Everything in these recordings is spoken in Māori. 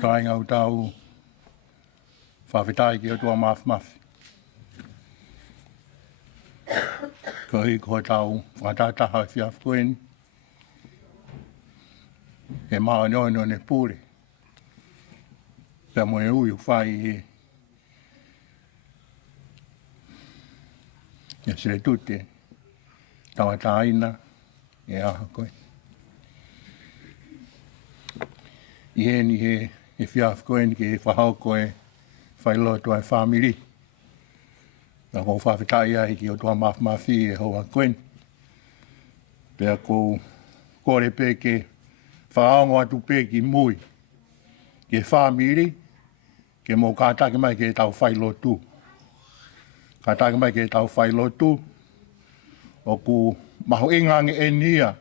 Kainga o tau whawhetai ki o tua mafi. Ko i ko tau whatataha whiawhkoen. E maa no ne pūre. Pea mo e ui whai he. E Seletute Tauataina e aha koe. I heni he whiawhkoen ki e whahau koe Failotu ai whamiri. Ka ko whawhitai ai ki o tua mawhi e hoa koen. Pea ko kore pe ke whaongo atu pe ki mui. Ke whamiri, ke mō kātake mai ke tau Failotu. Kātake mai ke tau Failotu. O ku maho ingange e nia.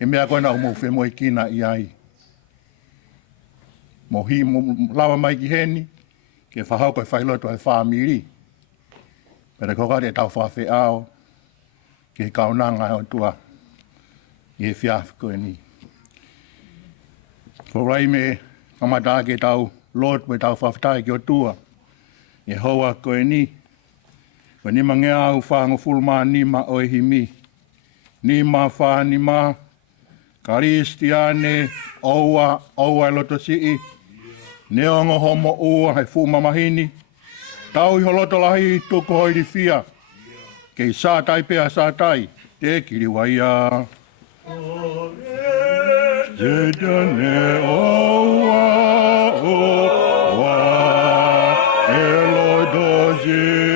E mea koe na umo whemoi kina i ai. Mo hi mo lawa mai ki heni. Ke whahau koe Failotu ai whamiri. Pere kokare e tau whawhi ao. Ke kaunanga e o tua. I e whiawhi koe ni. Ko rai me kamata ke tau Lord me tau whawhitai ki o tua. E hoa koe ni. Ko ni mange au whango fulma ni ma oihimi. Ni ma wha ni ma. Karistiane, Ouau e loto sii. Neongo homo ua he fuma mahini. Tau i holoto lahi tuku hoiri fia. Kei sātai pea sātai. Te kiri waia. Jedane Ouau wa eloto sii.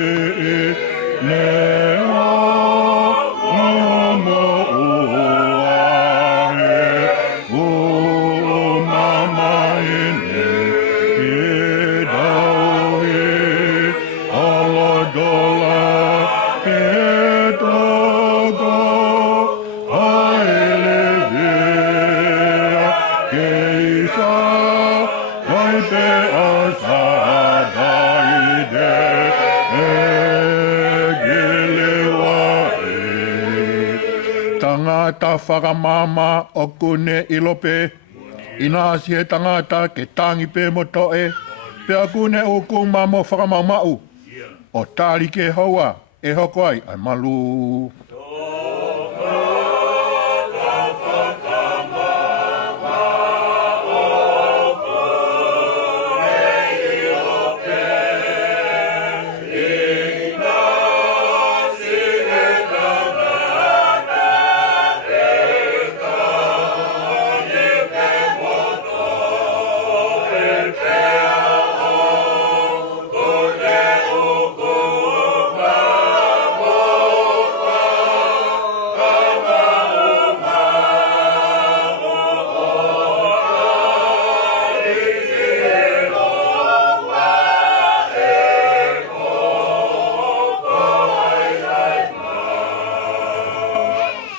Tangata whakamama o kune ilope. Ina si he tangata ke tangi pe motoe. Pea kune o kumamo whakamamau. O tari ke hoa e hoko ai ai malu.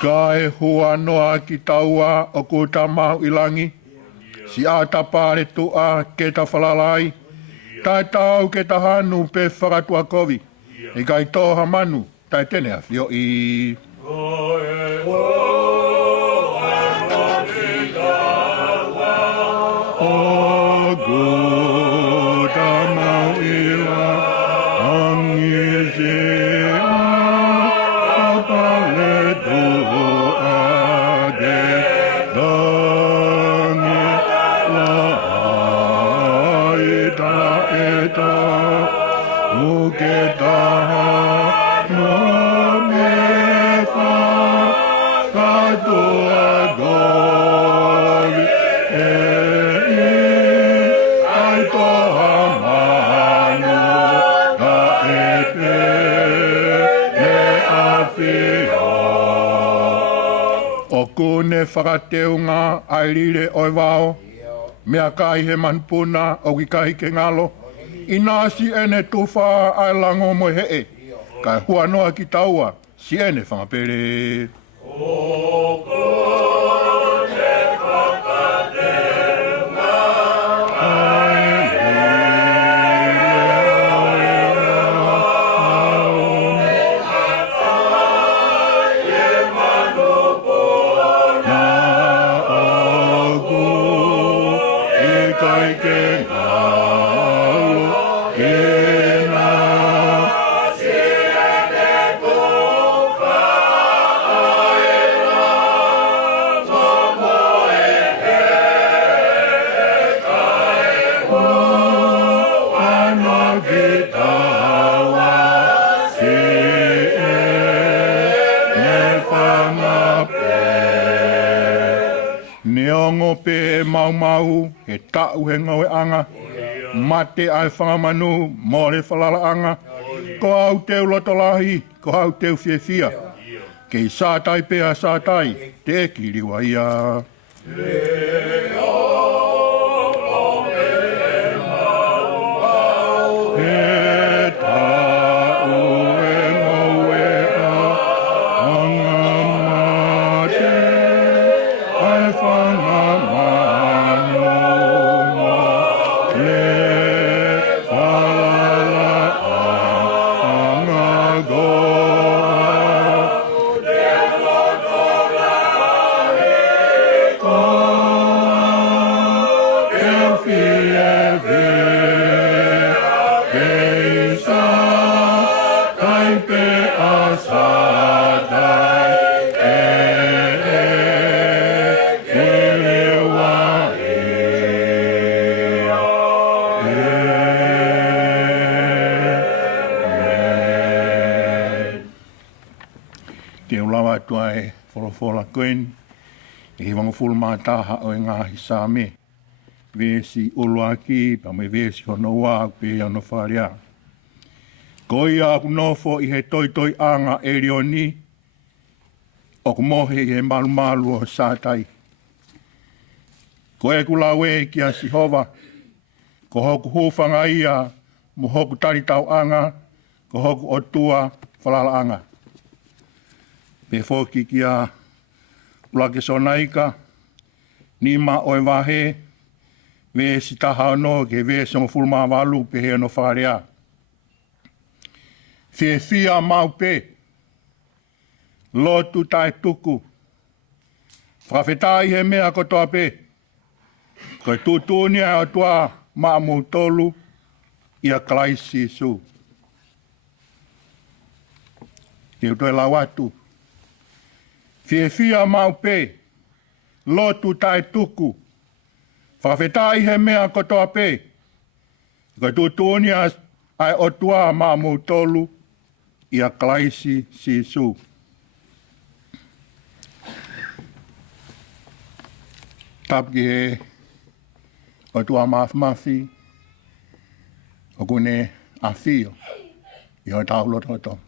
Ka e hua noa ki taua o ko ta mahu ilangi. Si a ta pare tua ke ta whalalai. Tai tau ke ta hanu pe whakatua kovi. E kai toha manu, tai tene a whio i. O kone whakateunga ai rire Ouau. Mea kai he manpuna o ki kai ke ngalo. Ina si ene tuwha ai lango mo hee. Kai hua noa ki taua, si ene whangapere. Ina, si ene tuwha Nongo pe mau he tau he ngau anga. Mate ai whangamanu mo le whalala anga. Ko au teu lotolahi, ko au teu whiawhia. Kei sātai pēa sātai, te kiriwa ia. Tuai wholofola koen, e wanga fulmataha o ngā hisa me. Vesi uluaki, pa me vesi hono wā, pe ono wharia. Ko ia aku nofo i he toi anga e rioni, o ku mohe i he malu o sātai. Ko e kulawe ki a Sihova, ko hoku hūwhanga ia, mo hoku taritau anga, ko hoku otua whalala anga. Pe fōki ki a ulake sonaika, ni ma oe wahe, ve si taha no ke ve songo fulma walu pe he no wharea. Whia mau pe, lotu tai tuku, whawhetai he mea kotoa pe, koe tūtūnia o tua maamu tolu i a klaisi su. Te utoe la watu. Whia mau pe, lotu tai tuku, whawhetai he mea kotoa pe, koe tūtūnia ai o tua maamu tolu i a klaisi sisu. Tapki he o tua mafi, o kune a fio, i o tau lototo.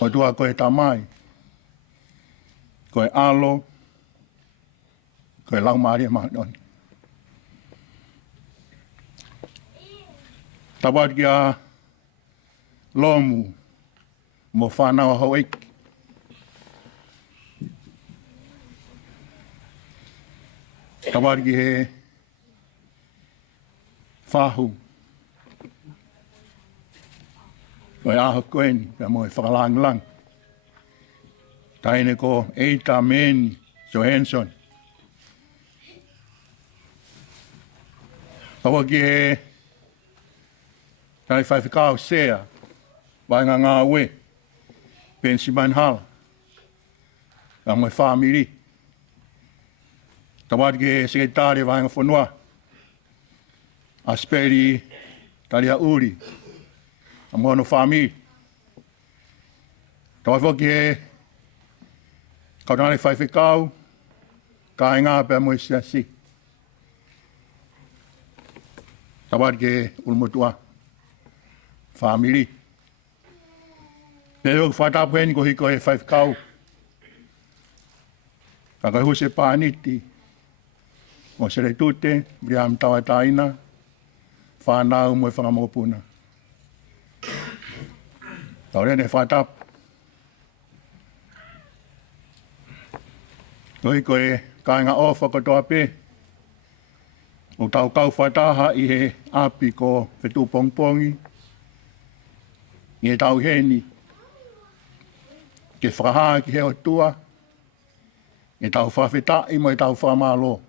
O tua koe tamai, koe alo, koe laumari mahdoni. Tapat ki a lomu, mo whanau hau eiki. Tapat ki he whahu. Koe aho koeni, pia mo e whakalang. Taine ko Eita Meni Johansson. Tawa ki he tai whaiwhikau sea, wainga ngā ue, pensi manhala, a moi whamiri. Tawa ki he sekretari wainga whanua, asperi taria uri, a mono whamiri. Tawa ki he kaunare whaiwhikau, ka e ngā pia moi siasi. Tawar ke ulmotua, whamiri. Pero whatapu heni ko hiko e whaiwhikau. Ka kai huse pāniti, o Seletute Umuvaka Tauataina, whanau mo e whangamopuna. Taurene whatapu. Noi koe kāinga ofa kotoa pe, o tau kau whataha i he api ko Fetu'upongipongi, i he tau heni, ke whakaha ki he o tua, e tau whawhetai mo e tau whamalo.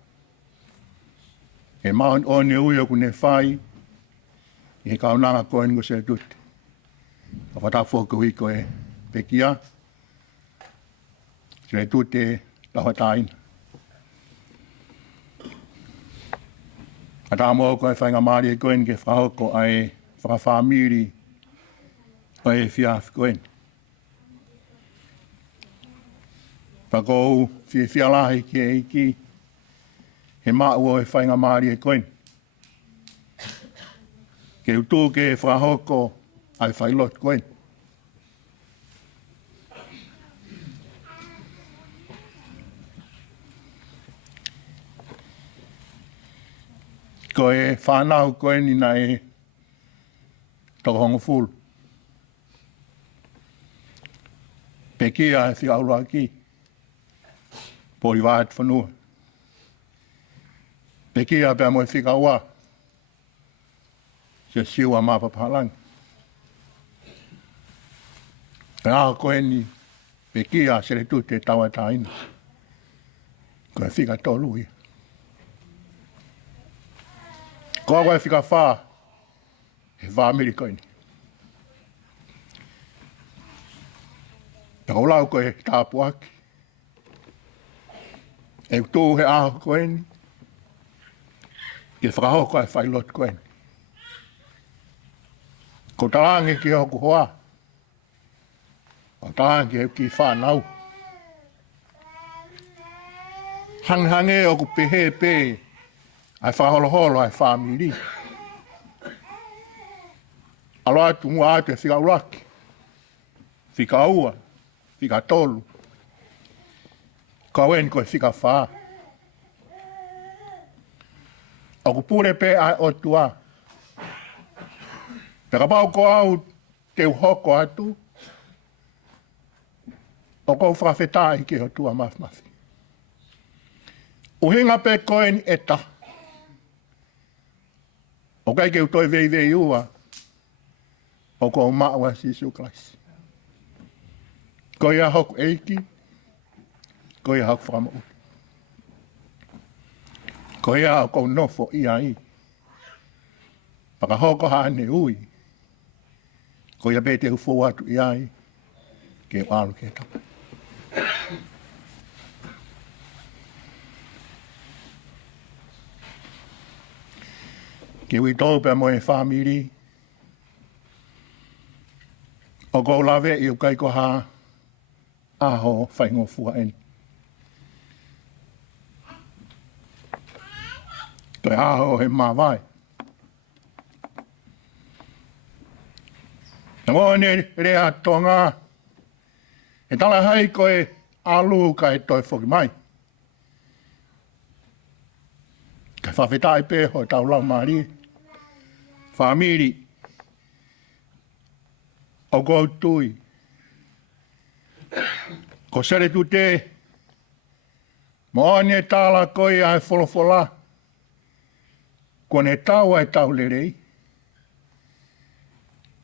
E maun o ne ui o kune whai, i he kaunanga koe ngo Seletute. Ka whatafu o kuhi koe pekia, Seletute Tauataina. Ata mo ko e whainga maari e koen ke whahoko ai whakawhamiri o e whiaf koen. Whakou Fialahi ki e iki. He maua e whainga maari e koen. Ke utu ke e whahoko ai Failotu koen. Ko e whanau koen ina e Tokaikolo fulu. Pekia e Fe'iloaki. Pori vaat whanua. Pekia pia mo e whikaua. Se siua mapapalang. E aho koe ni Pekia Seletute Tauataina. Ko e whika tolu ia. Ko awa e whika whaa. E whaamiri koe ni. E olau koe tāpuaki. E tū he aho koe ni. Ke whakahoko e Failotu koe ni. Ko tarangi ki hoku hoa. O tarangi e ki whanau. Hanghange o ku pehe pe. Ai whaholoholo ai whamiri. Alo atu mua atu e Fe'iloaki. Whikaua. Whika tolu. Kawen koe whika whaa. O ku pure pe ai otua. Peka pau ko au te uhoko atu. O kou whawhetai ki o tua mafmafi. Uhinga pe koen eta. O kai ke utoi vei ua. O kou maua Sisu Christ. Ko ia hoku eiki. Ko ia hoku whamau. Ko ia o kou nofo ia i. Paka hoko haane ui. Ko ia bete ufo atu ia i. Ke waru ke tapa. Ke ui tau pe mo e whamiri. O kou lawe i ukai ko haa. Aho whaingo fua en. Toi aho he mawai. Na ngone rea tonga. E tala hai koe alu kai toi whoki mai. Kai whawhetai peho tau lau maari. Whamiri. O kou tui. Ko Seletute. Mo ne tala koe ai wholofola. Ko ne tau ai tau lerei.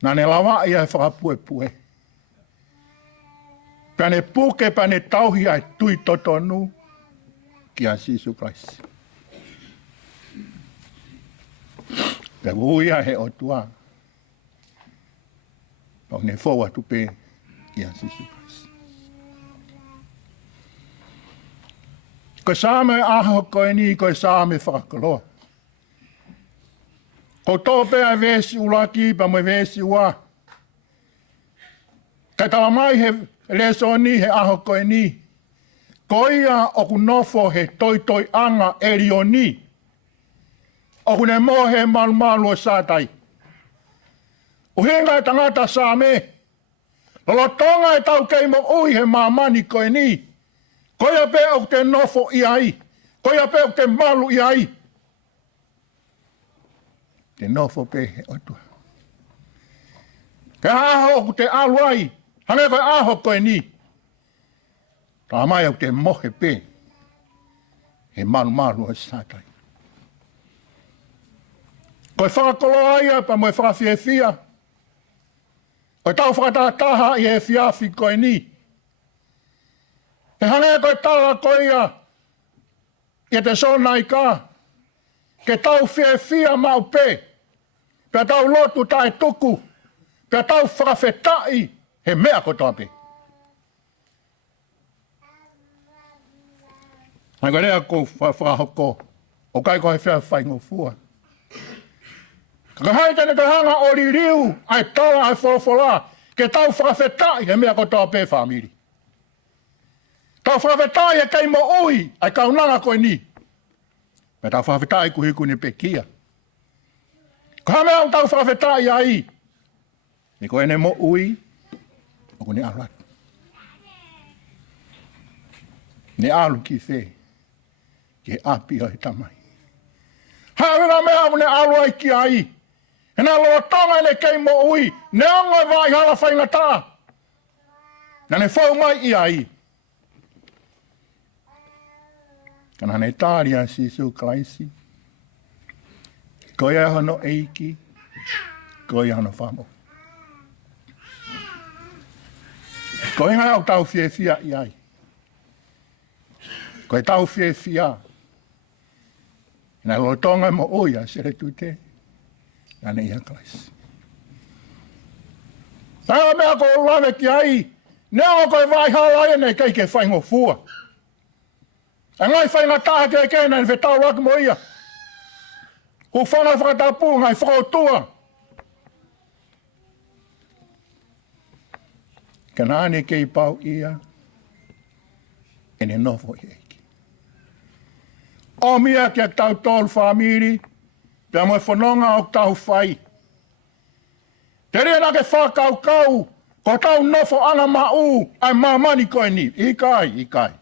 Nā ne lawa i ai whakapue. Pea ne puke pea ne tauhi ai tui totonu. Ki a Sisu Christ. Pea uia he o tua. O ne fōua tupe ki a Sisu Christ. Ko sāme aho koe ni, ko sāme whakakaloa. Ko tōpe ai vesi ulaki, pa mo vesi ua. Kai tawa mai he leso ni, he aho koe ni. Ko ia o ku nofo he toi anga eri o ni. O ku ne mo he malu o sātai. Uhinga e tangata sāme. Lolo tonga e tau kei mo ui he mamani koe ni. Koia pe o te nofo i ai. Koia pe o te malu i ai. Te nofo pe he otua. Ke aho o te alu ai. Hange koe aho koe ni. Tā mai o te mohe pe. He malu o sātai. Koe whakakolo aia pa moe whakawhiewhia. Koe tau whakataha i he whiawhi koe ni. He hange koe tala koe ia. Ia te sona i kā. Ke tau whiewhia mau pe. Pea tau lotu tae tuku. Pea tau whakawhetai. He mea ko tāpe. Hange rea ko whakahoko. O kai koe whaingo fua. Ka hai tene ka hanga o li riu. Ai tala ai wholofola. Ke tau whakawhetai. He mea ko tāpe whamiri. Tau whawhetai e kei mo ui, ai kaunanga koe ni. Me tau whawhetai kuhiku ni pekia. Ko hame au tau whawhetai ai. Ni koe ne mo ui, o kuni alat. Ni alu ki whe, ki api o he tamai. Hawera mea mune alu ai ki ai. E nā loa tonga ne kei mo ui, ne onga vai hala whaingataa. Na ne whau mai i ai. Kana ne tāria Sisu Kraisi. Ko ia hono eiki, ko ia hono whamo. Ko inga au tau whiewhia i ai. Ko e tau whiewhia. Nā loa tonga mo ui a Seletute. Nā ne ia Kraisi. Tāra mea ko ulawe ki ai. Nea o koe vai hala e nei kei ke whaingo fua. A ngai whainga taha ke kena ni whetau raki mo ia. Ko whanga whakatapu ngai whakautua. Ka nāne kei pau ia. E ne nofo i eiki. O mia kia tau tolu whamiri. Pea moe whanonga o tau whai. Te rea nake whakau kau. Ko tau nofo ana mau. Ai mamani koe ni. Ikai, ikai.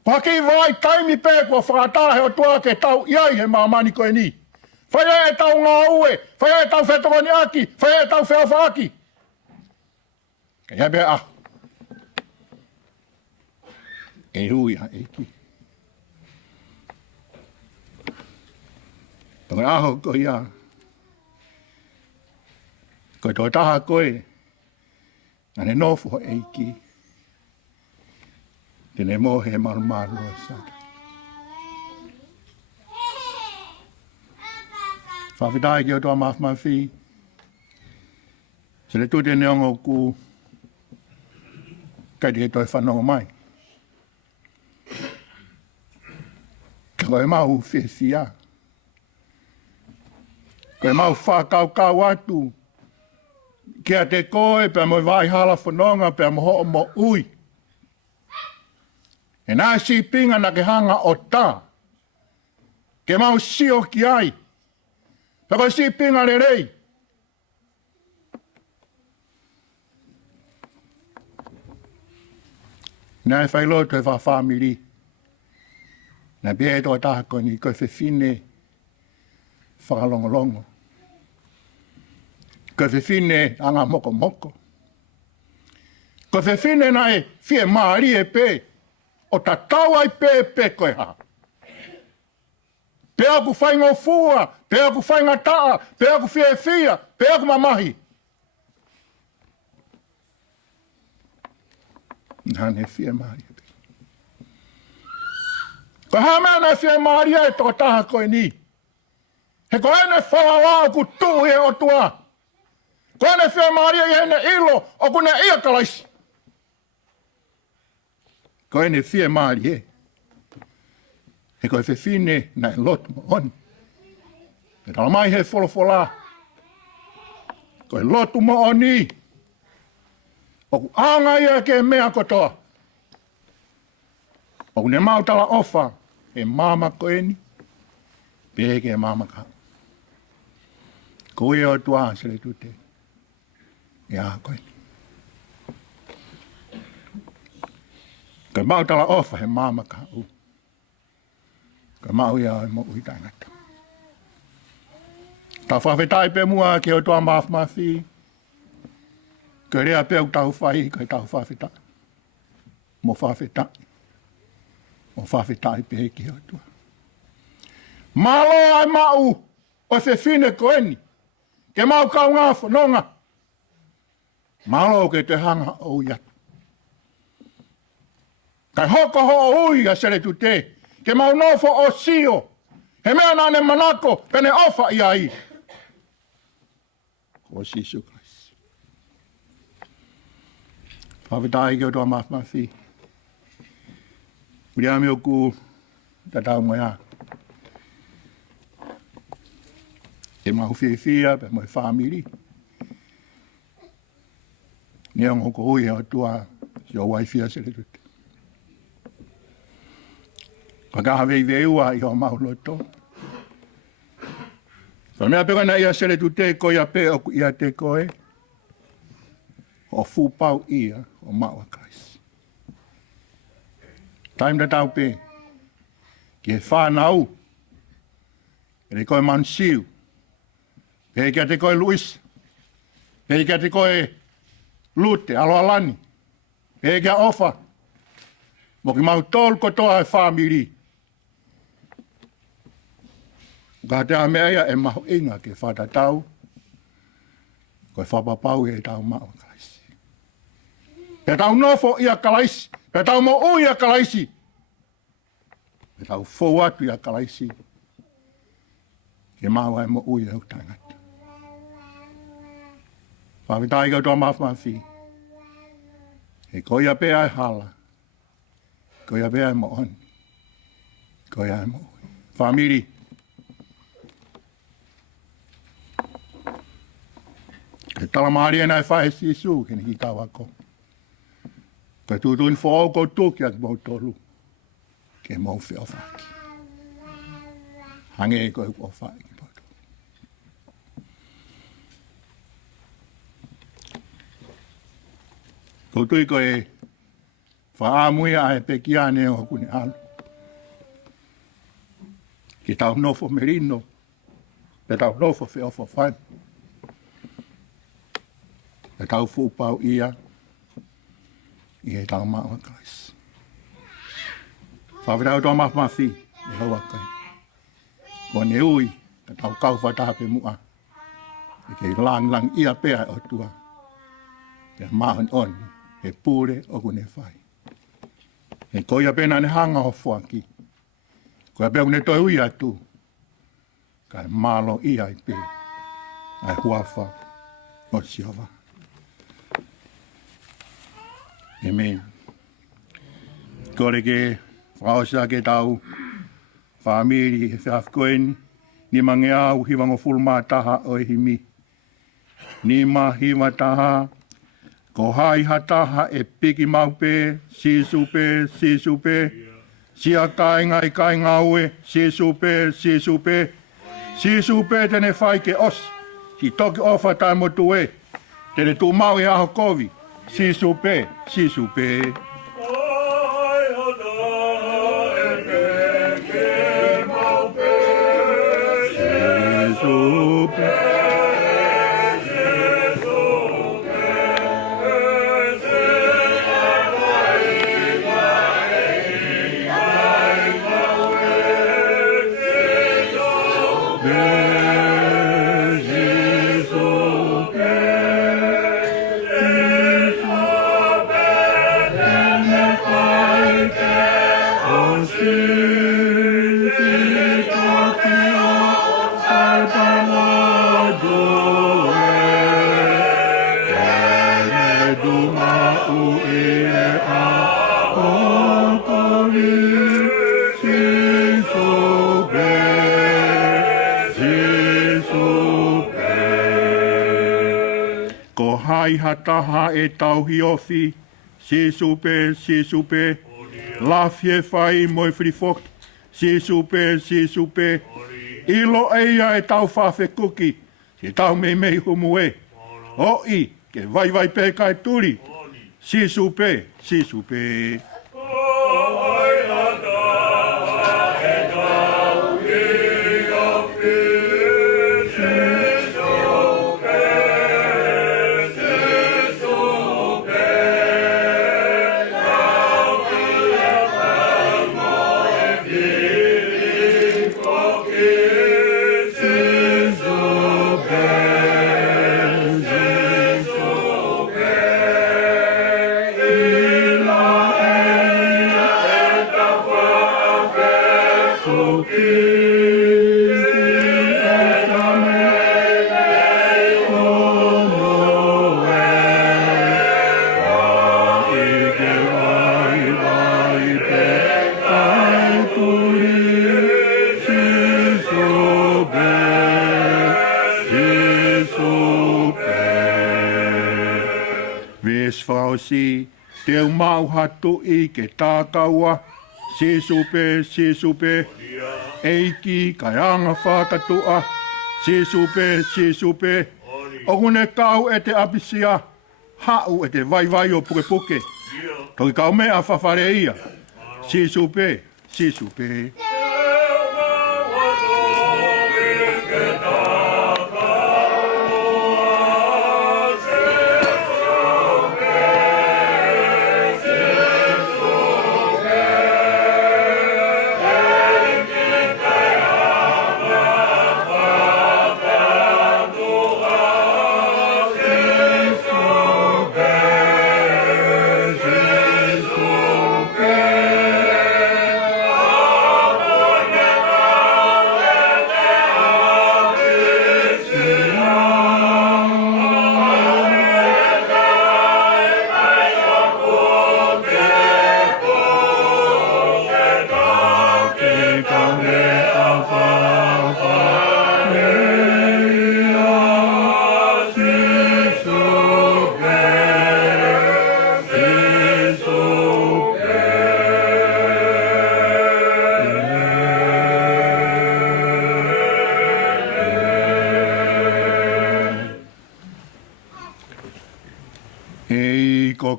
Paki vai taimi pē kua whakatahe o tua ke tau iai he mamani koe ni. Whaia e tau ngā ue, whaia e tau Fetu'upongipongi, whaia e tau Fe'iloaki. Ka ia bea ahu. E hui a eiki. Tonga aho ko ia. Koe tō taha koe. Ane nofo eiki. Tene mo he maru e sa. Whawhitai ki o toa mawhi. Seletute neongo ku. Kai te toi whanonga mai. Ka koe mau whiwhia. Koe mau whakau atu. Kia te koe pia mo vai hala whanonga pia mo ho mo ui. E nā si pinga na ke hanga o tā. Ke mau sio ki ai. Pako si pinga le rei. Nā e Failotu e whawhamiri. Nā bea e tō tāko ni koe whiwhine whakalongolongo. Koe whiwhine anga moko moko. Koe whiwhine na e whie maari e pē. O ta tau ai pē koe ha. Pē aku whaingo fua, pē aku whainga taa, pē aku whiewhia, pē aku mamahi. Nā ne whie maari e pē. Ko hamea na whie maari e tō taha koe ni. He ko ene whawawao ku tuhi e o tua. Ko ene whie maari e hene ilo o ku ne ia kalaisi. Ko ene whie maari e. He koe whiwhine na e lotu mo oni. E tala mai he wholofola. Ko e lotu mo oni. Oku anga ia ke mea kotoa. Oku ne mautala ofa. E mama ko eni. Peke e mama ka. Ko e o tua Seletute. E a ko eni. Ka mautala ofa he mama ka u. Ka mau ia e mo ui tangata. Ta whawhetai pe mua ke o toa mawhi. Ka rea pe au tau whai, ka tau whawhetai. Mo whawhetai. Mo whawhetai pe ki o toa. Malo ai mau o whiwhine koeni. Ke mau kau ngā whanonga. Malo ke te hanga o iatu. Kai hoko ho ui a Seletute, ke mau nofo o sio, he mea nane manako, pene ofa i ai. Ko Sisu Kraisi. Whawhetai ki o toa mawhi. Uri ame o ku tatau mai a. E mahu whiwhia, pe moi whamiri. Neongo ko ui o tua o waifia Seletute. Wakaha vei ua i o mauloto. So mea peka na ia Seletute ko ia pe o ia te koe. O fupau ia o maua kaisi. Time da tau pe. Ki e whanau. E koe mansiu. Pe kia te koe Luis. Pe kia te koe Lute, Aloalani. Pe kia ofa. Mo ki mau tol kotoa e whamiri. Ka te amea ia e maho inga ke whatatau. Koe whapapau e tau maua kaisi. Pe tau nofo ia kalaisi. Pe tau mo o ia kalaisi. Pe tau fou atu ia kalaisi. Ke maua e mo ui au tangata. Whawitai kau toa mawhawhi. E koia pēa e hala. Koia pēa e mo oni. Koia e mo ui. Whamiri. Ke talamari e nai whae sisu ke ni ki kawako. Ke tūtun whao ko tūki ak mau tolu. Ke mau whio whaki. Hange e koe kua whae. Ko tui koe whaamuia e pekiane o kune alu. Ki tau nofo merino, pe tau nofo whiofo whan. Pe tau fupau ia, i e tau maua kais. Whawirau toa mawhi, e haua kai. Ko ne ui, ka tau kau whatape mua. E kei lang ia pea o tua. Ke mahon oni. E pure o kune whai. E koia pena ne hanga ho whaki. Koia pena ne toi ui atu. Ka e malo ia i pe. Ai huafa o siova. Amen. Kore ke whaosa ke tau. Whamiri e whiafkoeni. Ni mange au hiwango fulma taha o e himi. Ni ma hiwa taha. Ko hai hataha e piki maupe, sisupe, sia kai ue, sisupe tene whai ke os, si toki ofa tai motu e, tene tu mau e aho kovi, sisupe. Hai hataha e tauhi ofi, sisupe, lafie fai moi frifoki, sisupe, ilo eia e tau whawhe kuki, se tau mei humu e, oi, ke vai pe kai turi, sisupe. Te mau hatu I ke tākaua, Sisupe, Eiki, Kaianga whakatua, Sisupe, Ohune kau e te apisia, Hau e te vai o puke. Toki kau mea whawhare ia, Sisupe.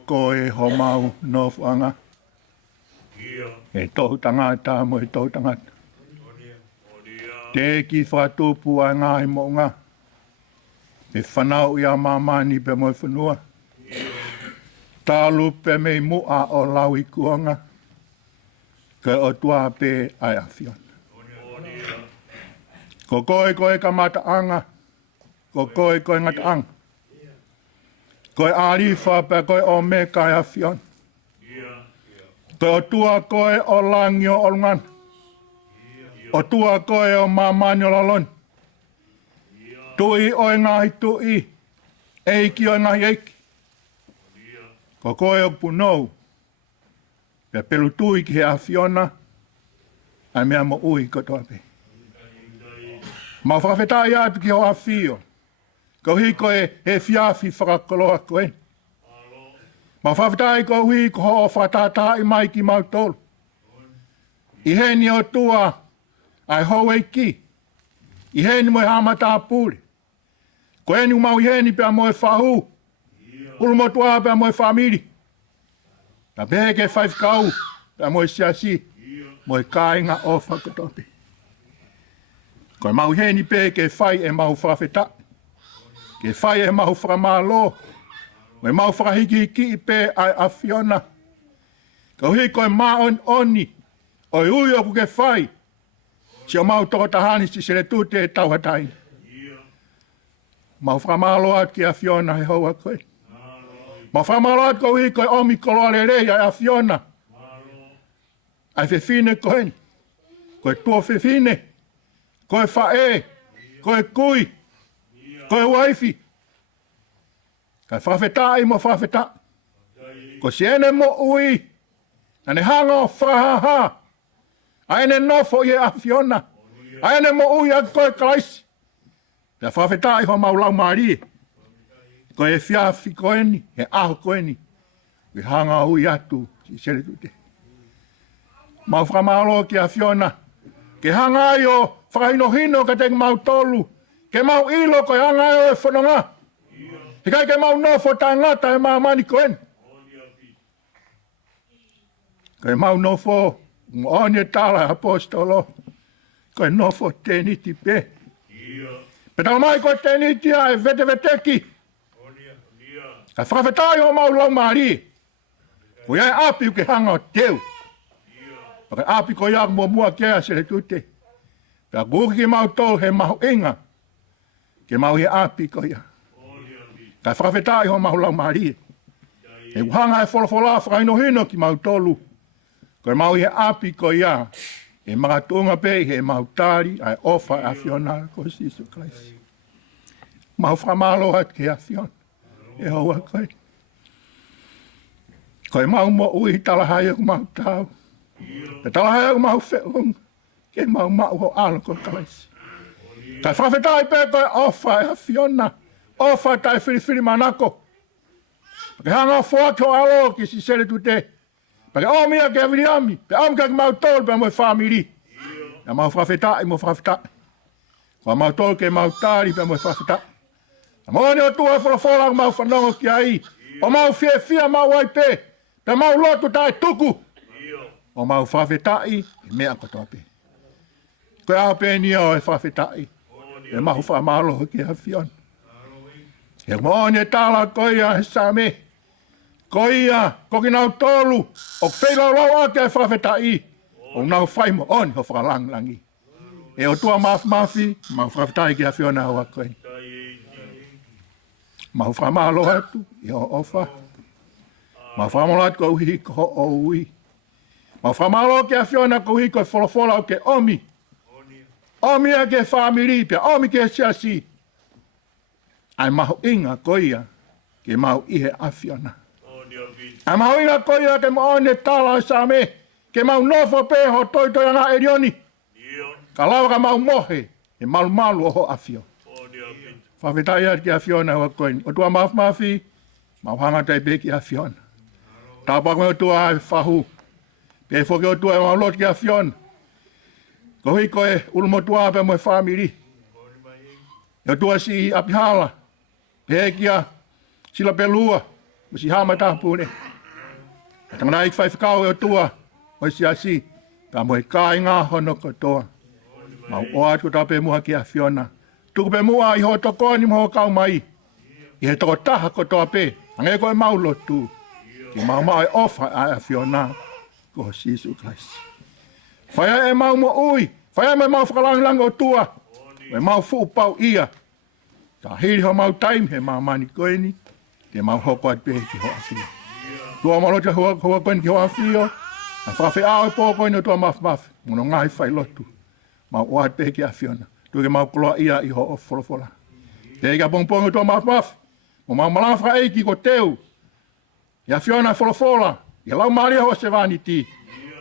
Koe ho mau no whanga. E tohu tangata mo e tohu tangata. Te ki whatupu a ngā he mo ngā. E whanau I a mamani pe mo e whanua. Tālu pe mei mua o lau I kuanga. Ke o tua pe ai awhiona. Ko koe ka mata anga. Ko koe ngata anga. Koe arifa pe koe o me kai awhiona. Koe o tua koe o langi o olngan. O tua koe o mamani o lalon. Tui o ngahi tui. Eiki o ngahi eiki. Ko koe o punou. Pe pelu tui ki he awhiona. Ai mea mo ui kotoa pe. Ma whawhetai atu ki ho awhio. Ko hi koe he whiawhi whakakoloa koe. Ma whawhetai ko hui ko ho whatatai mai ki mautolu. I heni o tua ai hou ki. I heni mo e hamata pūri. Ko heni umau I heni pia mo e whahu. Ulu mo tua pia mo e whamiri. Na pehe ke whaifkau pia mo e siasi. Mo e kāinga o whakatopi. Ko e mau heni pehe ke whai e mau whawhetai. Ke whai e mau whakamalo. Me mau whakahiki pe ai awhiona. Ko hi koe maon oni. O I ui oku ke whai. Si o mau toko tahani si Seletute Tauataina. Mau whakamalo at ki awhiona he hoa koe. Mau whakamalo at ko hi koe omi koloa le rei ai awhiona. Ai whewhine koe. Koe tua whewhine. Koe whae. Koe kui. Koe waifi. Kai whawhetai mo whawhetai. Ko si ene mo ui. Ane hanga o whahaha. Aene nofo I awhiona. Aene mo ui a koe kalaisi. Pea whawhetai ho maulau maari. Ko e whiawhi koeni. He aho koeni. Ke hanga ui atu. Si Seletute. Mau whakamalo ki awhiona. Ke hanga ai o whakahinohino ka teng mau tolu. Ke mau ilo ko hanga ai o e whanonga. He kai ke mau nofo tangata e mamani koen. Kai mau nofo onye tala apostolo. Kai nofo teniti pe. Peta mai ko teniti a e veteki. Kai whawhetai o mau lau maari. Ko iai api uke hanga o teu. Kai api ko iak mua kea Seletute. Pea kuki ki mau tol he mahu inga. Ke mau he api ko iak. Kai whawhetai ho mahu lau maari. E uhanga e wholofola whakainohino ki mau tolu. Koe mau he api ko ia. E mga tunga pe he mau tari ai ofa a whiona ko Sisu Christ. Mau whamalo at ke a whiona. E hoa koe. Koe mau mo ui talahai aku mau tau. Pe talahai aku mau whiung. Ke mau ho alo ko Christ. Kai whawhetai pe koe ofa a whiona. Ofa tai whiriwhiri manako. Ke hanga fua ko alo ki si Seletute. Pake o mia ke aviliami. Pe am ka mau tol pe mo family. Na mau frafeta mo frafeta. Ko mau tol ke mau tali pe mo frafeta. Mo ne o tua fola mau fanongo ki ai. O mau fia mau waipe. Pe mau lotu tai tuku. O mau frafetai mea ko tope. Ko a pe ni o frafetai. E mau fa malo ki afion. E mo ne tala ko ia same. Koia, kokinau tolu, o Fe'iloaki ake frafetai, o nau faimo on ho fralangi. E o tua mafi, mau frafetai ki a fiona o akoi. Mau framalo atu, i o ofa. Mau framalo atu ko uhi ko o ui. Mau framalo ki a fiona ko uhi ko folofola o ke omi. Omi ake family, pia omi ke siasi. Ai maho inga koia, ke mau ihe a fiona. A mau inga koia ke mo one tala sa me, ke mau nofo pe ho toi ana erioni. Ka lawa ka mau mohe, e malu o ho afio. Whawhetai at ki a fiona wa koin. O tua mafi, mau hanga tai pe ki a fiona. Tāpak me o tua ai whahu. Pe foke o tua e mau lot ki a fiona. Ko hui koe ulmo tua pe mo e family. E o tua si apihala. Pe kia sila pelua. Masi hama tāpune. Tangana ik whaifakau e o tua. O si asi. Tā mo e kai ngā hono ko toa. Mau oat ko tā pe muha ki a fiona. Tuku pe mua i ho toko ni mo kau mai. I he toko taha ko toa pe. Ange ko e mau lotu. Ki mau mai ofa a fiona. Ko Jesu Christ. Whaia e mau mo ui. Whaia me mau whakalangilang o tua. Me mau fu pau ia. Tā hiri ho mau taim he mau mani koeni. Ke mau hoko at pe ki ho afio. Tua malota hua koen ki ho afio. A whawhi ao e pō koeni o tua maf. Mono ngai Failotu. Mau oat pe ki a fiona. Tuke mau koloa ia i ho o folofola. Te ika pongpong o tua maf. Mo mau malanga eiki ko teu. Ia fiona folofola. Ia lau maria ho se vani ti.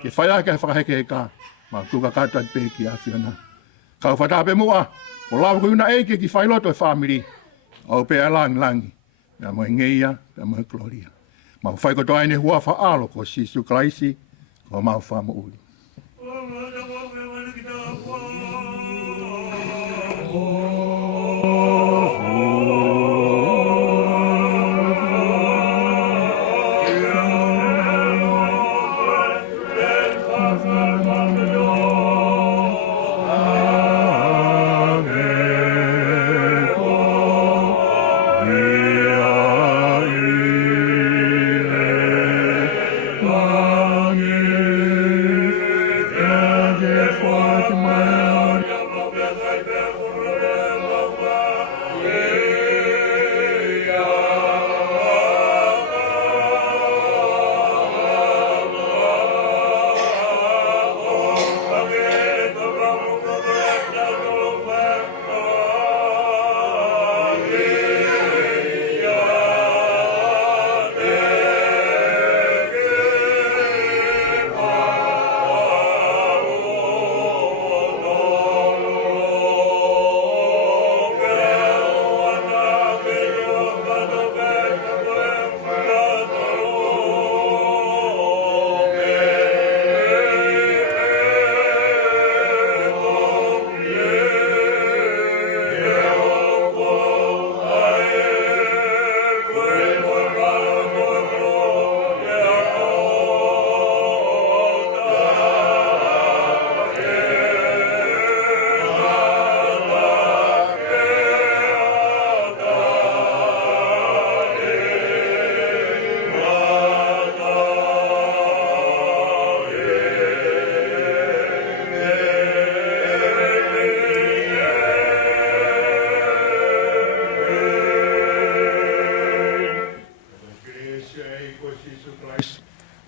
Ke whaia ke whakaheke e ka. Mau tuka kata pe ki a fiona. Kau whatape mua. O lau ko una eiki ki Failotu e family. Au pe a langi. Ia mo e ngeia. Ia mo e gloria. Mau whai ko toa ene hua whaalo ko Jesu Christ. Ko mau whamo uli.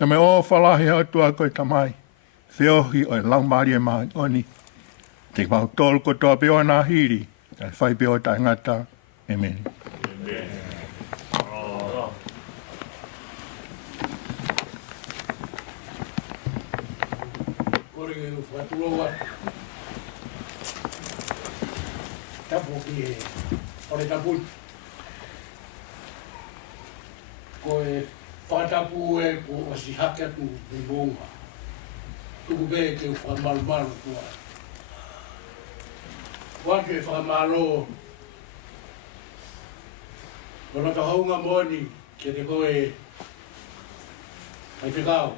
Na me o whalahi hau tua koe tamai. Whiohi o lau maari e mahi oni. Te mau tolu ko toa peo nā hiri. Tai whai peo tai ngata. Amen. Koringe u whaturoa. Tapu ki e. Ore tapui. ko e whakatapu e o si hake atu i monga. Tuku be ke whakamaru kua. Wake e whakamaro kono ka haunga moni ke te koe ai whikau.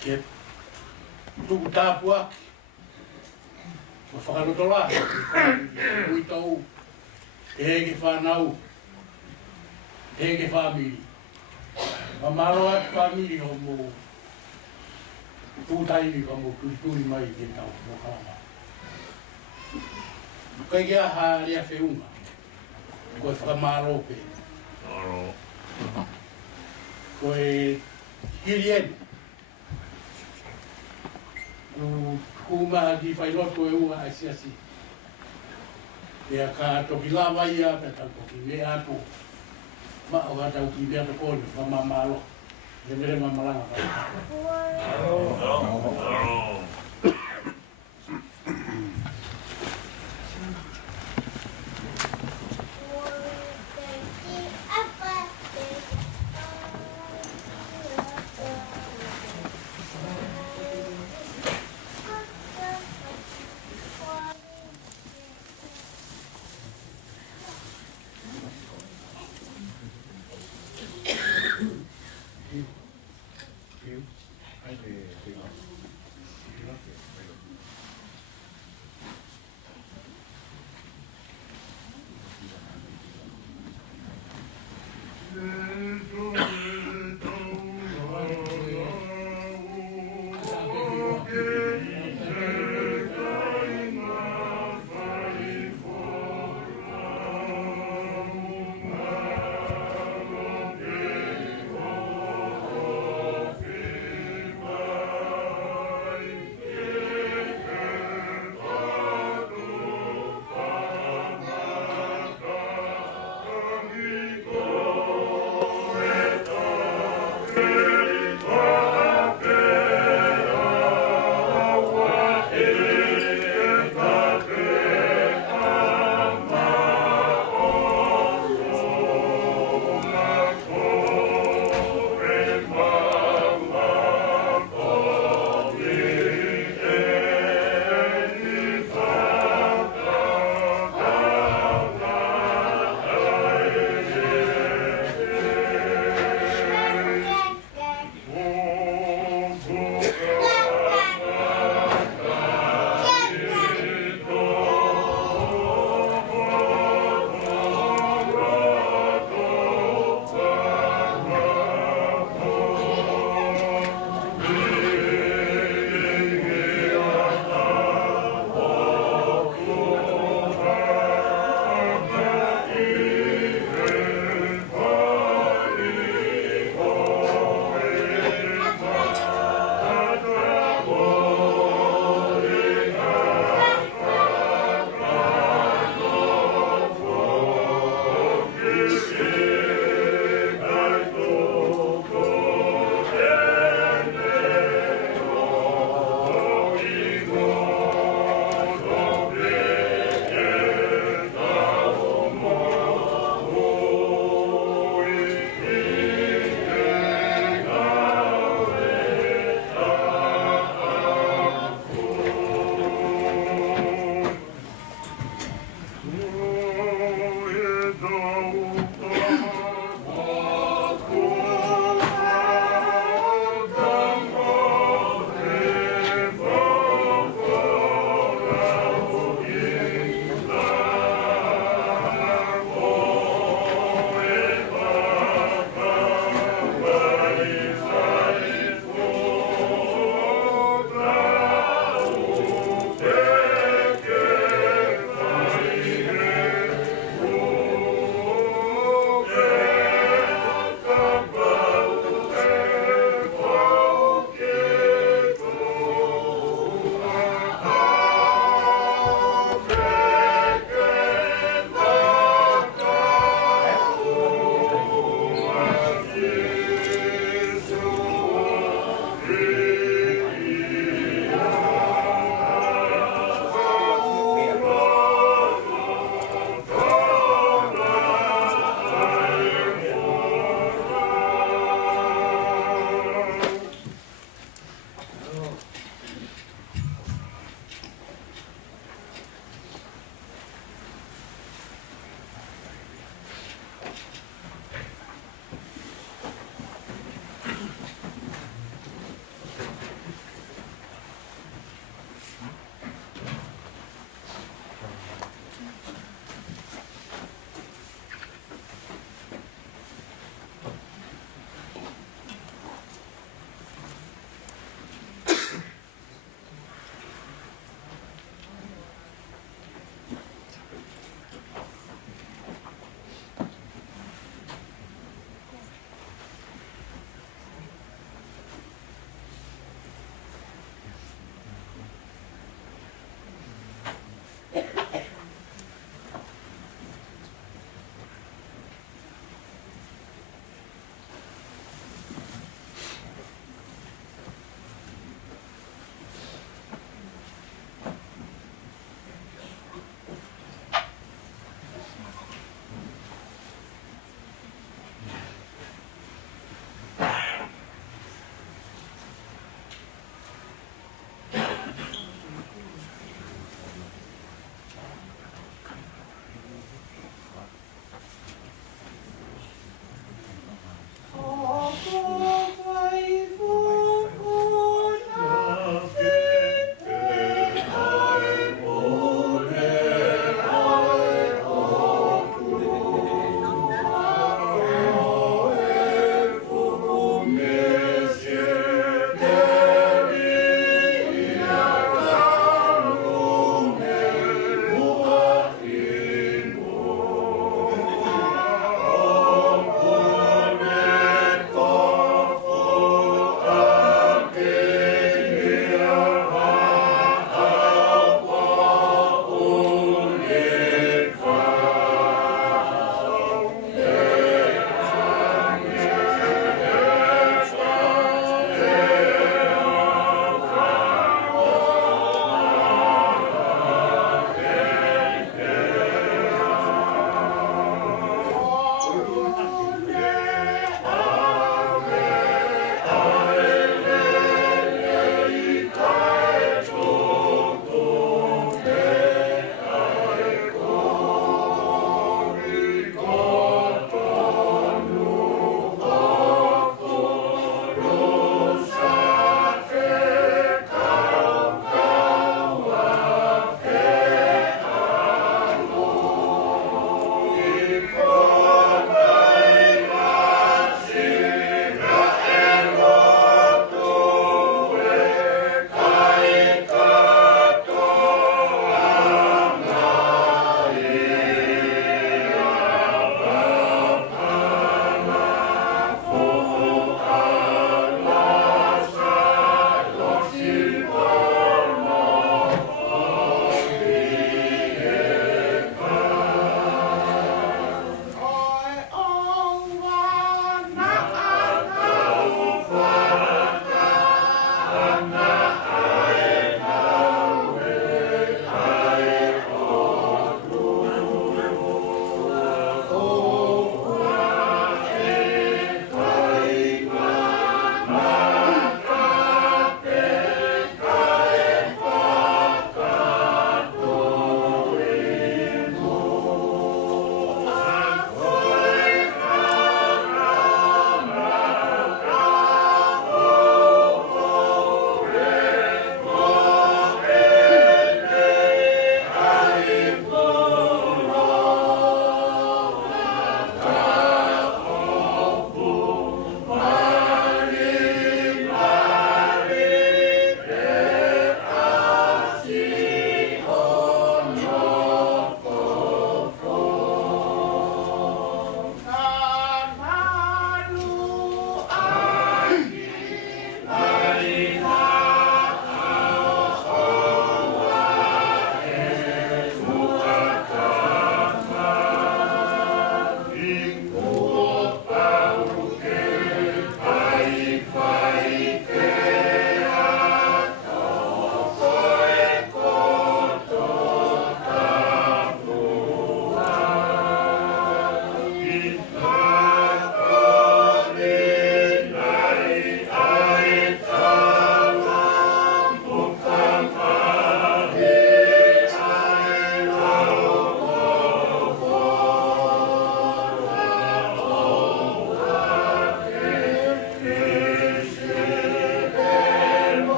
Ke tuku tāpu aki. Ko whakanotola, ui tau, te heke whanau, te heke whamiri. Ma maro atu whamiri o mo tūtaimi ka mo turi mai ke tau mo kama. Kai kia ha rea whiunga, ko e whakamaro pe. Ko e hiri enu. Kuma di Failotu e ua asiasi. Ia ka toki lawa ia, ka tau toki mea ato. Ma o ka tau ki mea to kone, whamamalo. Ia mere Malanga'i.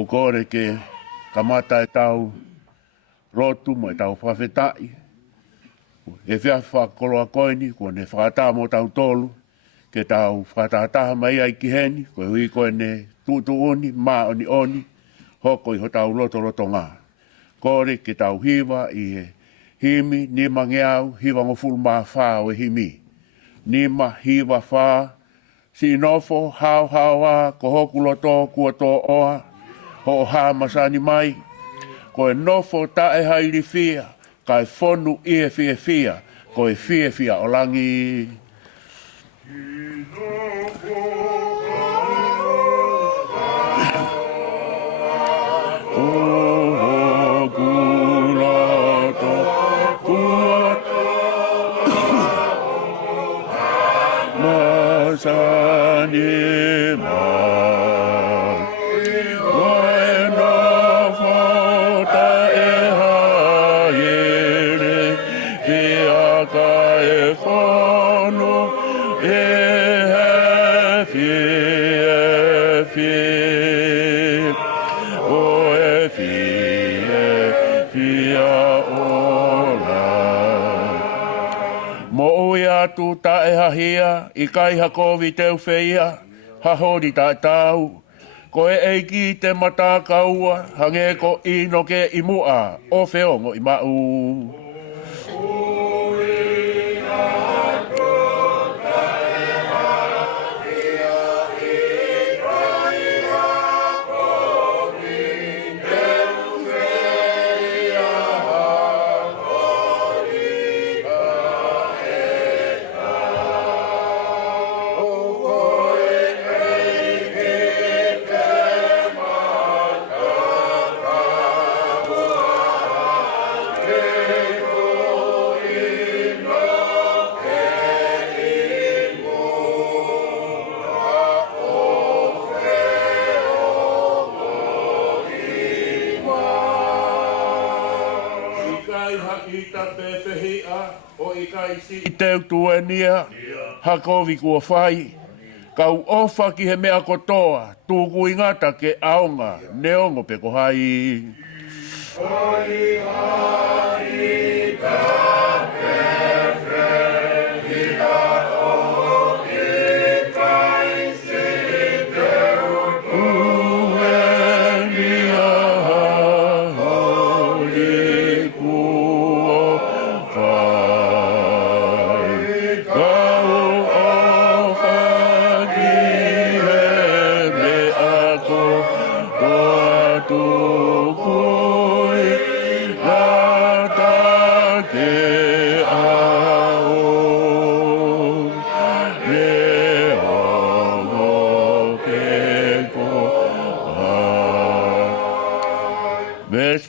O kore ke kamata e tau rotu mo e tau whawhetai. E whia whakoloa koini, ko ne whakata mo tau tolu, ke tau whakataha mai ai ki heni, ko hui koe ne tutu oni, ma oni oni, hoko i ho tau loto loto ngā. Kore ke tau hiwa i he himi, nima ngeau, hiwa ngofulu maa wha o e himi. Nima hiwa wha, si nofo, hao hao a, ko hoku loto, kua tō oa, ho ha masani mai, ko e nofo ta e hairi fia, kai fonu i e fia fia, ko e fia fia o langi. Masani mai, ko e nofo ta e haere, fia ka e whanu, e he fie, o e fia ola. Mo ui atu ta e hahia, i kai hakovi teu feia, hahori ta tau. Ko e eiki te mata kaua, hange ko ino ke imua, o feongo i mau. I teu tuenia, hakovi kua whai, kau ofa ki he mea kotoa, tūku ingata ke aonga, neongo peko hai.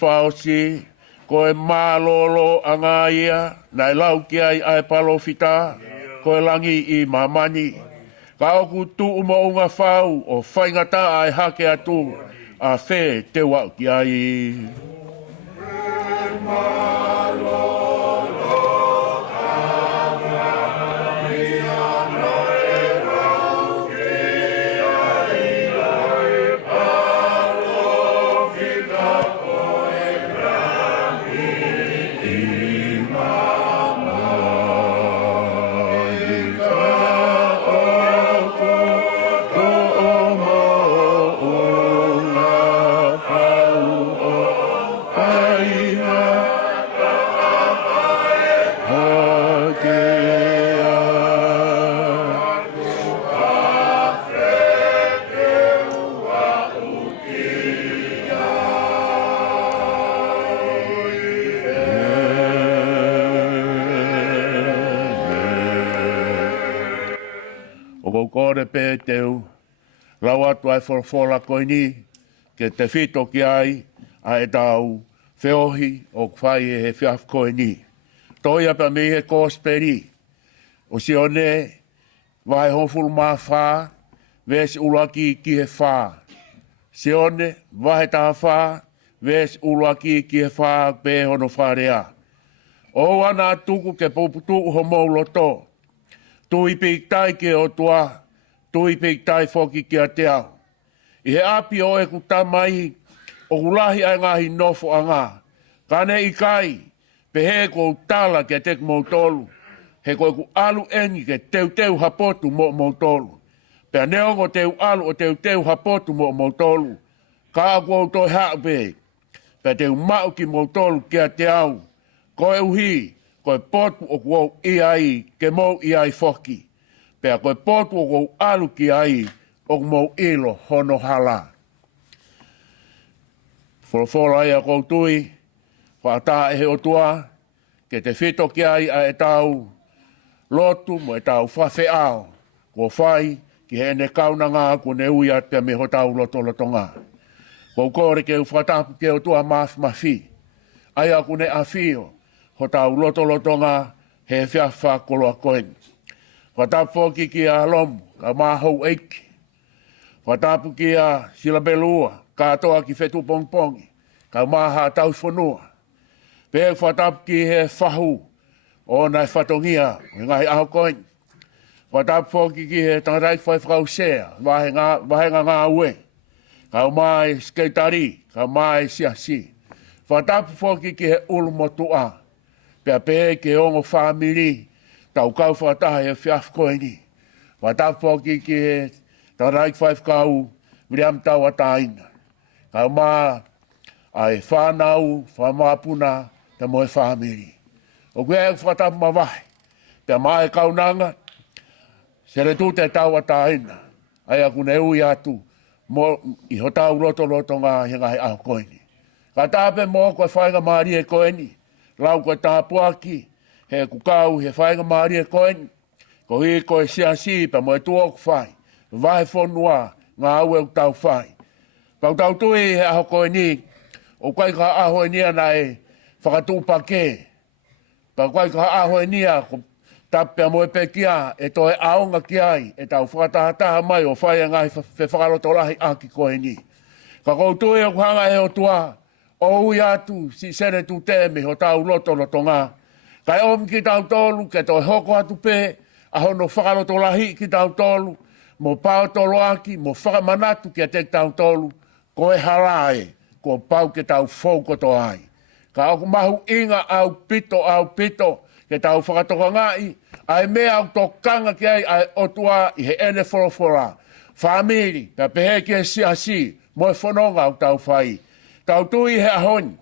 Fauci, ko e mālolo anga ia, nai lau ki ai ai palofita, ko e langi i mamani. Ka oku tu uma unga whau o whaingata ai hake atu, a whe te wau ki ai. Kore pē teu, lau atu ai whorwhora koini, ke te whito ki ai, a e tau whiohi o kwhai e he whiaf koini. Toi apa mi he kōsperi, o si one, vai hofuru mā whā, ves ulaki ki he whā. Si one, vai tā whā, ves ulaki ki he whā pē hono whārea. O ana tuku ke puputu ho mauloto, tui piktai ke o tua, tui piktai foki ki a te au. I he api o e ku tamai, o ulahi ai ngahi nofo anga. Kane i kai, pe he ko tala ke tek mautolu, he koe ku alu engi ke teu hapotu mo mautolu. Pea neongo teu alu o teu hapotu mo mautolu, ka aku au toi haape, pea teu mau ki mautolu kia te au, koe uhi, koe potu o kuau iai ke mou iai foki, pea koe potu o kuau alu ki ai, o mou ilo hono hala. Wholawhola ai a koutui, whaata e he otua, ke te whito ki ai a e tau lotu mo e tau whawheao, ko whai ki he ne kaunanga ko ne ui atea me ho tau loto ngā. Ko kore ke u whatapu ke otua mafi, ai aku ne a whio, ho tau loto ngā he whiawha koloa koeni. Whatapu ki a lomu, ka mahou eiki. Whatapu ki a silabelua, katoa ki Fetu'upongipongi, ka maha tau whanua. Pea whatapu ki he whahu, o nai whatongia, ngai aho koeni. Whatapu ki he tangarai whai sea, wahenga ngā ue. Ka mai skeitari, ka mai siasi. Whatapu ki he ulu motua, pea pea ke ongo whamiri, tau kau whataha he whiaf koeni. Whatapu ki he tangarai whai Miriam Tauataina. Ka maa ai whanau, whamapuna, te moe whamiri. O kua e whatapu mawahi, te mai kaunanga, Seletute Tauataina, ai aku ne ui atu, i ho tau loto ngā he ngai au koeni. Ka tāpe mō koe whainga maari e koeni, lau koe tāpuaki, he kukau he whainga maari e koeni, ko hi koe siasi pa moe tuoku whai, vahe whonua ngā au e tau whai. Pau tau tui he aho koeni, o kai ka aho e nia na e whakatupake. Pau kai ka aho e nia, tapea moe pekia, e toe aonga ki ai, e tau whakatahataha mai o whai ngai whakaloto lahi aki koeni. Ka koutu e o kuhanga e o tua, o ui atu, si sere tu teme, ho tau loto ngā. Kai omi ki tau tolu, ke toi hoko atu pe, ahono whakaloto lahi ki tau tolu, mo pao tolo aki, mo whakamanatu ki a tek tau tolu, ko e harae, ko pau ke tau whaukoto ai. Ka oku mahu inga au pito, ke tau whakatoka ngai, ai mea au tokanga ki ai otua i he ene wholawhola. Whamiri, ka pehe ki e siasi, mo e whanonga au tau whai. Tau tui he ahoni.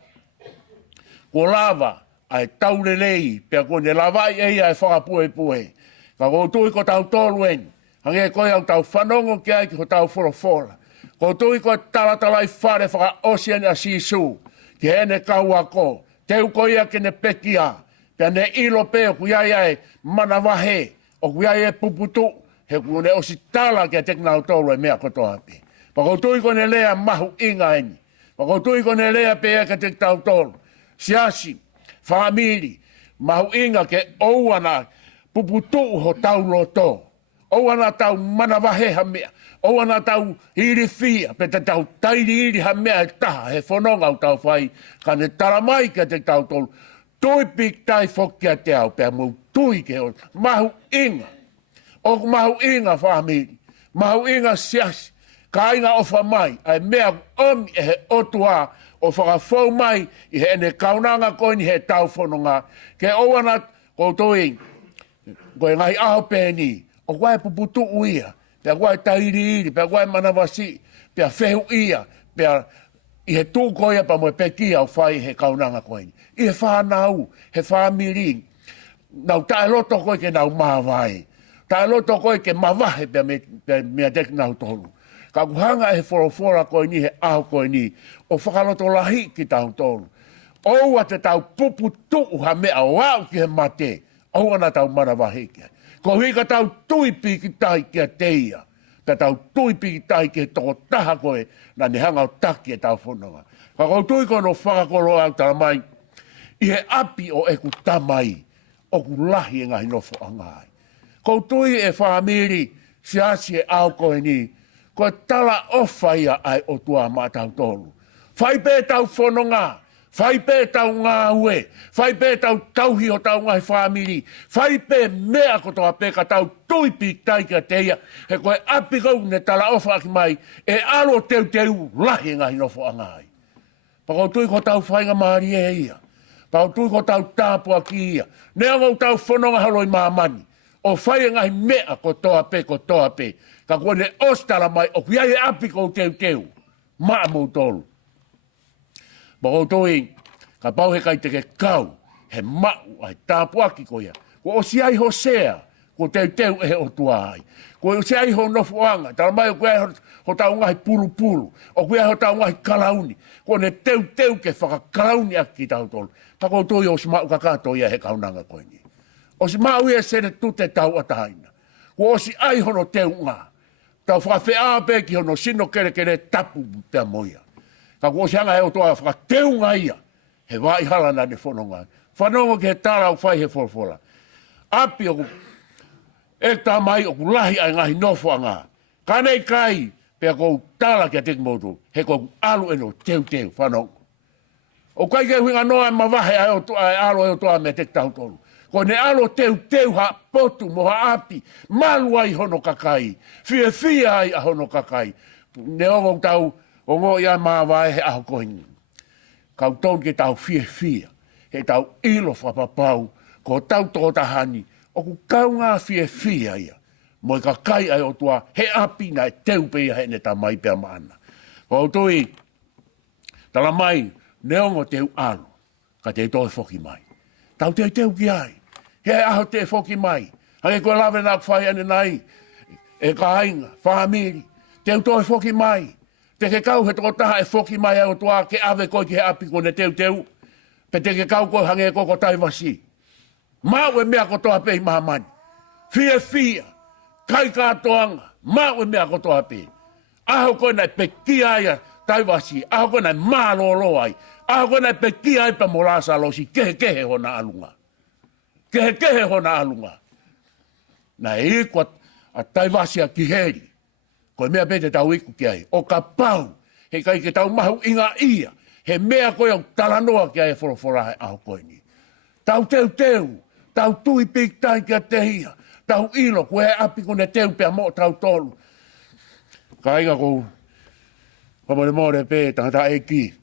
Ko lava, ai tau lelei, pia ko ne lavai ei ai whakapue. Ka ko tui ko tau tolu eni. Hange koe au tau whanongo ki ai ki ho tau wholawhola. Ko tui ko talatala i whare whaka osiani a sisu, ki he ene kaua ko, teu ko ia ke ne pekia, pia ne ilo pe o kuiai ai mana wahe, o kuiai e puputu, he ku ne osi tala ki a teknau tolu e mea kotoa pe. Pa ko tui ko ne lea mahu inga eni, pa ko tui ko ne lea pe eka teknau tolu, siasi, whamiri, mahu inga ke ouana puputu ho tau loto, ouana tau mana wahe ha mea, ouana tau hiri fia, pe te tau tairi hiri ha mea e taha, he whanonga au tau whai, ka ne taramai ka te tau tolu, tui pik tai whoki a te au, pia mou tui ke o, mahu inga, o mahu inga whamiri, mahu inga siasi, ka inga ofa mai, ai mea omi e he otua, o whakawhau mai, i he ene kaunanga koini he tau whanonga, ke ouana koutou koe ngai aho pēni, o koe puputu uia, pia koe tairi iri, pia koe manawasi, pia whehu ia, pia i he tūkoia pa moe pekia au whai he kaunanga koini. I he whanau, he whamiri, nau tae loto koe ke nau mawai, tae loto koe ke mawahe pia mea tek nau tolu. Ka kuhanga he whorofora koini, he aho koini, o whakaloto lahi ki tau tolu. Oua te tau puputu ha mea wau ki he mate, oua na tau manawahe kia. Ko hika tau tuipi ki tahi kia teia. Ka tau tuipi ki tahi kia toko taha koe na ne hanga o taki e tau whanonga. Ka kou tui koe no whakakolo au tala mai. I he api o eku tamai. O ku lahi e ngahi nofo a ngai. Kou tui e whamiri siasi e au koe ni. Koe tala ofa ia ai o tua ma tau tolu. Whai pē tau whanonga. Whai pē tau ngā ue, whai pē tau tauhi o tau ngai whamiri, whai pē mea kotoa pē ka tau tuipi taika teia, he koe api kau ne tala ofa aki mai, e alo teu lahi ngai nofo a ngai. Pako tui ko tau whainga maari e ia. Pako tui ko tau tāpua ki ia. Nea ngau tau whanonga haloi maamani. O whai ngai mea ko toa pe, ko toa pe. Ka kone ostara mai, o kuia e api ko teu teu. Maa mou tolu. Pako tui, ka pau he kai te kau, he mau ai tāpua ki ko ia. Ko o si ai hosea, ko teu teu e o tua ai. Ko o si ai ho nofuanga, tala mai o kuia ho tau ngahi pulu pulu. O kuia ho tau ngahi kalauni. Ko ne teu teu ke whakakalauni aki tau tolu. Pako tui o si mau kakato ia he kaunanga koe ni. O si mau ia Seletute Tauataina. Ko o si ai hono teu ngā. Tau whawhea pe ki hono sino kere kere tapu pia moia. Ka ko o si anga e o toa whakateu ngā ia. He wai halana ne whanonga. Whanonga ke he tāra o whai he whorwhora. Api o ku e tā mai o ku lahi ai ngahi nofo ngā. Kanei kai pia kou tāla kia tek motu. He kou alu eno teu teu whanonga. O kai ke huinga noa e mawahe ai o toa e alo e o toa me tek tau tolu. Ko ne alo teu teu ha potu mo ha api. Malu ai hono kakai. Fia ai a hono kakai. Ne ongo tau, ongo ia maa vai he aho kohingi. Kau ton ke tau fia. He tau ilo whapapau. Ko tau tōtahani. O ku kau ngā fia ia. Mo i kakai ai o tua he api na e teu pia he ne ta mai pia maana. Ko tui, tala mai, ne ongo teu alo. Ka te toi foki mai. Tau te teu ki ai. He aho te foki mai. Hange koe lawe nā kwhai ane nai. E ka hainga, whaamiri. Teu toi foki mai. Te ke kau he toko taha e foki mai au toa ke ave koe ki he api kone teu teu. Pe te ke kau koe hange e koko taiwasi. Mau e mea kotoa pe i mahamani. Fia. Kai kātoanga. Mau e mea kotoa pe. Aho koe nai pe kia ia taiwasi. Aho koe nai mālolo ai. Aho koe nai pe kia ai pa molasa losi. Kehe hona alunga. Kehe hona alunga. Na e ikua a taiwasi a kiheri. Koe mea pete tau iku ki ai. O ka pau. He kai ke tau mahu inga ia. He mea koe au talanoa ki ai e whorofora he aho koe ni. Tau teu. Tau tui pik tai kia te hia. Tau ilo koe he api kone teu pia mo tau tolu. Ka inga kou. Kamone more pe tangata e ki.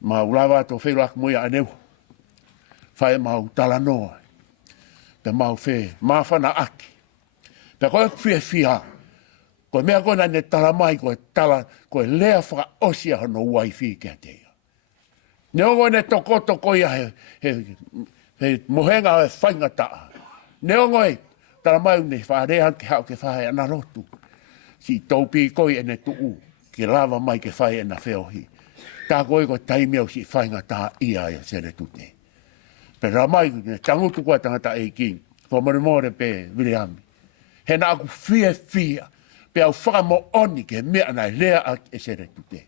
Ma ulawa to Fe'iloaki moia aneu. Whae mau talanoa. Pe mau whe, mawhana aki. Pe koe fia. Koe mea koe ne tala mai, koe lea whaka osia hono uai fi kia te ia. Ne ongo ne toko ia he mohenga o e whainga taa. Ne ongo e tala mai ne whaarehan ke hao ke whae ana rotu. Si taupi koe e ne tuu, ke lava mai ke whae e na whiohi. Tā koe koe taimiau si whainga taa ia e Seletute. Pe ramai, tangutu koe tangata e king, ko more pe Williami. He na aku fia, pe au whakamo oni ke mea nai lea ak e Seletute.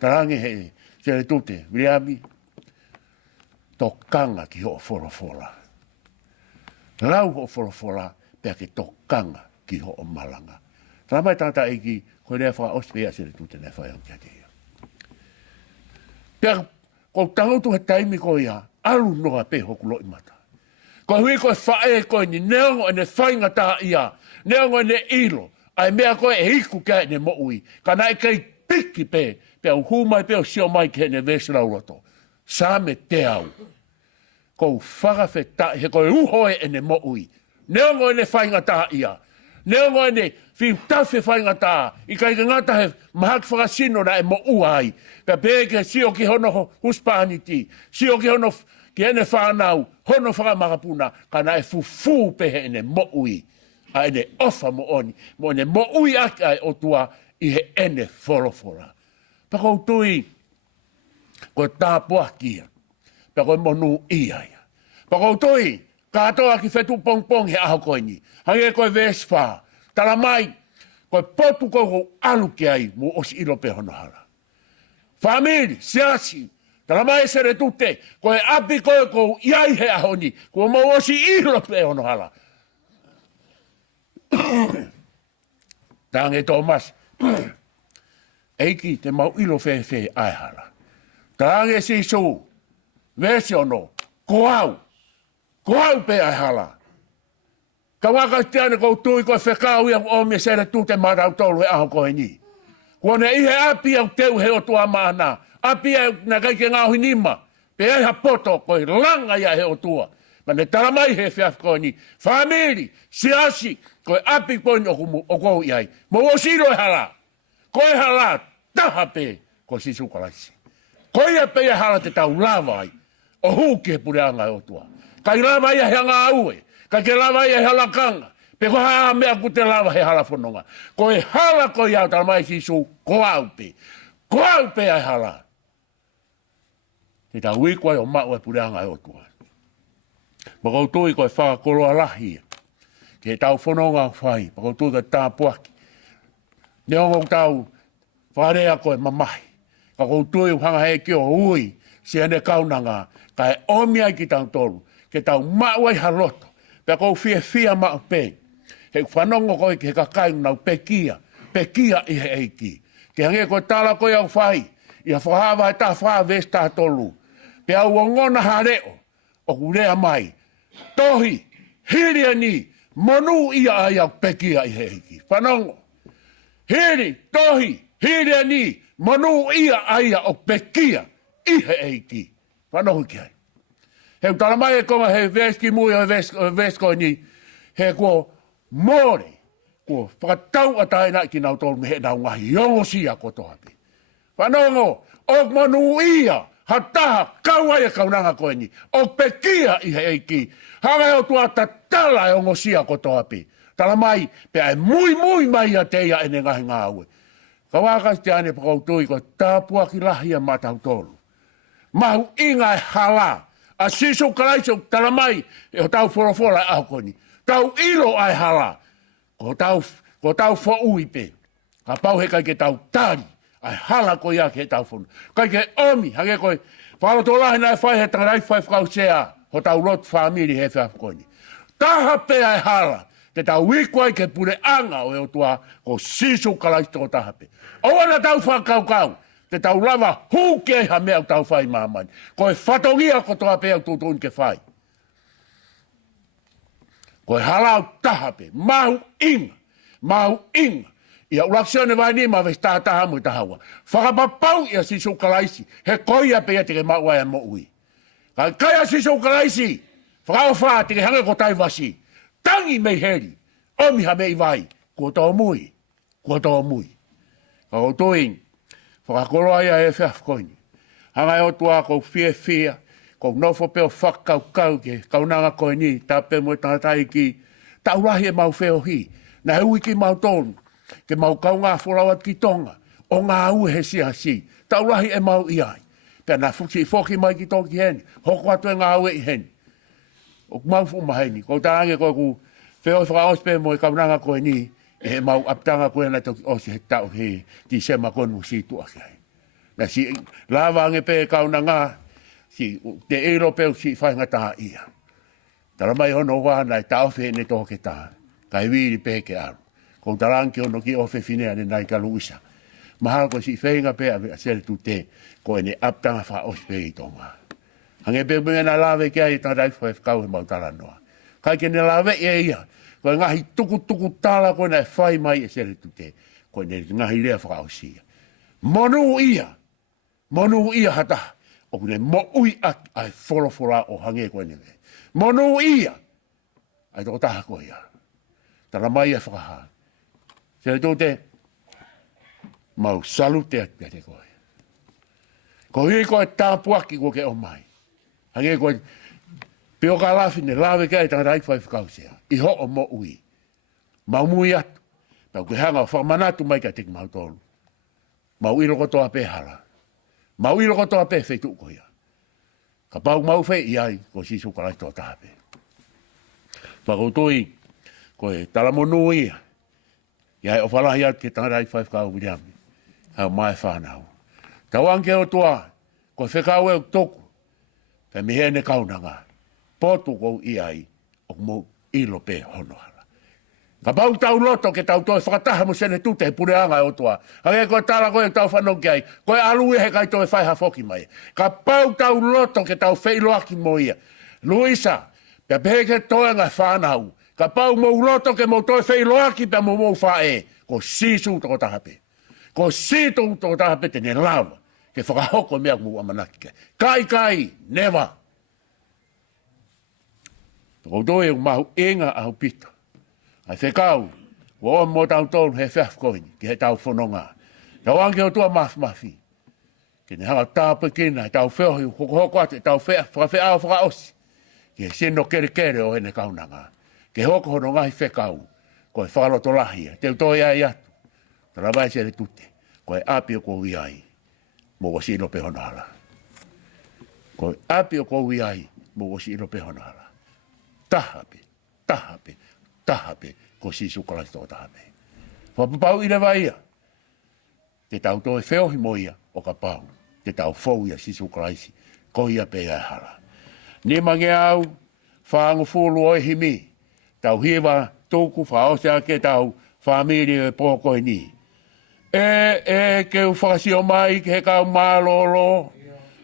Tarangi he Seletute, Williami, tokanga ki ho whorofora. Lau ho whorofora, pe ke tokanga ki ho o malanga. Ramai tangata e ki, koe lea whaka ospea Seletute ne whaiang kia te ia. Pe ko tangutu he taimi ko ia, alu noa pe hoku loi mata. Ko hui koe whae koe ni neongo ene whainga tā ia, neongo ene ilo, ai mea koe e hiku kia ene moui, ka nai kei piki pe au humai pe o sio mai ke ene vesela uroto. Sa me te au. Ko whakawhe ta, he koe uhoe ene moui, neongo ene whainga tā ia, neongo ene fiu tawhi whainga tā, i kai ngata he mahak whakasino na e mo uai, pe peke sio ki hono huspaniti, sio ki hono ki ene whanau, hono whakamahapuna, kana e fufu pehe ene mo ui, a ene ofa mo oni, mo ene mo ui aki ai o tua i he ene wholofora. Pako tui, ko tāpua kia, pako monu ia ia. Pako tui, katoa ki Fetu'upongipongi he aho koini, hange koe vespa, tala mai, koe potu koe alu ki ai, mu osi ilo pe hono hala. Famili, siasi, tala mai Seletute, koe api koe iai he ahoni, koe mo osi ilo pe hono hala. Tange Thomas, eiki te mau ilo fe ai hala. Tange sisu, vesi ono, koau pe ai hala. Ka waka tiane kou tui koe whekau ia omi Seletute marau tolu he aho koe ni. Kone ihe api au teu he o tua maana, apia na kai ke ngau hinima pe ai hapoto ko langa ia he o tua ma ne taramai he fiafkoni family siasi ko api poni o ko iai mo o siro hala ko hala tahape ko sisu kalasi ko ia pe hala te tau lavai o huke pureanga o tua kai lava ia hanga aue kai ke lava ia hala kanga pe ko ha me aku te lava he hala fononga ko hala ko ia taramai sisu ko aupe ai hala te tau wikwa o maua pureanga o tua Pako tui koe whakakolo alahi. Ke tau whanonga whai. Pako tui koe tāpuaki. Ne ongo tau wharea koe mamahi. Pako tui hanga hei ki o ui. Sia ne kaunanga. Kai omia ki tau tolu. Ke tau mauai haloto. Pako fia mau pe. He whanongo koe ke kakai nau pekia. Pekia i he eiki. Ke hange koe tala koe au whai. Ia whahawa e tā whaavest tā tolu. Pe au o ngona hareo. O kurea mai. Tohi, hiria ni, monu ia ai au pekia i heiki. Whanongo. Hiri, tohi, hiria ni, monu ia ai au pekia i heiki. Whanongo ki hai. Heu tala mai e konga he veski mui o vesko ni. He ko more. Ko whakatauataina ki nau tolu me he nau ngahi. Yongo sia ko tohapi. Whanongo, o monu ia. Hataha, kaua e kaunanga koe ni. O pekia i heiki. Hanga o tua tatala e ongo sia koto api. Tala mai, pe ai mui mai a teia ene ngahi ngā ue. Ka wakas te ane pakautui ko tāpua ki lahia matau tolu. Mahu inga e hala. A siso kalaiso tala mai e o tau forofora e au koni. Tau ilo ai hala. Ko tau fōui pe. Ka pau he kai ke tau tari. Ai hala ko ia ke tau fonu. Kai ke omi, hake koe, whaloto lahi nai whai he tangarai whai whakau sea, ho tau lot whamiri he whakoni. Taha pe ai hala, te tau wikuai ke pure anga o eo tua, ko sisu kalaito o taha pe. Oana tau whakaukau, te tau lava huke ha mea tau whai mamani. Koe whatongia ko toa pe au tutun ke whai. Koe halau taha pe, mahu inga. Ia ulaksione vai ni ma ves taha mo tahawa. Whakapapau ia sisu kalaisi. He koia pe ia te ke maua e mo ui. Kai sisu kalaisi. Whakawha te ke hange ko tai wasi. Tangi mei heri. Omi ha mei vai. Kua tau mui. Ka o toin. Whakakolo ia e whiafkoini. Hanga e o tua ko fia. Ko nofo peo whakaukau ke kaunanga koe ni. Ta pe mo tangatai ki. Ta urahi e mau wheo hi. Na he ui ki mau tonu. Ke mau kau ngā whorawat ki tonga, o ngā ue he si. Taurahi e mau iai. Pea nā fuki i whoki mai ki toki heni, hoko atu e ngā ue i heni. O mau fuma heni, ko tānge koe ku wheo whakaospe mo i kaunanga koe ni, e he mau aptanga koe na toki osi he tau he ti sema konu si tuaki hei. Na si lava ange pe kaunanga, si te eiro peu si whainga taha ia. Tara mai hono wāna i tau whene toke taha, kai wiri pe ke aru. Ko taranki ono ki ofe finea ne nai kaluisa. Mahal ko si whenga pe a Seletute ko ene aptanga wha ospe i tonga. Hange pe mena lawe kia i tātai whae whakau he mau talanoa. Kai ke ne lawe e ia. Ko ngahi tuku tala ko ne whai mai e Seletute. Ko ne ngahi lea whakaosia. Monu ia hata. O kune mo ui ai wholofora o hange ko ne. Monu ia. Ai toko taha ko ia. Tara mai e whakahaa. Seletute, mau salute at pia te koe. Ko hui koe tāpuaki ko ke o mai. Hange koe, pio ka lafi ne lawe kai tanga raifai whakausea. I ho o mo ui. Mau mui atu. Pau ke hanga o whamanatu mai ka teki mau tolu. Mau ilo kotoa pe hala. Mau ilo kotoa pe Fetu'upongipongi. Ka pau mau whei iai ko sisu kalaito tahape. Whakautoi, koe talamonu ia. Ia o whalahi atu ke tangarai whai whakau wiriami. Hau mai whanau. Tau anke o toa, ko whekau e o toku. Pe mihene kaunanga. Potu kou iai, o mo ilo pe honohala. Ka pau tau loto ke tau toi whakataha mo Seletute pureanga e o toa. Hage koe tala koe tau whanoki ai. Koe alue he kai toi whai hafoki mai. Ka pau tau loto ke tau Fe'iloaki mo ia. Luisa, pe peke toenga whanau. Ka pau mo uloto ke mo toi Fe'iloaki pe mo whae. Ko sisu toko tahape. Ko situ toko tahape te ne lava. ke whakahoko mea mua manaki. Kai, never. O doe o mahu inga au pita. Ai whekau, o mo tau tonu he whiafkoini, ki he tau whanonga. Tau ange o tua mafi. Ki ne hanga tāpa kina, tau whiohi, hoko atu, tau whawhiao whakaosi. Ki he sino kere o hene kaunanga. Ki hoko hono ngahi whekau, ko e whaloto lahia, te utoi ai atu. Tara vai Seletute, ko e api o kou iai, mo o sino pehonala. Ko e api o kou iai, mo o sino pehonala. Tahape, ko sisu kalai tō tahape. Whapapau ina vaia, te tau toi whiohi moia o ka pau, te tau whauia sisu kalaisi, ko ia pe ai hala. Ni mange au, whaangu fulu o himi, tau hiwa tōku whaose ake tau whamiri e pōkoi ni. Ke u whakasio mai ke he kau mālolo,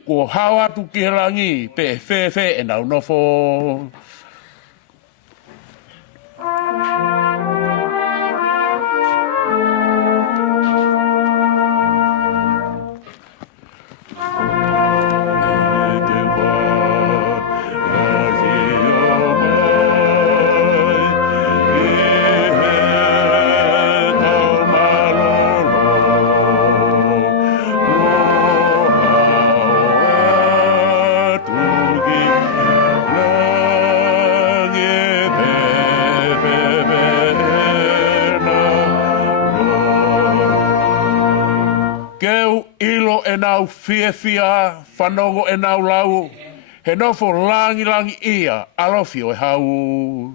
ko hau atu ki he rangi, pe whewhe e nau nofo. E nau fia, whanongo e nau lau, he nofo langi ia, alofi o e hau.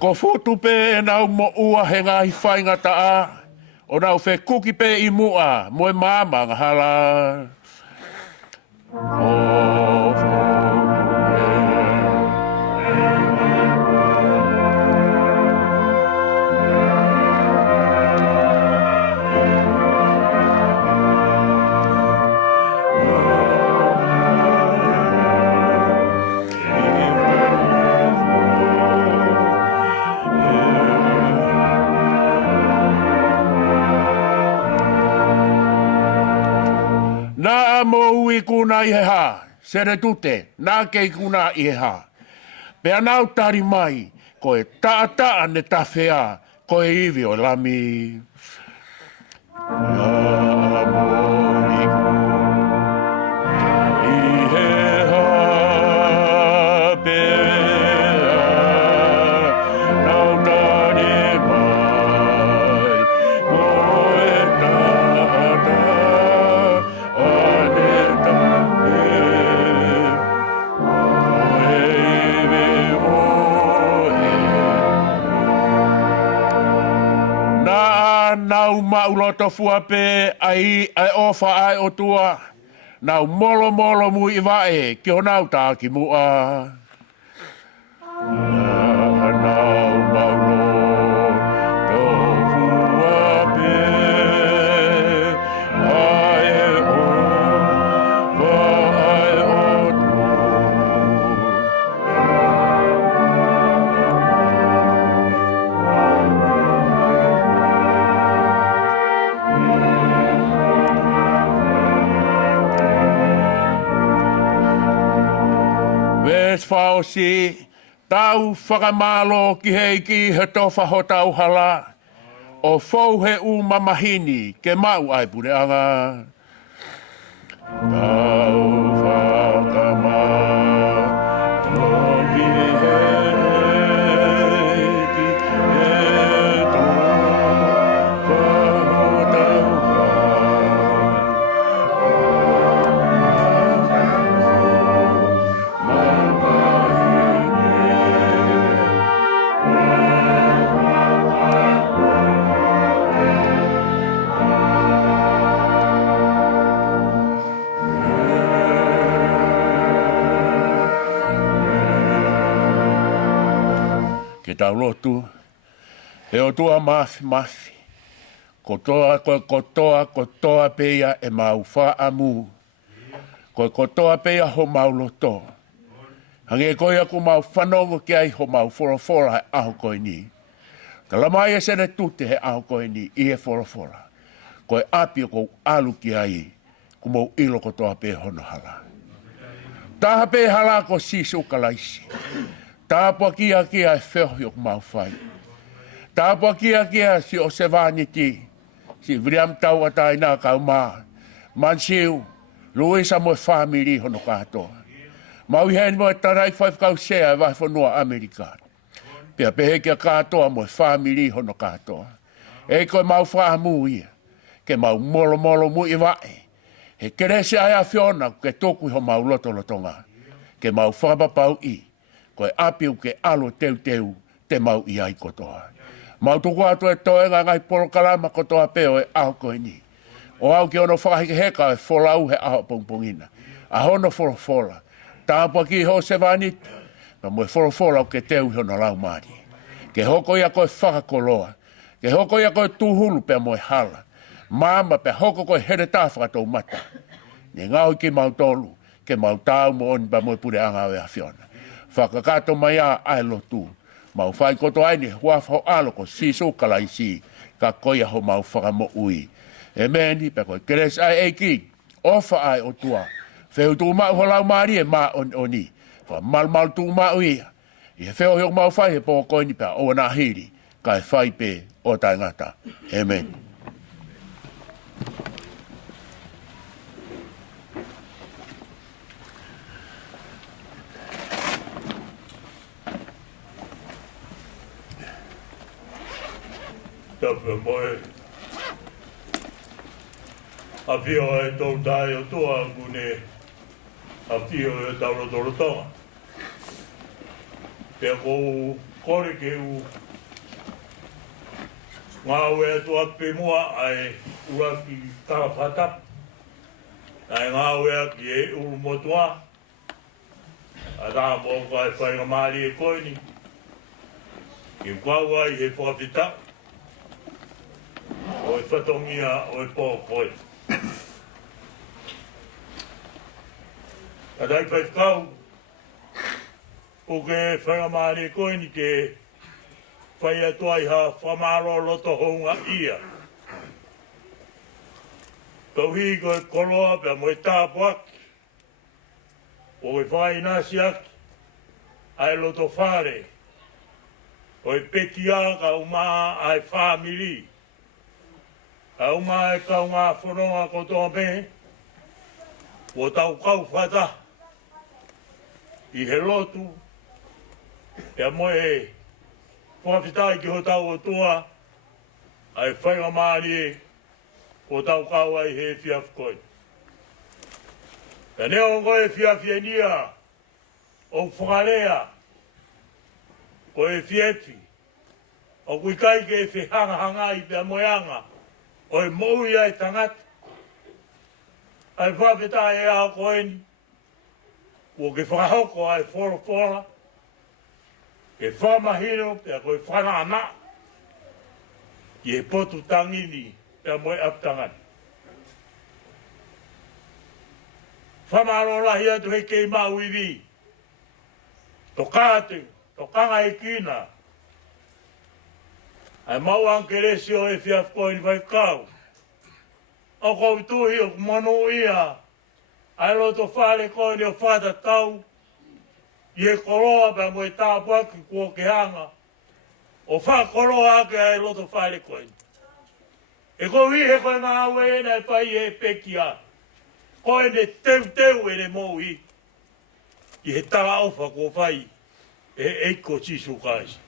Ko futu pe nau mo ua he ngahi whainga taa, o nau whe kuki pe i mua, moe māma ngahala. Nā mo ui kuna i he ha, Seletute, nā kei kuna i he ha. Pea nau tari mai, ko e taa ne tawhea, ko e iwi o lami. Nā mo ui kuna i he ha, pea nau tari mai, ko e taa. Nau mauloto fuape ai ofa ai o tua. Nau molo mui i vae ki o nau tā ki mua. Nau mauloto fuape ai ofa ai o tua. Whaosi, tau whakamalo ki heiki he tofa ho tau hala, o fau he mamahini ke mau ai pureanga. Tau whakamalo ki heiki he tofa ho tau hala. ke tau lotu, e o tua mafi, kotoa peia e mau wha amu, kotoa peia ho mau loto. Hange koe aku mau whanongo ki ai ho mau whorofora he aho koe ni. Ka lamai e Seletute he aho koe ni i he whorofora. Koe api o kou alu ki ai, ku mau ilo kotoa pe hono hala. Taha pe hala ko sisu kalaisi. Tāpua kia e wheohi o mau whai. Tāpua kia si o se vāni ti. Si vriam Tauataina kau maa. Mansiu, Luisa mo family hono katoa. Mau hen mo tarai whai kau sea e vai whanua Amerika. Pea pehe kia katoa mo family hono katoa. E koe mau whahamu ia. Ke mau molo mu i wae. He kerese ai a whiona ke toku ho mau lotonga. Ke mau whapapau i. Koe apiu ke alo teu te mau i ai kotoa. Mau tuku atu e toenga ngai polokalama kotoa peo e aho koe ni. O au ki ono whakahike heka e wholau he aho pongpongina. A hono wholofola. Tāpua ki ho se vānitu. Na moe wholofola o ke teu hono lau maari. Ke hoko ia koe whakakoloa. Ke hoko ia koe tuhulu pe moe hala. Mama pe hoko koe here tāwhakatou mata. Ni ngau ki mau tolu. Ke mau tāu mo oni pa moe pure anga o e a whiona. Whakakato mai a Failotu. Mau whai koto aini huafa ho alo ko sisu kalaisi ka koia ho mau whakamo ui. E meni pe koe keres ai eiki. Ofa ai o tua. Fetu'upongipongi ho lau maari e maa oni. Wha mal tu maa uia. I he wheo hiok mau whai he po koini pe o na hiri. Ka e whai pe o tai ngata. Amen. Tapa moe. A whio e tau tai o toa kune. A whio e tau rotoro tonga. Pea kou kore ke u. Ngā ue toa pe mua ai ua ki tāwhatap. Ai ngā ue ki e uru motua. A tā mō kai whainga maari e koini. Ki ukaua i he whakawhita. O e whatongia o e pōkoi. A dai whaikau, o ke whangamāre koe ni ke whai atua i ha whamaro loto hounga ia. Tauhi koe koloa pia mo e tāpuaki, o e whai nasi aki, ai loto whare, o e pekia ka umaa ai whamiri. Au mai kau ngā whanonga kotoa me, o tau kau whata, i he lotu, e moe whawhitai ki ho tau o tua, ai whainga maari o tau kau ai he whiafkoi. E neo ngoe whiawhiania, o whakarea, ko e whiefi, o kuikai ke e whihanga i pia moeanga, o e moui ai tangata. Ai whawhita e aho koeni. O ke whakahoko ai whorofora. Ke whamahino pia koe whanana. I e potu tangini pia moe aptangani. Whamaro lahi atu he kei mau iwi. Tokate, tokanga e kina. Ai mau ankeresi o e whiafkoini whaikau. O kou tuhi o manu ia. Ai loto whare koini o whata tau. I e koroa pa mo e tāpuaki kua ke hanga. O wha koroa ake ai loto whare koini. E kou i he koe ngā aue ena e whai e pekia. Koine teu e ne mou i. I he tala ofa kua whai. E eiko sisu kaisi.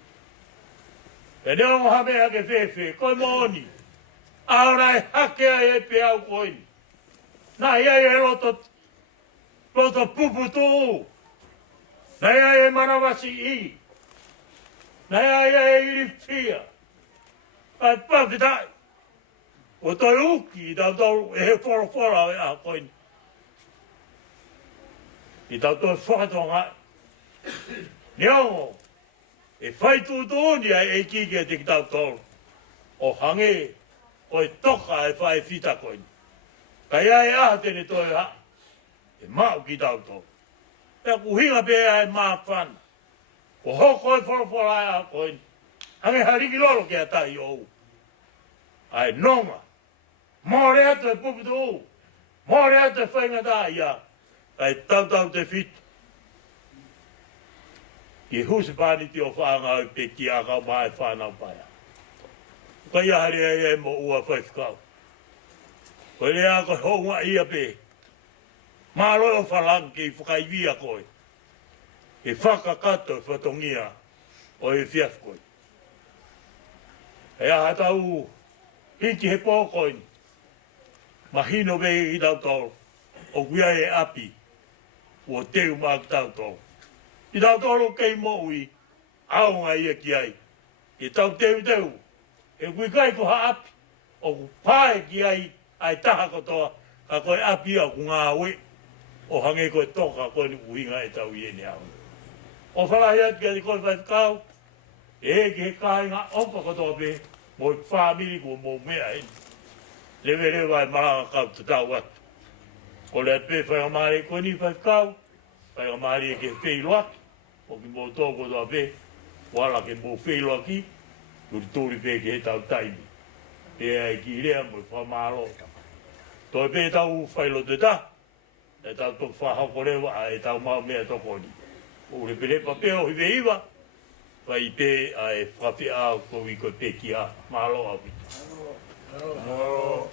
E neo mohamea ke whewhe, koe mooni. Aora e hakea e pe au koini. Nā iai e loto pupu tō. Nā iai e marawasi i. Nā iai e iri whia. Ai papitai. O toi uki i tau e he whorofora e a koini. I tau toi whakatonga. Niongo. e Faitoka e kike te kitau tolu. O hange, o e toka e whae whita koini. Kai ai aha tene toi ha, e mau ki tau tolu. Pea kuhinga pea e maa whana. Ko hoko e whorofora ai a koini. Hange hariki lolo ke a tai ou. Ai nonga. Mōre atu e pupitu ou. Mōre atu e whaingata ia. Ai tau te whitu. Ki husi pāni ti o whaanga o pe ki a kau mai whanau paia. Kai ahari e mo ua whaifkau. Koe lea koe honga ia pe. Mālo o whalang ki whakaiwia koe. E whakakato e whatongia o e whiaf koe. E aha tau hiki he pōkoini. Mahino vei i tau tolu. O kuia e api. O teu mak tau tolu. I tau tolu kei moui. Aonga ia ki ai. I tau teu. E kui kai ko ha api. O ku pae ki ai. Ai taha kotoa. Ka koe api au ku ngā ue. O hange koe toka koe ni uhinga e tau iene au. O whalahi atu kia ni koe whaifkau. E ki he kāinga opa kotoa pe. Mo i whamiri ko mo mea heni. Lewe e Malanga'i te tau atu. Ko le pe whaikamari koe ni whaifkau. Whaikamari e ke Fe'iloaki. O ki mo tōko toa pe. Wala ke mo Fe'iloaki. Kuri tōri pe ke he tau taimi. E ai ki rea mo i whamaro. Toi pe tau Failotu ta. E tau tō whahako rewa a e tau mau mea toko ni. O le pere papeo hi veiwa. Vai pe a e whawhi a ko i koe pe ki a. Malo a pita. Malo.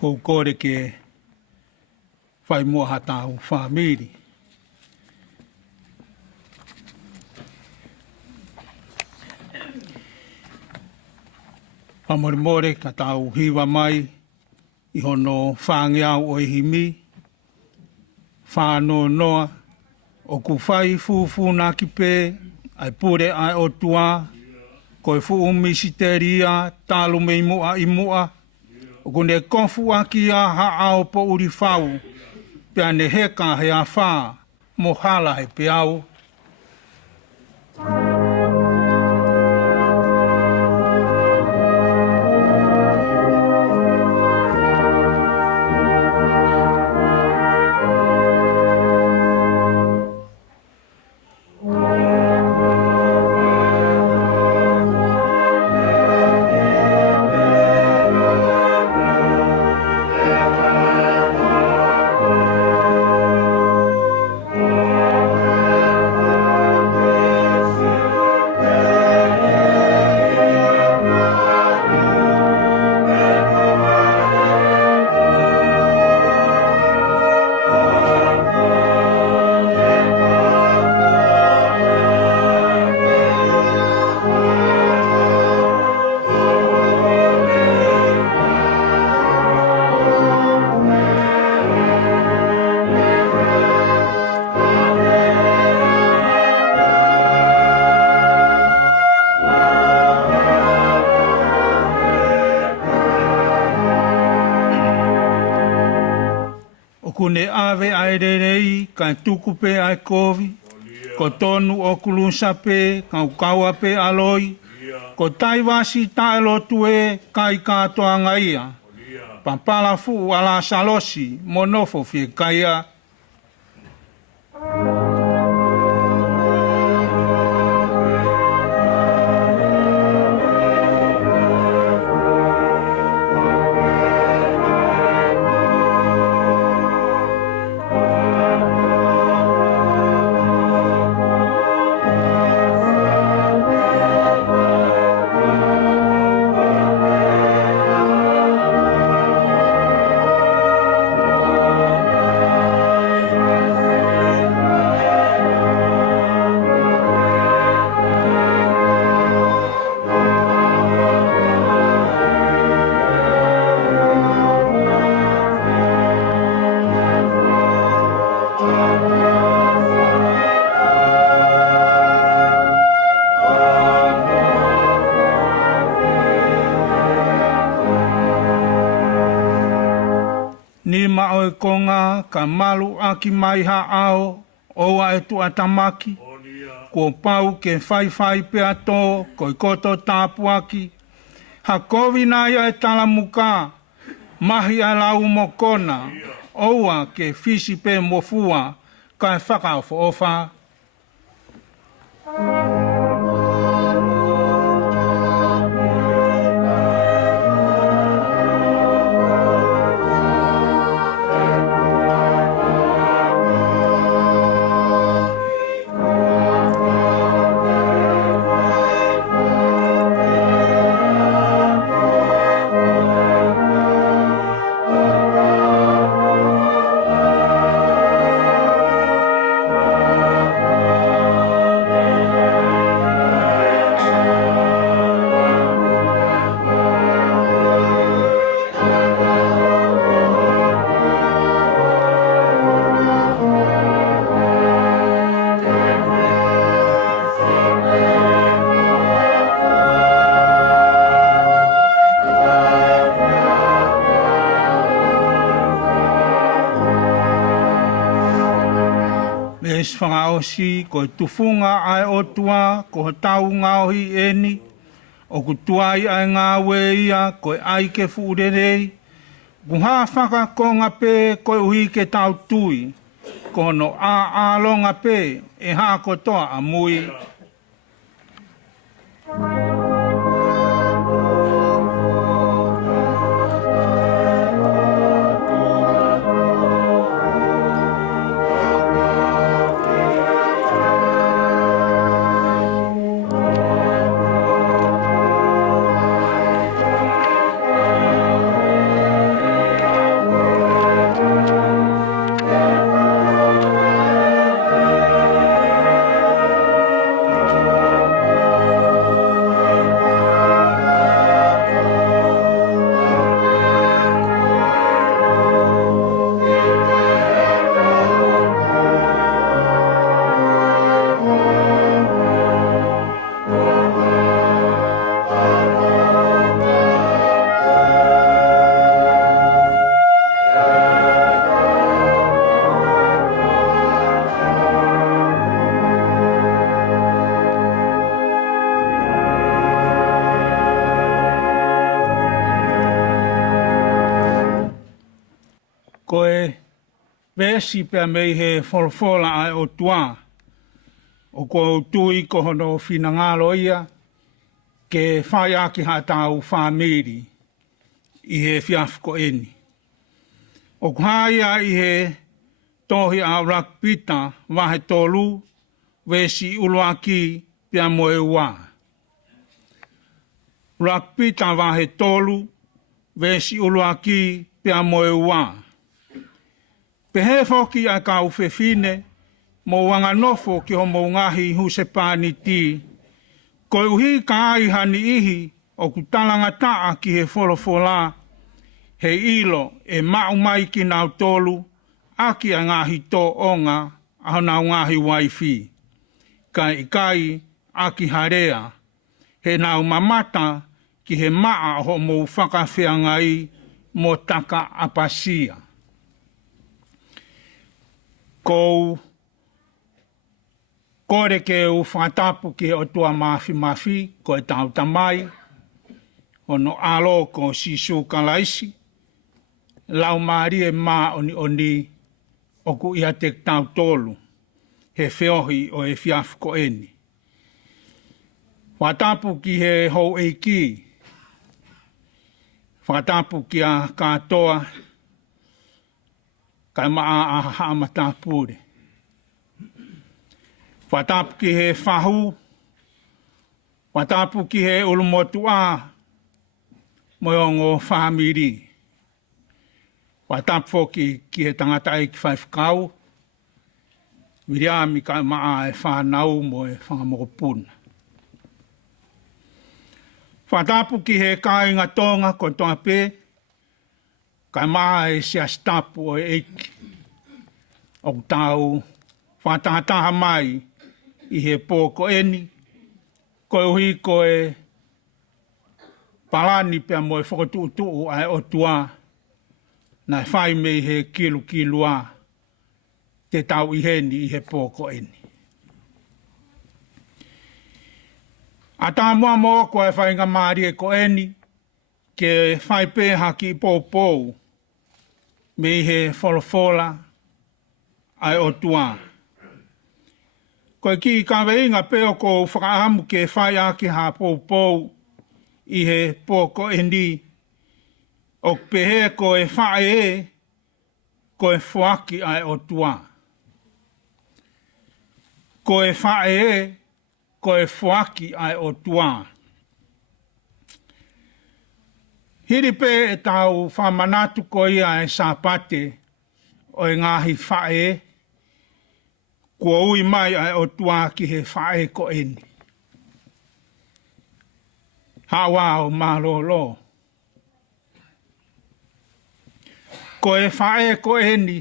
Ko kore ke whai mua hatau whamiri. Whamorimore ka tau hiwa mai i hono whangeau o ihimi, whāno noa, o ku whai fufu ki pē, ai pure ai o tua, koe fuu misiteria, tālu me imua, o kune konfu aki a haao po uri whau, pia ne heka he a whā, mo hala he peau. Kune ave ai rerei, kai tuku pe ai kovi, ko tonu o kulunsa pe, kau kaua pe aloi, ko taiwasi Failotu e kai katoa ngaia, pampala fu ala salosi, monofo fie kaia. Ni mao konga ka malu aki mai haao, oa e tu atamaki, ko pau ke whai pe ato, ko koto tāpuaki. Ha kovi nai e talamuka, mahi a lau mokona, oa ke fisi pe mofua, ka e whakao ofa. Es whangaosi ko tufunga ai o tua ko tau ngaohi eni o ku tuai ai ngā weia ko ai ke fuurerei ku haa whaka ko ngā pē ko uhi ke tau tui ko no a longa pē e haa ko toa a mui. Vesi pia mei he folfola ai o tua. O ko tui ko hono fina ngalo ia. Ke Fe'iloaki ha tau whamiri. I he fiafko eni. O kuhaia i he tohi a rakpita wahe tolu. Vesi uluaki pia moe wā. Rakpita wahe tolu. Vesi uluaki pia moe wā. Pehe foki a ka uwhewhine, mo wanga nofo ki ho mo ngahi huse pāni ti. Ko uhi ka ai hani ihi o kutalanga taa ki he wholofola, he ilo e mau mai ki nau tolu, aki a ngahi tō onga, a nau ngahi waifi. Kai aki harea, he nau mamata ki he maa ho mo whakawhiangai mo taka apasia. Ko kore ke u whatapu ki o tua mafi, ko e tau tamai, ono alo ko sisu kalaisi, lau maari e maa oni o ku ia te tau tolu, he whiohi o e fiafko eni. Whatapu ki he hou eiki, whatapu ki a katoa, kai maa a haamata pure. Whatapu ki he whahu, whatapu ki he ulumotua, moiongo whamiri. Whatapu ki he tangata e ki whaifkau, miriami kai maa e whanau mo e whangamokopuna. Whatapu ki he kāinga tonga ko toa pē, kai maa e siastapu o e eiki. O tau whatataha mai i he pōko eni, ko uhi ko e palani pia mo e whakatuutuu ai o tua, na whai mei he kilua te tau iheni i he pōko eni. A tā mua mō ko e whainga maari e ko eni, ke whai pēha ki pōpou, me he wholofola ai o tua. Ko ki ka weinga peo ko whakaamu ke Fe'iloaki ha pōpou i he pōko eni, o pehe ko e whae ko e whuaki ai o tua. Ko e whae ko e whuaki ai o tua. Hiri pē e tau whamanatu ko ia e sāpate o e ngāhi whae, kua ui mai ai o tua ki he whae ko eni. Hawa o mālolo. Ko e whae ko eni,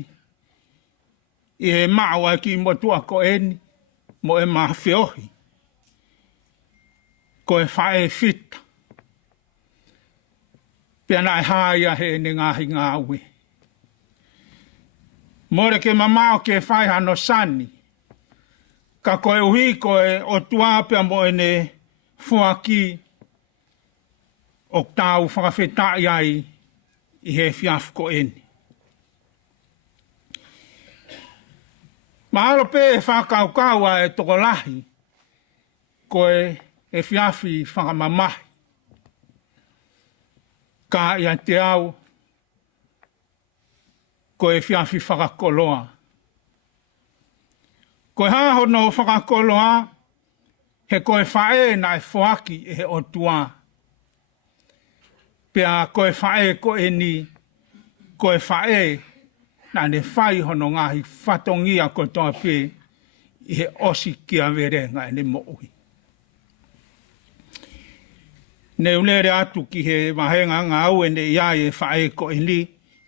i he mau ai ki motua ko eni, mo e mawhiohi. Ko e whae whita. Pia nai haia he ne ngahi ngā ue. More ke mamao ke whae hano sani. Ka koe uhi koe o tua pia mo e ne fuaki o tau whakawhetai ai i he fiafko eni. Mahalo pe e whakaukau e toko lahi koe e fiafi whakamamahi. Ka ia te au koe fiafi whakakoloa. Koe haho no whakakoloa he koe whae na e whoaki e he o tua. Pea koe whae ko e ni koe whae na ne whai hono ngahi whatongia ko toa pē i he osi kia verenga e ne moui. Ne ulere atu ki he wahenga ngā au e ne iai e whae ko e ni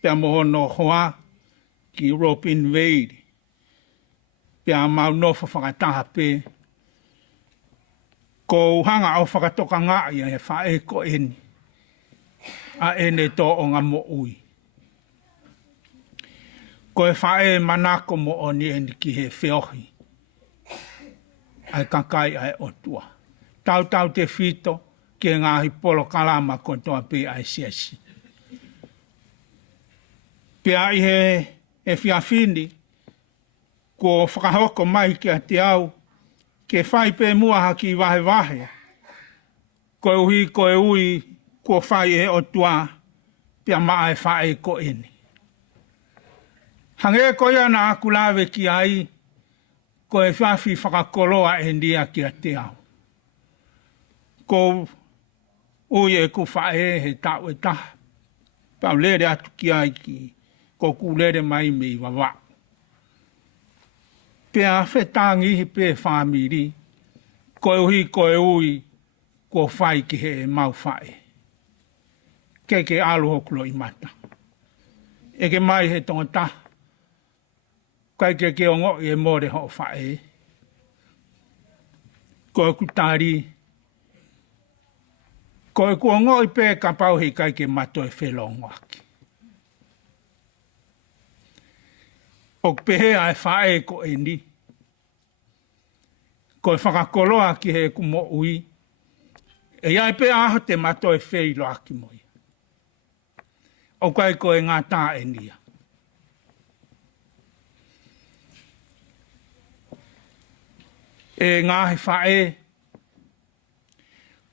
pia mohono hoa ki Europe invade. Pia mau nofa whakataha pē. Ko hanga au whakatoka ngā ia e whae ko e ni. A e ne tō o ngā moui. Ko e whae manako mo o ni e ni ki he whiohi. Ai kakai ai otua. Tau te whito ki ngāhi polo kalama ko toa pē ai siasi. Pia i he e whiawhini, ko whakahoko mai ki a te au, ke whai pē mua haki wahe wahe. Ko uhi, ko e ui, ko whai e o tua, pia maa e whae ko eni. Hange ko ia na aku lawe ki ai, ko e whawhi whakakoloa e ndia ki a te au. Ko ui e ku whae he tau e taha. Pau lere atu ki ai ki, ko ku lere mai me i wawa. Pea whetangi hi pē whamiri, ko e uhi, ko e ui, ko whai ki he e mau whae. Ke alu hokulo i mata. E ke mai he tonga taha. Kai ke ongo i e more ho whae. Ko e kutari. Ko e kuongo i pē ka pau hei kai ke mato e whelongo aki. O pehe ai whae ko e ni. Ko e whakakoloa ki he kumo ui. E ai pē aho te mato e Fe'iloaki moi. O kai ko e ngā tā e nia. E ngā he whae.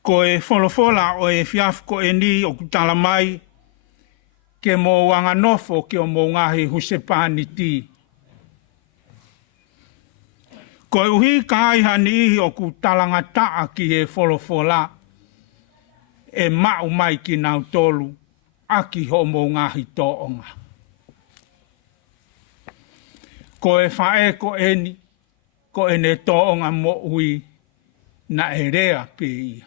Ko e wholofola o e whiafu ko e ni o kutala mai. Ke mō wanga nofo ke o mō ngahi husepani ti. Ko e uhi ka aihani ihi o kutalanga taa ki he wholofola. E mau mai ki nau tolu. Aki ho mō ngahi tō onga. Ko e whae ko e ni. Ko e ne tō onga mo ui. Na e rea pe ia.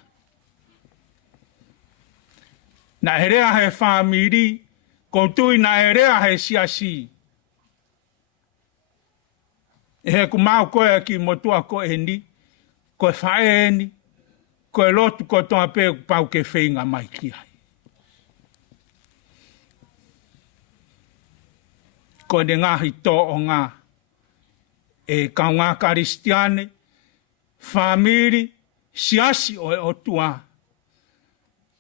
Na e rea he whamiri. Ko tui na e rea he siasi. E he ku mau koe ki motua ko e ni. Ko e whae e ni. Ko e lotu ko tonga pe pau ke whinga mai ki ai. Ko ne ngahi tō o ngā. E kaunga karistiane. Whamiri. Siasi o e otua.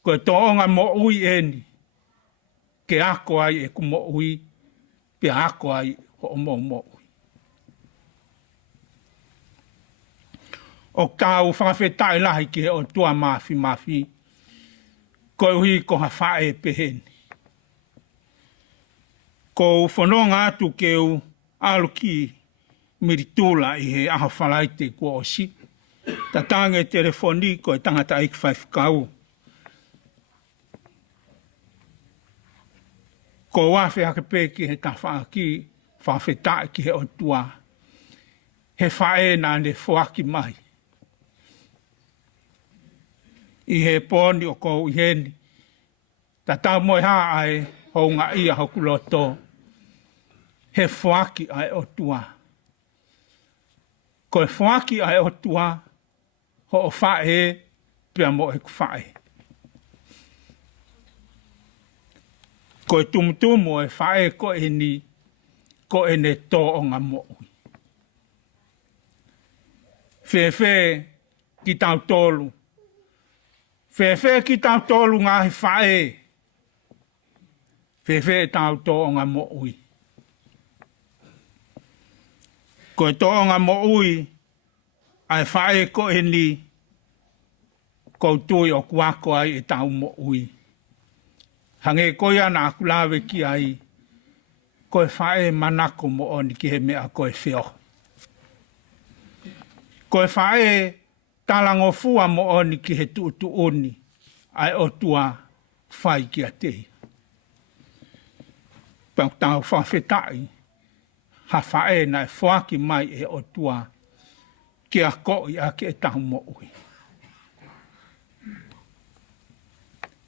Ko e tō o ngā mo ui e ni. Ke ako ai e ku mo ui. Pe ako ai ho mo ui. O tau whakawhetai lahi ki he o tua mafi. Ko uhi ko ha whae peheni. Ko whanonga atu ke u aluki miritula i he aha whalaite kua o si. Ta tange telefoni ko e tangata ik 5 kau. Ko wafe hake pe ki he tawha ki whawhetai ki he o tua. He whae na ne whoaki mai. I he pōni o kou i heni. Ta tau moe haa ai hou ngā ia hoku loto. He whaaki ai o tua. Ko e whaaki ai o tua, ho o whae, pia mo e ku whae. Ko e tumutumu e whae ko e ni, ko e ne tō o ngā mo'ui. Whewhe ki tau tōlu. Whewhe ki tau tōlu ngāhi whae. Whewhe tau tō o ngā mo'ui. Ko e tō o ngā mo'ui, ai whae ko e ni, ko tui o kuako ai e tau mo'ui. Hange ko ia na aku lawe ki ai, ko e whae manako mo'oni ki he mea ko e whio. Ko e whae talango fua mo'oni ki he tuutuuni, ai o tua whai ki a te. Pau tau whawhetai, ha whae na e whaaki mai e o tua, ki a koi a ki e tau mo'ui.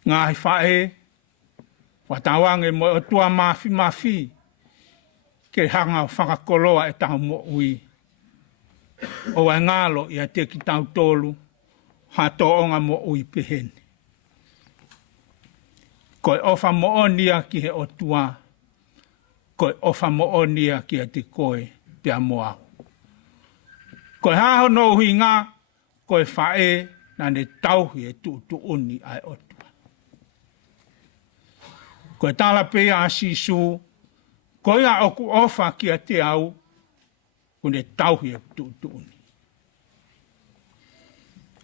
Ngāhi whae, watawange mo o tua mafi, ke hanga o whakakoloa e tau mo'ui. O ai ngalo i a te ki tau tolu, ha tō onga mo'ui peheni. Ko e ofa mo'onia ki he o tua, ko e ofa mo'onia ki a te koe pia moa. Ko e haho no hui ngā, ko e whae na ne tauhi e tuutuuni ai o tua. Ko e tala pe a sisu, Koia oku ofa kia te au, kune tauhi e tuutuni.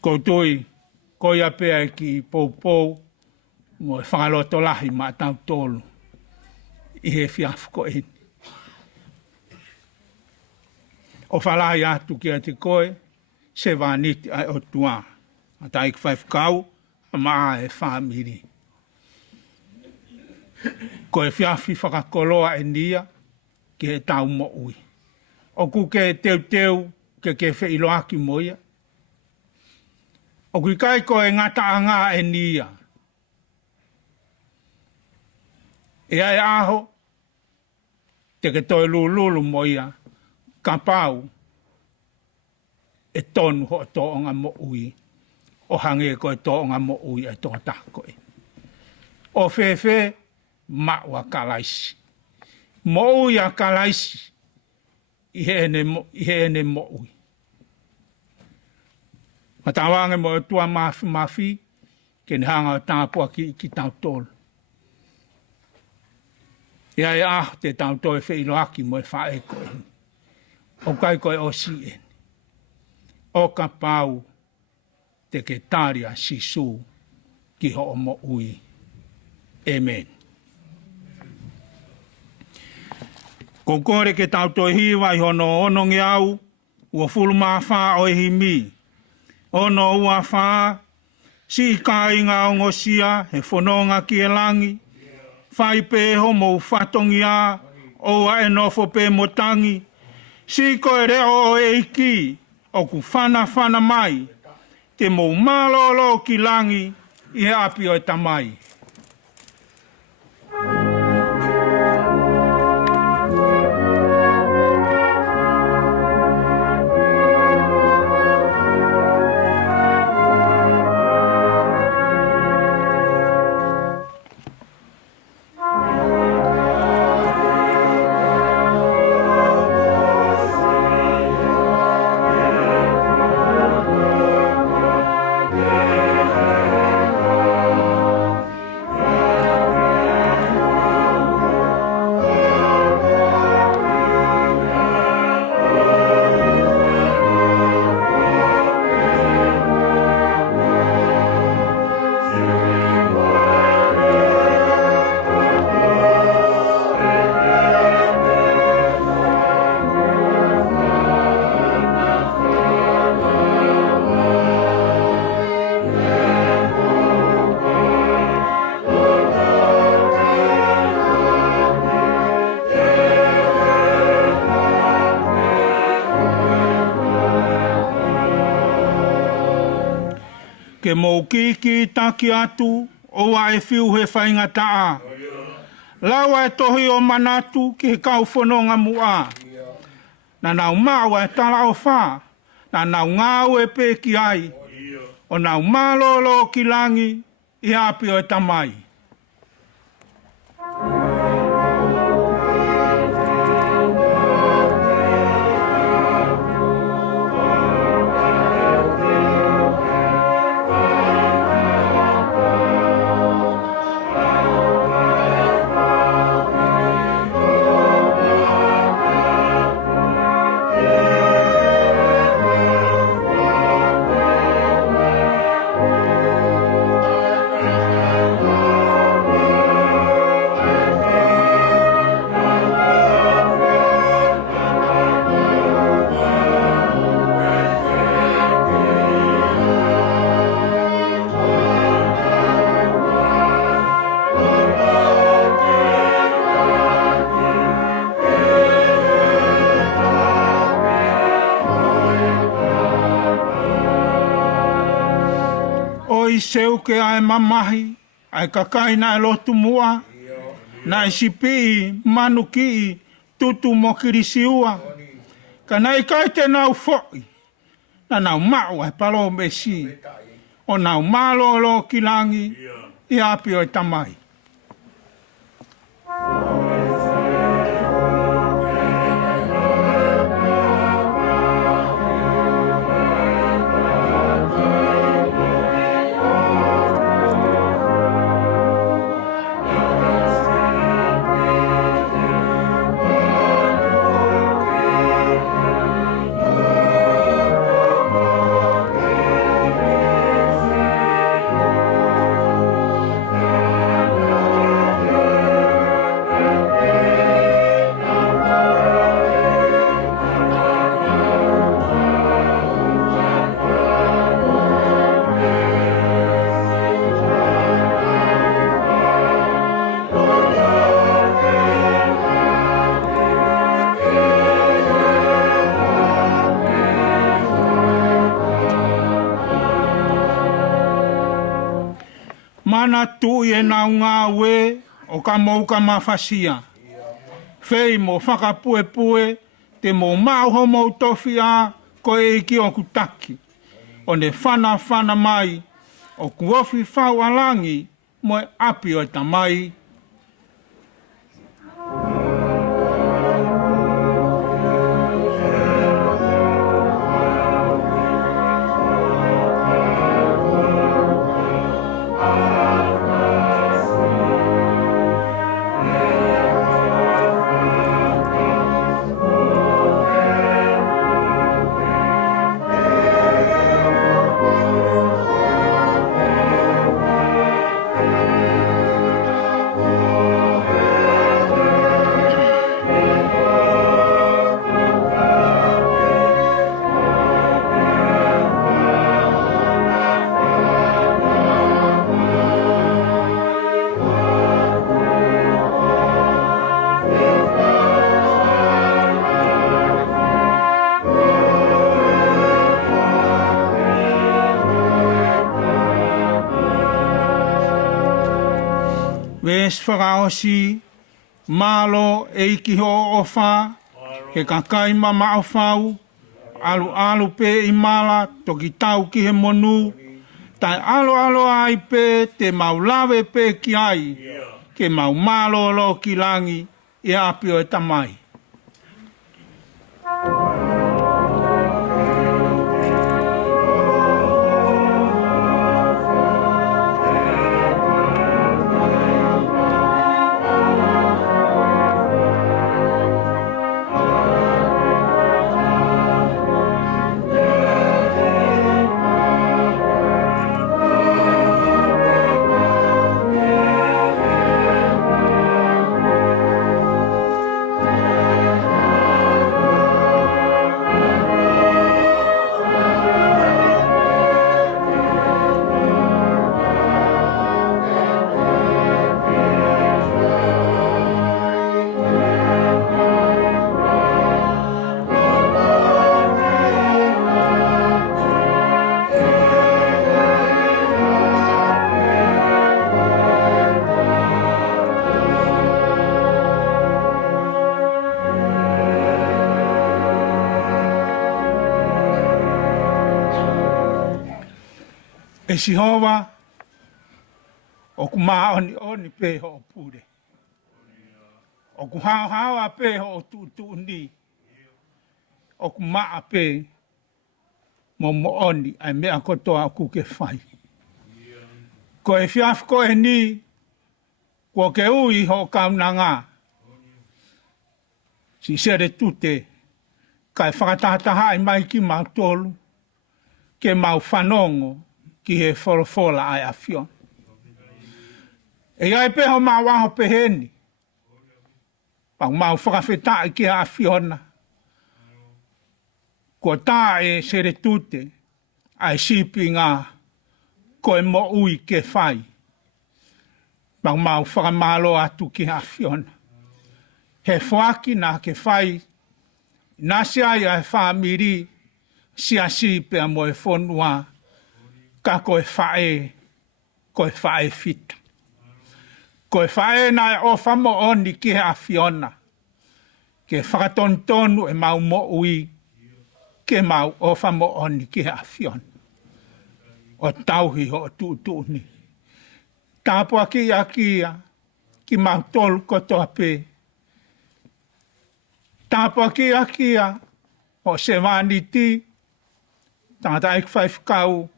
Koutui, koia pea ki pou, mo e whangaloto lahi ma tau tolu, i he fiafu ko eni. O whalai atu kia te koe, se wāniti ai o tua. A taik whaifkau, a maa e whamiri. Ko e whiawhi whakakoloa e nia, ki he tau mo ui. O ku ke teu, ke Fe'iloaki moia. O ku kai ko e ngata anga e nia. E ai aho, te ke toi lulu moia, ka pau, e tonu ho toonga mo ui. O hange ko e toonga mo ui e toa takoe. O fefe, maua kalaisi. Mo ui a kalaisi, i he ene mo ui. Matawange mo e tua mafi, ke ni hanga o tāpua ki tau tolu. Ia e te tau toi Fe'iloaki mo e whae koe. O kai koe o si ene. O ka pau, te ke tāria sisu ki ho o mo ui. Amen. Ko kore ke tau toi hiwa i hono onongi au, ua fulu maa wha o e himi. Ono ua wha, si ka inga o ngosia, he whanonga ki e langi, whai pe homo whatongi a, oa e nofo pe motangi, si koe reo o e iki, o ku whana mai, te mou malolo ki langi, i he api o e tamai. Ke mou ki taki atu, oa e whiu he whainga taa. Lawa e tohi o manatu ki he kau whanonga mua. Na nau maua e tala o wha, na nau ngāu e pē ki ai. O nau mālolo ki langi, i api o e tamai. Seu ke ai mamahi, ai kakaina e lotu mua, na e sipi manu ki tutu mo kirisiua. Ka nai kai te nau fo'i, na nau mau ai palo mesi, o nau malolo ki langi, i api o e tamai. Mana tu e na unga we o ka mauka mafasia. Fei mo whakapue pue te mo mauho mo tofi a ko e ki o kutaki. O ne whana mai o kuofi whaualangi mo e api o tamai. Ves whakaosi, malo e iki ho o wha, he kakai mama o whau, alu pe i mala, toki tau ki he monu, tai alo ai pe te maulawe pe ki ai, ke mau malo lo ki langi, e api o e tamai. E si hova, o ku maa oni pe ho o pure. O ku hawa pe ho o tu ni. O ku maa pe mo oni ai mea kotoa ku ke whai. Ko e whiaf ko e ni, ko ke ui ho kaunanga. Si Seletute, kai whakatahataha i mai ki mau tolu, ke mau whanongo, ki he wholofola ai a whion. E ai peho mā waho peheni. Pau mau whakawhetai ki a whiona. Ko tā e Seletute, ai sipi ngā, ko e mo ui ke whai. Pau mau whakamalo atu ki a whiona. He whaki nā ke whai, nasi ai ai whamiri, sia sipi a mo e whonua, ka koe whae fita. Koe whae nai o whamo oni ki he a whiona. Ke whakatontonu e mau mo ui, ke mau o whamo oni ki he a whiona. O tauhi ho o tu ni. Tāpua ki a kia, ki mau tolu kotoa pe. Tāpua ki a kia, o se waniti, tangata ik whaifkau,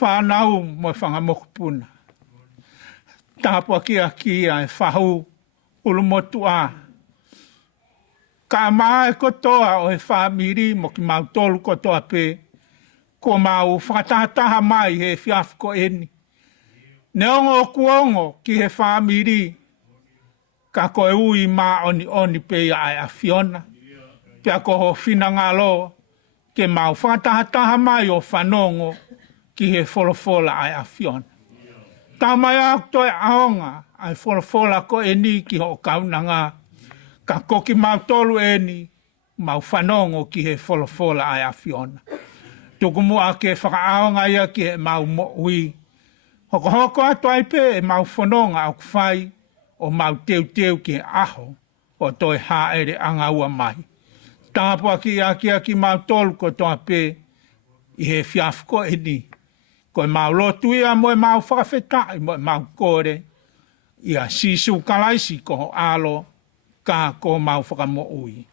whanau mo whangamokupuna. Tāpua ki a kia e whahu ulumotu a. Ka maa e kotoa o e whamiri mo ki mau tolu kotoa pe. Ko mau whakatahataha mai he whiafko eni. Ne ongo o kuongo ki he whamiri. Ka koe ui maa oni pe ai a whiona. Pea ko ho whinangalo ke mau whakatahataha mai o whanongo ki he wholofola ai a whiona. Tā mai aku toi aonga ai wholofola ko e ni ki ho kaunanga. Ka koki mau tolu e ni mau whanongo ki he wholofola ai a whiona. Tuku mua ke whakaaonga ia ki he mau mo ui. Hoko atu ai pe e mau whanonga au kwhai o mau teu ki aho o toi haere anga ua mai. Tāpua ki aki mau tolu ko toa pe i he fiafko e ni. Ko e mau lotu ia mo e mau whakawhetai mo e mau kore ia sisu kalaisi ko ho alo ka ko mau whakamo ui.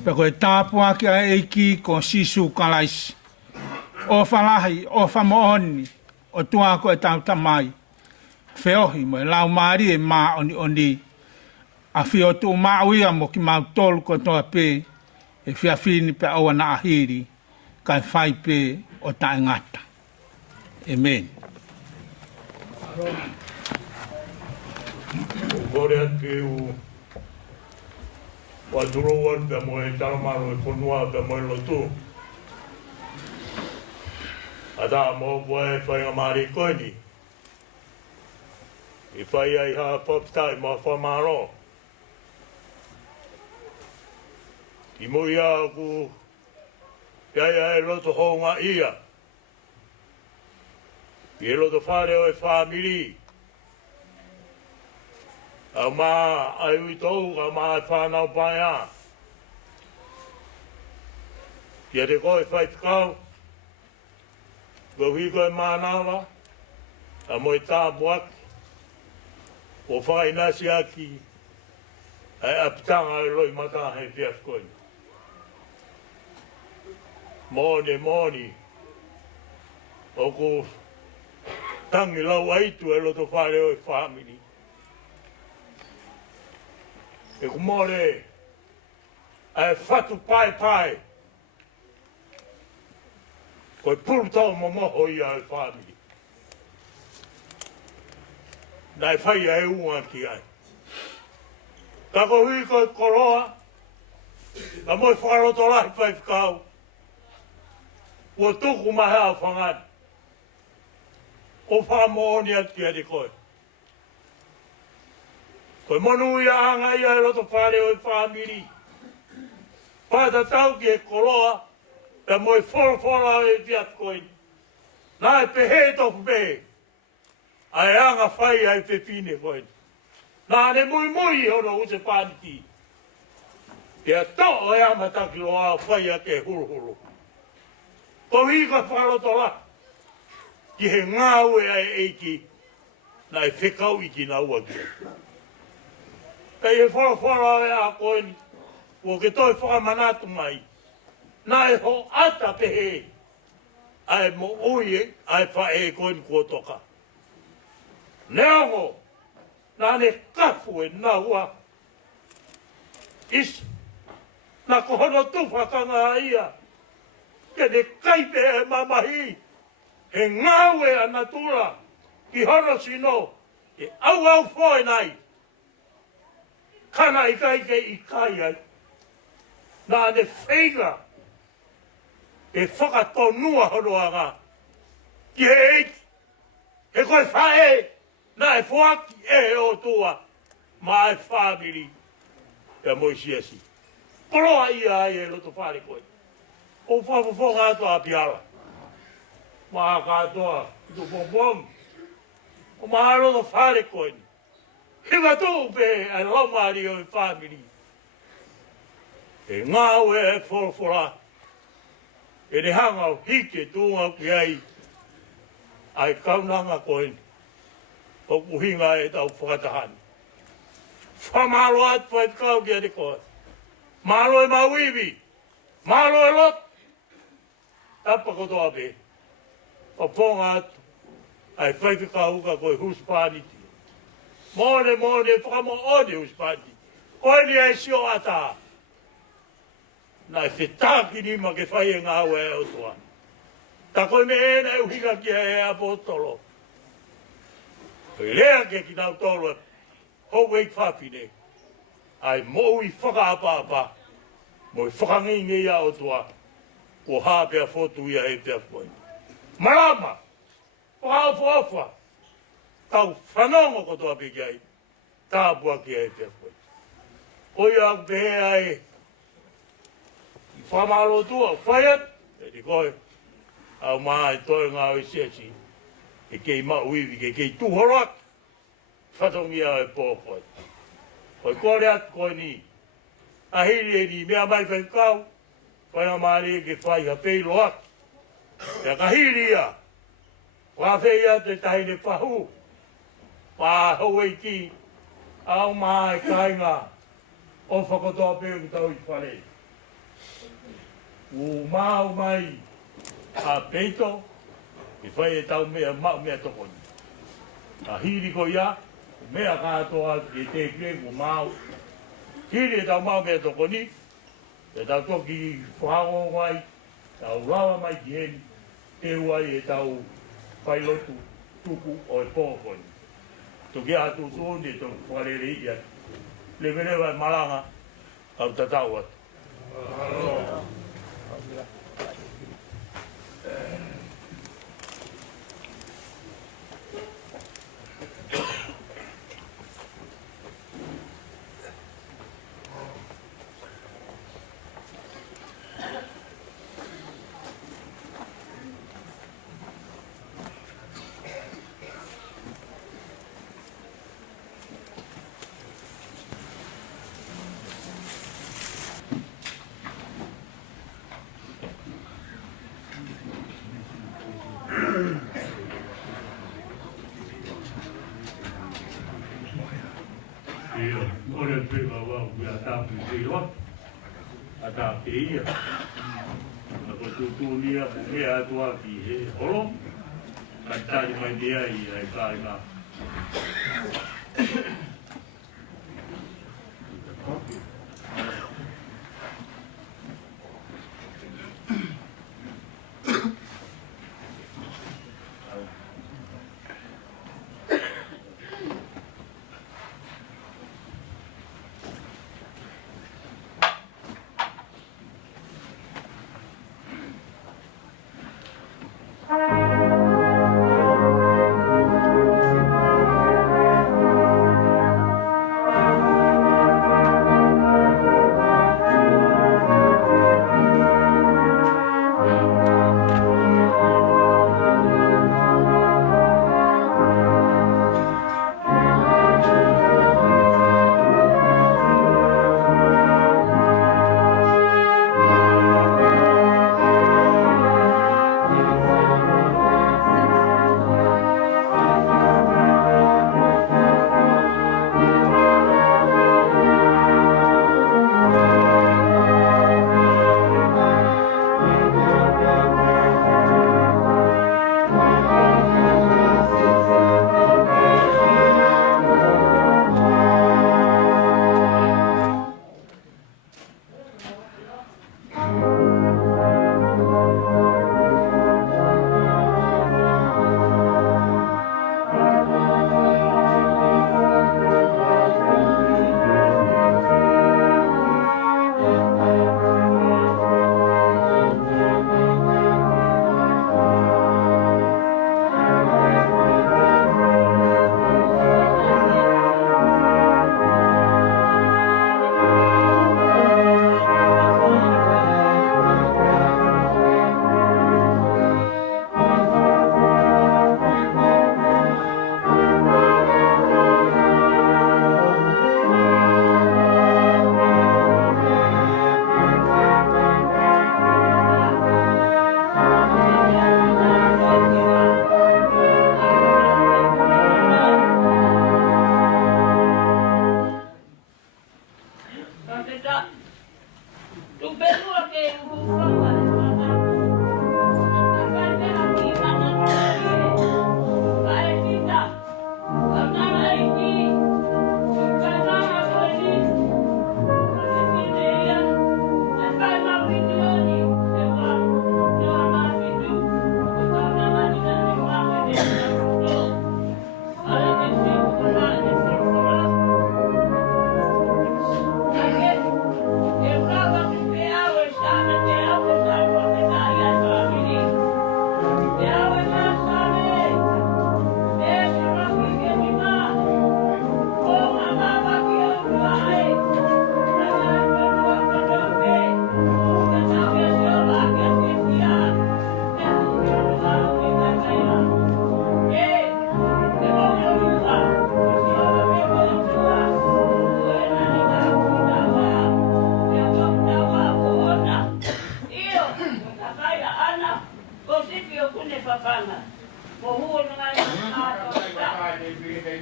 Pe koe tāpua ki a eiki ko sisu kalaisi. O whalahi, o whamooni, o tua koe tau tamai. Feohi mo e lau maari e mā oni. A Failotu mauia mo ki mau tolu ko toa pe, e whiawhini pe aua na ahiri, kai whai pe o tae ngata. Amen. Kore atu wa durowan pe mo e taramaro e ponua pe mo e Latu. Ata mo poe whainga maari koini. I whai ai ha whaptai ma whamaro. I mui a ku ia e roto honga ia. I e roto whare o e whamiri. A mā ai ui tau, a mā ai whanau pai a. Ia te koe whaitikau. Kua hui koe mānawa. A moi tā buaki. O whai nasi aki. Ai apitanga e roi mata hei whiaf koe. Mōni. O ku tangi lau aitu e roto whare o e whamiri. e kumore ai fatu pai ko pulto momoho ia e family dai fai ai unga ki ai ka ko hui ko koroa ka moi whakaroto lahi pai whakau ua tuku mahe a whangani o whakamooni ati ati koe koe monu ia anga ia e roto whare o e whamiri pata tau ki e koroa ka moi whora e viat koe nā e pehe tofu pehe ai anga whai ai pepine koe nā ne Moimoi hono use pāniti Ia tau e ama takilo a whai a ke huru. Ko hika whakaroto la. Ki he ngāu e ai eiki. Na e whekau iki na ua kia. Kei he whara e a koeni. Ua ke toi whakamanatu mai. Na e ho ata pehe. Ai mo ui ai whae koeni kua toka. Neongo. Na ne kafu e na ua. Isa. Na kohono tufakanga ia. Ke ne kaipe e mamahi. He ngawe anatura. Ki hono sino. E au foe nai. Kana ikaike ikai ai. Na ne whenga. E whakatonua hono anga. Ki he eiki. He koe whae. Na e whaki e o tua. Ma e whamiri. E moisiasi. Koroa ia ai e roto whare koe. O whawhawha atoa piara. Maha katoa, tu pompom. O maha roto whare koe. Hiwa tō pe ai laumari o e whamiri. E ngāu e whorwhora. E ne hanga o hike tūnga ki ai. Ai kaunanga koe. O kuhinga e tau whakatahani. Whamaro atu ai kau ki ane koe. Malo e mauiwi. Malo e lot. Tapa kotoa pe. O ponga atu. Ai whaifika huka koe huspaniti. Mone, whakamo ode huspaniti. Koe ni ai sio ata. Nai whetaki ni ma ke whai e ngā ue o toa. Ta koe me ena e uhinga ki e apostolo. Koe lea ke ki nau tolu e hou eik whawhine. Ai moui whakaapapa, moi whakangingi ia o tua, ko hāpea fotu ia e pia koe. Marama, whakaofa, tau whanongo kotoa piki ai, tāpua ki e pia koe. Oi au pehea e, i whamaro tua, whaiat, e di koe, au maa e toi ngā o siasi, e kei mauiwi, ke kei tuhorak, whatongi au e pō koe. Koi kore atu koe ni. A hiri e ni mea mai whai kau. Whai a maari e ke whai ha Fe'iloaki. Ea ka hiri ia. Wha whai atu e tahine whahu. Wha hau e ki. Au maa e kainga. O whakotoa pēu ki tau i whare. U mau mai. A peito. E whai e tau mea mau mea tokoni. A hiri ko ia. Mea katoa ki te krengu mau. Hiri e tau mau mea toko ni. E tau toki whango ngai. Tau rawa mai ki heni. Te uai e tau Failotu tuku o e pōkoni. Toki atu tōni e tō wharere i atu. Le merewa e maranga. Au tatau atu. Ora pega o ia tapu Fe'iloaki. Ata ke ia. Na ko tutunia me atua ki he holo. Ka tari mai dia i ai kai na.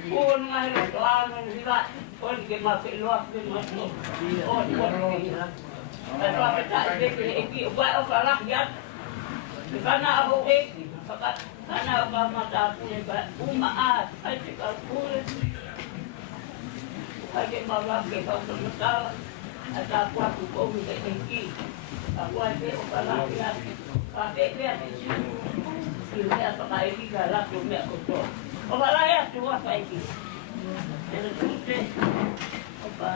Kung nga rin, doon sila, kung hindi Fe'iloaki, pero ako tayo, hindi ba ako rakyat? Kana ako kana ako matapos ba? Umaat, ay sikaw kulit. Kaya mawagi ka sa matawa, at ako ako kong hindi. Ako ay ako rakyat. Kapit niya, hindi ako kaibigan, ako niya ko to. Kamalaya, tuwa pa iki. Pero tuti, opa,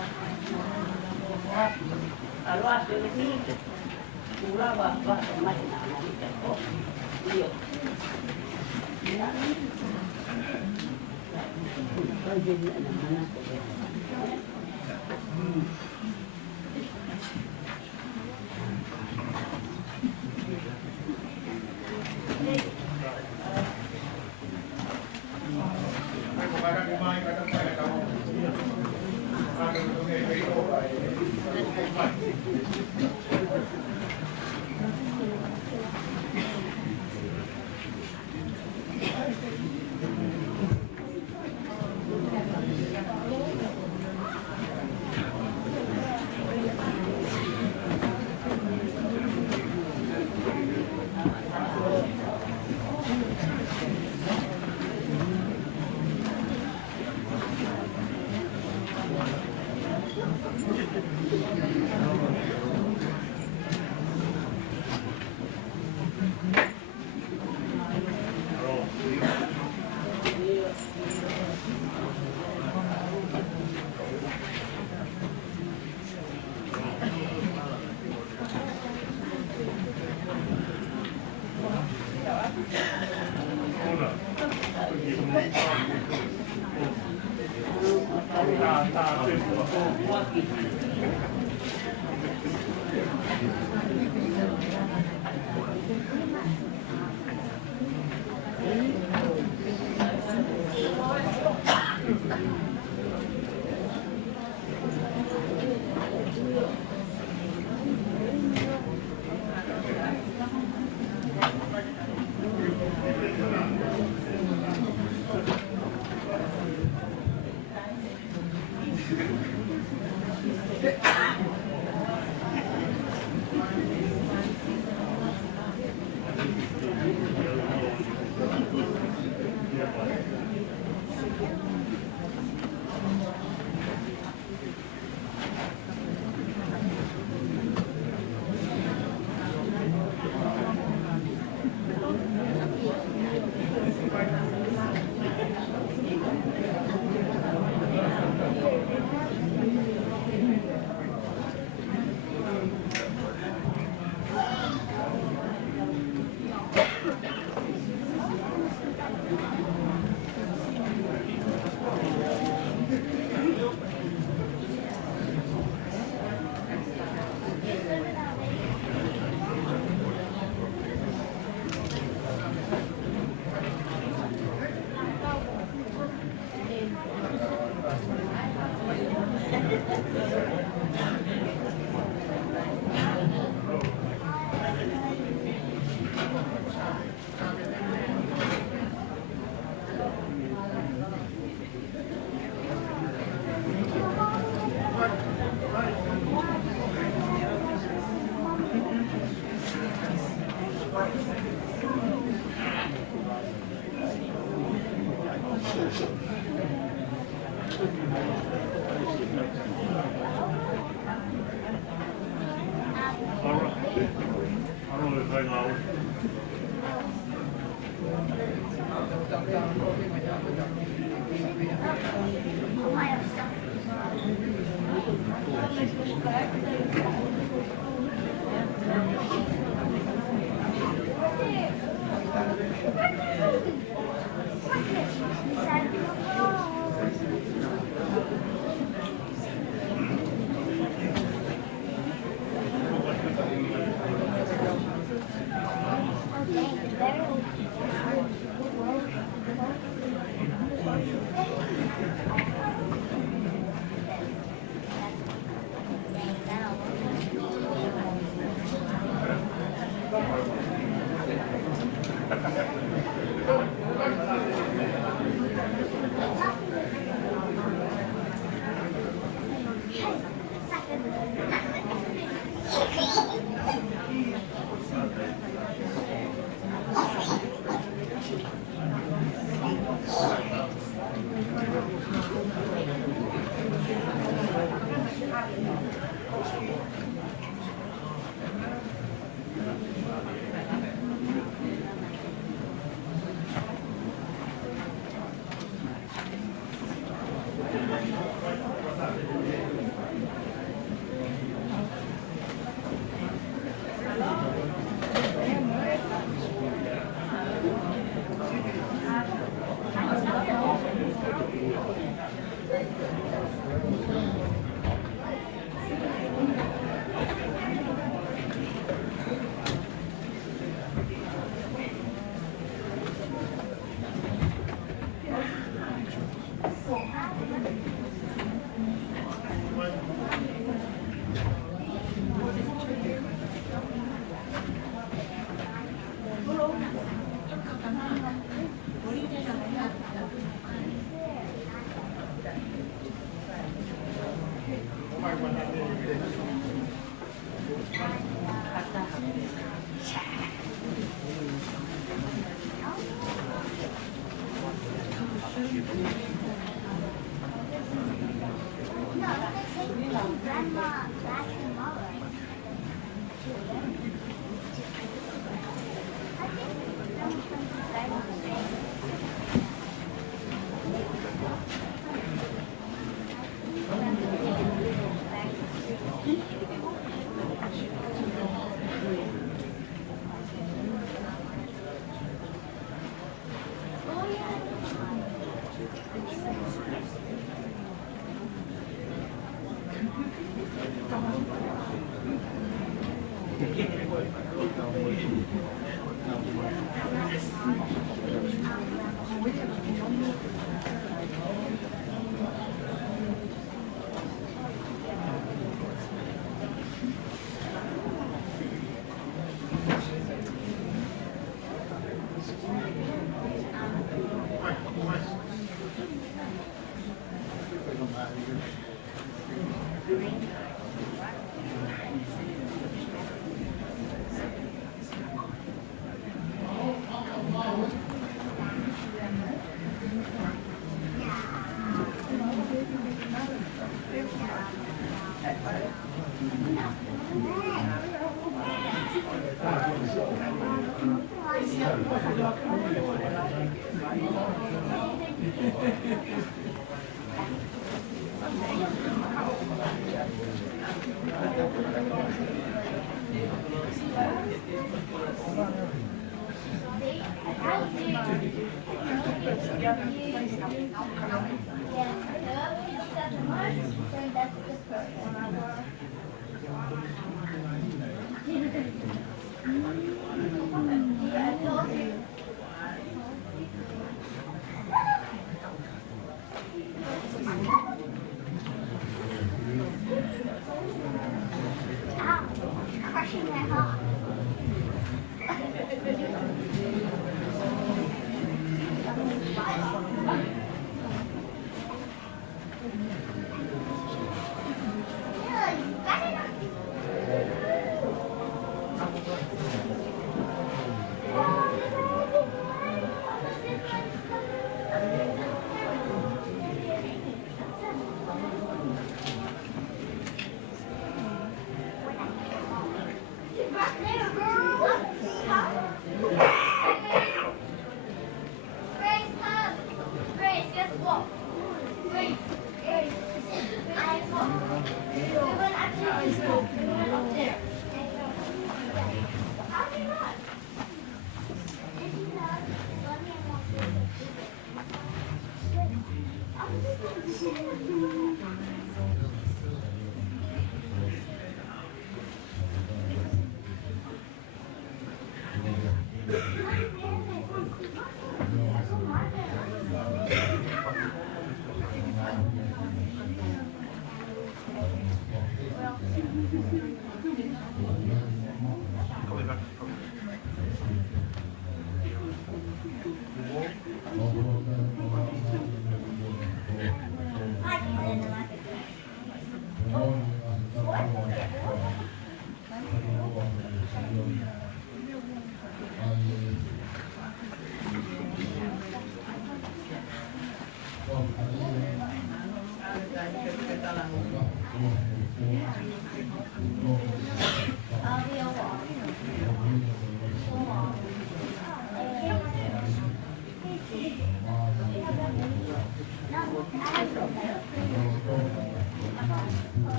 alwa, pero tuti. Pura ba, mai na kita ko. Iyo. Ya. Pwede na naman ako.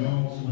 Yo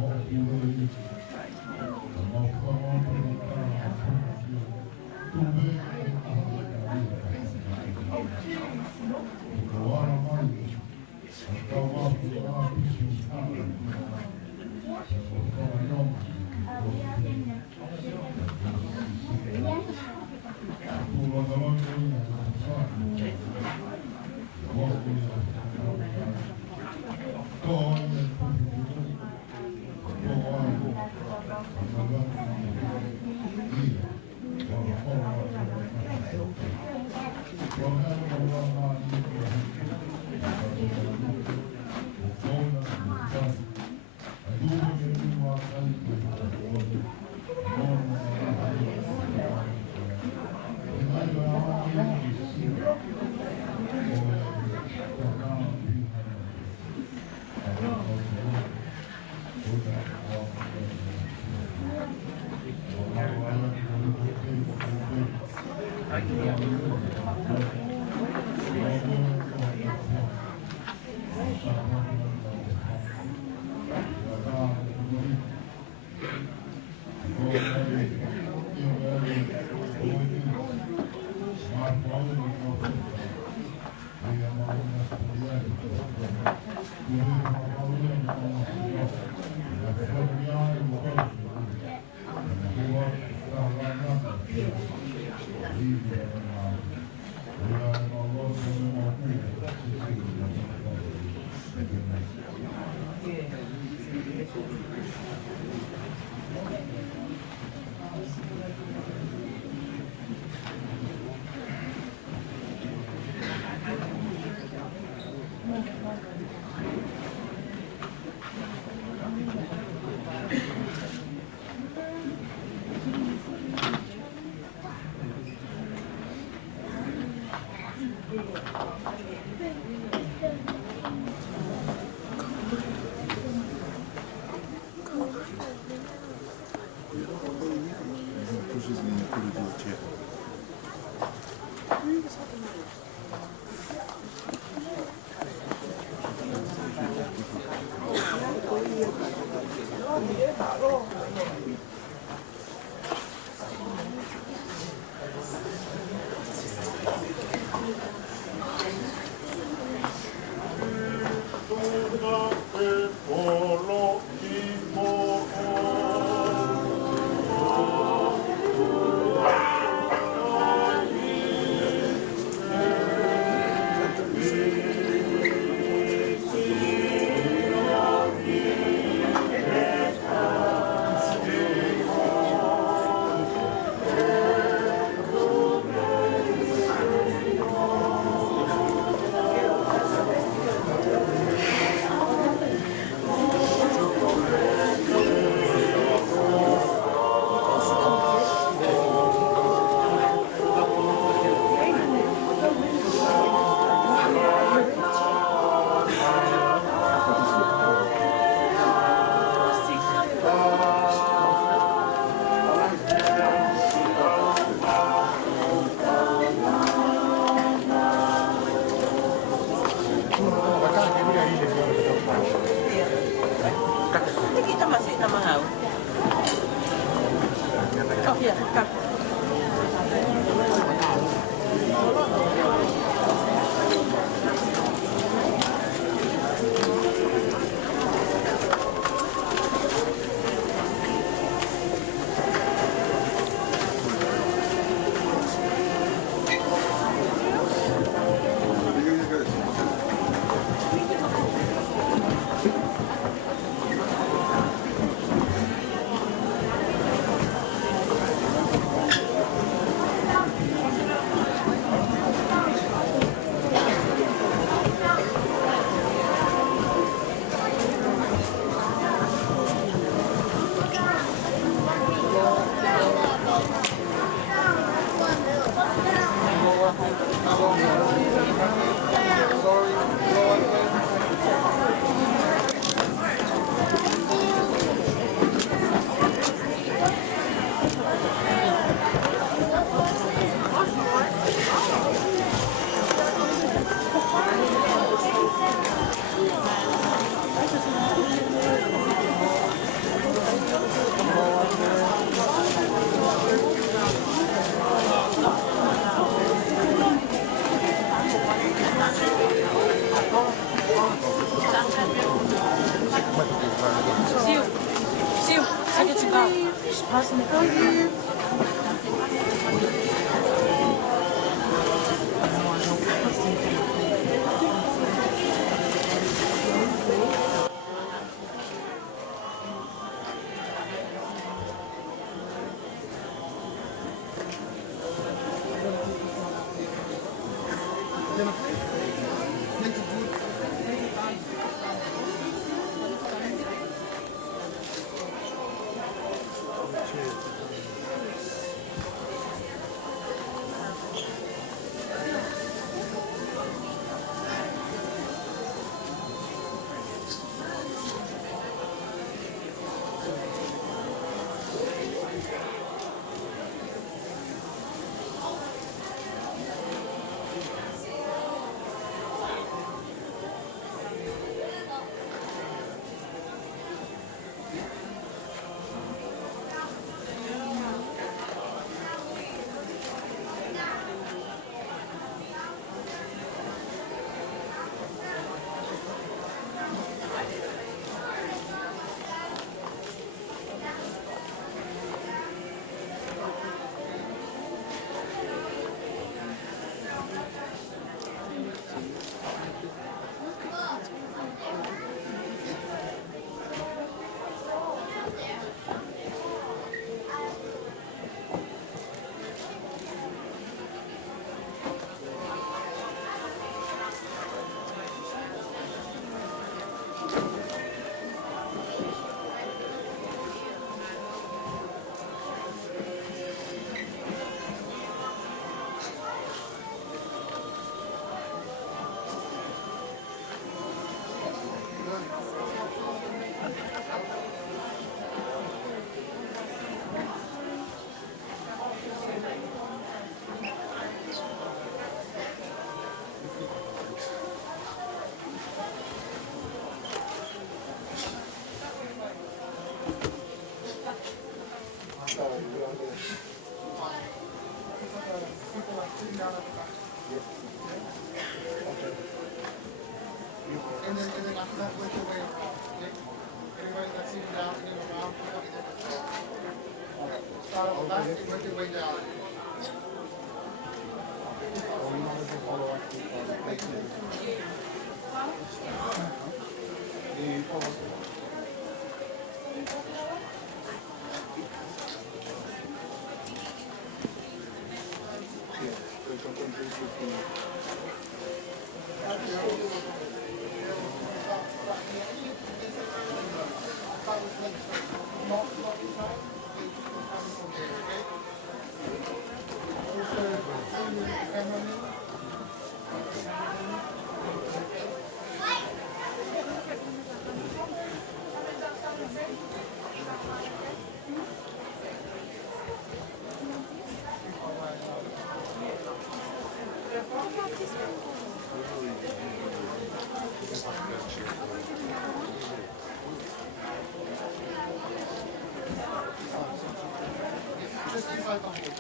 Passing the cookies.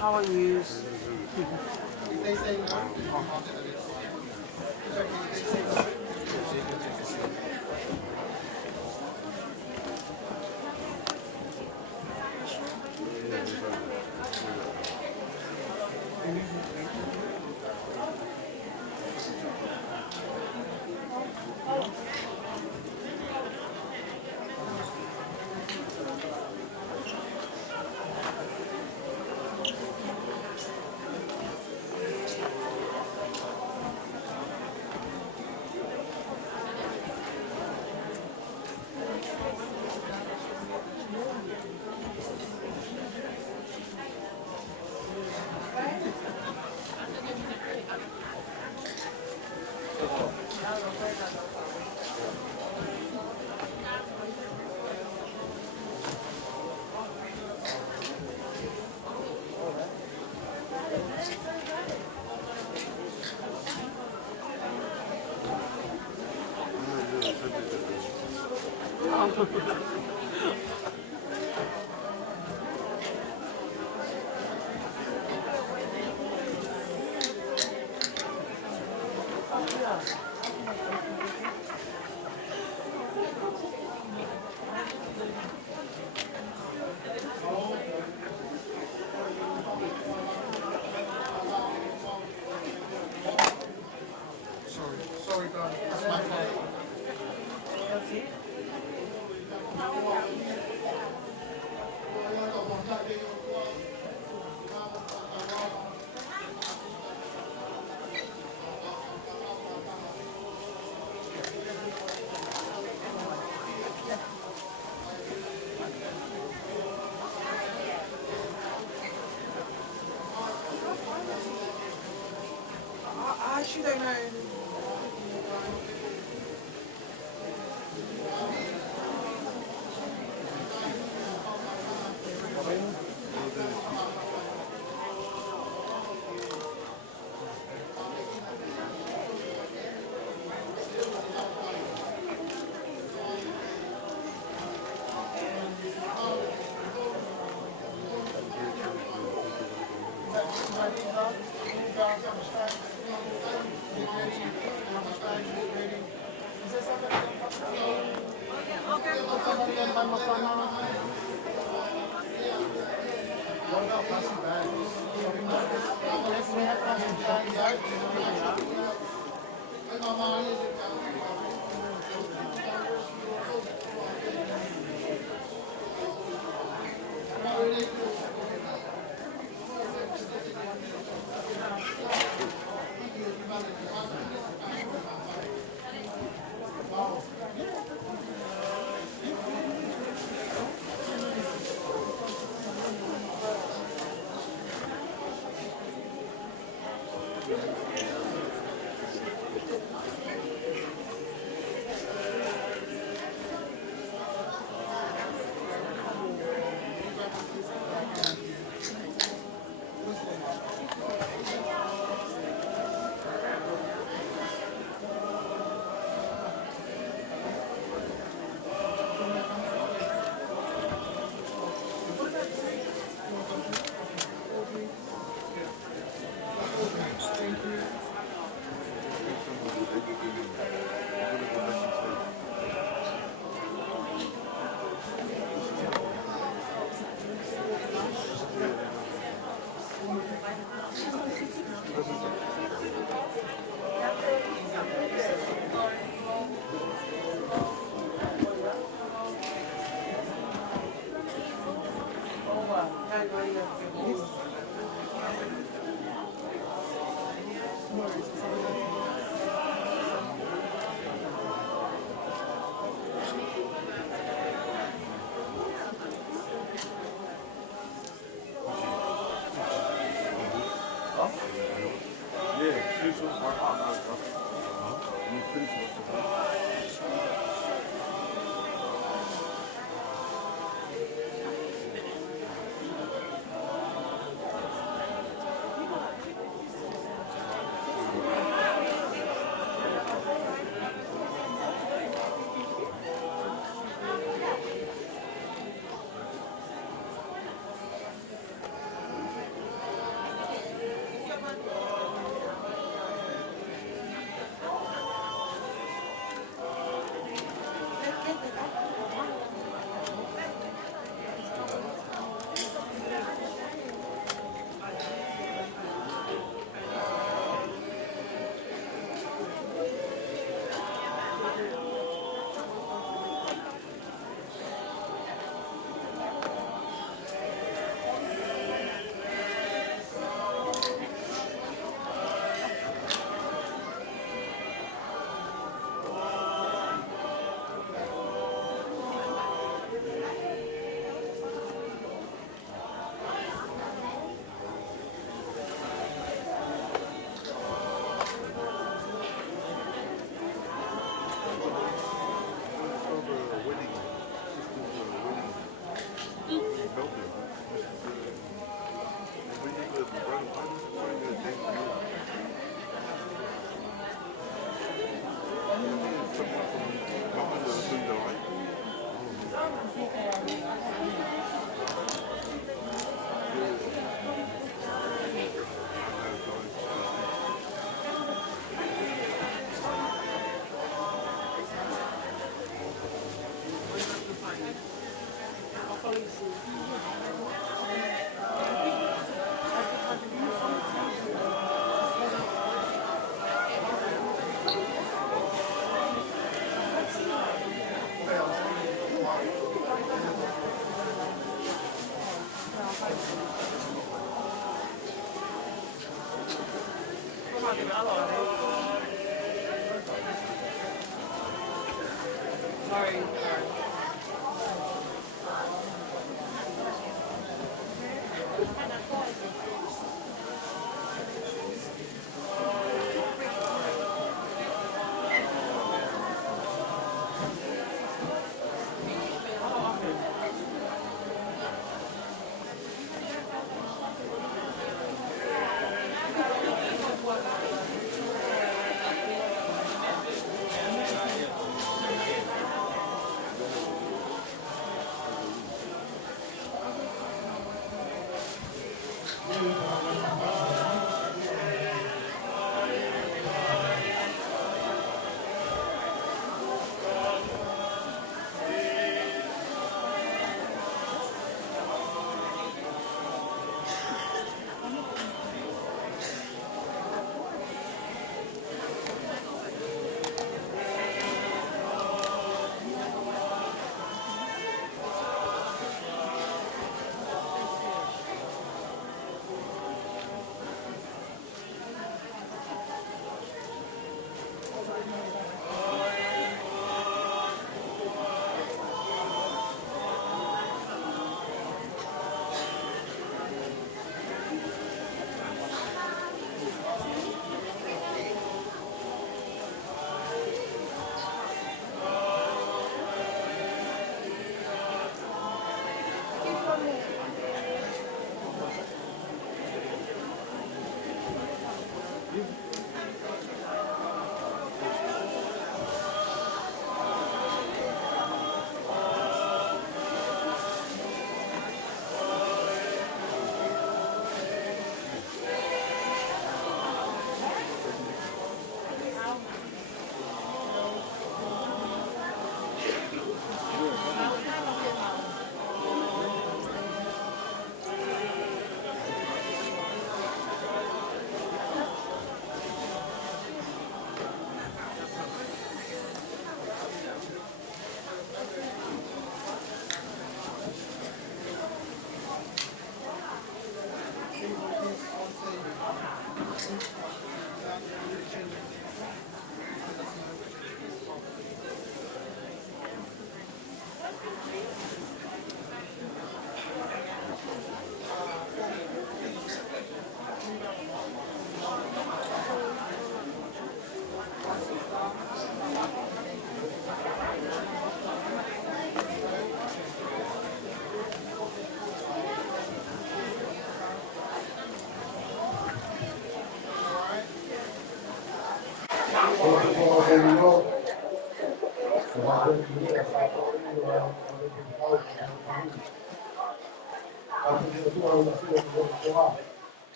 How are you? Sorry, darling. That's my fault. That's it. I actually don't know. Sorry.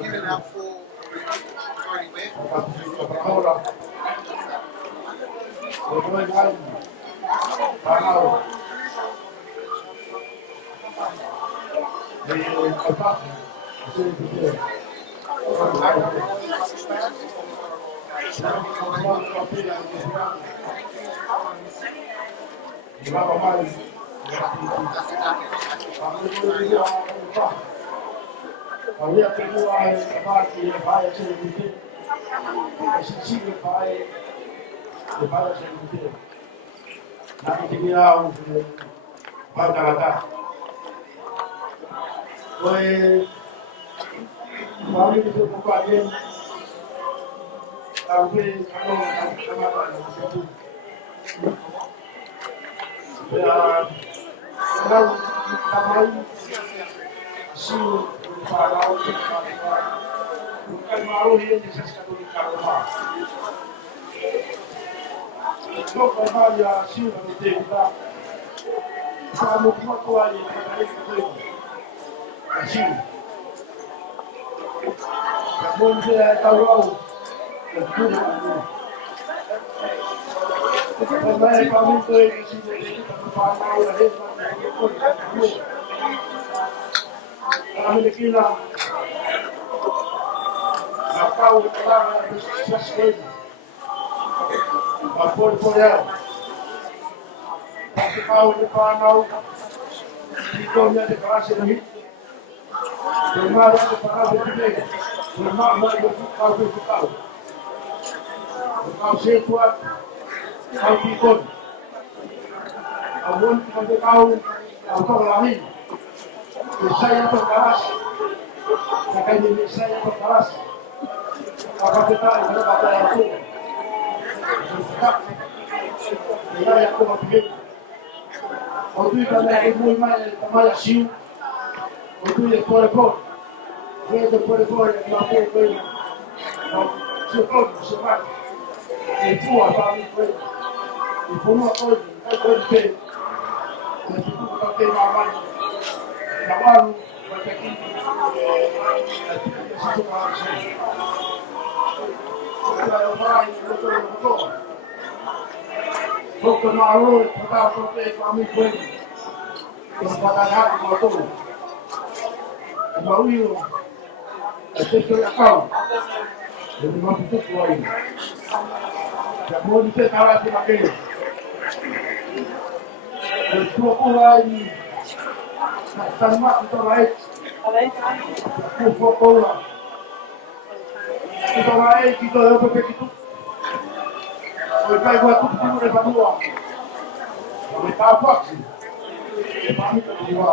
Give it out for already wet. kai marohi e te sasa tuli karoma. Toka mali ya siwa no te uta. Sa mo kuma toa ni kai kai. Assim, é bom dia, tá Ouau. É tudo. Também para mim foi que se para Paula rede a Americana a Paula lá já chegou. A por ela. A Paula de Panau e como é de classe no Rio. Tomar de parar de ver. Tomar de ficar de ficar. Ao ser quatro ao Ticon. Ao bom que fazer ao Tokaikolo. Saya berkeras, saya ini saya berkeras. Apa kita ini pada itu? Kita yang kemudian, waktu kita naik Moimoi kemana sih? Waktu itu Tokaikolo, dia Tokaikolo yang mampu sekolah semak, itu apa itu? Itu apa itu? Itu kita mampu. Ouau, vai aqui. Toka maru, toka toke kami pun. Toka dah motor. Mau yo. Itu kau. Jadi mau itu kuai. Mau itu cara dipakai. Itu kuai. Sama kita baik. Paula. Kita baik kita apa begitu. Kita buat tu dulu de Paula. Kita apa sih? Kami kedua.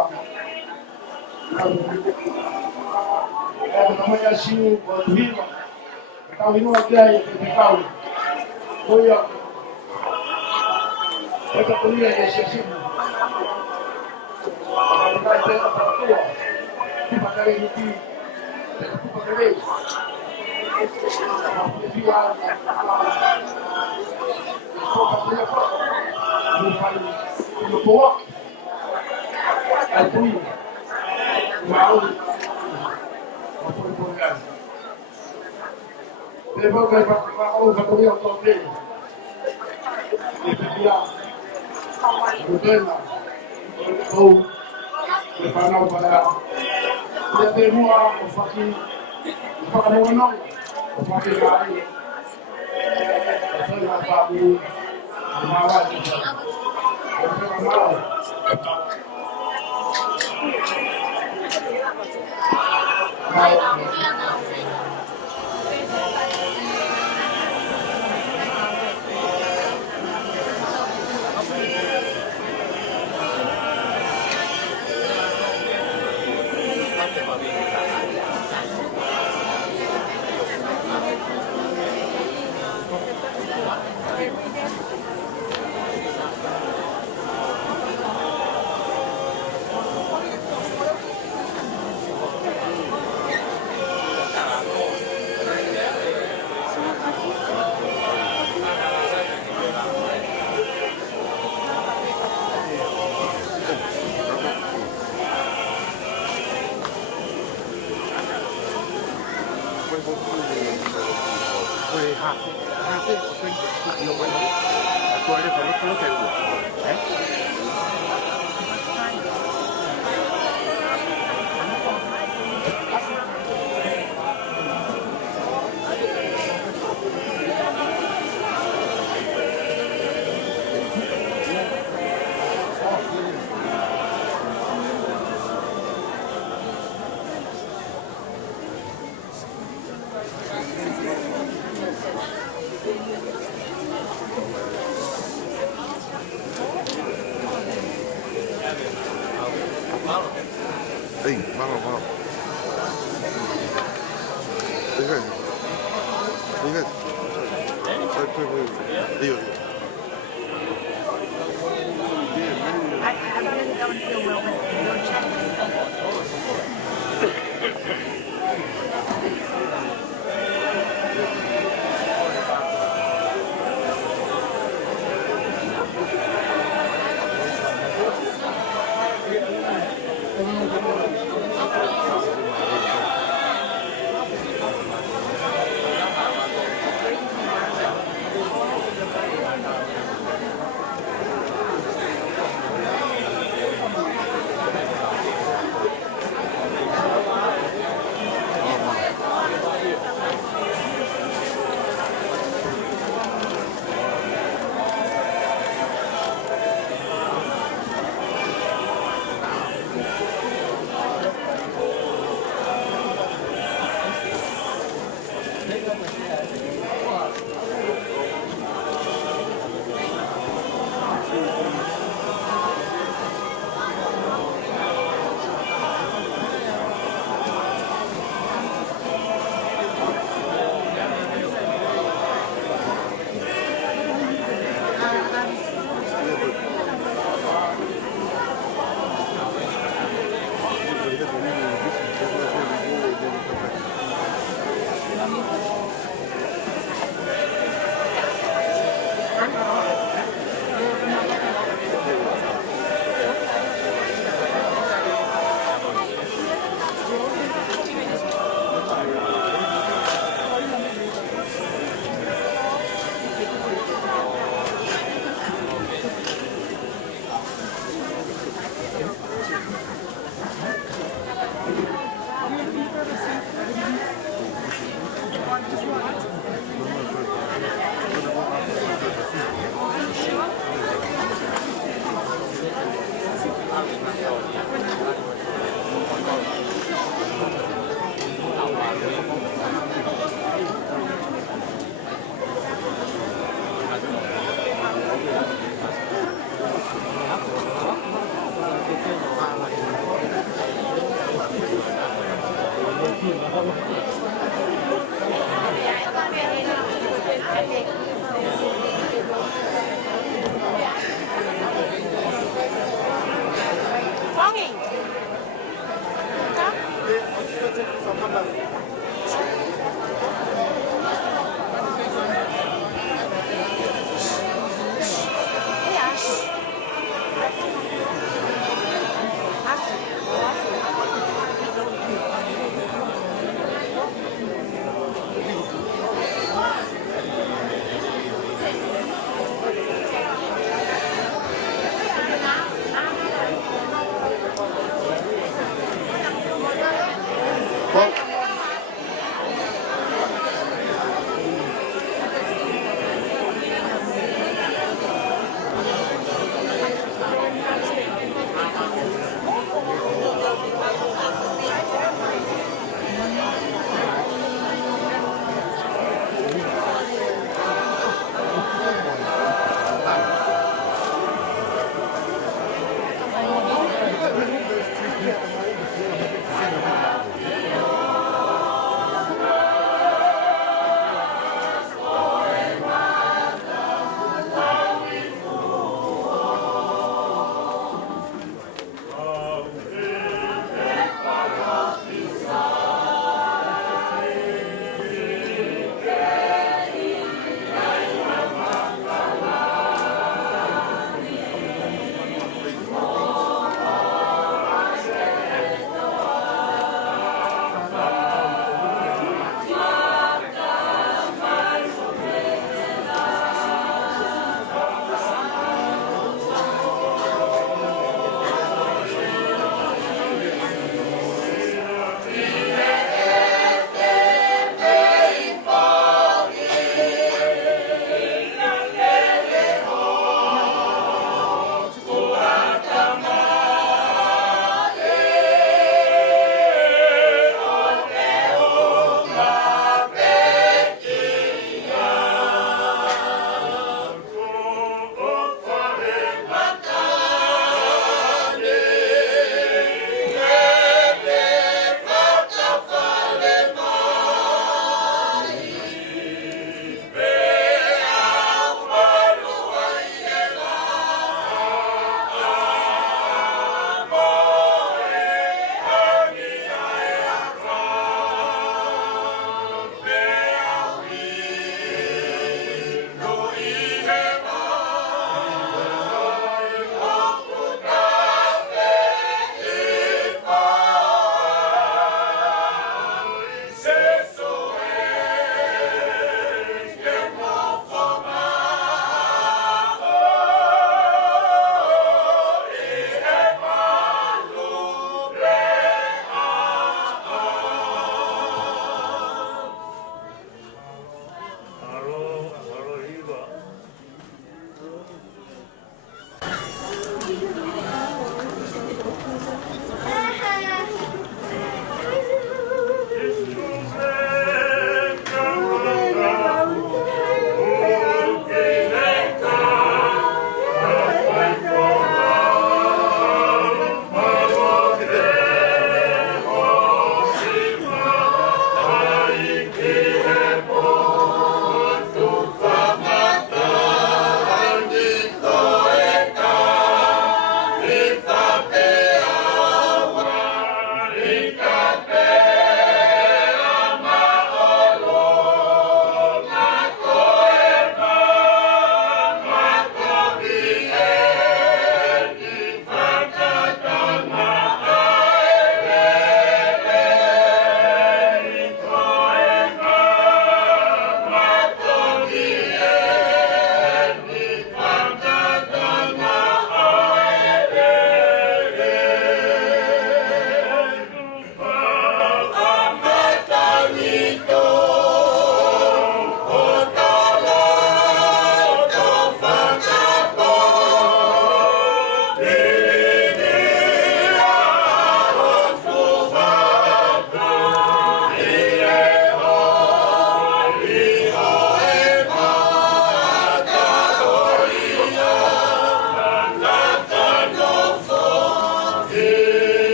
Namanya sih buat hidup. Kita ini aja yang kita tahu. Oh ya. Kita kuliah di sini. Prepara para dia termua fakir para mono fakir kali saya babu mawar Ei, malo. Venga. Io. I really don't feel well with your chest.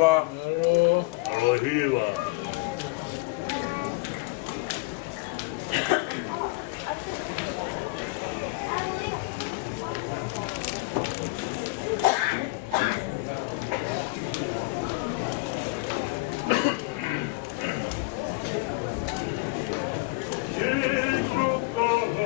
hiwa. Alo hiwa. Oh,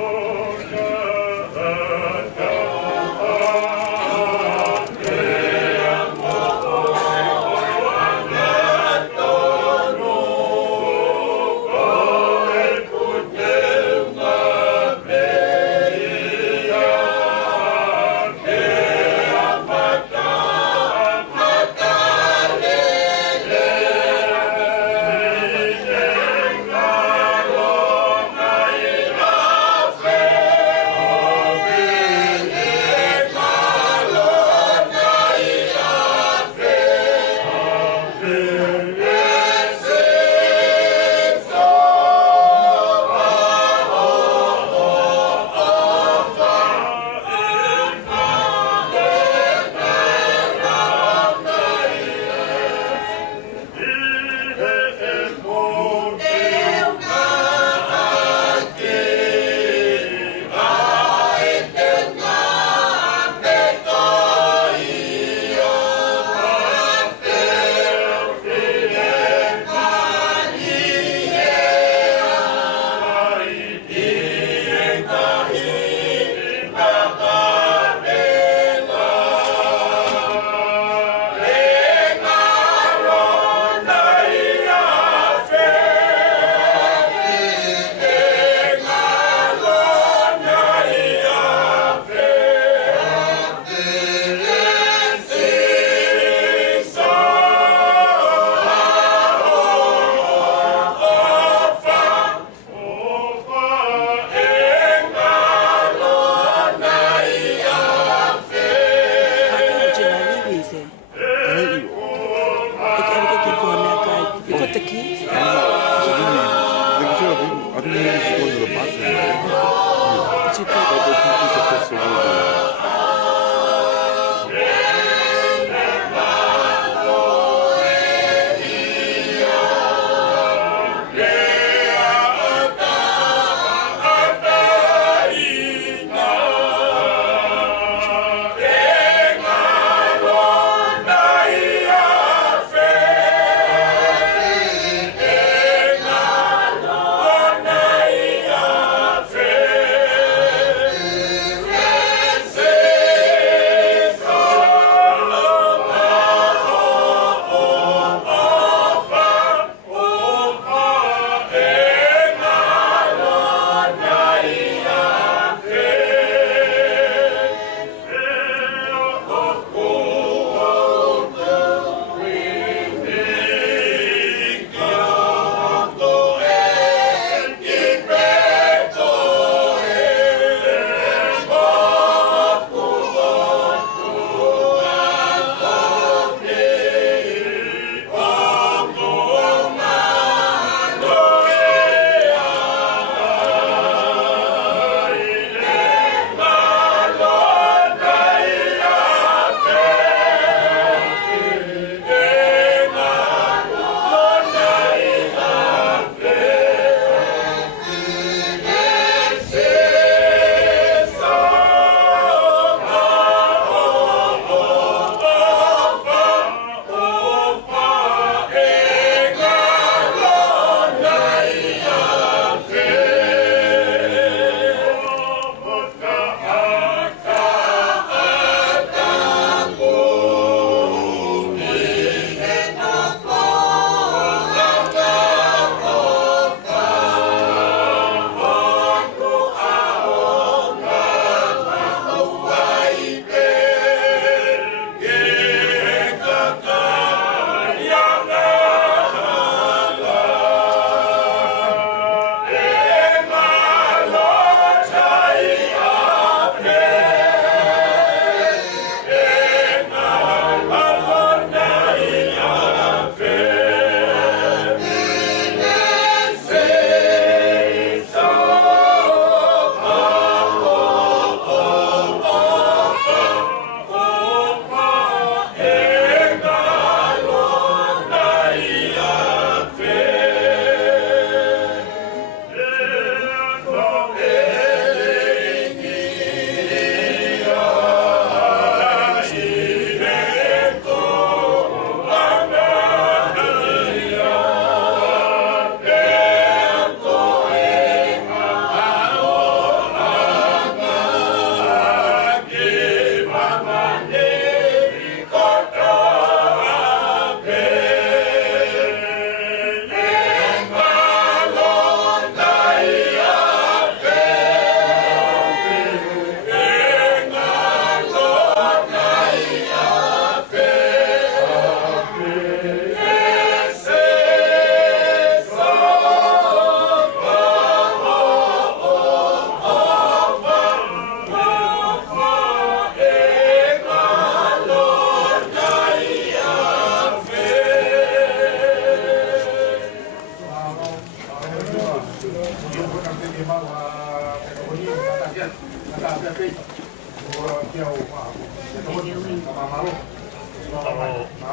Thank you.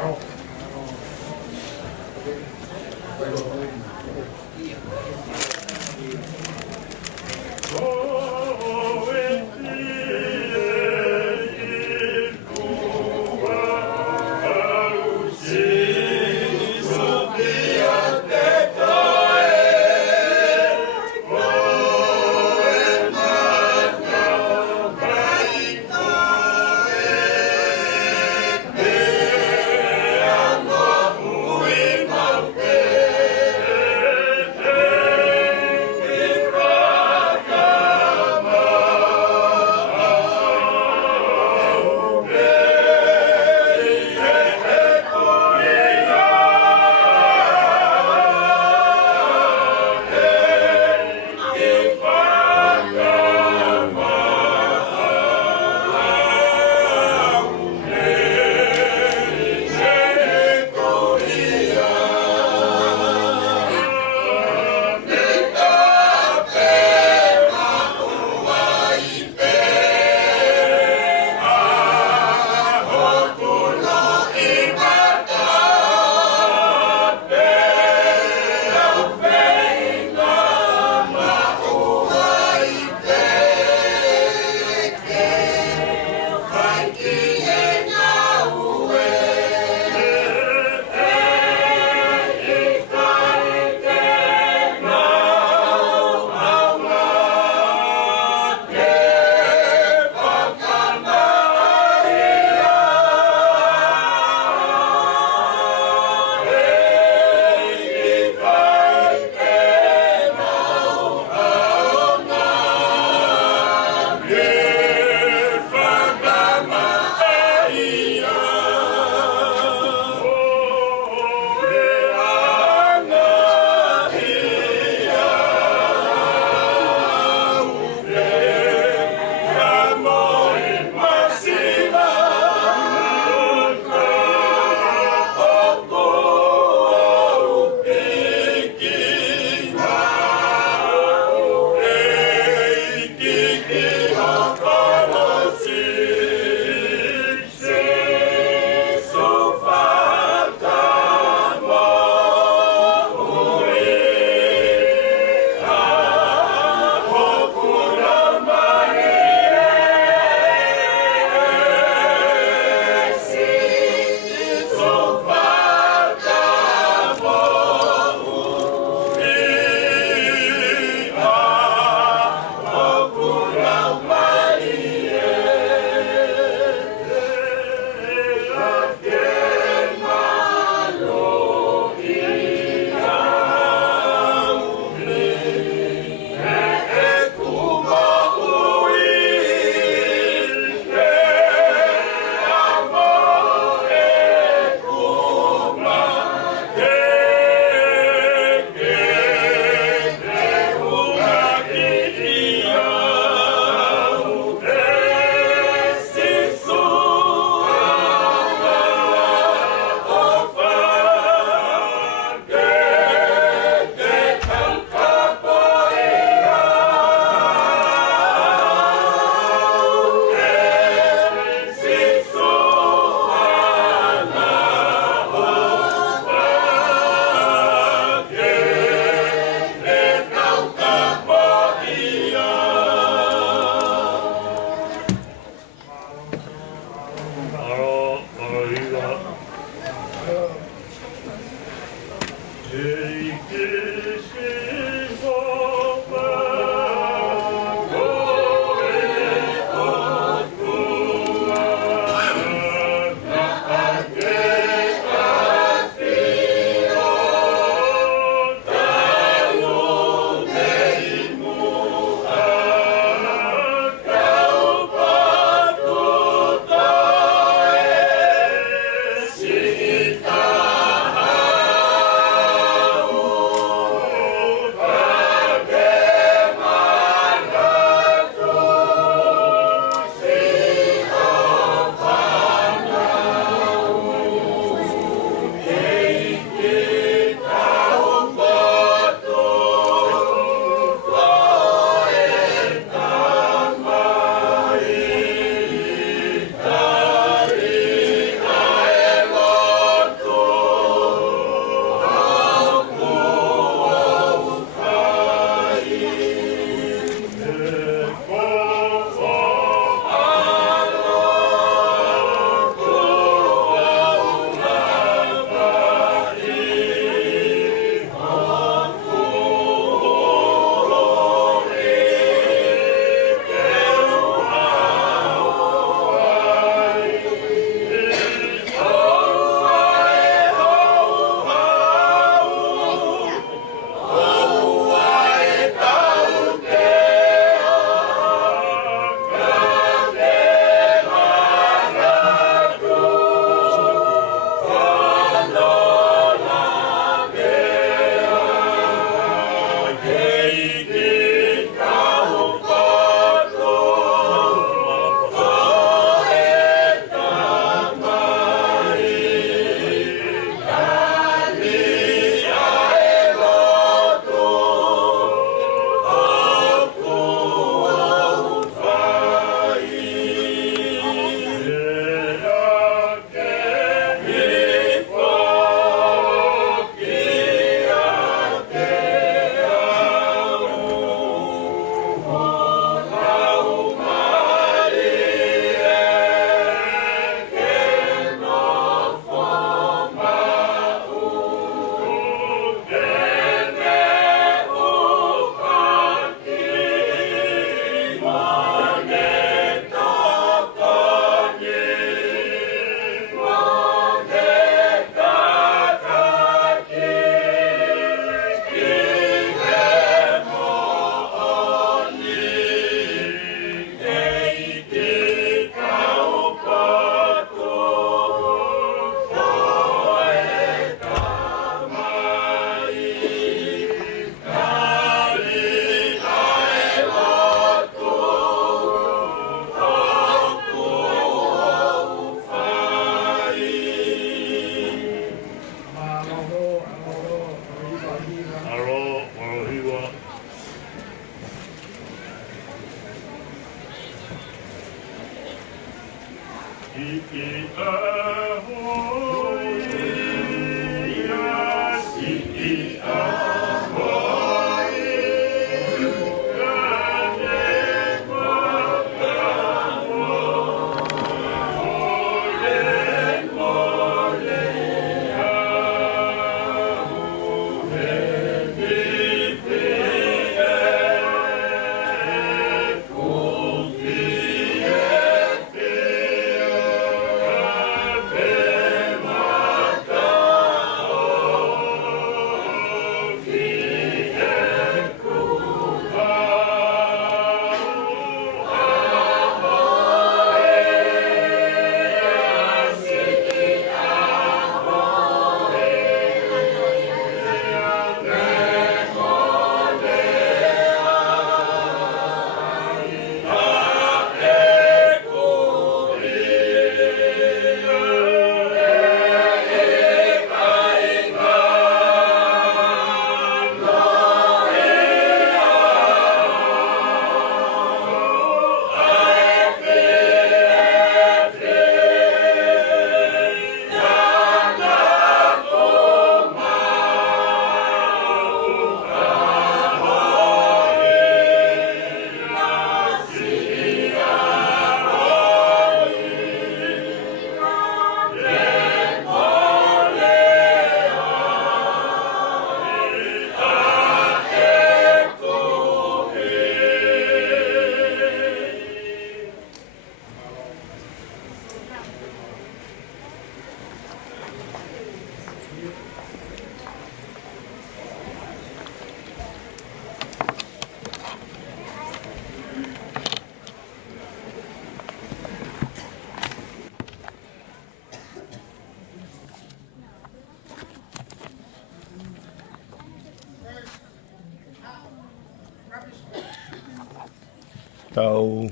Tau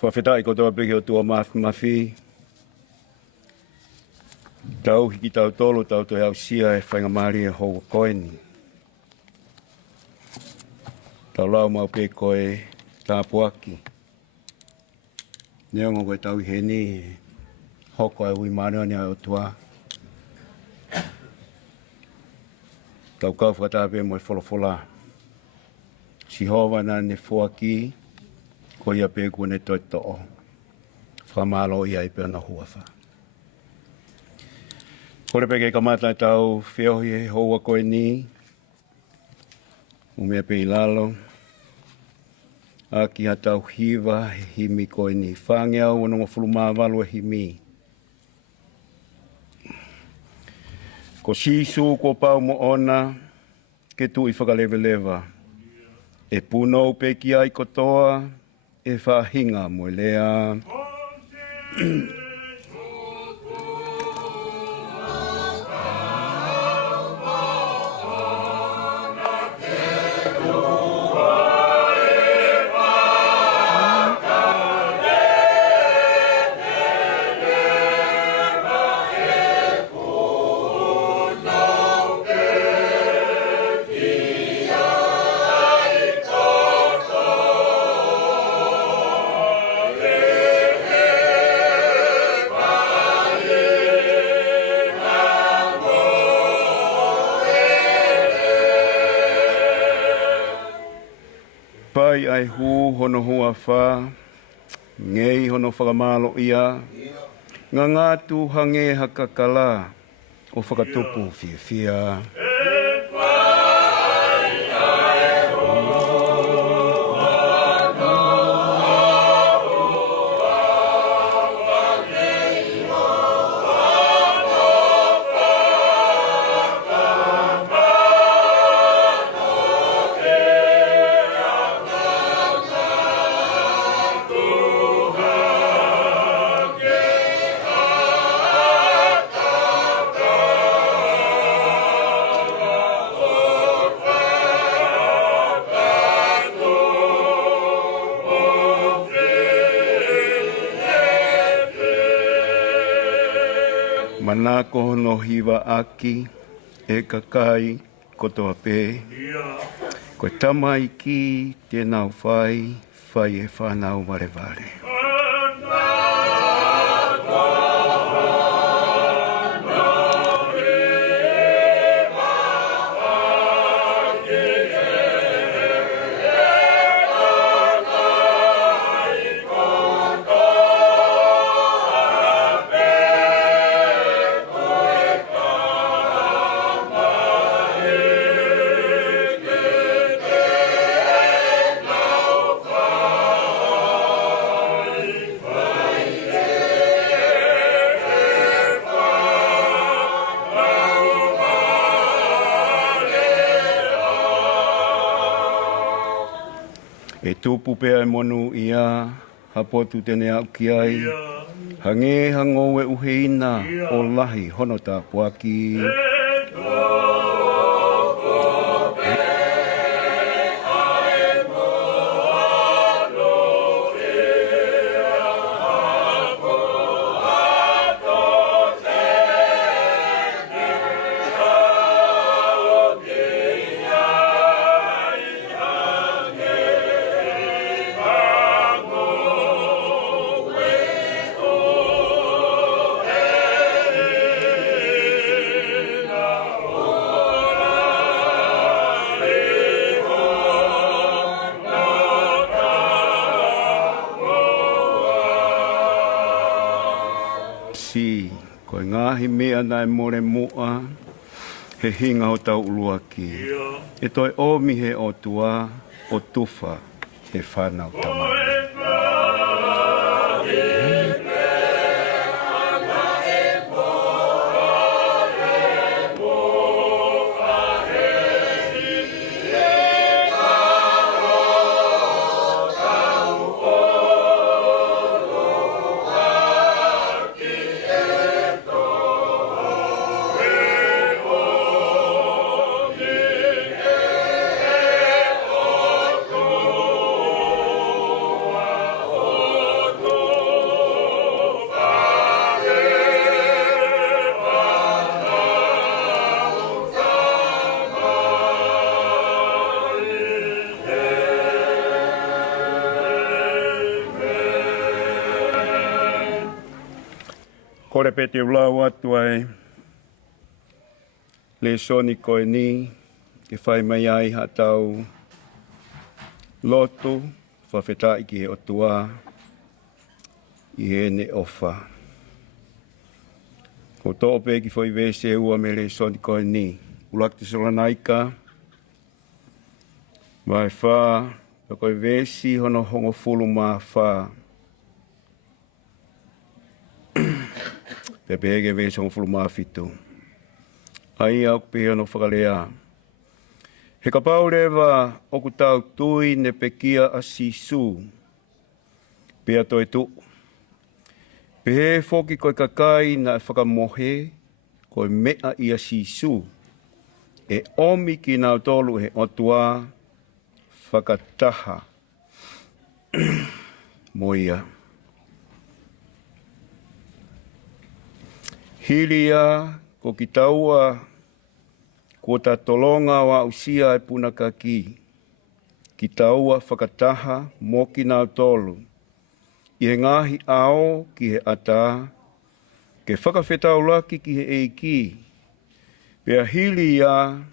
whawhetai kotoa peke o tua mawhi. Tau hiki tau tolo tau toi au sia e whainga maari e hou koeni. Tau lau mau pe koe tāpuaki. Neongo koe tau i heni hoko e ui maarioni a o tua. Tau kau whakatape mo e wholofola. Si hova na ne fuaki ko ia pe ko ne toi to'o. Whamalo ia i pēna huawha. Kore peke kamata tau whiohi e hoa koe ni. Umea pe ilalo. Aki a tau hiva he himi koe ni. Whange au anonga fuluma walu e himi. Ko sisu ko pau mo ona ke tu i whakalewelewa. E puno pe ki ai kotoa, e whahinga mo lea. Pai ai hu hono hua wha, ngei hono whakamalo ia, ngā ngātu hange hakakala o whakatupu whiawhia. Manako no hiva aki, e kakai, kotoa pē. Koe tamai ki, tēnau whai, whai e whanau ware ware. E tūpu pēa e monu ia, hapotu tēne au ki ai. Hange hango e uheina o lahi hono tā puaki. Koe ngāhi mea nai more moa, he hinga o tau uluaki. E toi omihe o tua, o tufa, he whanau tamai. Oh Kore pete ulau atu ai le soni koe ni ke whai mai ai hatau lotu whawhetai ki he otua i he ne ofa. Ko tō pe ki whai vese ua me le soni koe ni. Ulak te solanaika vai wha pa koe vesi hono hongo fulu mā wha. Pepege vesi hongo fulu mā fitu. Ai au pe ono whakalea. He ka pau rewa oku tau tui ne pekia a sisu. Pea toi tu. Pehe foki koe kakai na e whakamohe koe mea i a sisu. E omi ki nau tolu he otua whakataha. Moia. Hilia ko ki taua ko ta tolonga wa usia e punaka ki. Ki taua whakataha mo ki nau tolu. I he ngahi ao ki he ata. Ke whakawhetau ki he eiki. Pea hilia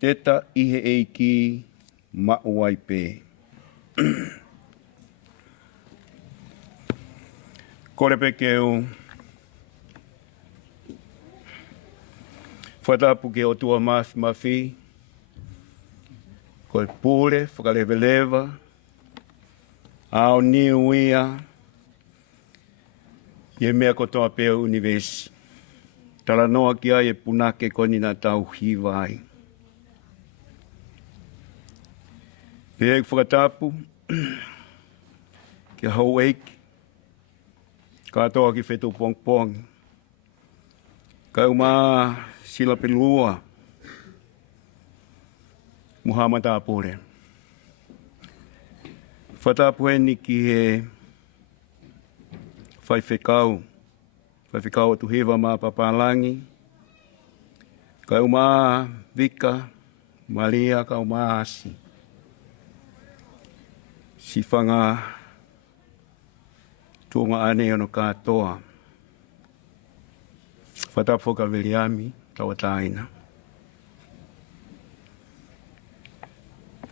teta i he eiki mauai pe. Kore pe keu. Whatapu ke o tua mafi. Koe pure, whakalewelewa. Ao niu ia. Ie mea kotoa pea univesi. Tala noa ki ai e punake koni na tau hiwai. Pea whakatapu. Ki hau eiki. Katoa ki Fetu'upongipongi. Kau maa sila pelua. Muhammad apure. Whatapu eni ki he whaiwhekau. Whaiwhekau atu hewa maa papalangi. Kau maa vika. Malia kau maa asi. Si whanga tuonga ane ono katoa. Whatapu ka Fe'iloaki Tauataina.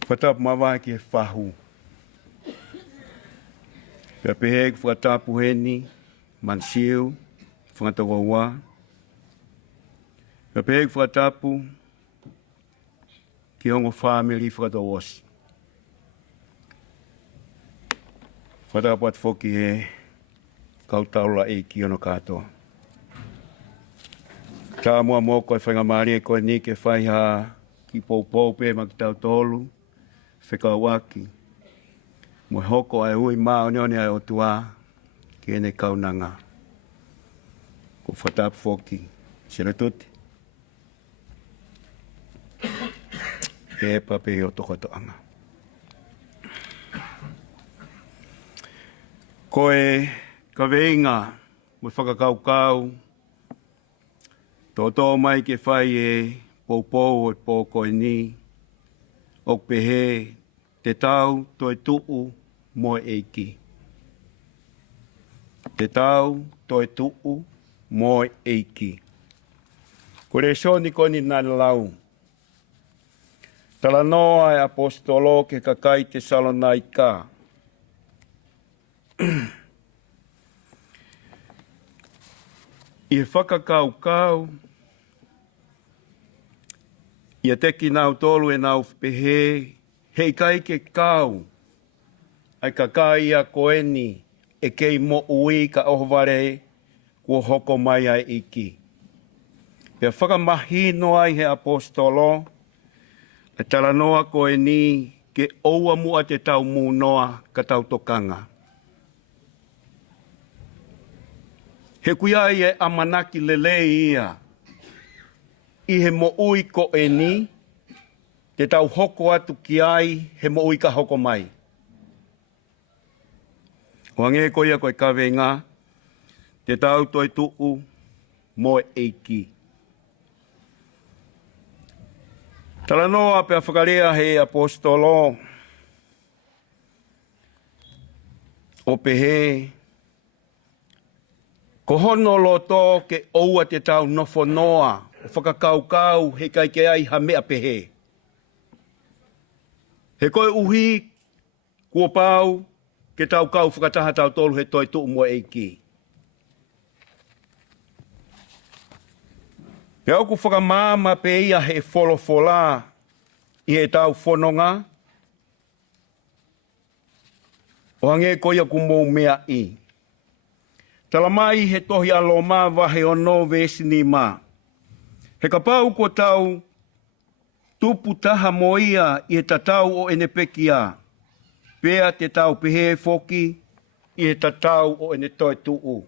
Whatapu mawai ki he whahu. Pea peheg whatapu heni, mansiu, whangatawawa. Pea peheg whatapu ki hongo family whakatawosi. Whatapu at whoki he kautaula e ki ono katoa. Tā mua mōko e whainga maari e koe ni ke whai ha ki poupou pe ma ki tau tolu, Fe'iloaki. Mo hoko ai ui maa onioni ai o tua ki ene kaunanga. Ko whatapu whoki, Seletute. E pape o tokotoanga. Koe ka veinga, mo whakakaukau, Tō mai ke whai e poupou e pōkoe ni, o pehe te tau toi tu'u mo eiki. Te tau toi tu'u mo eiki. Kore soni koni nā lau. Tala noa e apostolo ke kakai te Salonaika. I whakakaukau, ia teki nau tolu e nau pehe, hei kai ke kau, ai kakai a koeni, e kei mo ui ka ohovare, kua hoko mai ai iki. Pea whakamahino ai he apostolo, e tala noa koeni, ke oua mua te tau mūnoa ka tau tokanga. He kuia e amanaki lele ia, i he mo ui ko e ni, te tau hoko atu ki ai, he mo ui ka hoko mai. Hoange ko ia koe kawenga, te tau toi tu'u mo eiki. Tala noa pe a whakarea he apostolo, o pehe, Ko hono loto ke oua te tau nofo noa, o whakakaukau he kai ke ai ha mea pehe. He koe uhi, kua pau, ke tau kau whakataha tau tolu he toi tuu mua eiki. He au ku whakamama pe ia he wholofola i he tau whanonga, o hange koia ku mou mea i. Tala mai he tohi alo mā wahe o no vesini mā. He ka pau ko tau tupu taha mo ia i he tatau o ene pekia. Pea te tau pehe foki i he tatau o ene toi tuu.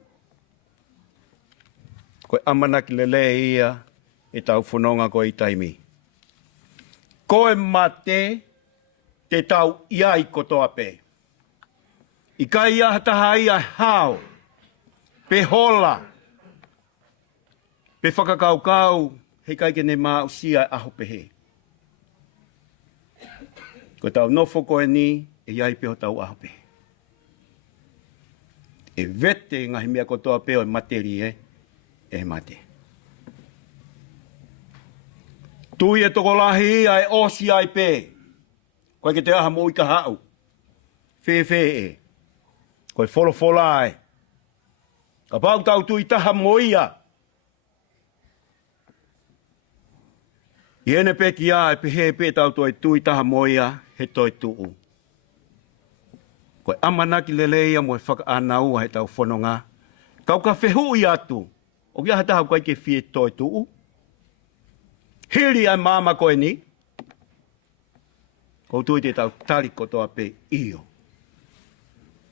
Koe amanaki lele ia e tau whanonga ko i taimi. Koe mate te tau iai kotoa pe. I kai ia taha ia hao. Pe hola, pe whakakaukau, he kai ke ne mā usia aho pehe. Ko tau nofo koe ni, e iai peo tau aho pehe. E vete ngahi mea kotoa peo e materi e mate. Tui e toko lahi ia e osi ai pe. Koe ke te aha mo i ka hau. Fe e. Koe wholofola ai. Ka pau tau tui taha moia. I ene peki a e pehe pe tau tui taha moia he toi tuu. Koe amanaki leleia mo e whaka anaua he tau whanonga. Kau ka whehu i atu. O kia hataha koe ke fie toi tuu. Hiri ai māma koe ni. Kou tui te tau tari kotoa pe iyo.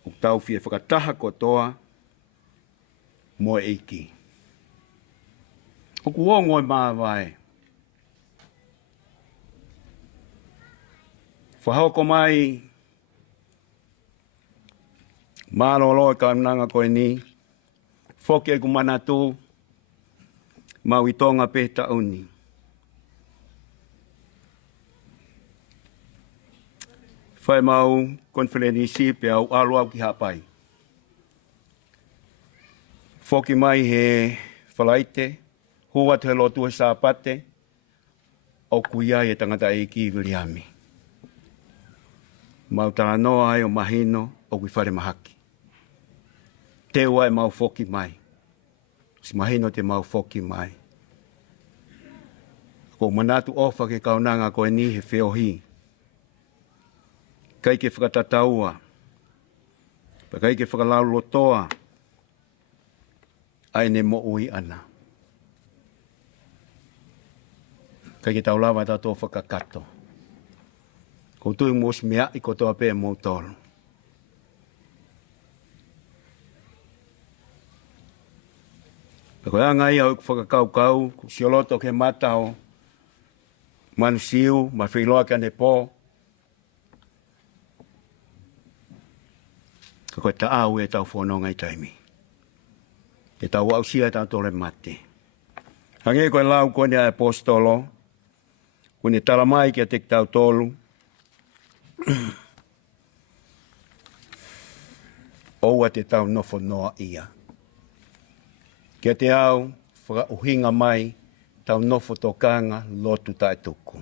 O tau fie whakataha kotoa. Mo eiki. O kuongo e māwai. Whahoko mai. Mālolo e kaunanga koe ni. Whoki e kumanatu. Mau i tonga peta uni. Whai mau konferenisi pe au aluau ki hapai. Whoki mai he whalaite, hua te lotu he sāpate, o kuia e tangata e ki viriami. Mau tala noa ai o mahino o kui whare mahaki. Te ua e mau whoki mai. Si mahino te mau whoki mai. Ko manatu ofa ke kaunanga koe ni he whiohi. Kai ke whakatataua. Pa kai ke whakalau lotoa. Ai ne mo ui ana. Kai ke tau lawa tato whakakato. Ko tui mos mea i kotoa pe mo tolu. Ko anga ia o whakakaukau, ko sioloto ke matao, manusiu, ma Fe'iloaki ane po. Ko ta au e tau whanonga i taimi. Te tau au sia tau tole mate. Hange koe lau koe ni a apostolo, kune tala mai ki a te tau tolu, oua te tau nofo noa ia. Kia te au, whaka uhinga mai, tau nofo tokanga, lotu tae tuku.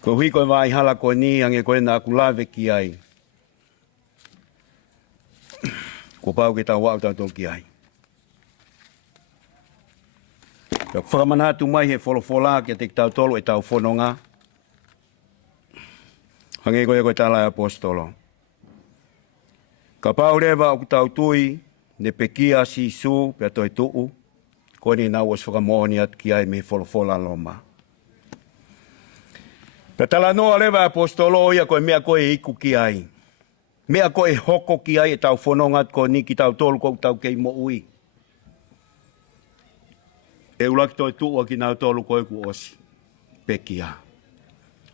Ko hui koe vai hala koe ni, hange koe na aku lave ki ai. Ko pau ke tau wau tau toki ai. Ka whakamanatu mai he wholofola ki a te tau tolu e tau whanonga. Hange koe koe tala apostolo. Ka pau rewa o tau tui, ne pekia si su pe toi tuu, koe ni nau os whakamohoni at ki ai me wholofola loma. Pe tala noa rewa apostolo ia koe mea koe iku ki ai. Mea koe hoko ki ai e tau whanonga ko ni ki tau tolu ko tau kei mo ui. E ulaki toi tuu ki nau tolu koe ku osi. Pekia.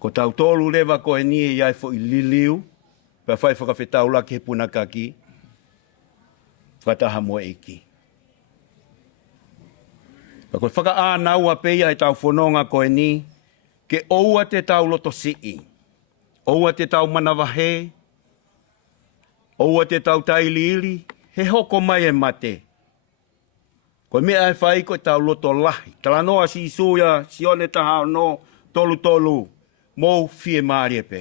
Ko tau tolu rewa koe ni e iai fo i liliu, pe whai whakawhetau laki he punakaki, whataha mo eiki. Pa koe whaka ānaua peia e tau whanonga koe ni, ke oua te tau loto sii, oua te tau manawahe, oua te tau tailiili, he hoko mai e mate. Ko mea e whai ko tau loto lahi. Tala noa si suia, si one taha no, tolu tolu, mou fie maari e pe.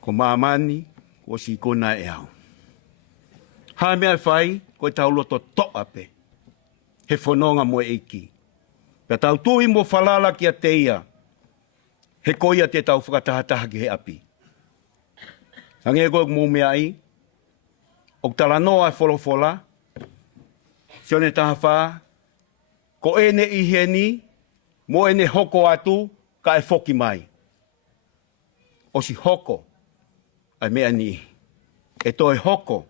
Ko maamani, ko si kona e au. Ha mea e whai, ko tau loto toa pe. He whanonga mo eiki. Pea tau tui mo whalala ki a teia. He koia te tau whakatahataha ki he api. Ange koe mō mea ai. O tala noa e wholofola. Si one taha whā. Ko ene iheni. Mo ene hoko atu. Ka e whoki mai. O si hoko. Ai mea ni. E toi hoko.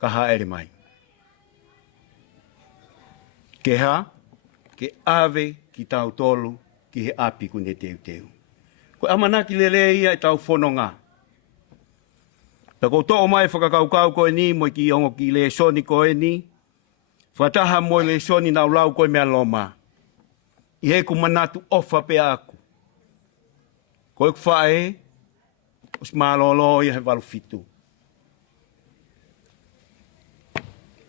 Ka haere mai. Ke ha. Ke ave ki tau tolu. Ki he api kune teu teu. Ko amanaki lele ia e tau whanonga. Tako to'o mai whakakaukau koe ni, moi ki ongo ki le soni koe ni, whataha moi le soni na ulau koe mea loma. I he ku manatu ofa pe aku. Koe ku whae, os malolo i he walu fitu.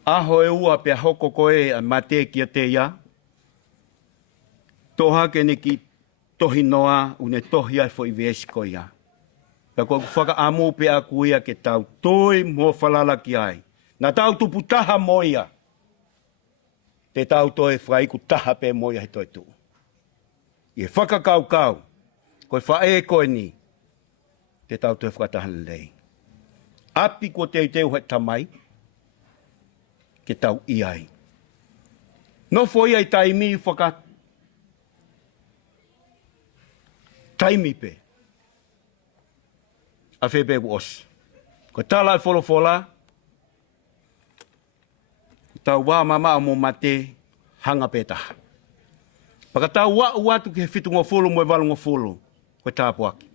Aho e ua pe hoko koe a mate ki a te ia. Toha ke ne ki tohi noa, une tohi ai fo i vesi koe ia. Ka koe whaka amu pe aku ia ke tau toi mo whalala ki ai. Na tau tupu taha mo ia. Te tau toi whaiku taha pe mo ia he toi tu. I e whaka kau kau. Koe whae koe ni. Te tau toi whakataha lei. Api ko teu teu he tamai. Ke tau i ai. No fo ia i taimi whaka. Taimi pe. A whebe os. Ko tala e wholofola. Tau wā mama mo mate hanga petaha. Paka tau wā uatu ki he fitu ngofulu mo e walu ngofulu. Ko tāpuaki.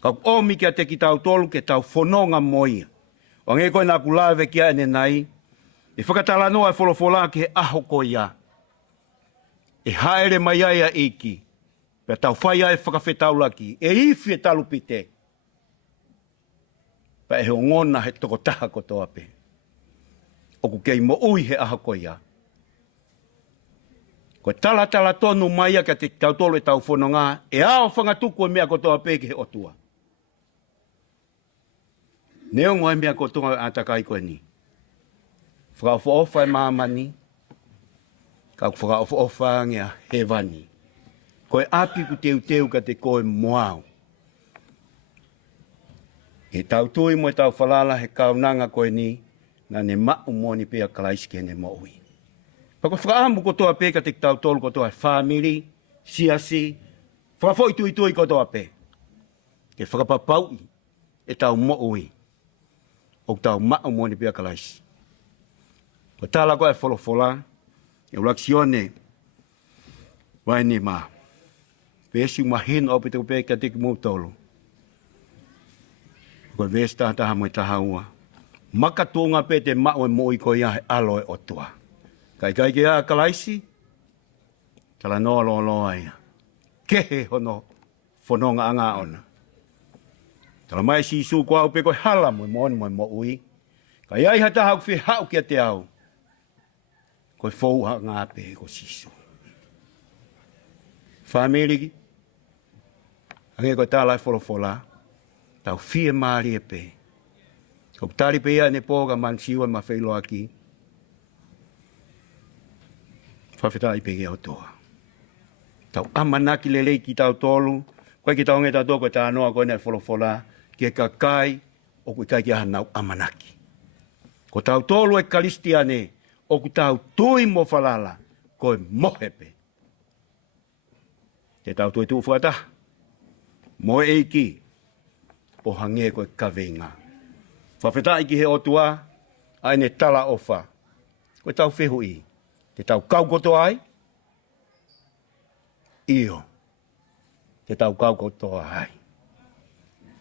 Kau omi kia te ki tau tolu ke tau whanonga moia. O nge koe nā kulawe kia ene nai. E whakatala noa e wholofola ki he aho ko ia. E haere mai aia iki. Pea tau whai ai whakawhetaulaki. E iwi e talupite. Pa e he ngona he toko taha ko toa pe. Oku kei mo ui he aha ko ia. Ko tala tonu mai a ka te tau tolu e tau whanonga. E ao whangatuku e mea ko toa pe ki he otua. Neo ngoe mea ko toa a takai koe ni. Whakawhaofa e maamani. Ka whakawhaofa ngea he vani. Koe api ku teu ka te koe moau. E tau tui mo e tau whalala he kaunanga koe ni, na ne mau moni pia kalaisike ne moui. Pako whakaamu ko toa pe ka te tau tolu ko toa whamiri, siasi, whakafoi tui ko toa pe. Ke whakapapau e tau moui, o tau mau moni pia kalaisi. Ko tala koe wholofola, e ulaksione, wai ni maa. Vesi mahin o pe te pe ka te mo tolu. Ko vesi taha mo taha ua. Makatunga pe te mau e moi ko ia he aloe o tua. Kai ke a kalaisi. Tala no lo ai. Kehe hono fononga anga ona. Tala mai si su ko au pe ko hala mo mo ui. Kai ai hata hau fi hau ki te au. Ko fou ha nga pe ko sisu. Family Ange ko tala wholofola, tau fie maari e pe. Ko tari pe ia ne pōga man siwa ma Fe'iloaki. Whawhetai pe kia o toa. Tau amanaki lelei ki tau tolu, koe ki tau ngeta tō koe tā noa koe ne wholofola, ki e kakai, o koe kai ki aha nau amanaki. Ko tau tolu e kalistiane, o koe tau tui mo whalala, koe mohepe. Te tau tui tuu whataha. Mo eiki, po hange koe kawenga. Whawhetai ki he otua, ai ne tala ofa. Koe tau whehui, te tau kaukoto ai, io. Te tau kaukoto ai.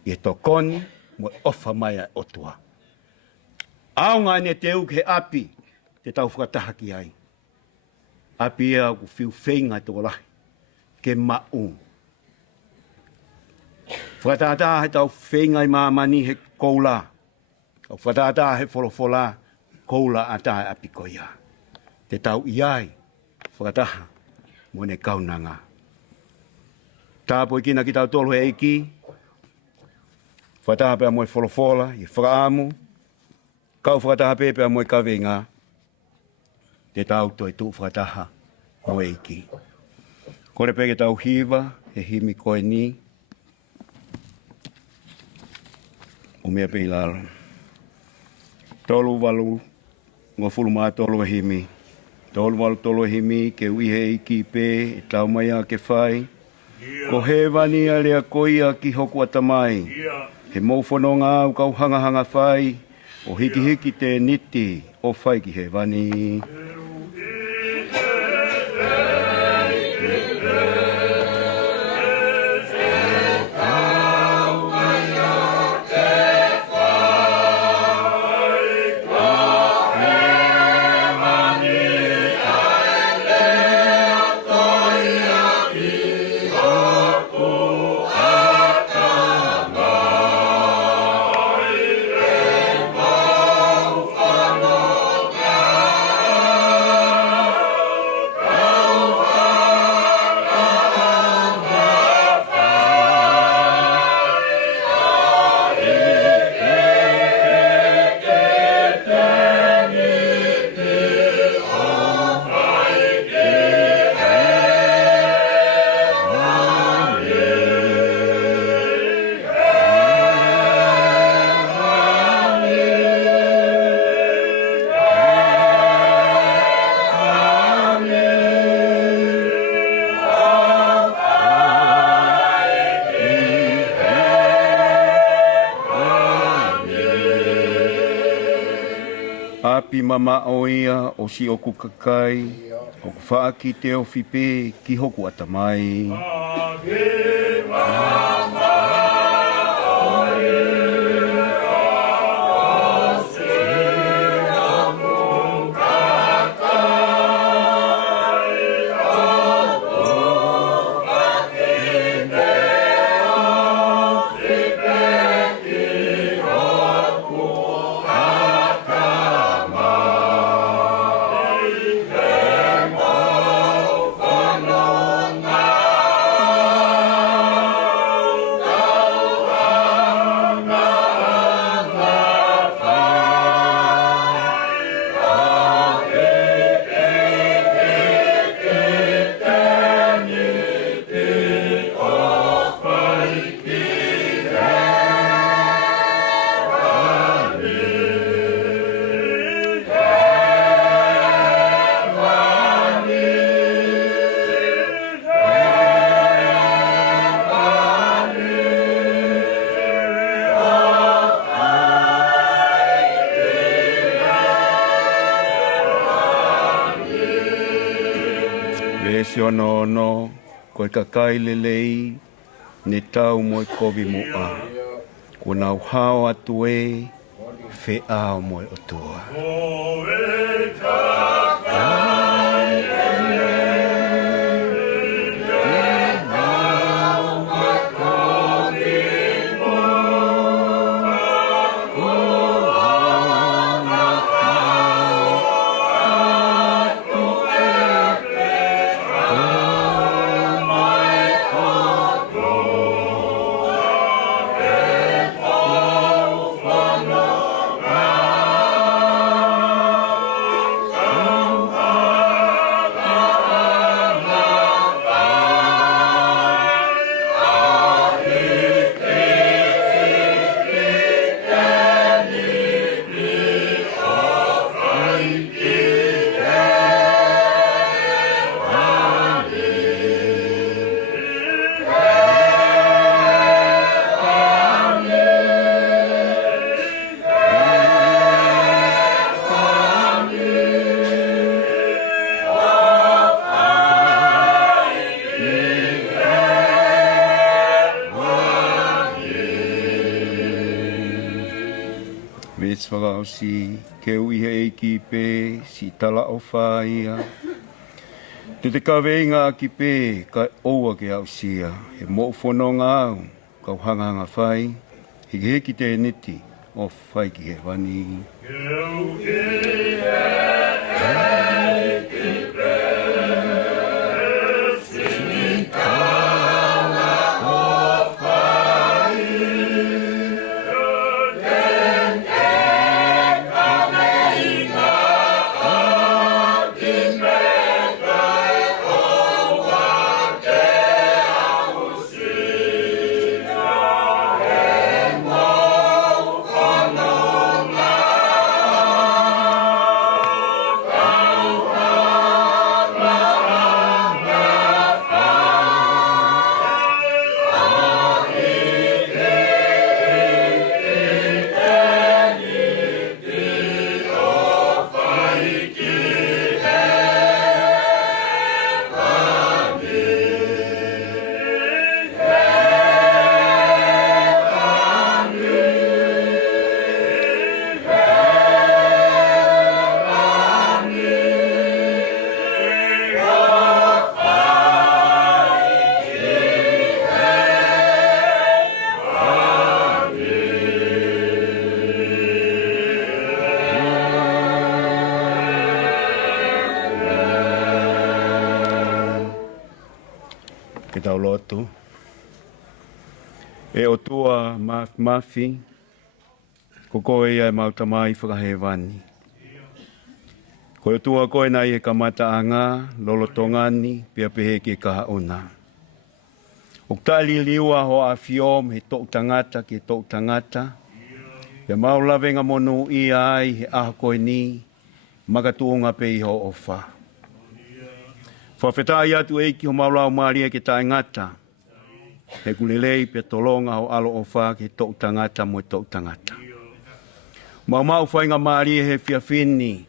I e tokoni, mo ofa mai ai otua. Aonga ne te uke he api, te tau whakataha ki ai. Api ea ku whiu whenga tō lahi, ke mau. Whakatata he tau whengai mamani he koula. O whatata he wholofola, koula ata e apikoia. Te tau iai, whakataha, mone kaunanga. Tāpo i kina ki tau tolu he eiki, whataha pēr moe wholofola, i whakaamu, kau whakataha pēr moe kawenga, te tau toi tu whakataha moe eiki. Kore pēke tau hiva, he himi koe ni, o mea pēi lalo. Tolu walu, ngō fulu maa tolu e himi. Tolu walu tolu e himi, ke ui he eiki pē, e tau mai a ke whai. Ko he wani a lea koia ki hoku atamai. He mōwhono ngā au kau hanga hanga whai, o hiki hiki te niti, o whai ki he wani. Api mama oia o si oku kakai, oku whaaki te o whipe ki hoku atamai. Api mama oia o si oku kakai, oku whaaki te o whipe ki hoku no koe kakai lelei, ne tau moe kovi mua. Ko nau hao atu e, fe ao moe otua. Si ke ui he eiki pē, si tala o whaia. Te kawenga ki pē, kai oua ke au sia. He mo whanonga au, kau hanganga whai. Hiki heki te niti, o whai ki he wani. Ke tau lotu. E o tua mafi, ko koe ia e mautamai whakahewani. Ko o tua koe nai e kamata anga, lolotongani, pia pehe ke kaha ona. O tali liwa ho a fiom he tau tangata ke tau tangata. Pia maulavenga monu ia ai he aha koe ni, makatuunga pe iho ofa. Whawhetai atu eiki ho maulau maria ke tae ngata. He kulelei pe tolonga ho alo o wha ke tau tangata mo tau tangata. Mau whainga maria he whiawhini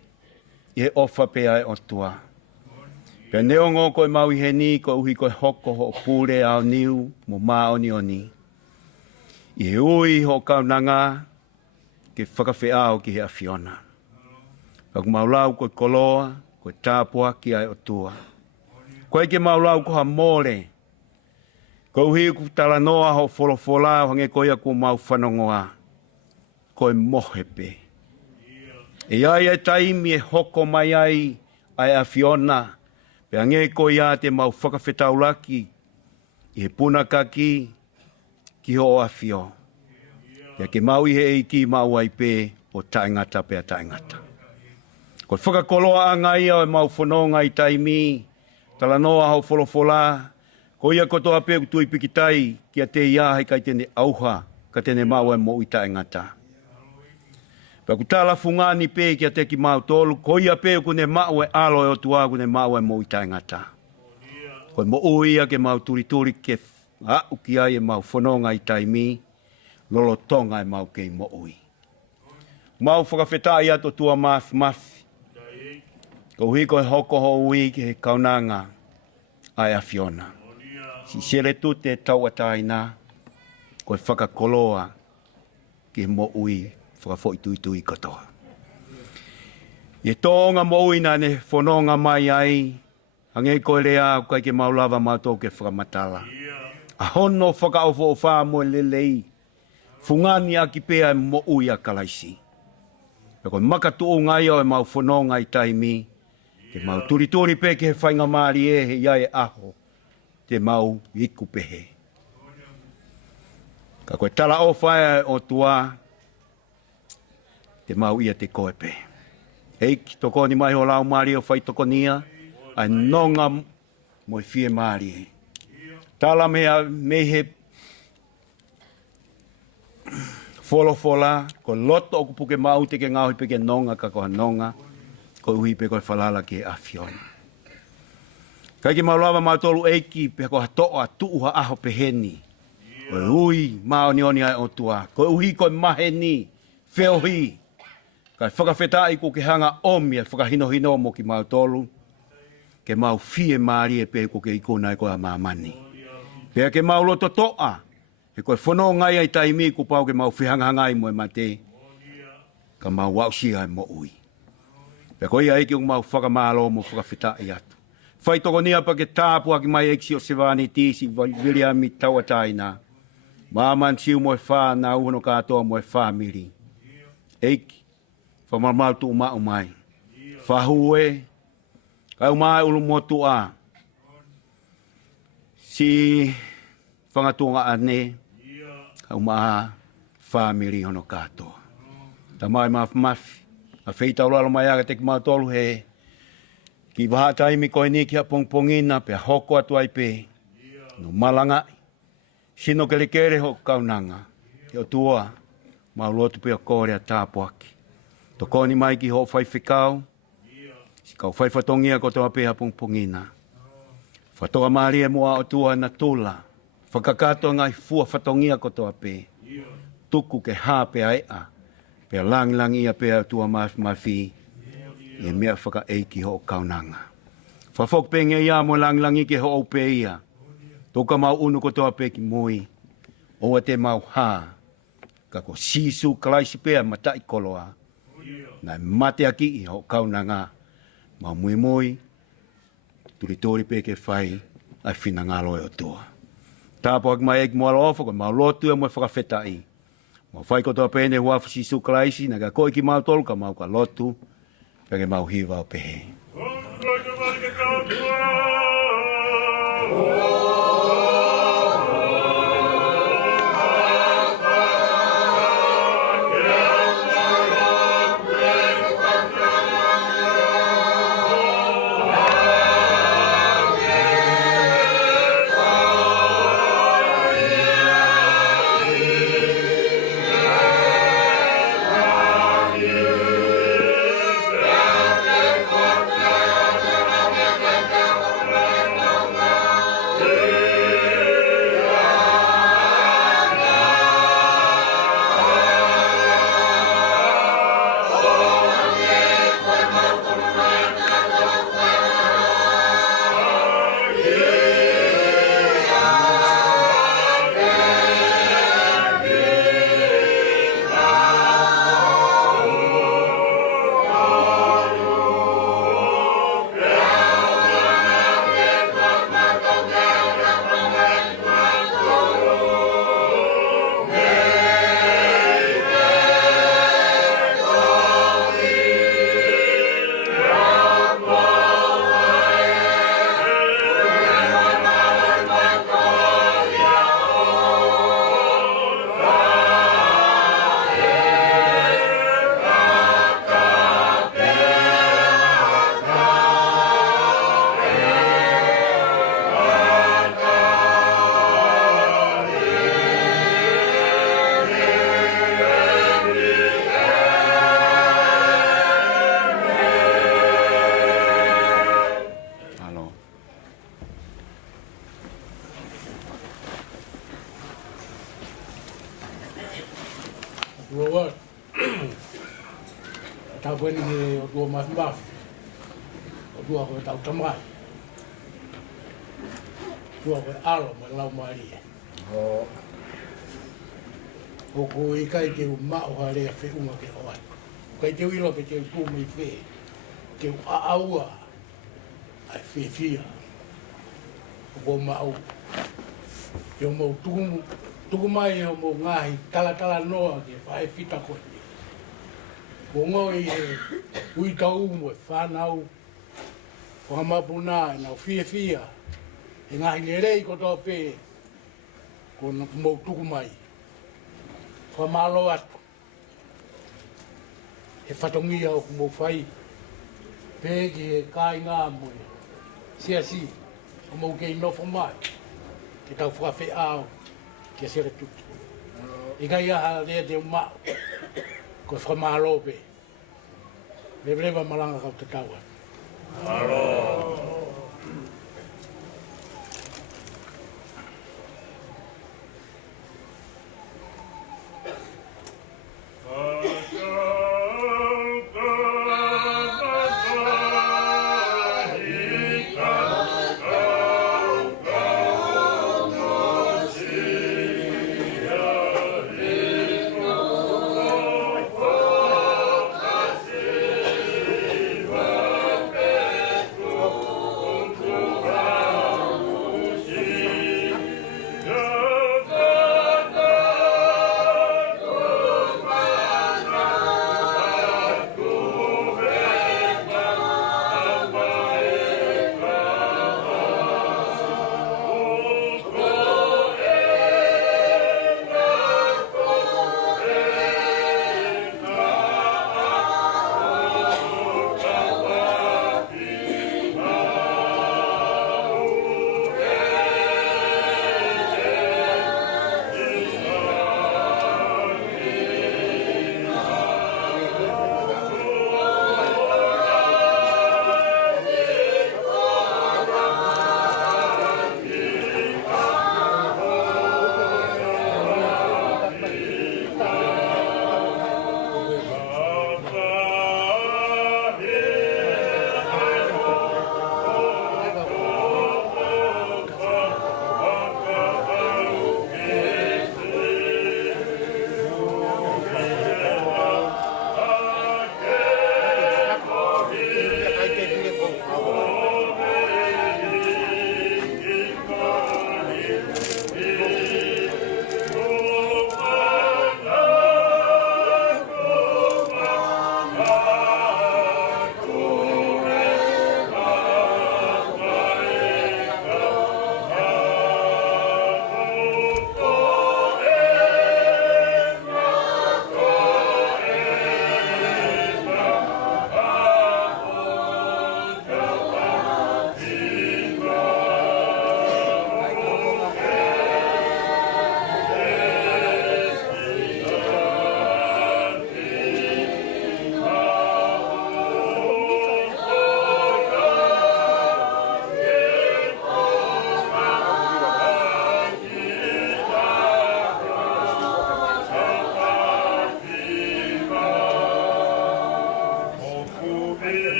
i he ofa pe ai o tua. Pea neongo koe mau i he ni ko uhi koe hoko ho pure ao niu mo maoni oni. I he ui ho kaunanga ke whakawheao ki he awhiona. Paku maulau koe koloa, koe tāpua ki ai o tua. Koe ke maulau ko ha more. Ko uhi ku talanoa ho wholofola hange koe aku mau whanongoa. Koe mohepe. E ai e taimi e hoko mai ai a Fiona. Pe ange koe ia te mau whakawhetaulaki. I he puna kaki ki ho a Fio. Ia ke mau i he eiki mau ai pe o taingata pe a taingata. Koe whakakoloa anga ia o mau whanonga i taimi. Talanoa hau wholofola, ko ia kotoa pe kutui pikitai, kia te ia hei kai tene auha, ka tene mau e mo ita e ngata. Pea kutala fungani pe kia te ki mau tolu, ko ia pe kune mau e alo e o tua kune mau e mo ita e ngata. Ko mo uia ke mau turi ke au ki ai e mau whanonga i taimi, lolo tonga e mau kei mo ui. Mau whakawhetai ato tua mafi. Ko hiko e hoko ho ui ki he kaunanga ai a Fiona. Si Seletute Tauataina, ko e whakakoloa ki he mo ui whakafoitui katoa. I tōnga mo ui na ne whanonga mai ai, hange koe rea kai ke maulawa mātou ke whakamatala. A hono whakaofo o wha mo lelei, fungani a ki pēa mo ui a kalaisi. Ko makatu o ngai o e mau whanonga i taimi, ke mau turi pe ke he whainga maari e he iai aho, te mau iku pehe. Ka koe tala o whaia o tua, te mau ia te koe pe. Eiki toko ni mai ho lau maari o Faitoka nia, ai nonga mo i fie maari e. Tala me he wholofola, ko loto o kupuke mau te ke ngauhi pe ke nonga ka koha nonga, ko uhi pe koe whalala ke a Fiona. Kai ke maulawa mautolu eiki pe koha toa tuuha aho pe heni. Koe ui maoni oni ai o tua. Koe uhi koe maheni, whiohi. Kai whakawhetai ko ke hanga omi e whakahino mo ki mautolu. Ke mau fie maari e pe ko ke ikona e koe a mamani. Pea ke mauloto toa. He koe whono ngai ai taimi ko pau ke mau whihangangai mo e mate. Ka mau wausia e mo ui. Pea koe ia eki o mau whakamalo mo whakawhetai atu. Faitoka nia pa ke tāpua ki mai eksi o Sevani tisi Williami Tauataina. Māman siu mo e wha na uhono katoa mo e wha miri. Eiki. Whamamau tu umau mai. Whahue. Kau mai ulu motu a. Si whangatunga ane. Kau maa family hono katoa. Ta mai mafi. A feitau lalo mai aga teki mau tolu he. Ki waha taimi koe ni ki Fetu'upongipongi pe hoko atu ai pe. No Malanga'i. Sino kelekere ho kaunanga. Ki o tua. Mau lotu pe o kore a tāpuaki. Tokoni mai ki ho whaiwhikau. Si kau whaiwhatongia ko toa pe Fetu'upongi. Whatoa maari e mua o tua na tula. Whakakato ngai fua whatongia ko toa pe. Tuku ke hā pe aea. Pe langi ia pe tua mafi. E mea whaka eiki ho kaunanga. Whafok penge ia mo langi ke ho pe ia. Toka mau unu ko toa pe ki moi. Oa te mau hā. Kako sisu kalaisi pea matai koloa. Nai mate aki i ho kaunanga. Mau Moimoi. Turitori pe ke whai. Ai whina ngalo e o toa. Tāpo aki mai eki moalo ofo ko mau lotu e mo whakawhetai. Mau whai ko toa pene huafu sisu kalaisi. Naga koe ki mau tolu ka mau ka lotu. Pege mau hiwa o pehe. Ouau. Tau pwene ke o tua mafi. O tua koe tau tamai. Tua koe alo mo lau maria. O ko i kai te u mao harea whiunga ke hoa. Kai te uilo pe te u tū mei whē. Te u aaua. Ai whiwhia. O ko mao. Te o mau tukumu. Tukumai o mo ngahi tala noa ke whae whita koe. Ko ngoi he ui tau mo e whanau. Whamapuna e nau whiwhia. E ngahi le rei ko tō pē. Ko mau tukumai. Whamalo atu. He whatongia o kumo whai. Pē ki he kai ngā moe. Sia si. O mau kei nofo mai. Ke tau whawhi au. Ke Seletute. I kai aha rea te umau. Ko whamalo pē. Lewa Malanga'i Tauataina. Alo. Oh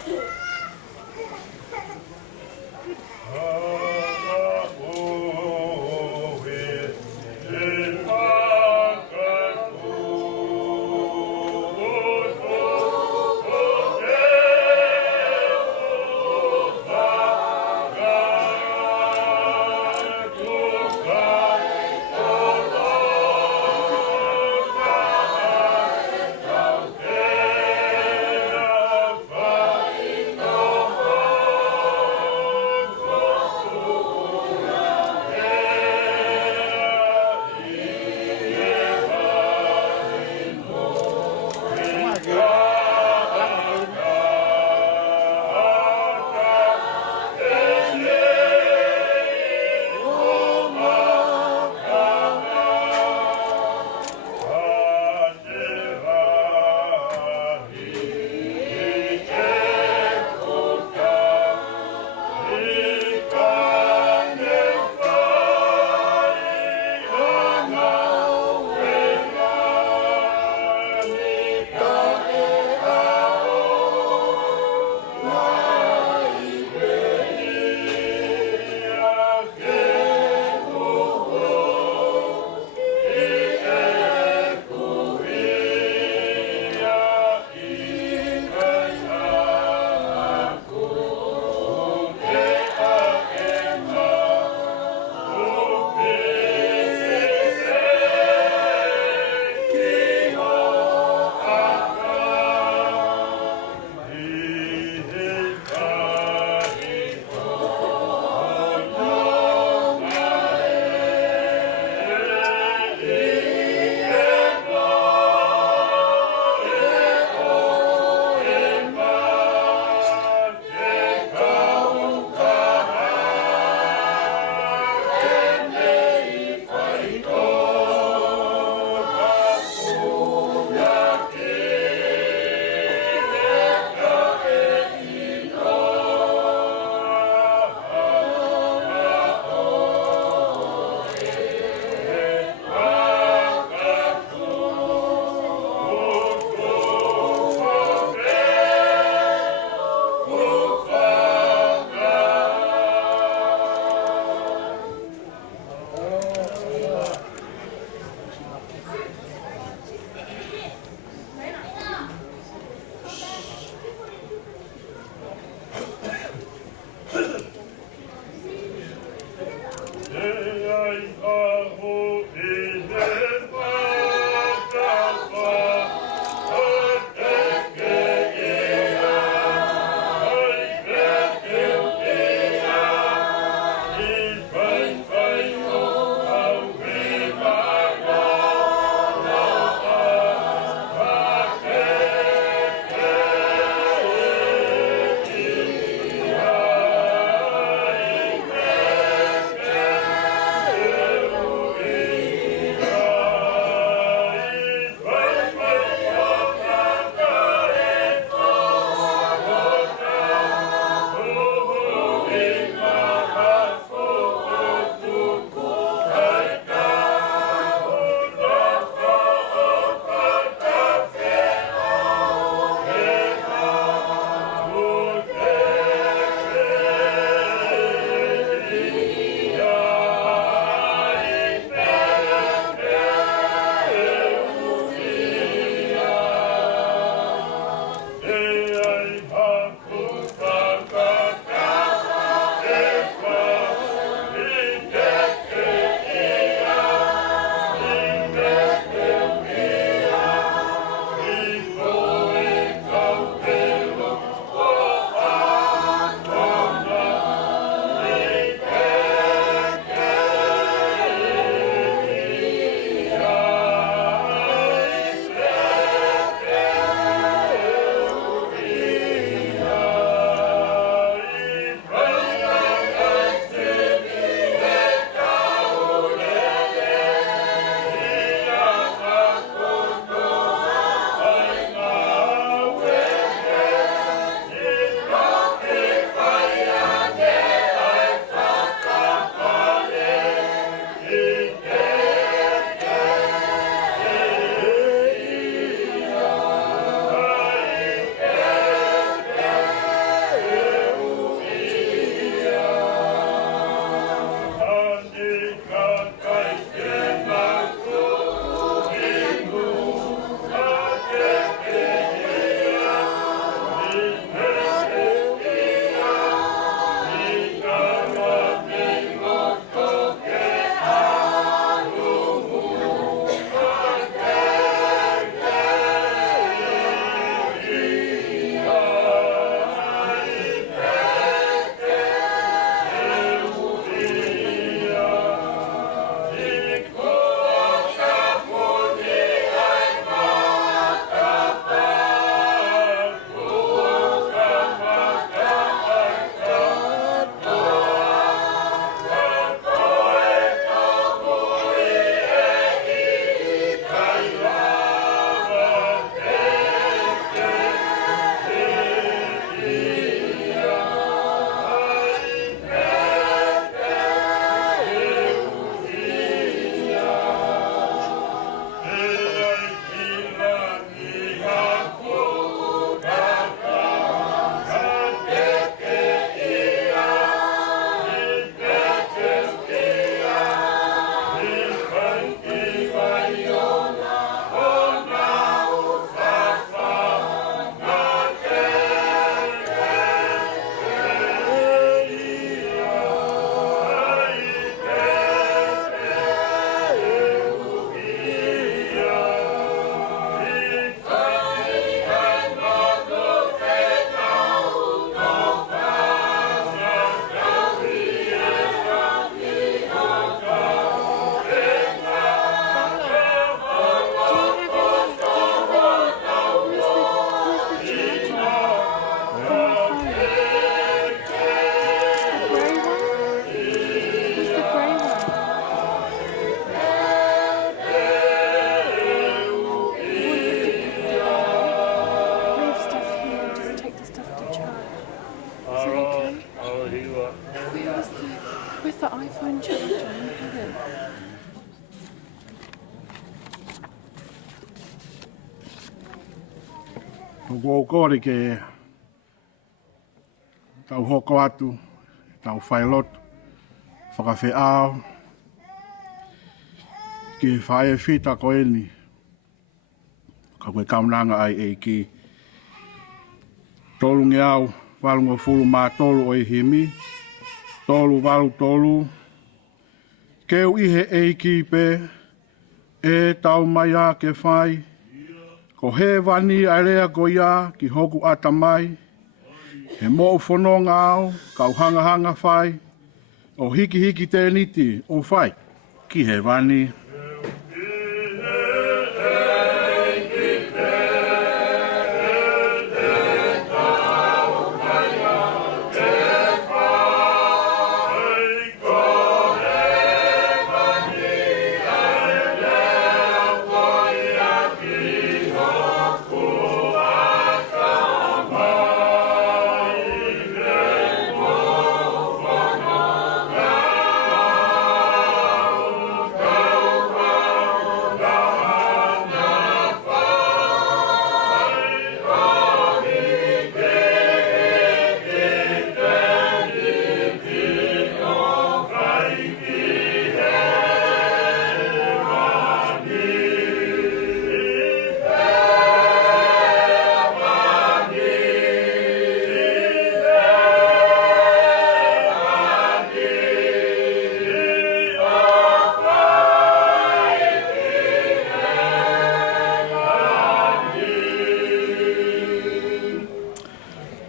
Faitoka Ko kore ke tau hoko atu, tau Failotu, whakawheao, ki whae whita ko eni, ka koe kaunanga ai e ki tolu nge au, walungo fulu mā tolu o i himi, tolu walu tolu, keu ihe e ki pe, e tau mai a ke whai, ko he wani a rea ko ia ki hoku atamai, he mo whanonga au, kau hanga hanga whai, o hiki hiki te niti o whai, ki he wani.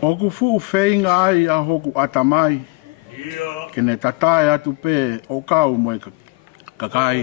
Oku fuu whainga ai a hoku atamai, ke ne tatae atu pē o kau moe kakai.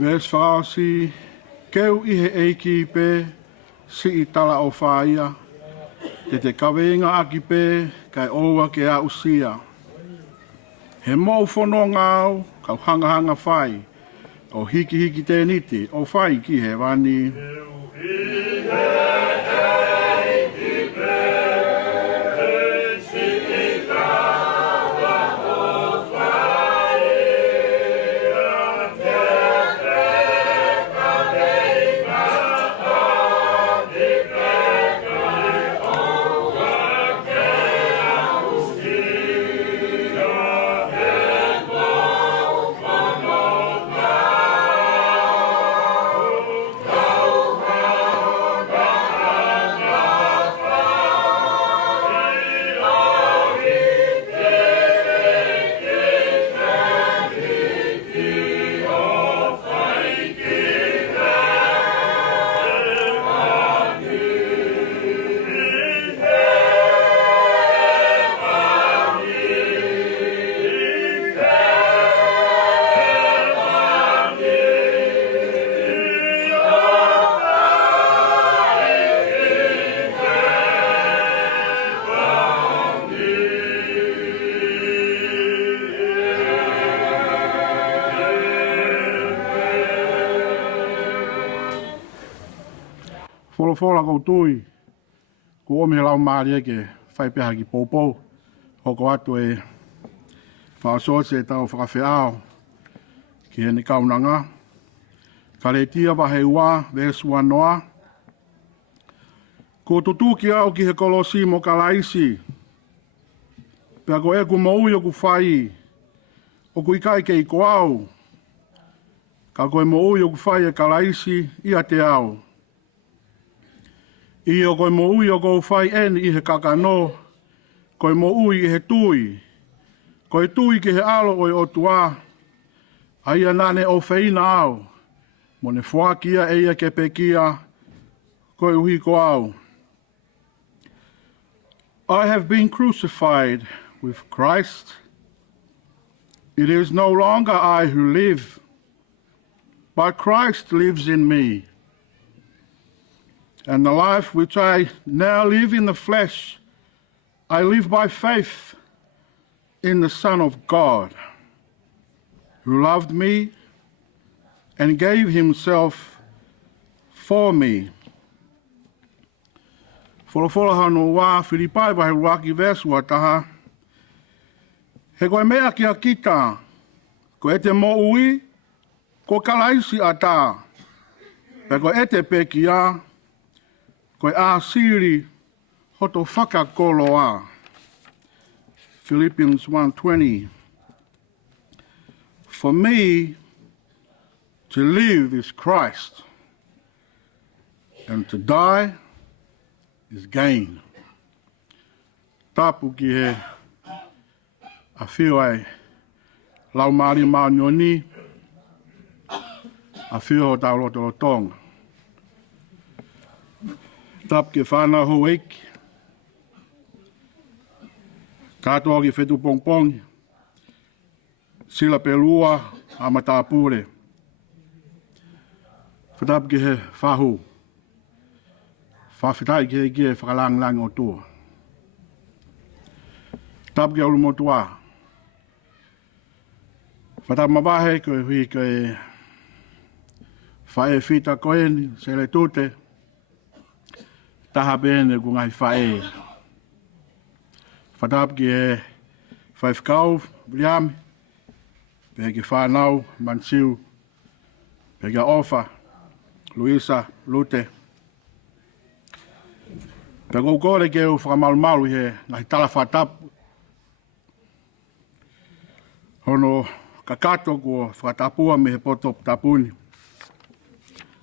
Ves whaasi, keu ihe eiki pē, si I tala o whaia, te kaweinga aki pē, kai oua ke a usia. He mou whono ngāo, kau hanga hanga whai, o hiki hiki te niti, o whai ki he wani. Wholofola koutui, ko omi lau maari eke whaipeha ki poupou, hoko atu e whaasose e tau whakawheao ki hene kaunanga. Ka le tia wahe ua, vesua noa, Ko tutuki au ki he kolosi mo kalaisi. Pea ko e ku mo ui o ku whai. O ku ikai ke i ko au. Ka koe mo ui o ku whai e kalaisi ia te au. I o koe mo ui o ku whai eni i he kakano. Koe mo ui i he tui. Koe tui ki he alo oi o tua. Aia nane o feina au. Mo ne whakia e ia ke pekia. Koe uhi ko au. I have been crucified with Christ. It is no longer I who live, but Christ lives in me. And the life which I now live in the flesh, I live by faith in the Son of God, who loved me and gave himself for me. Wholofola hano wā whiripai wahe waki vesu ataha. He koe mea ki a kita, ko e te mo ui, ko kalaisi ata. Pe ko e te peki a, ko e a siri hoto whakakolo a. Philippians 1:20. For me, to live is Christ, and to die is gain. Tapu ki he a whio ai lau maari maanioni, a whio ho tau roto o tonga. Tapu ki whanau ho eiki, katoa ki Fetu'upongipongi, sila pelua a matapure. Whatapu ki he whahu. Whawhitai ki he ki he whakalang o tua. Tapu ki aulu motua. Whatapu mawahe koe hui koe whae whita koe ni, Seletute. Taha bene ku ngai whae. Whatapu ki he whaifkau, Williami. Pe ki whanau, Mansiu. Pe ki ofa, Luisa, Lute. Pe kou kore ke u whakamalu he ngai tala whatapu. Hono kakato ko whakatapua me he poto tapuni.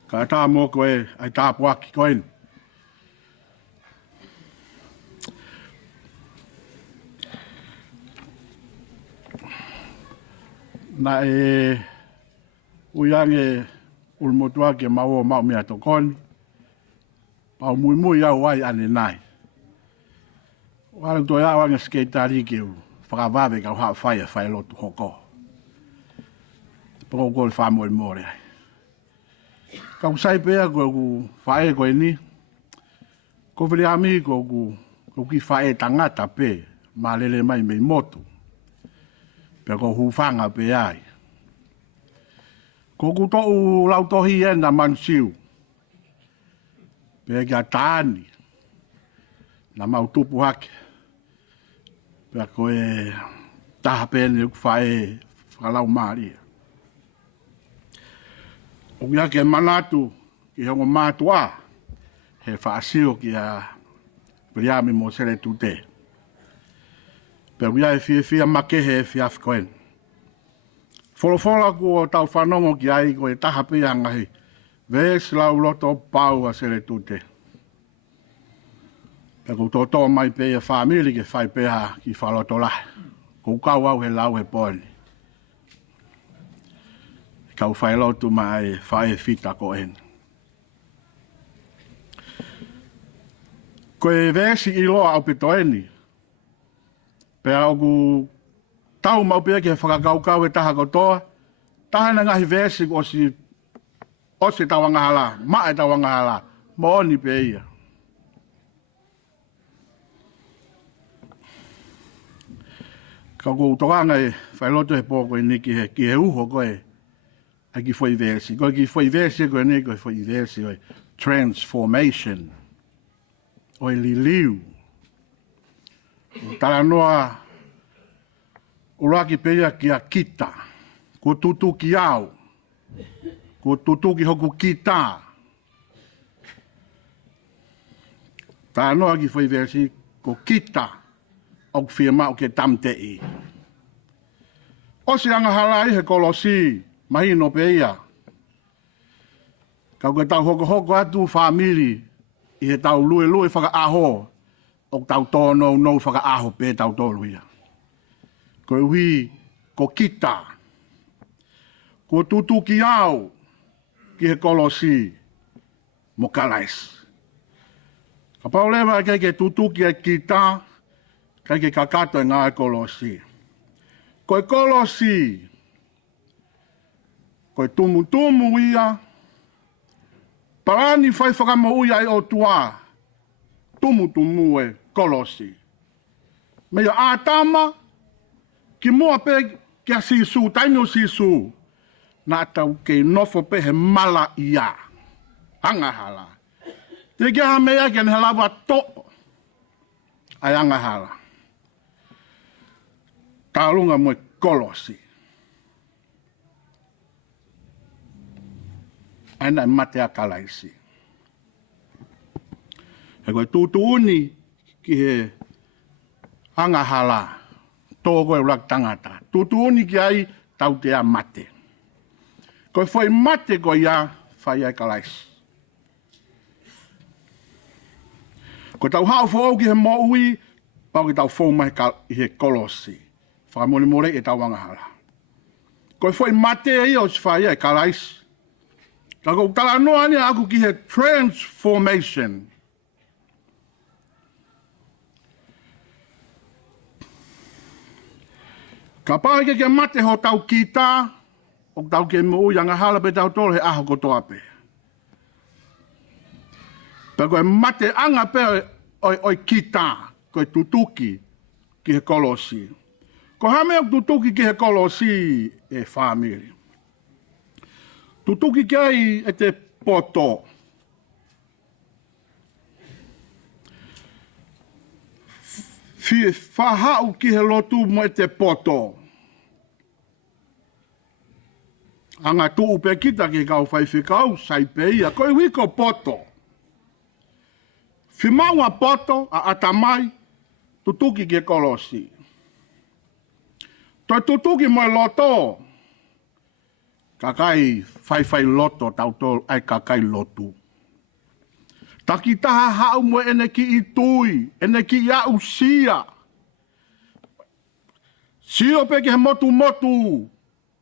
Ka tā mō koe ai tāpuaki koen. Na e uiange ulmotua ke mau mea tokoni. Pau Moimoi au ai ane nai. Wale toi au anga skateari ke u whakawawe ka uha whaia Failotu hoko. Poko kore whamoe more ai. Ka usai pea ko ku whae koe ni. Ko vile ami ko ki whae tangata pe. Ma lele mai mei motu. Pe ko hufanga pe ai. Ko ku to'u lautohi ena mansiu. Pe kia tāni. Na mau tupu hake. Pe koe taha pēne uku whae whakalau maari. O kia ke manatu ki hongo mātua. He whaasio ki a Williami mo Seletute. Pe kia e whia make he whiaf koen. Wholofola ko o tau whanongo ki ai koe taha pēa ngahi. Ves lau loto pau a Seletute. Pe kou tō mai pēa whamiri ke whai pēha ki whaloto lah. Kou kau au he lau he pōni. Kau Failotu mai whae whita ko en. Koe vesi i loa au pitoeni. Pea au ku tau mau pēa ke whakakaukau e taha kotoa. Taha na ngahi vesi o si ose tawangahala, mae tawangahala, mooni pe ia. Ka kou tokanga e Failotu he pōko e ni ki he uho koe. A ki foi versi. Koe ki foi versi koe ni koe foi versi koe. Transformation. Oi li liu. Tala noa uraki peia ki a kita. Ko tutu ki au. Ko tutu ki hoku kita. Ta noa ki foi versi ko kita o firma o ke tamte i. O si anga halai he kolosi mahi no peia. Kau ke tau hoko atu famili i he tau lue whaka aho o tau tono no whaka aho pe tau tolu ia. Ko hui ko kita. Ko tutuki au ki he kolosi mo kalais. Ka Paula kai ke tutuki e kita, kai ke kakato e ngā kolosi. Koe kolosi, koe tumu ia, parani whai whakamo uia e o tua, tumu e kolosi. Mea ātama, ki mua pe kia sisu, taino sisu, nā tau ke nofo pe he mala ia, angahala. Te kia ha mea kia ne lawa to, ai angahala. Kalunga mo kolosi. Aina e mate a kalaisi. He koe tūtuuni ki he angahala tōko e urak tangata. Tūtuuni ki ai tau te a mate. Koe foi mate ko ia whai ai kalaisi. Ko tau hao fōu ki he mo ui, pau ki tau fōu mai i he kolosi. Whakamore e tau angahala. Koe foi mate e o si whai ai kalaisi. Ka kou tala noa ni aku ki he transformation. Ka pāke ke mate ho tau kita, o tau ke mo ui angahala pe tau tolo he aho kotoa pe. Peko e mate anga pe oi kita, koe tutuki ki he kolosi. Ko hame o tutuki ki he kolosi e whamiri. Tutuki ki ai e te poto. Whahau ki he lotu mo e te poto. Anga tuu pe kita ki kau whai whikau, sai pe ia, koe wiko poto. Whimaua poto a atamai, tutuki ki kolosi. Toi tutuki mo e loto, kakai whai loto tau tō ai kakai lotu. Taki taha hau mo ene ki i tui, ene ki i au sia. Sio pe ki he motu.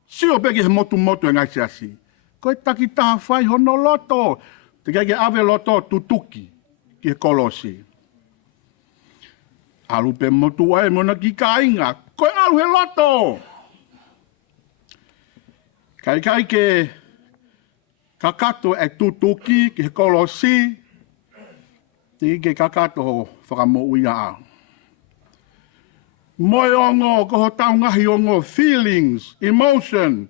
Sio pe ki he motu e ngai siasi. Koe taki taha whai hono loto. Te kai ke ave loto tutuki ki he kolosi. Alu pe motu ai mona ki ka inga. Koe alu he loto. Kai ke kakato e tutuki ki he kolosi. Te ke kakato ho whakamo uia au. Moi ongo, ko ho tau ngahi ongo, feelings, emotion,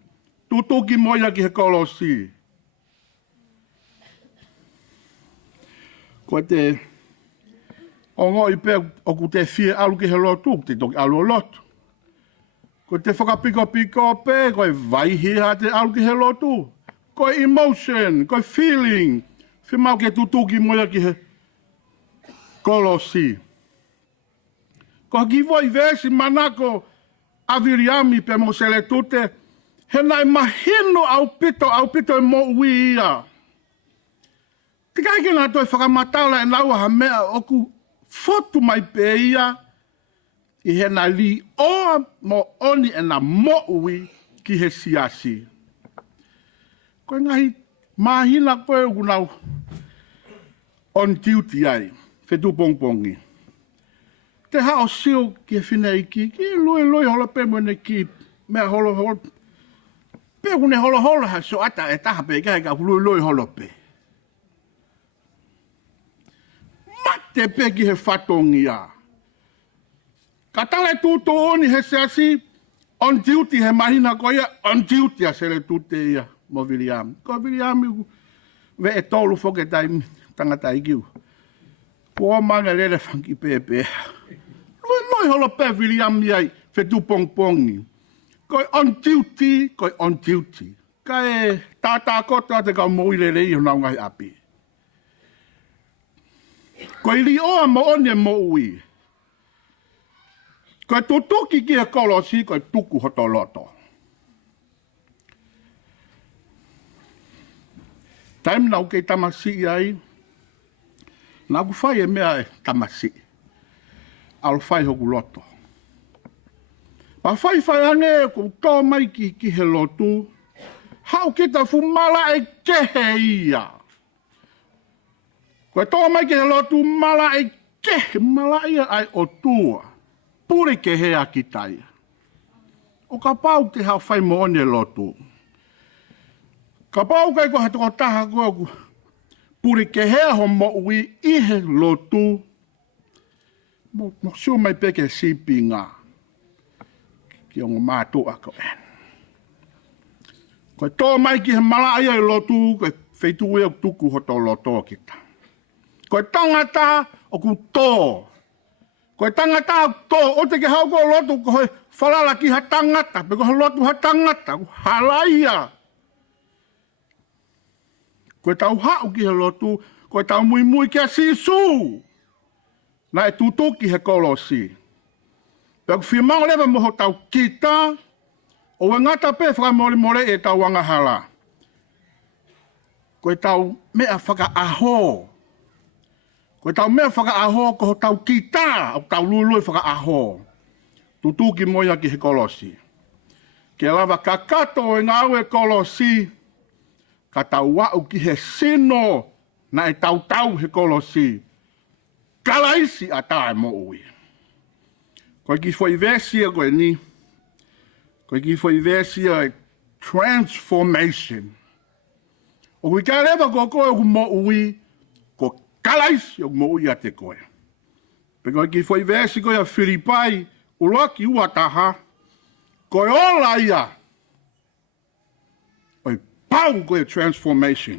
tutuki moia ki he kolosi. Ko te ongo i pe o ku te fie alu ki he lotu, te toki alu o lotu. Ko te whakapiko pe, ko e vaihi ha te alu ki he lotu. Ko emotion, ko feeling, whimau ke tutuki moia ki he kolosi. Ko ki voi vesi manako aviriami pe mo seletute, he nai mahino au pito e mo ui ia. Tika ike nga toi whakamatala e naua ha mea oku fotu mai pe ia, i he nai li oa mo oni e na mo ui ki he siasi. Koe ngahi mahina koe uku nau on duty ai, Fetu'upongipongi. Te hao sio ki e whina iki, ki loi hola pe mo ne ki, mea holo, pe hune holo ha so ata e taha pe kai ka loi holo pe. Mate pe ki he whatongia. Ka tale tūto oni he seasi, on duty he mahina koia, on duty a Seletute ia, mo Viliami. Ko Viliami, ve e tolu foke tai tangata ikiu. Pua manga lele whanki pepe. Loi holo pe Viliami ai, Fetu'upongipongi. Koi on duty. Kai tata kota te kau moile rei ho nau ngai api. Koe li oa mo one mo ui. Koe tutuki ki e kolosi, koe tuku hoto loto. Taim nau kei tamasi ai, nau whai e mea e tamasi. Al whai hoku loto. Pa whai ange ko tō mai ki he lotu, hau kita mala e kehe ia. Koe tō mai ki he lotu mala e kehe, mala ia ai o tua. Pure kehe a ki tai. O ka pau te hau whai mo one lotu. Ka pau kai ko he toko taha koe pure kehe ho mo ui i he lotu. Mo siu mai peke sipi ngā. Ki o ngā mātua ko en. Koe tō mai ki he mala ia i lotu, koe Fetu'u e tuku hoto loto kita. Koe tangata o ku tō. Koe tangata o tō, o te ke hau ko lotu, koe whalala ki ha tangata, pe koe lotu ha tangata, ku halaia. Koe tau hau ki he lotu, koe tau mui ki a sisu. Na e tutuki he kolosi. Pea ku whimau lewa moho tau kita, o e ngata pe whakamore e tau wangahala. Koe tau mea whakaaho. Koe tau mea whakaaho ko tau kita, o tau lului whakaaho. Tutuki moia ki he kolosi. Ke lava kakato e ngau e kolosi, ka tau wau ki he sino na e tau he kolosi. Kalaisi a tae mo ui. Koe ki foi versia koe ni. Koe ki foi versia transformation. O kui ka lewa koe o mo ui, ko kalaisi o mo ui a te koe. Pe koe ki foi versi koe a Filipai, uloaki uataha, koe ola ia. Koe pau koe transformation.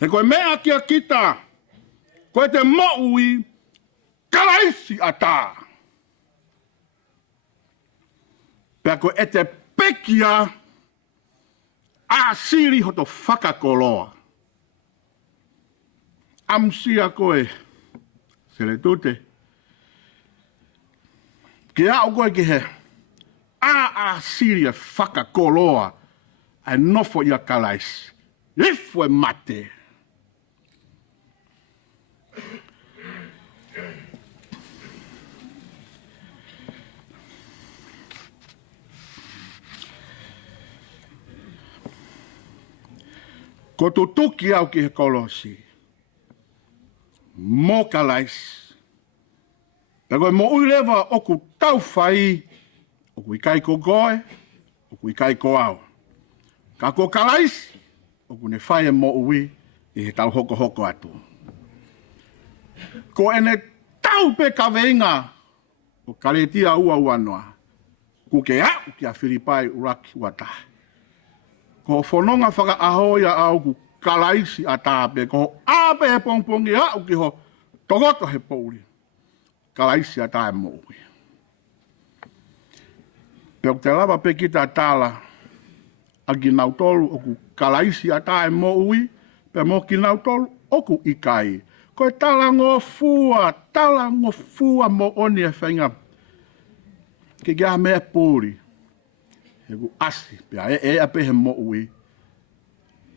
He koe mea ki a kita, koe te mo ui, kalaisi a tā. Pea koe e te pekia a siri hoto whakakoloa. Amsia koe, Seletute. Ki au koe ki he, a siri e whakakoloa, ai nofo ia kalaisi. Lifo e mate. Ko tutuki au ki he kolosi. Mo kalaisi. Pe koe mo ui lewa oku tau whai, oku i kai ko goe, oku i kai ko au. Ka ko kalaisi, oku ne whai e mo ui, i he tau hoko atu. Ko ene tau pe kaweinga, o kaletia Ouau anoa, ku ke au ki a Filipai uraki watahe. Ko whanonga whakaahoia au ku kalaisi a tāpe, ko ape he pongpongi au ki ho togoto he pouri. Kalaisi a tāe mo ui. Peo te lava pe kita tāla, a ki nautolu o ku kalaisi a tāe mo ui, pe mo ki nautolu o ku ikai. Ko e tala ngō fua mo oni e whainga. Ke kia mea pūri. He ku asi, pia e ape he mo ui.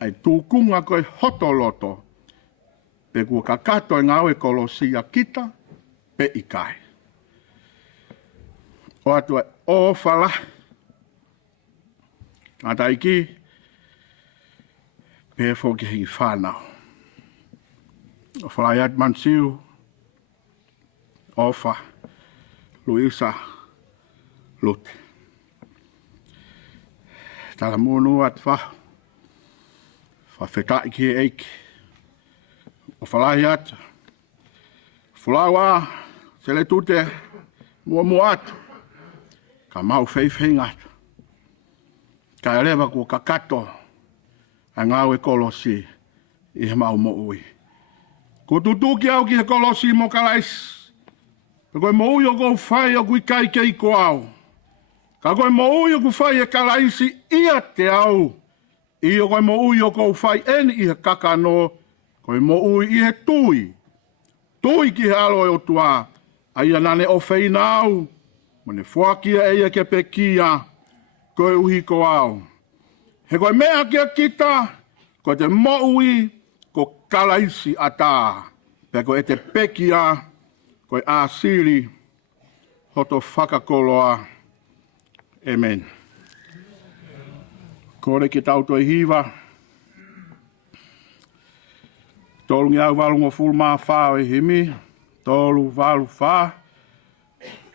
Ai tūkunga koe hoto loto. Pe kua kakato e ngau e kolosi a kita, pe ikai. O atu e o whala. Tata iki, pe fōki hei whanau. O whala iat mansiu, ofa, Luisa, Lute. Tala munu at whawhetai ki eiki. O whalai atu. Fulawa, Seletute Umuvaka atu. Ka mau whaiwhainga atu. Ka rewa ko kakato. A ngau e kolosi i he mau mo ui. Ko tutuki au ki he kolosi mo kalaisi. Pe koe mo ui o kou whai o kui kai kei ko au. Ka koe mo ui o ku whai e kalaisi ia te au. I o koe mo ui o kou whai eni i he kakano. Koe mo ui i he tui. tui ki he alo e o tua. Aia nane o whainau. Mane fuakia eia ke pekia. Koe uhi ko au. He koe mea kia kita. Ko te moui. Ko kalaisi ata. Pe ko e te pekia. Koe asili. Hoto whakakoloa. Amen. Kore ki tau toi hiva. Tolu ngi au walu ngo fulu maa whao e himi. Tolu walu wha.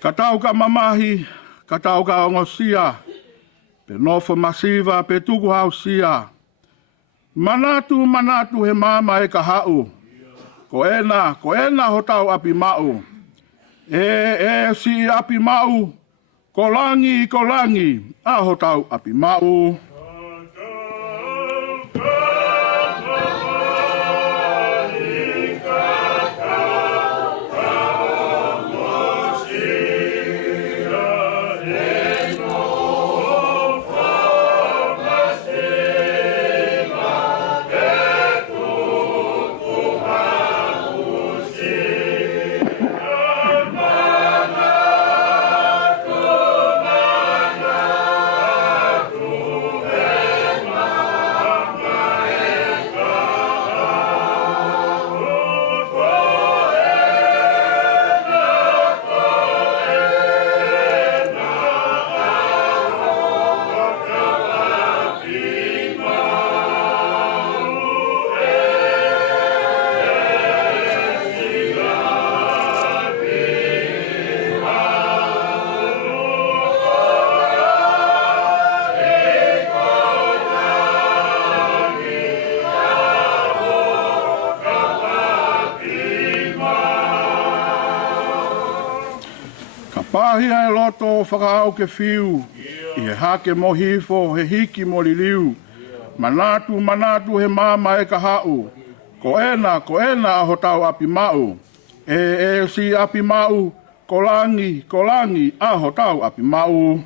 Ka tau ka mamahi. Ka tau ka ongosia. Pe nofo masiva pe tuku hau sia. Manatu he mama e ka hau. Ko ena ho tau api mau. Si api mau. Kolangi. Aho tau api mau. Pahia e loto whakaau ke whiu. I he hake mo hifo, he hiki mo liliu. Manatu he mama e ka hau. Ko ena aho tau api mau. Si api mau, kolangi, aho tau api mau.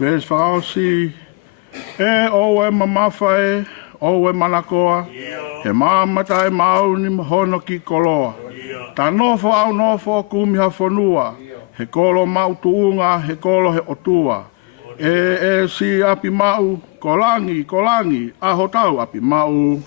Ves whaosi, o e mamawhae, o e manakoa, he mamata e mau ni mahono ki koloa. Ta nofo au nofo kumi ha whanua, he kolo mau tuunga, he kolo he otua. Si api mau, kolangi, aho tau api mau.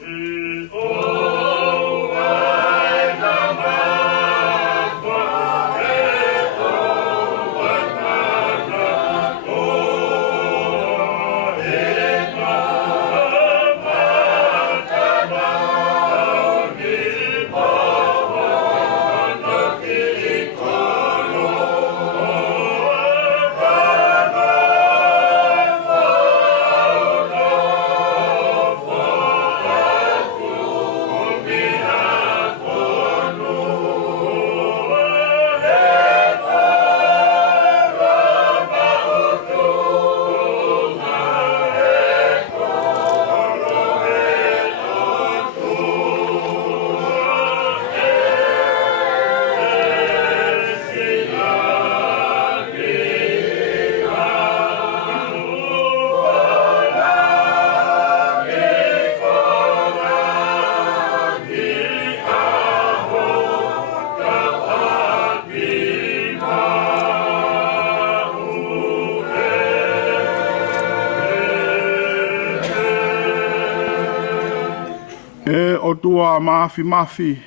o tua mafi mafi.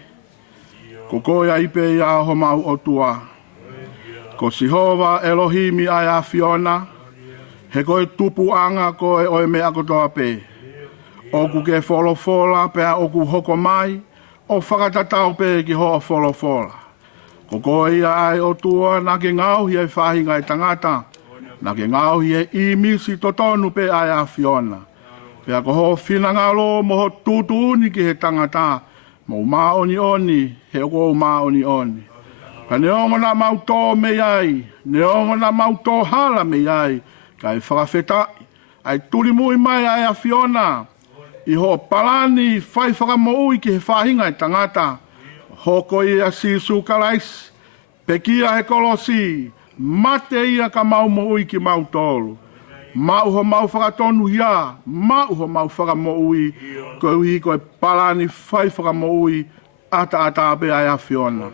Ko koia ipe ia ho mau o tua. Ko Sihova Elohimi ai a Fiona. He koe tupu anga koe oe me ako toa pe. Oku ke folofola pe a oku hoko mai. O whakatatau pe ki ho folofola. Ko koe ia ai o tua na ke ngau hi ai whahinga e tangata. Na ke ngau hi e imisi totonu pe ai a Fiona. Pea ko ho whinangalo mo ho tutuni ki he tangata. Mo maoni oni, he o maoni oni. Ka neongo na mauto me ai, neongo na mauto hala me ai. Ka e whakawheta, ai tuli mui mai ai a Fiona. I ho palani whai whakamoui ki he whahinga e tangata. Hoko ia sisu kalais, pekia he kolosi, mate ia ka mau moui ki mau tolu. Mau ho mau whakatonu ia, mau ho mau whakamoui, ko ui ko e palani whai whakamoui, ata ape ai a Fiona.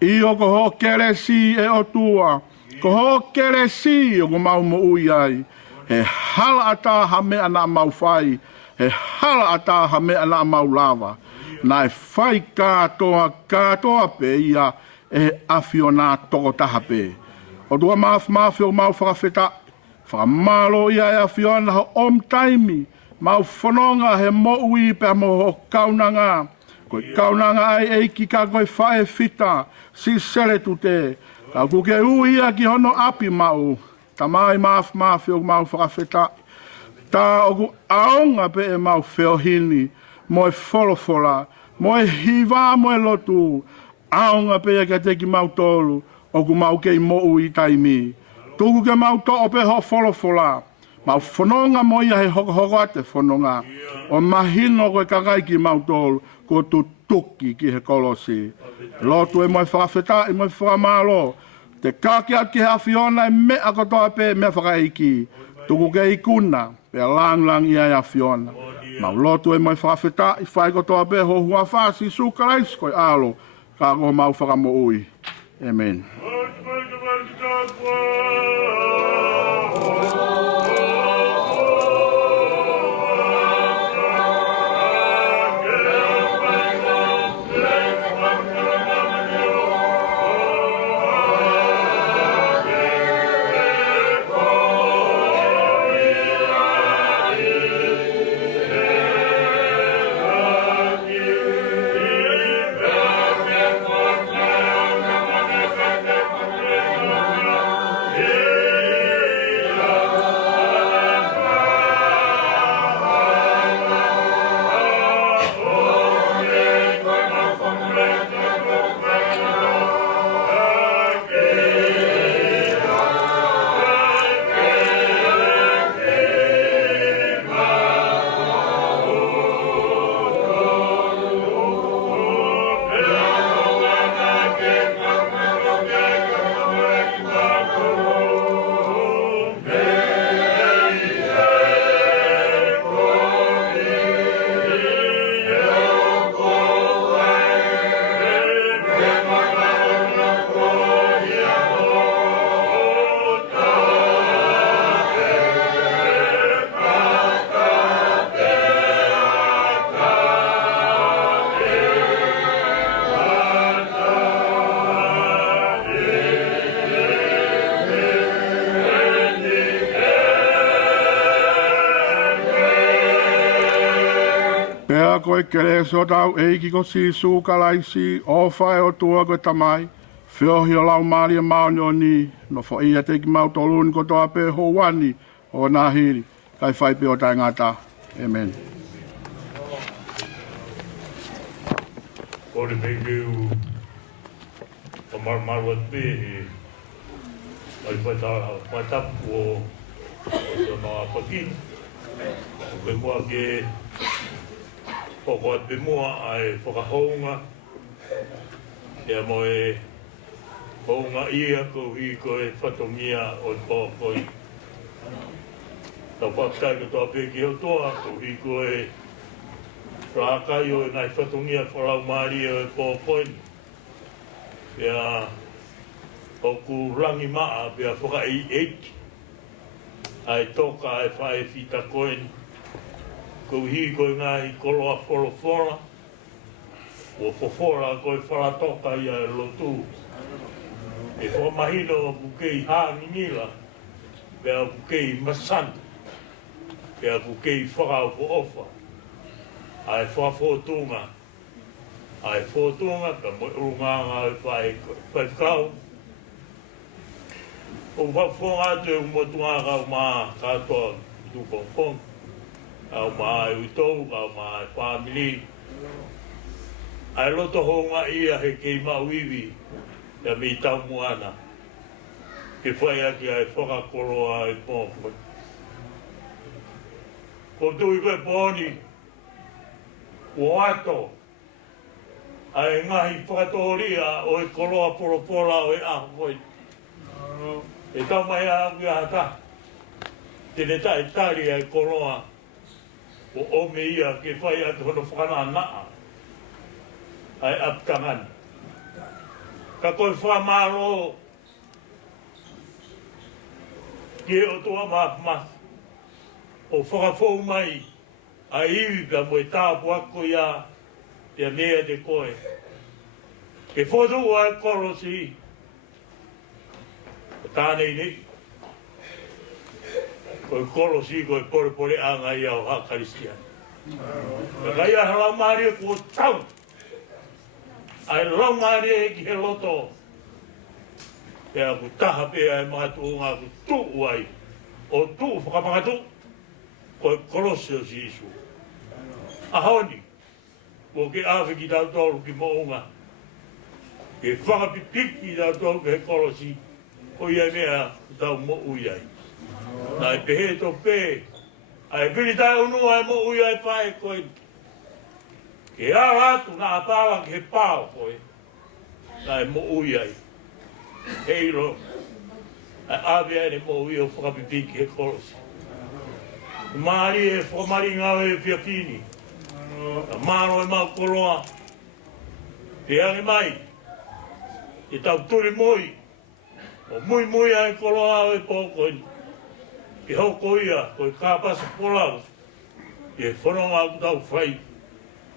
Io ko ho keresi e o tua, ko ho keresi o ko mau moui ai, he hala ata ha mea na mau whai, he hala ata ha mea na mau lava. Nai whai katoa pe ia e a Fiona toko taha pe. O tua mafi o mau whakawheta, whakamalo ia e a Fiona ho om taimi, mau whanonga he moui pe mo ho kaunanga. Koe kaunanga ai eiki ka koe whae fita, si Seletute. Ka kuke uia ki hono api mau, ta mai mafi o mau whakawheta. Ta oku aonga pe e mau whiohini, mo e wholofola, mo e hiva mo e lotu, aonga pe e ka teki mau tolu, oku mau kei moui taimi. Tuku ke mau to ope ho wholofola, mau whanonga mo ia he hoko ate whanonga, o mahino koe kakai ki mau tolu, ko tu tuki ki he kolosi. Lotu e mo e whakawheta, e mo e whakamalo, te kake at ki he a Fiona e mea kotoa pe mea whakaiki, tuku ke ikuna, pe lang ia e a Fiona. Mau lotu e mo e whakawheta, i whai kotoa pe ho hua whasi sukalais koe alo, ka ko mau whakamo ui. Amen. Koe kere so tau eiki ko si sukalaisi o whae o tua koe tamai. Whiohi o lau maria maoni o ni, no fo ia teki mau toluni ko toa pe ho wani o nā hiri. Kai whai pe o tai ngata. Amen. Kore me keu o marmaru at pehe. Ai paitapu o te maa pakina. Koe mua ke Poko at pimua ai whakahounga. Ia mo e hounga ia ko hi ko e whatongia o pōpoi. Tau whakai ko tō peki o toa ko hi ko e whaakai o e nai whatongia wharau maari o e pōpoi. Ia oku rangi maa pia whakai eiki. Ai toka e whae whita koeni. Ko hi ko ngā i koloa wholofola, o fofora ko e Faitoka ia e Latu. E whamahino ku kei hāngingila, pēa ku kei masana, pēa ku kei whakao ko ofa. Ai whawhotunga, ka mo urunganga e whaikau. O whawhonga te umotuanga o maa katoa Fetu'upongipongi, au maa e utou, au maa e whamili. Ai loto honga ia he kei mauiwi, ia mi tau muana. Ke Fe'iloaki ai whakakoroa e pōpoi. Ko tui koe pōni, o ato, ai ngahi whakatoria o e koroa poropola o e ahoi. E tau mai a kia hata. Tene tai tari ai koroa o ome ia ke Fe'iloaki hono whakananaa. Ai aptangani. Ka koe whamaro ke o toa maafmas. O whakafou mai a iwi pia mo e tāpu ako ia te mea te koe. Ke whotu o ai korosi. Tānei nei. Koe korosi koe pore anga ia o hakaristia. Ka kai a halau maria ko tau. Ai lau maria ki he loto. Pea ku taha pea e mahatuunga ku tuu ai. O tuu whakamangatu. Koe korosi o si isu. Ahoni. Ko ke awe ki tau tolu ki mounga. Ke whakapipiki tau tolu ke he korosi. O ia mea tau mo uiai. Nai pehe to pe. Ai pili tai unua e mo uiai pae koe. Ke a ratu na apawa ke he pao koe. Nai mo uiai. Heiro. Ai awea ne mo ui o whakapipiki he korosi. Maari e whakamari ngawe e whiapini. Maro e mau koroa. Te ange mai. E tau turi moi. O Moimoi ai koroa e pōkoini. Ke hoko ia, koe kāpasa polau. E whanonga aku tau whai.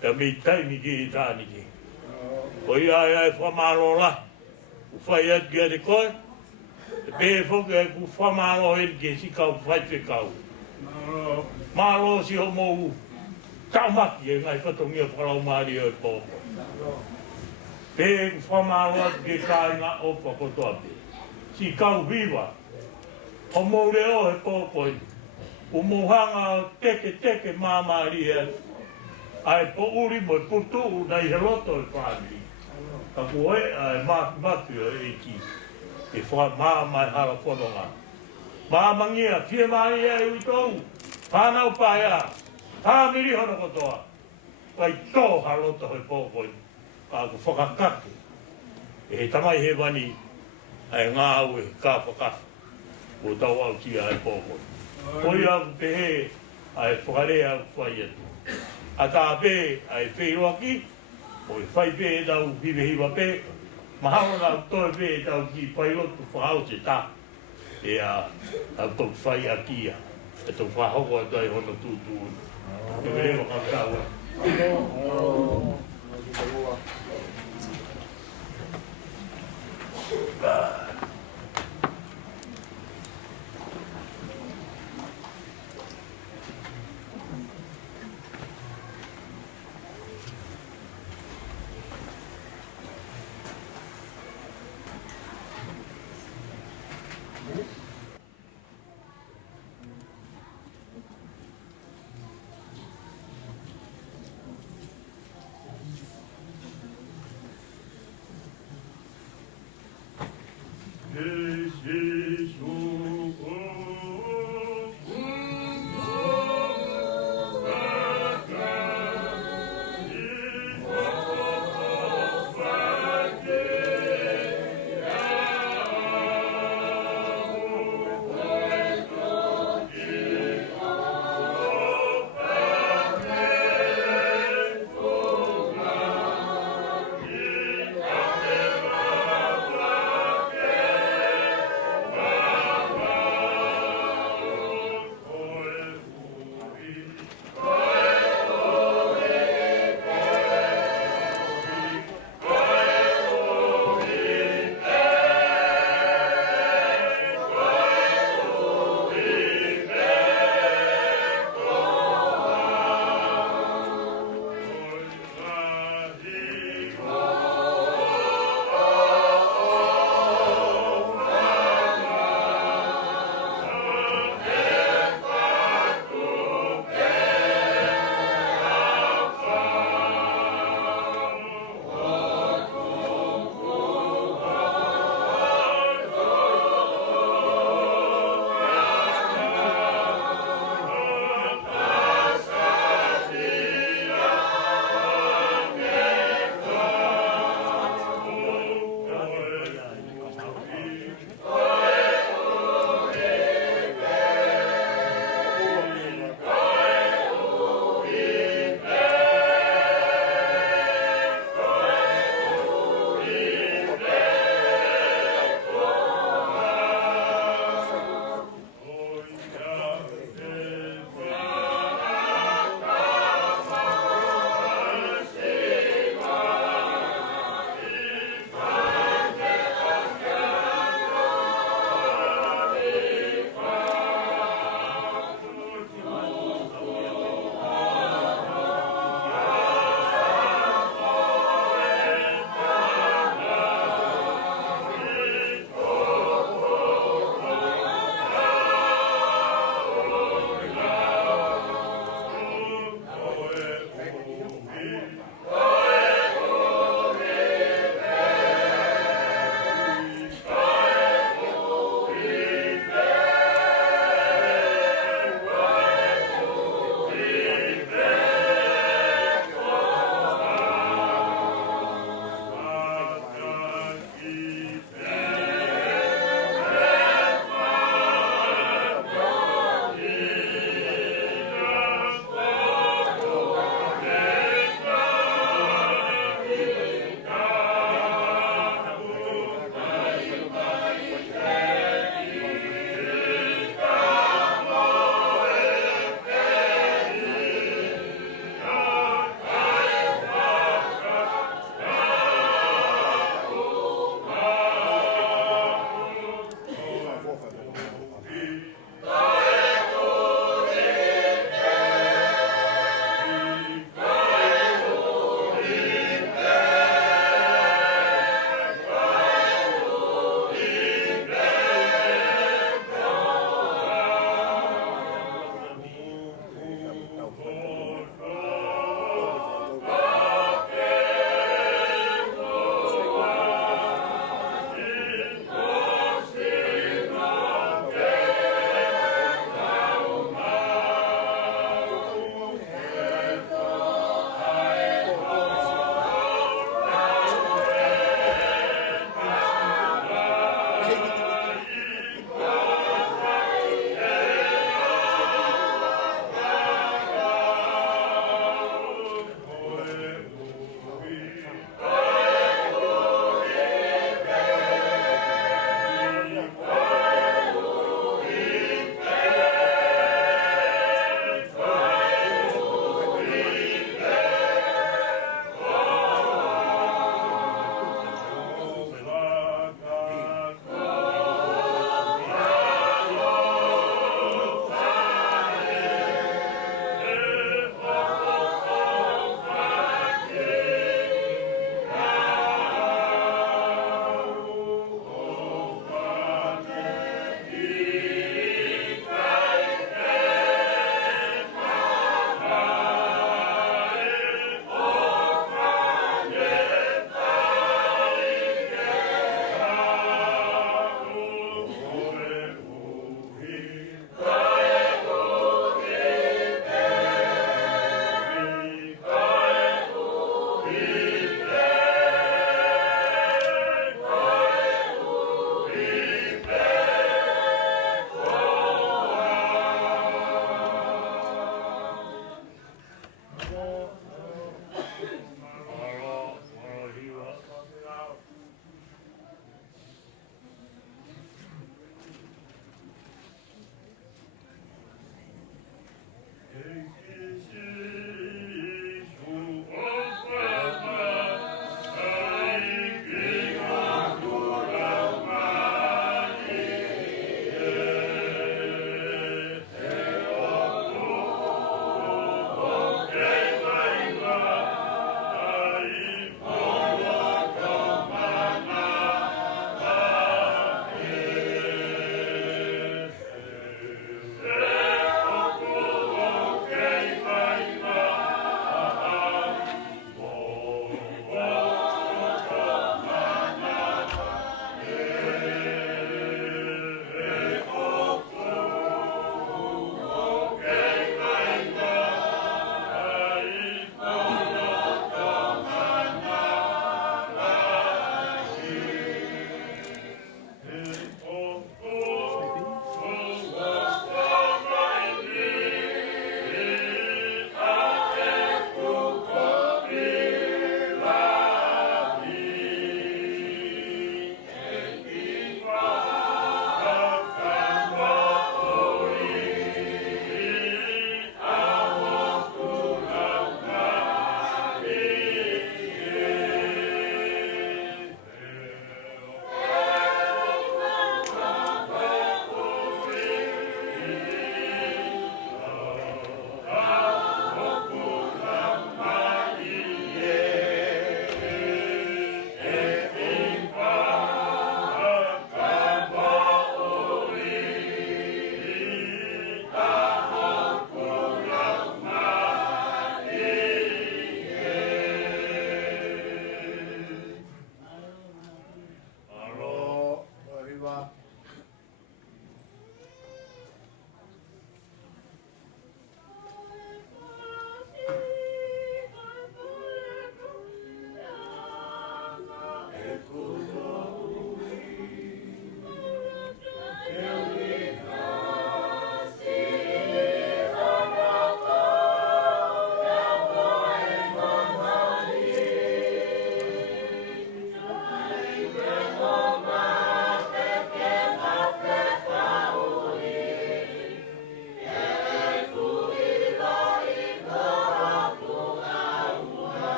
Ka mei taimi ki i tāni ki. Ko ia ai whamaro la. U whai atu ki ane koe. E pēhe whoke ai ku whamaro hen ke si kau whai whekau. Maro si ho mou. Taumaki e ngai whatongia wharau maari o e pōko. Pēhe ku whamaro atu ke kāinga o whakotoa pē. Si kau viva. O mou reo he pōkoi. O mohanga o teke māmari e. Ai po uri mo e putu nei he loto e whāmiri. Ka koe ai mafi o e ki. E wha māmai hala whanonga. Māmangia, whia māri e uitou. Whanau pāia. Whāmiri hono kotoa. Kai tō ha loto he pōkoi. Ka ko whakakake. E he tamai he wani. Ai ngā ue kāwhakafu. O tau au ki ai pōkoi. Koi au pehe ai whakarea whai atu. A tā pē ai Fe'iloaki. O i whai pē e tau hiwa pē. Mahalo nā toi pē e tau ki Failotu whahau te tā. E a tau tau whai a kia. E tau whahoko a tai hono tūtū. E me rewa kakaua.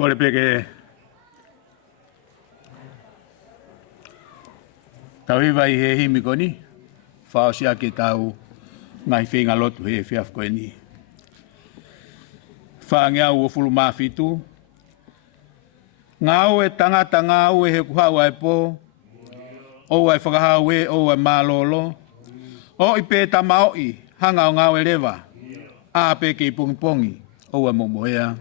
Ko le peke tau iwa I he himi koni, whao sia ke tau ngai whenga lotu he whiaf koe ni. Whaangea ua fulu mawhitu, ngā au e tangata ngā au e he kuhau ai pō, o ai whakahau e o ai mālolo, o I pē tamaoi, hanga o ngā au e lewa, a pē ke I pongi, o ai momoea.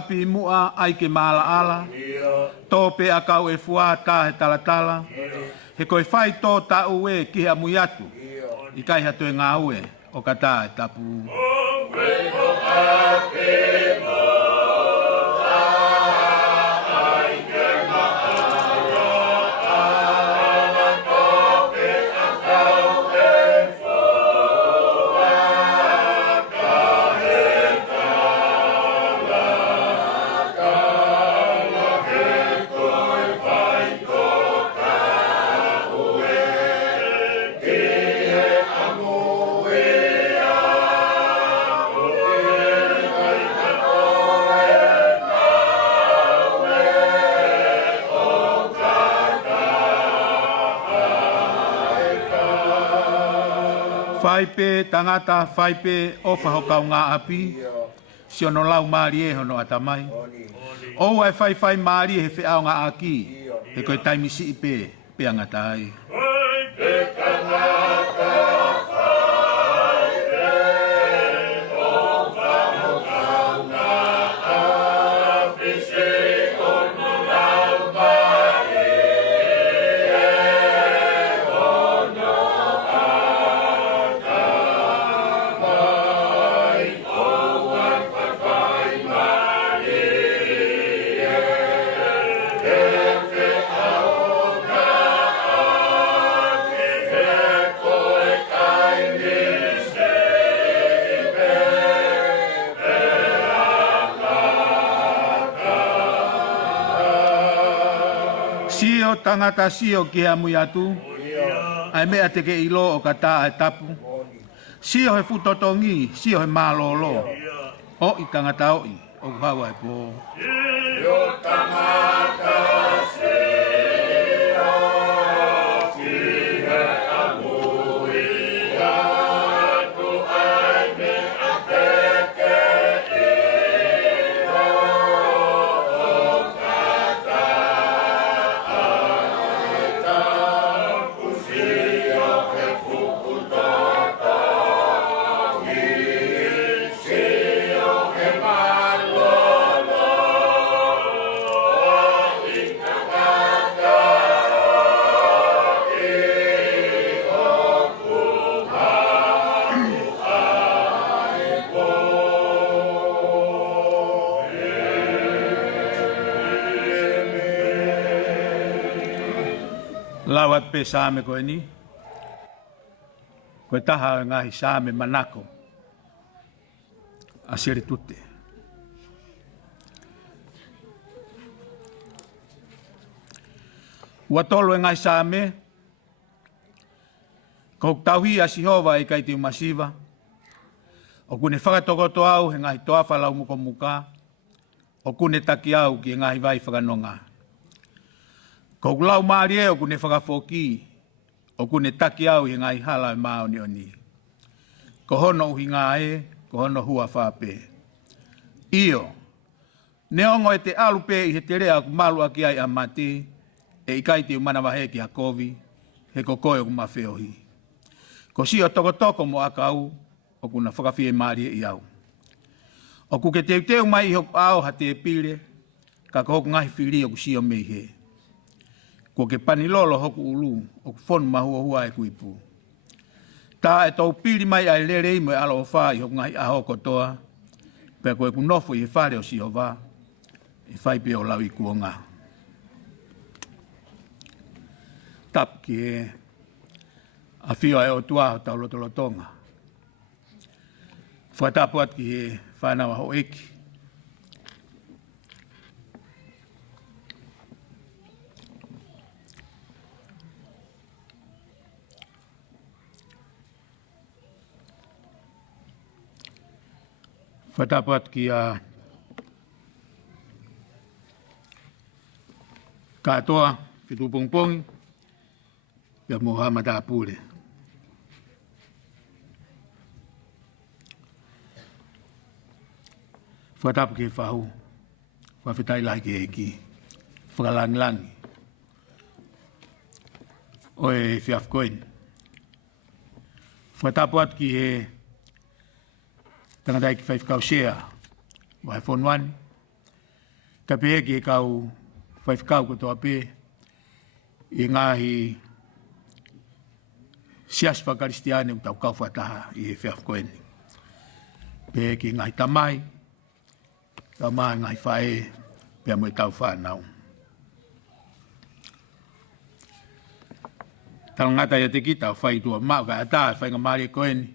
Api mua ai ke mala ala, tope akau e fua ta he talatala, he koe whai tō ta ue ki hea mui atu, I kai hatu e ngā ue o kata e tapu. Whaipe, tangata, whaipe, o whahokau ngā api, siono lau maari e hono atamai. O ai whai maari e he whiao ngā aki, he koe taimisi I pe angatai. Whaipe, tangata, whaipe, o whahokau ngā api, siono lau maari e hono Sio tangata sio ki hea mui atu, ai mea te ke ilo o kata e tapu. Sio he futotongi, sio he malolo. O i tangata o i, o hawa e po. Yo tangata sira, kine amui atu aime apeke iro, o kata aita, usio he fukutoto, sio he malolo, itakata Lawat pe same ko ni. Ko taha ngahi same manako. A Seletute. Watolo ngai same. Ko tauhi a Sihova i kai tiu masiva. O kune whakatokoto au he ngahi toa whalau muko muka. O kune taki au ki ngahi vai whakanonga. Ko lau maari e o kune whakafoki. O kune taki au he ngahi hala e maoni oni. Ko hono uhi ngā e, ko hono hua whape. Io. Neongo e te alupe i he te rea ku malu aki ai amati. E ikai te umana wahe ki hakovi. He kokoe o kumawheohi. Ko si o toko mo akau. O kuna whakawhie maari e i au. O ku ke teu mai i hoku au ha te pile. Ka ko hoku ngahi whiri o ku si o mei he. Ko ke panilolo hoku ulu. O ku whonu mahua hua e kuipu. Tā e tau pili mai ai lere i mo e alo o wha i hoku ngahi aho kotoa. Pea koe ku nofo i e whare o si o wā. E whai pe o lau i kuonga. Tap ki e. A whio e o tua o tau lotolotonga. Whatapu at ki e whanau ho eki. Whatapat ki a katoa, Fetu'upongipongi, pia Muhammad Apule. Whatap ki whahu, whawhitai lai ki eki, whakalangi. Oe whiafkoin. Whatapat ki he tangadai ki whaifkau shea, wai whonuani. Ka pehe ki e kau whaifkau kotoa pe, i ngahi sias whakaristiane utau kau whataha i he whiafkoini. Pehe ki ngahi tamai, tau maa ngahi whae, pia mo i tau whanau. Talangata ia te kita, whaitua maa, ka ata, whainga maari e koeni.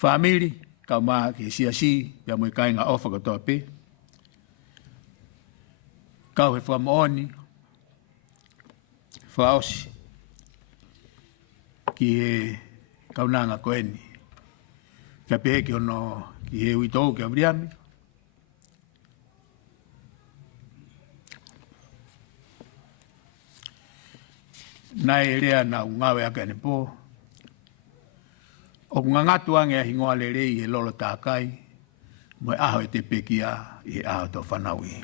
Whamiri, kau maa ki siasi, pia mo i kainga ofa kotoa pe. Kau he whamooni, whaosi, ki he kaunanga koeni. Kia pehe ki ono, ki he uitou ki avriami. Nai e rea na ungawe aka ne po. O ngangatu ange a hingoa le rei e lolo tākai, mo e aho e te pekia i e aho tō whanaui.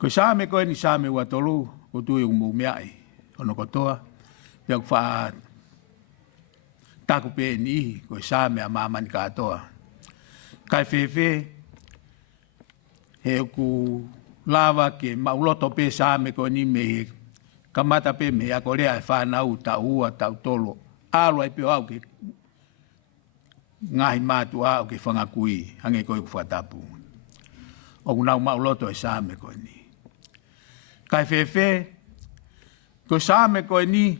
Ko sāme koe ni sāme ua tolu, ko tui umu meai, ono kotoa, pia ku wha taku pe ni, ko sāme a mamani katoa. Kai whewhe, he ku lava ke mauloto pe sāme koe ni me he kamata pe me ako rea e whanau, tau ua, tau tolo. Alo ai pio au ke ngahi mātu au ke whangakui, hange koe ku whatapu. O kunau mauloto e sāme koe ni. Kai whewhe, ko sāme koe ni,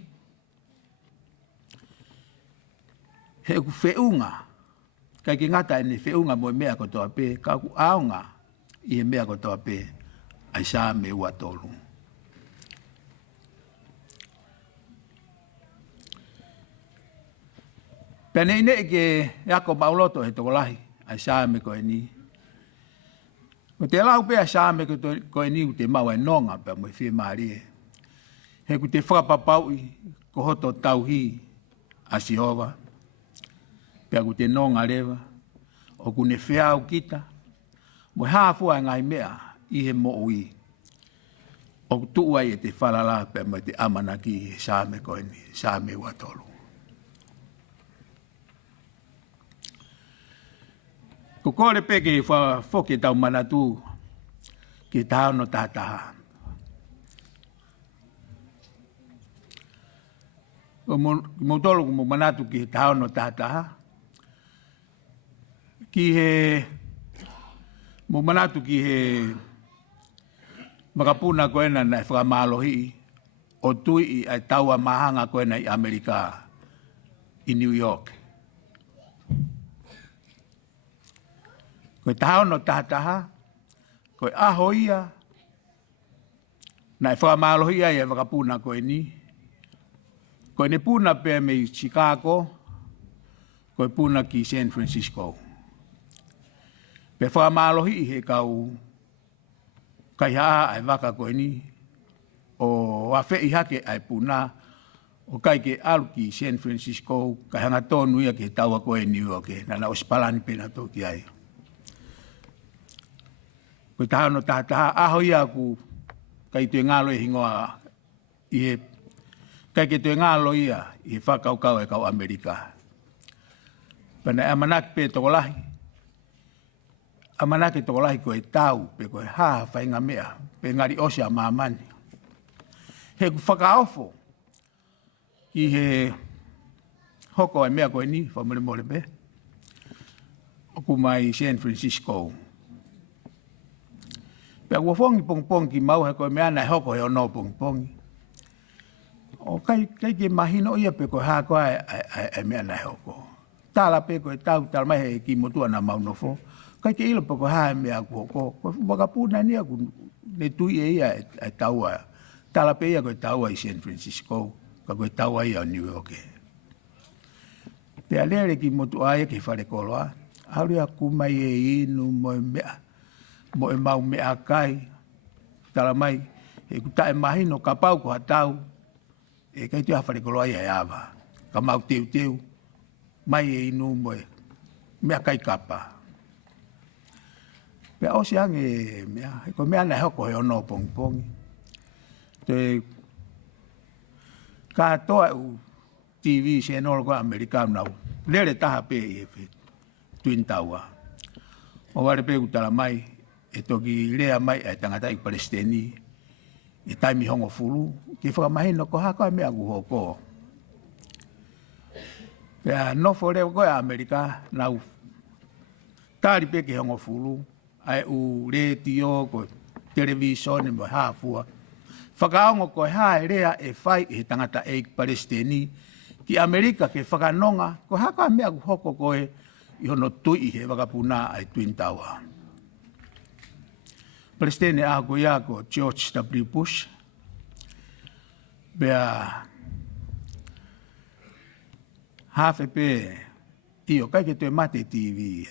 he ku whiunga, kai ki ngata ene whiunga mo mea kotoa pe, ka ku aunga, I he mea kotoa pe ai sa me ua tolu. Pene ine ke yako pauloto he tokolahi ai sa me koe ni. Ko te lau pe ai sa me koe ni u te mau e nonga pe mo fie marie. He ku te whakapapaui ko hoto tauhi a Sihova. Pe ku te nonga rewa. O ku ne whiau kita. Mo hāfua ngai mea i he mo ui. O ku tuu ai e te whalala pe mo te amanaki he sa me koe ni, sa me watolu. Ko kore pe ke whoke tau manatu ke tau no tātaha. O mo tolu mo manatu ke tau no tātaha. Ki he mo manatu ki he makapuna koena na whakamalohi o tui i ai taua mahanga koena i Amerika i New York. Koe tahao no tahataha, koe aho ia, na e whakamalohi ia e wakapuna koe ni. Koe ne puna pe me Chicago, koe puna ki San Francisco. Pe whakamalohi i he kau kai haa ai waka koe ni, o wafe i hake ai puna, o kai ke alu ki San Francisco, kai hanga tonu ia ke taua koe New York, nana o spalani pena tō ki ai. Koe taha no taha aho ia ku kai tue ngalo e hingoa i he kai ke tue ngalo ia i he whakaukau e kau Amerika. Pana amanak pe tokolahi. Amanak e tokolahi koe tau pe koe haa whainga mea pe ngari osea maamani. He ku whakaofo i he hoko e mea koe ni whamore mole pe. Oku mai San Francisco. Pea ua whongi pongpong ki mau he koe mea nei hoko he ono pongpongi. O kai ke mahino ia pe koe haa koe ai mea nei hoko. Tala pe koe tau tala mai he ki motua na maunofo. Kai ke ilo pe koe haa mea ku hoko. Koe wakapuna nia ku ne tui e ia e taua. Tala pe ia koe taua i San Francisco. Ka koe taua ia o New York. Pea lere ki motua ia ki Tokaikolo. Auria kumai e inu moe mea. Mo e mau mea kai, tala mai, e kuta e mahino ka pau ko hatau, e kai tua Tokaikolo ai e awa, ka mau teu, mai e inu moe, mea kai kapa. Pea osi ange mea, e ko mea nei hoko he ono pongpongi. Te ka toa u TV se enolo ko Amerikanu nau, lere taha pe e Twin Tower. O ware pe utala mai, e toki lea mai e tangata i Palestini, e taimi hongo fulu, ke whakamahino ko hako e mea kuhoko. Pea nofo leo koe Amerika, nau tari pe ke hongo fulu, ai u le tio ko televisione mo hafua. Whakaongo ko hae rea e whai e tangata e Palestini, ki Amerika ke whakanonga, ko hako e mea kuhoko koe, i hono tui he wakapuna ai Twin Tower. Palestine ako iako George W. Bush. Bea hafe pe iyo kai ke tue mate TV.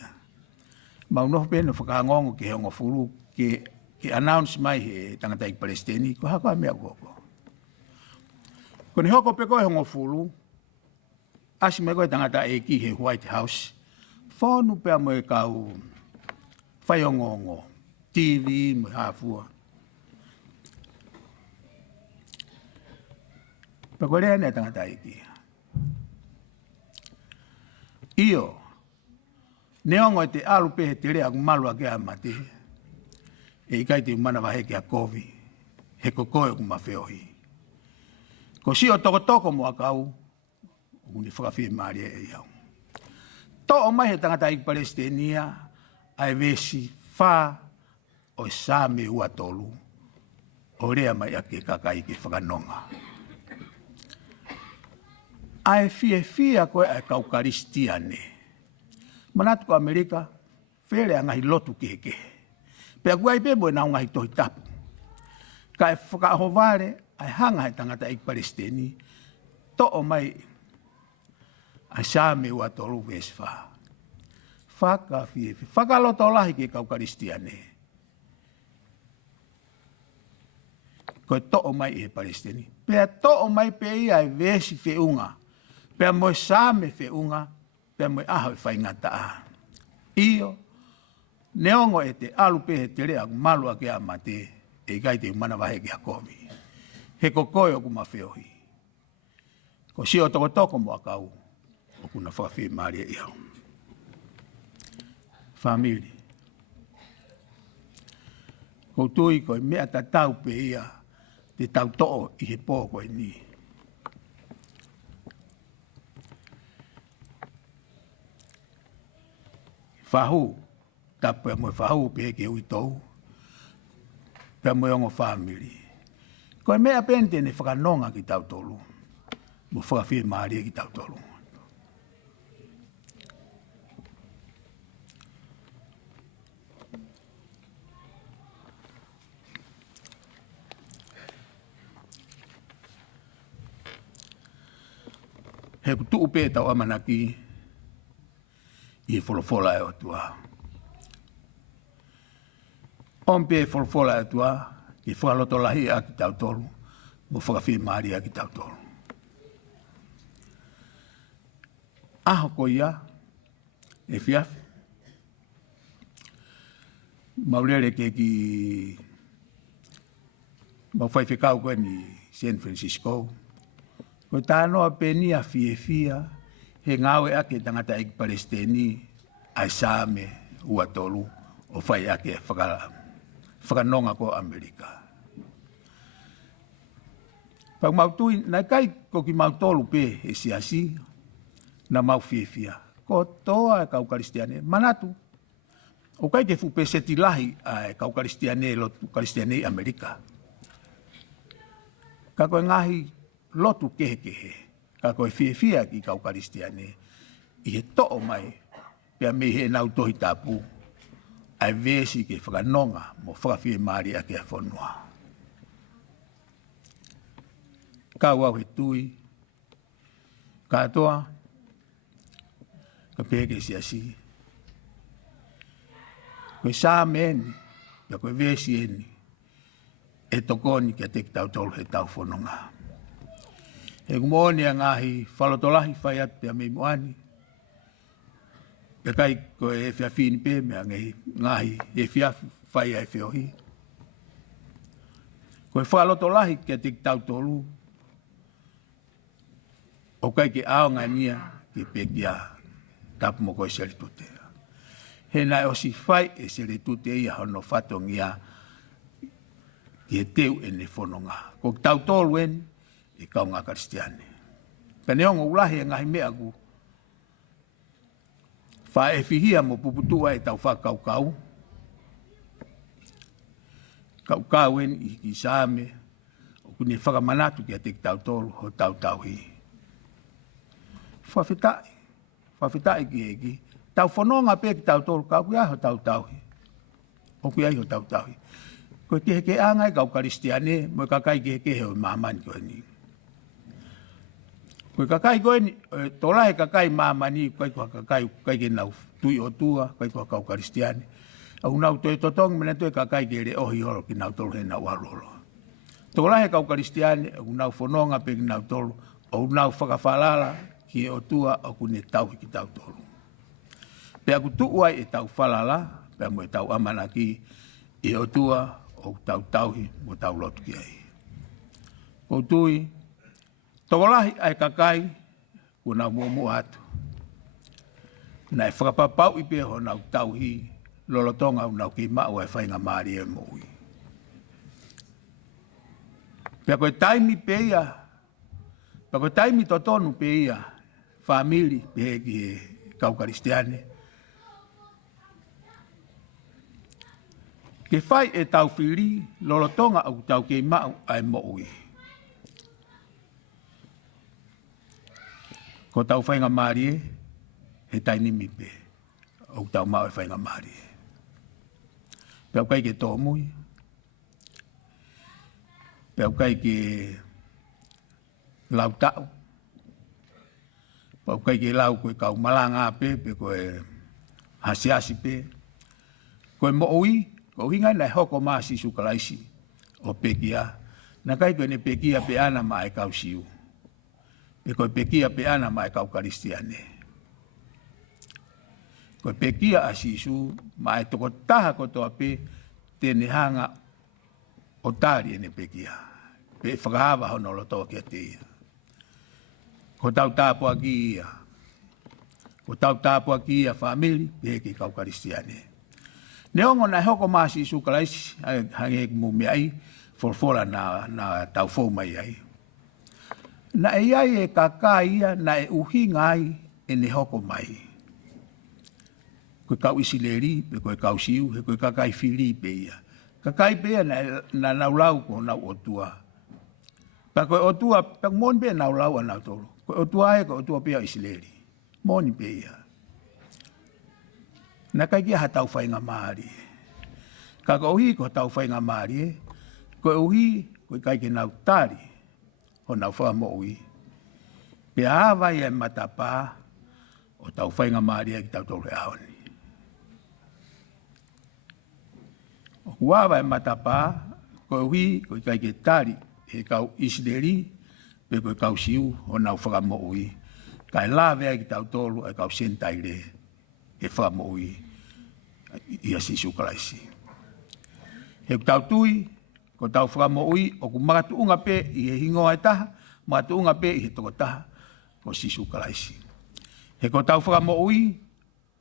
Maunof pe no whakangongo ke hongo furu ke announce mai he tangata i Palestine ko hako a mea koko. Ko ni hoko pe koe hongo furu, asi me koe tangata e ki he White House, whonu pea mo e kau whaiongongo, TV mo hafua. Pea koe rea nea tangata e ki. Iyo, neongo e te alu pe he te rea kumalu a kea mate, e ikai te umana wahe kia kovi, he kokoe kumawheohi. Ko si o toko mo a kau, uni whakawhi maria e iau. To o mai he tangata i Palestinia, ai vesi wha o sa me ua tolu, o rea mai ake kakai ke whakanonga. Ai fia koe ai kaukaristiane. Manatu ko Amerika, where angahi lotu keke. Pea kuai pe mo na ngai tohi tapu. Ka e whakahovare ai hanga he tangata i Palestini, to o mai ai sa me ua tolu vesfa. Whaka fiefi, whakaloto lahi ke kau Karistiane. Koe to o mai e Palestini. Pea to o mai pe ia e vesi feunga. Pea moe sa me feunga, pea moe aho e whaingata a. Io, neongo e te alu pe he te rea malu a ke a mate, e gai te umana wahe ke a komi. He kokoe o kuma feohi. Ko si o toko mo a kau, o kuna whawhi maria iau. Family. Ko tui koe mea ta tau pe ia, te tau to'o i he pō koe ni. Whahu, tapu e moe whahu pe ke ui tau, pe moe ongo family. Koe mea pente ne whakanonga ki tau tolu, mo whakawhi maria ki tau tolu. He kutu upe tau amanaki i wholofola e o tua. Ompe wholofola e tua i whakaloto lahi a ki tau tolu, mo whakawhi maari a ki tau tolu. Aho ko ia, e fiafi. Maurere ke ki mawhaiwhikau koe ni San Francisco. Ko tānoa penia fia he ngawe ake tangata i Palestini ai sāme ua tolu o whai ake whakanonga ko Amerika. Pau mautui, nai kai ko ki mautolu pe e siasi na mau fia. Ko toa e kau Karistiane, manatu. O kai te fupe seti lahi ai kau Karistiane lotu Karistiane Amerika. Ka koe ngahi lotu kehe, ka koe fia ki kau Karistiane, i he to'o mai, pia me he nau tohi tapu, ai vesi ke whakanonga mo whakawhie maari a ke a whanua. Kau au he tui, katoa, ka peke siasi, koe sā meni, pia koe vesi eni, e tokoni kia te ki tau tolu he tau whanonga. E kumone a ngahi whalotolahi whai atu pia mei moani. Pia kai koe e whiawhini pe mea ngahi e whiafu whai ai whiohi. Koe whalotolahi kia te tau tolu. O kai ke aonga nia ki pe kia tapu mo koe Seletute. He nai o si whai e Seletute ia hono whatongia ki e teu e ne whanonga. Ko tau tolu eni, e kau ngā Karistiane. Pene ongo ulahi e ngahi mea ku. Wha e whihia mo puputua e tau whakaukau. Kaukau en i ki sāme. O kune whakamanatu ki a te tau tolu ho tau tauhi. Whawhitai. Whawhitai ki e ki. Tau whanonga pe ki tau tolu kau ki aho tau tauhi. O ki aho tau tauhi. Ko te heke angai kau Karistiane mo kakai ki heke heo mamani koe ni. Koe kakai koe ni, tolahe kakai mamani, koe koe kakai ke nau tui o tua, koe koe kau Karistiane. Au nau toi totong mena toi kakai ke re ohi oro ki nau tolu he nau alolo. Tolahe kau Karistiane, au nau whanonga pe ki nau tolu, au nau whakawhalala ki o tua au kune tauhi ki tau tolu. Pe aku tuuai e tau whalala, pe mo e tau amanaki i o tua o tau tauhi mo tau lotu ki ai. O tui, tokolahi ai kakai, kua nau muamu atu. Nai whakapapau i pia ho nau tauhi, lolotonga au nau ki mau e whainga maari e moui. Pia koe taimi pe ia, pia koe taimi totonu pe ia, famili pe ki e kau Karistiane. Ke whai e tau whiri, lolotonga au tau ke mau ai moui. Ko tau whainga maari e, he taini mipe, au tau mau e whainga maari e. Pau kai ke tō mui. Pau kai ke lau tau. Pau kai ke lau koe kau Malanga'i pe koe hasiasi pe. Koe mo'oi, ko hinga nai hoko maa sisu kalaisi o pekia. Na kai koe ne pekia pe ana mai kau siu. Pe koe pekia pe ana mai kau karistiane. Koe pekia a sisu mai toko taha kotoa pe tene hanga o tari ene pekia. Pe whakahawa hono lo toa kia te ia. Ko tau tāpua ki ia. Ko tau tāpua ki ia whamili, pe heki kau karistiane. Ne ongo nai hoko maa sisu kalaisi, hange mu mea ai, forfora na tau fau mai ai. Na e ai e kaka ia, na e uhinga ai, e ne hoko mai. Koe kau isileri, pe koe kau siu, he koe kakai fili pe ia. Kakai pe ia na naulau ko nau otua. Pa koe otua, pa moni pe naulau a nau tolu. Koe otua e, koe otua pe ia isileri. Moni pe ia. Na kai kia ha tau whainga maari. Ka ko uhi ko tau whainga maari e. Ko uhi ko kai ke nau tari. Ho nau wha mo uhi. Pe hawa ia matapa o tau whainga maari e ki tau tolu e aoni. O kuawa e matapa ko uhi ko kai ke tari he kau isleri pe ko kau siu ho nau wha mo uhi. Kai lawe e ki tau tolu e kau sentai le. E whamoi ia sisu kalaisi. He tau tui, ko tau whamoi, o ku magatu unga pe i he hingoa e taha, magatu unga pe i he toko taha, ko sisu kalaisi. He ko tau whamoi,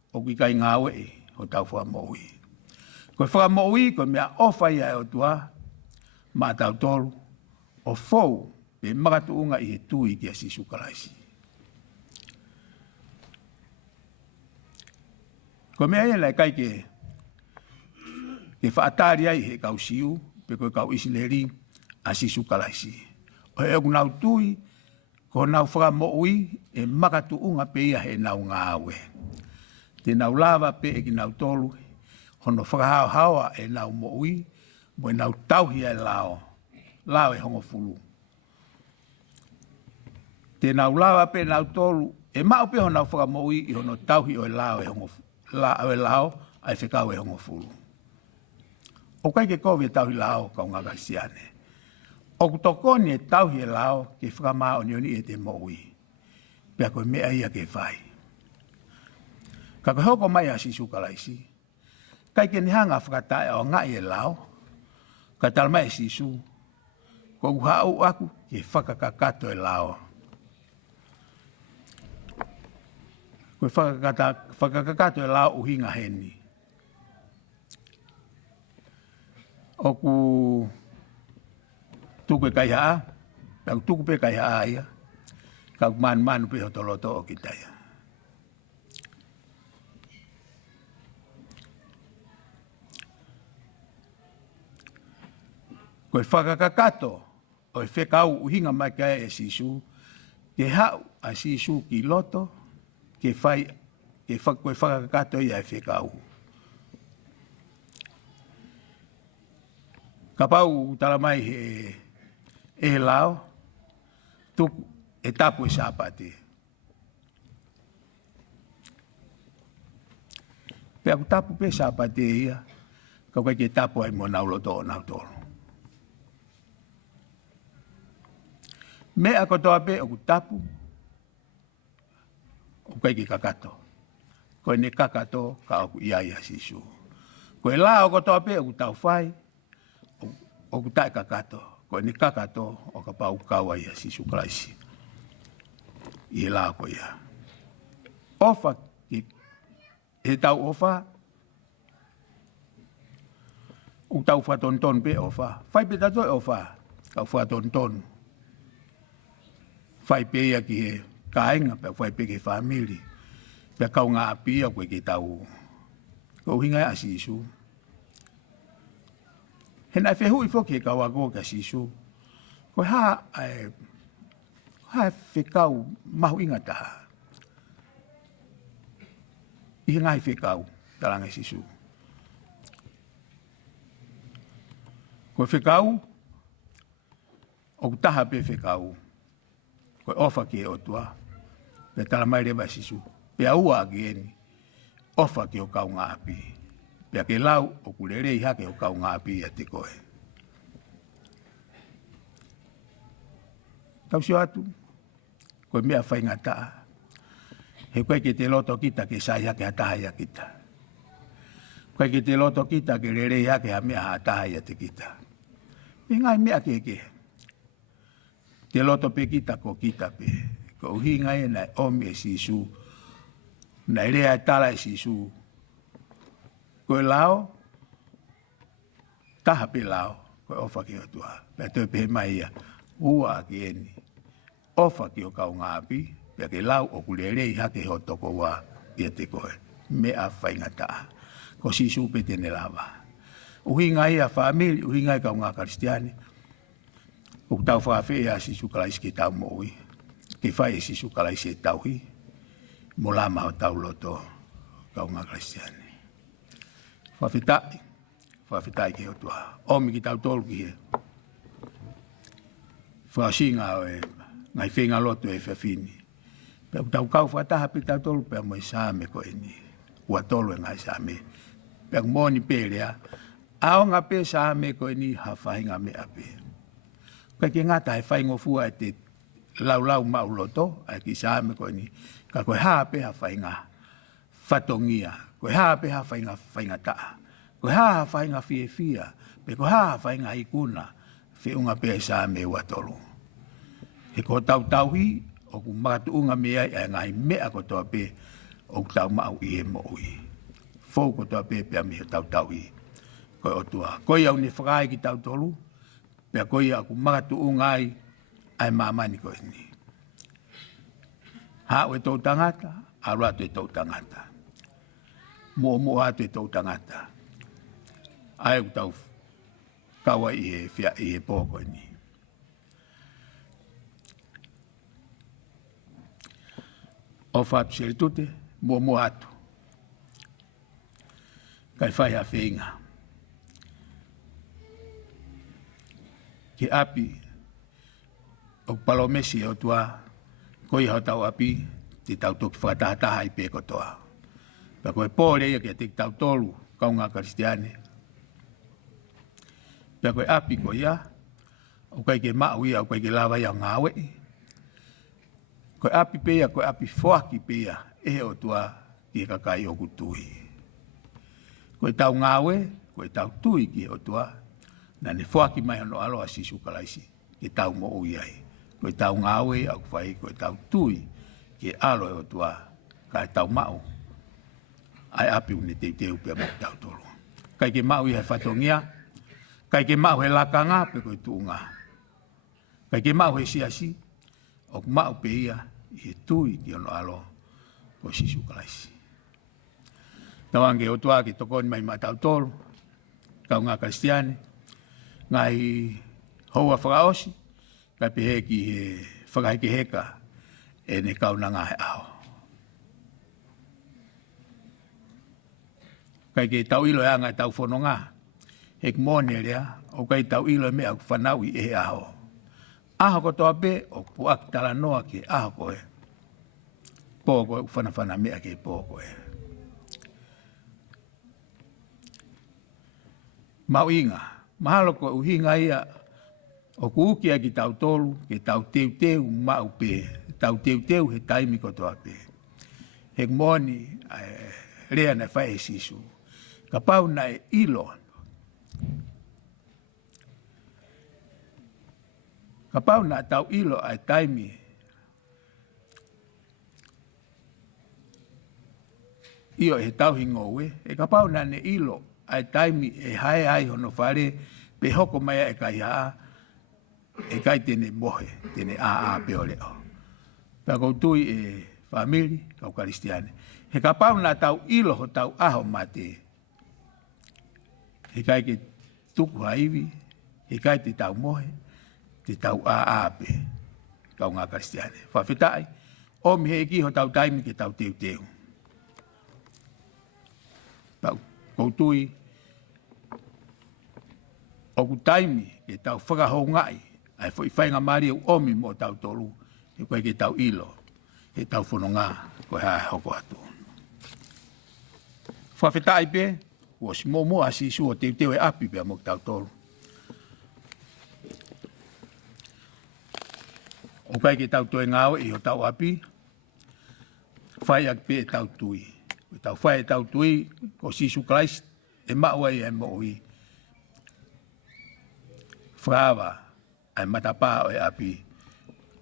o ku kai ngāwe e, o tau whamoi. Ko whamoi, ko mea ofa ia e o tua, ma tau tolu, o fou, pe magatu unga i he tui kia sisu kalaisi. Ko mea ia lai kai ke whaatari ai he kau siu, pe koe kau isileri a sisu kalaisi. O he nau tui, ko nau whakamoui e makatu unga pe ia he nau ngāwe. Te nau lava pe e ki nau tolu, hono whakahao hawa e nau moui, mo e nau tauhia e lao, lao e hongo fulu. Te nau lava pe nau tolu, e mau pe hono whakamoui i hono tauhi o e lao e hongo fulu. La awe lao, ai whekau e hongo fulu. O kai ke kowe tauhi lao, kau ngā kaisiane. O kutokoni e tauhi e lao, ke whakamaa o nioni e te moui. Pea koe mea ia ke whai. Ka koe hoko mai a sisu kalaisi. Kai ke ni hanga whakatae o ngai e lao, ka talma e sisu. Ko uhau aku, ke whakakakato e lao. Koe whakakato e lao uhinga heni. O ku tuku e kai haa, tau tuku pe kai haa ia, kau manu pe hotoloto o kitaya. Koe whakakakato, o e whekau uhinga mai kai e sisu, ke hau a sisu ki loto, ke fai ke koe whakakato ia e whekau. Ka pau tala mai he lao, tuku e tapu e sāpate. Pea ku tapu pe sāpate ia, ka koe ke tapu ai mo nauloto o nautolo. Mea kotoa pe o ku tapu, o koe ke kakato. Koe ne kakato ka oku iaia sisu. Koe la o kotoa pe o ku tau whai, o ku tae kakato. Koe ne kakato o ka pau kaua ia sisu kalaisi. I he la ko ia. Ofa, he tau ofa, o tau whatonton pe ofa. Whai pe tato e ofa, ka whatonton. Whai pe ia ki he kainga, pe whai pe ke whamiri. Pea kau ngā apia koe ke tau. Kau hingai a sisu. He nai whehu i whoki e kau ago ka sisu. Koe haa whekau mahu inga taha. I he ngai whekau talanga sisu. Ko whekau, o taha pe whekau, ko ofa ki o tua, pe tala mai rewa sisu, pe aua ki eni, ofa ki o kau ngā api, pe ke lau o kurerei hake o kau ngā api a te koe. Tau sio atu, koe mea whainga taa, he koe ke te loto kita ke sai hake hataha ia kita. Koe ke te loto kita ke rerei hake ha mea hataha ia te kita. E ngai mea ke. Te loto pe kita ko kita pe. Ko uhi ngai nai omi e sisu. Nai rea tala e sisu. Koe lao, taha pe lao, koe ofa ki o tua. Pea toi pe mai ia, ua ki eni. Ofa ki o kau ngāpi, pea ke lau o kurerei hake ho toko wā ia te koe. Mea whainga taa. Ko sisu pe tene lava. Uhi ngai a whamiri, uhi ngai kau ngā karistiani. O tau whawhi a sisu kalaisi ke tau moui. Ke whai e sisu kalaisi e tauhi. Mo lama o tau loto kau ngā karistiani. Whawhitai ke o tua. Omi ki tau tolu ki he. Whaasinga o e ngai whenga loto e whawhini. Pea tau kau whataha pe tau tolu pea mo i sāme ko e ni. Ua tolu e ngai sāme. Pea mōni pērea. Ao ngā pē sāme ko e ni ha whahinga me ape. Kai ke ngata e whaingo fua e te lau mau loto. Ai ki sāme ko e ni. Ka koe haa pe ha whainga whatongia. Koe haa pe ha whainga taa. Koe haa whainga fia. Pe koe haa whainga ikuna. Whiunga pe e sāme ua tolu. He ko tauhi. O ku makatu unga mea e ngai mea ko toa pe o tau mau i he moui. Fou ko toa pe pia mihe tauhi. Koe o tua. Koe au ne whakai ki tau tolu. Pea koe au ku makatu unga ai mamani koe ni. Hau e tau tangata, aru atu e tau tangata. Mua atu e tau tangata. Ai u tau kawa i he fia i he pō koe ni. O whatu seletute, mua atu. Kai whai a whenga. Ke api, o palomesi o tua, koi hau tau api, te tau toki whakatahataha i pēko toa. Pea koe pōrea ke te tau tolu, kau ngā karistiane. Pea koe api ko ia, o kai ke mau ia, o kai ke lawa ia ngā wei. Koe api pea, koe api whaki pea, e o tua ki kakai o kutui. Koe tau ngāwe, koe tau tui ki o tua, na ne whaki mai ano aloha sisu kalaisi, ki tau mo ui ai. Koe tau ngāwe, au whai, koe tau tui, ki alo o tua, kai tau mau. Ai api une teu pea mo tau tolu. Kai ke mau i hei whatongia, kai ke mau he lakanga, pe koe tuunga. Kai ke mau he siasi, o mau pe ia, i tui ki ono alo ko sisu kalaisi. Tawange o tua ki tokoni mai matau tolu, kau ngā karistiane, ngai houa whakaosi, kai pe heki he whakaheke heka, e ne kau na ngā he ao. Kai ke tau ilo e anga tau whono ngā, hek mōne rea, o kai tau ilo e mea ku whanau i e aho. Aho ko toa pe, o puak tala noa ke aho koe. Pō koe, whanawhana mea ke pō koe. Mau inga, mahalo koe uhinga ia, o kuukia ki tau tolu, ke tau teu mau pe, tau teu he taimi ko toa pe. Hek moni, rea na whae sisu. Ka pau na e ilo. Ka pau na tau ilo ai taimi. Io e tau hingowe. E ka pau na ne ilo ai taimi e hae ai hono whare pe hoko mai e kai haa. E kai tene mohe, tene a peo leo. Pea koutui e whamiri, kau karistiane. He ka pau na tau ilo ho tau aho mate. He kai ke tuku haiwi, he kai te tau mohe, te tau aape, kau ngā karistiane. Whawhetai, o mi he ki ho tau taimi ke tau teu. Pau koutui, o ku taimi ke tau whakahongai, ai fo i whainga maari au omi mo tau tolu, e koe ke tau ilo, e tau whanonga, koe hae hoko atu. Whawhetai pe, ua si mō asi sua te teo e api pe mo tau tolu. O kai ke tau toe ngāo i o tau api, whai ak pe e tau tui. O tau whai e tau tui, o Sisu Christ, e maua i e mo i. Whawa, ai matapā o e api,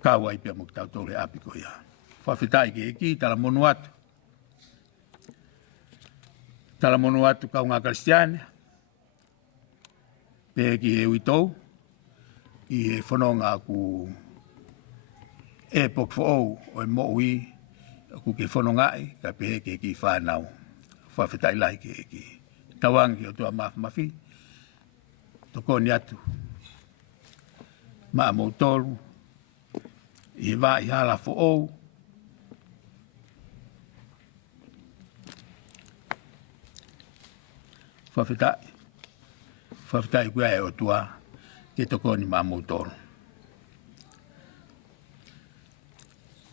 kaua i pe mo tau tolu e api ko ia. Whawhetai ke eki, tala monu atu. Tala monu atu kau ngā Kristiane, pe ki he uitou, i he whanonga ku e pok fo o e mo ui, ku ke whanongai, ka pe ke ki whanau. Whawhetai lai ke eki. Tawangi o tua mafi, toko ni atu. Maa mou tolu, i wā i hala fo o, Whawhetai kua e o tua, ke toko ni maa mou tolu.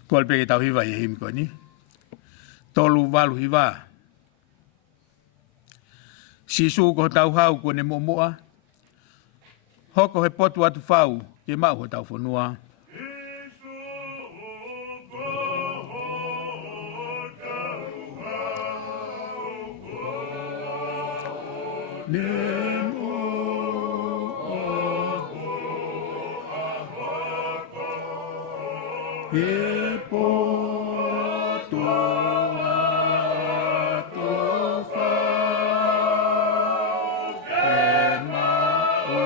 Kolpe ke tau hiwa i himi koe ni. Tolu walu hiwa. Sisu ko tau hau kone momoa. Hoko he potu atu whau, ke mau ho tau whanua. E poto atu whau, e mauhota.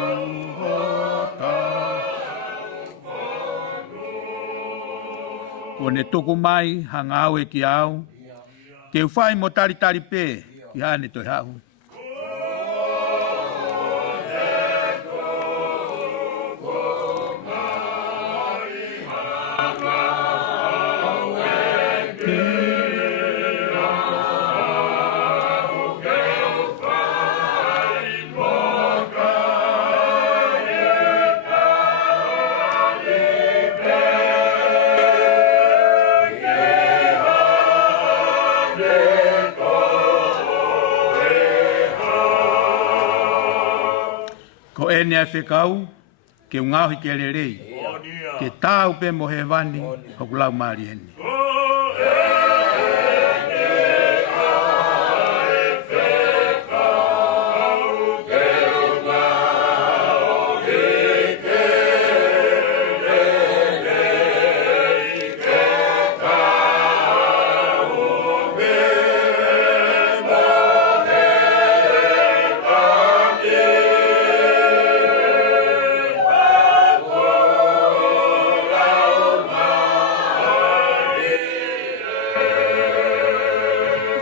Kone tuku mai, hanga au e ki au, ke uwhai mo tari pe, ki hane toi hau. Ene a whekau, ke ungahi ke lerei, ke tāu pe mo he wani, hoku lau maari ene.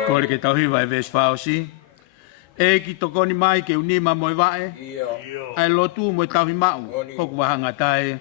Kore ke tau hiwa e ves whaosi. E ki tokoni mai ke unima moe wae. Ai lotu moe tau himau. Hoku wahanga tae.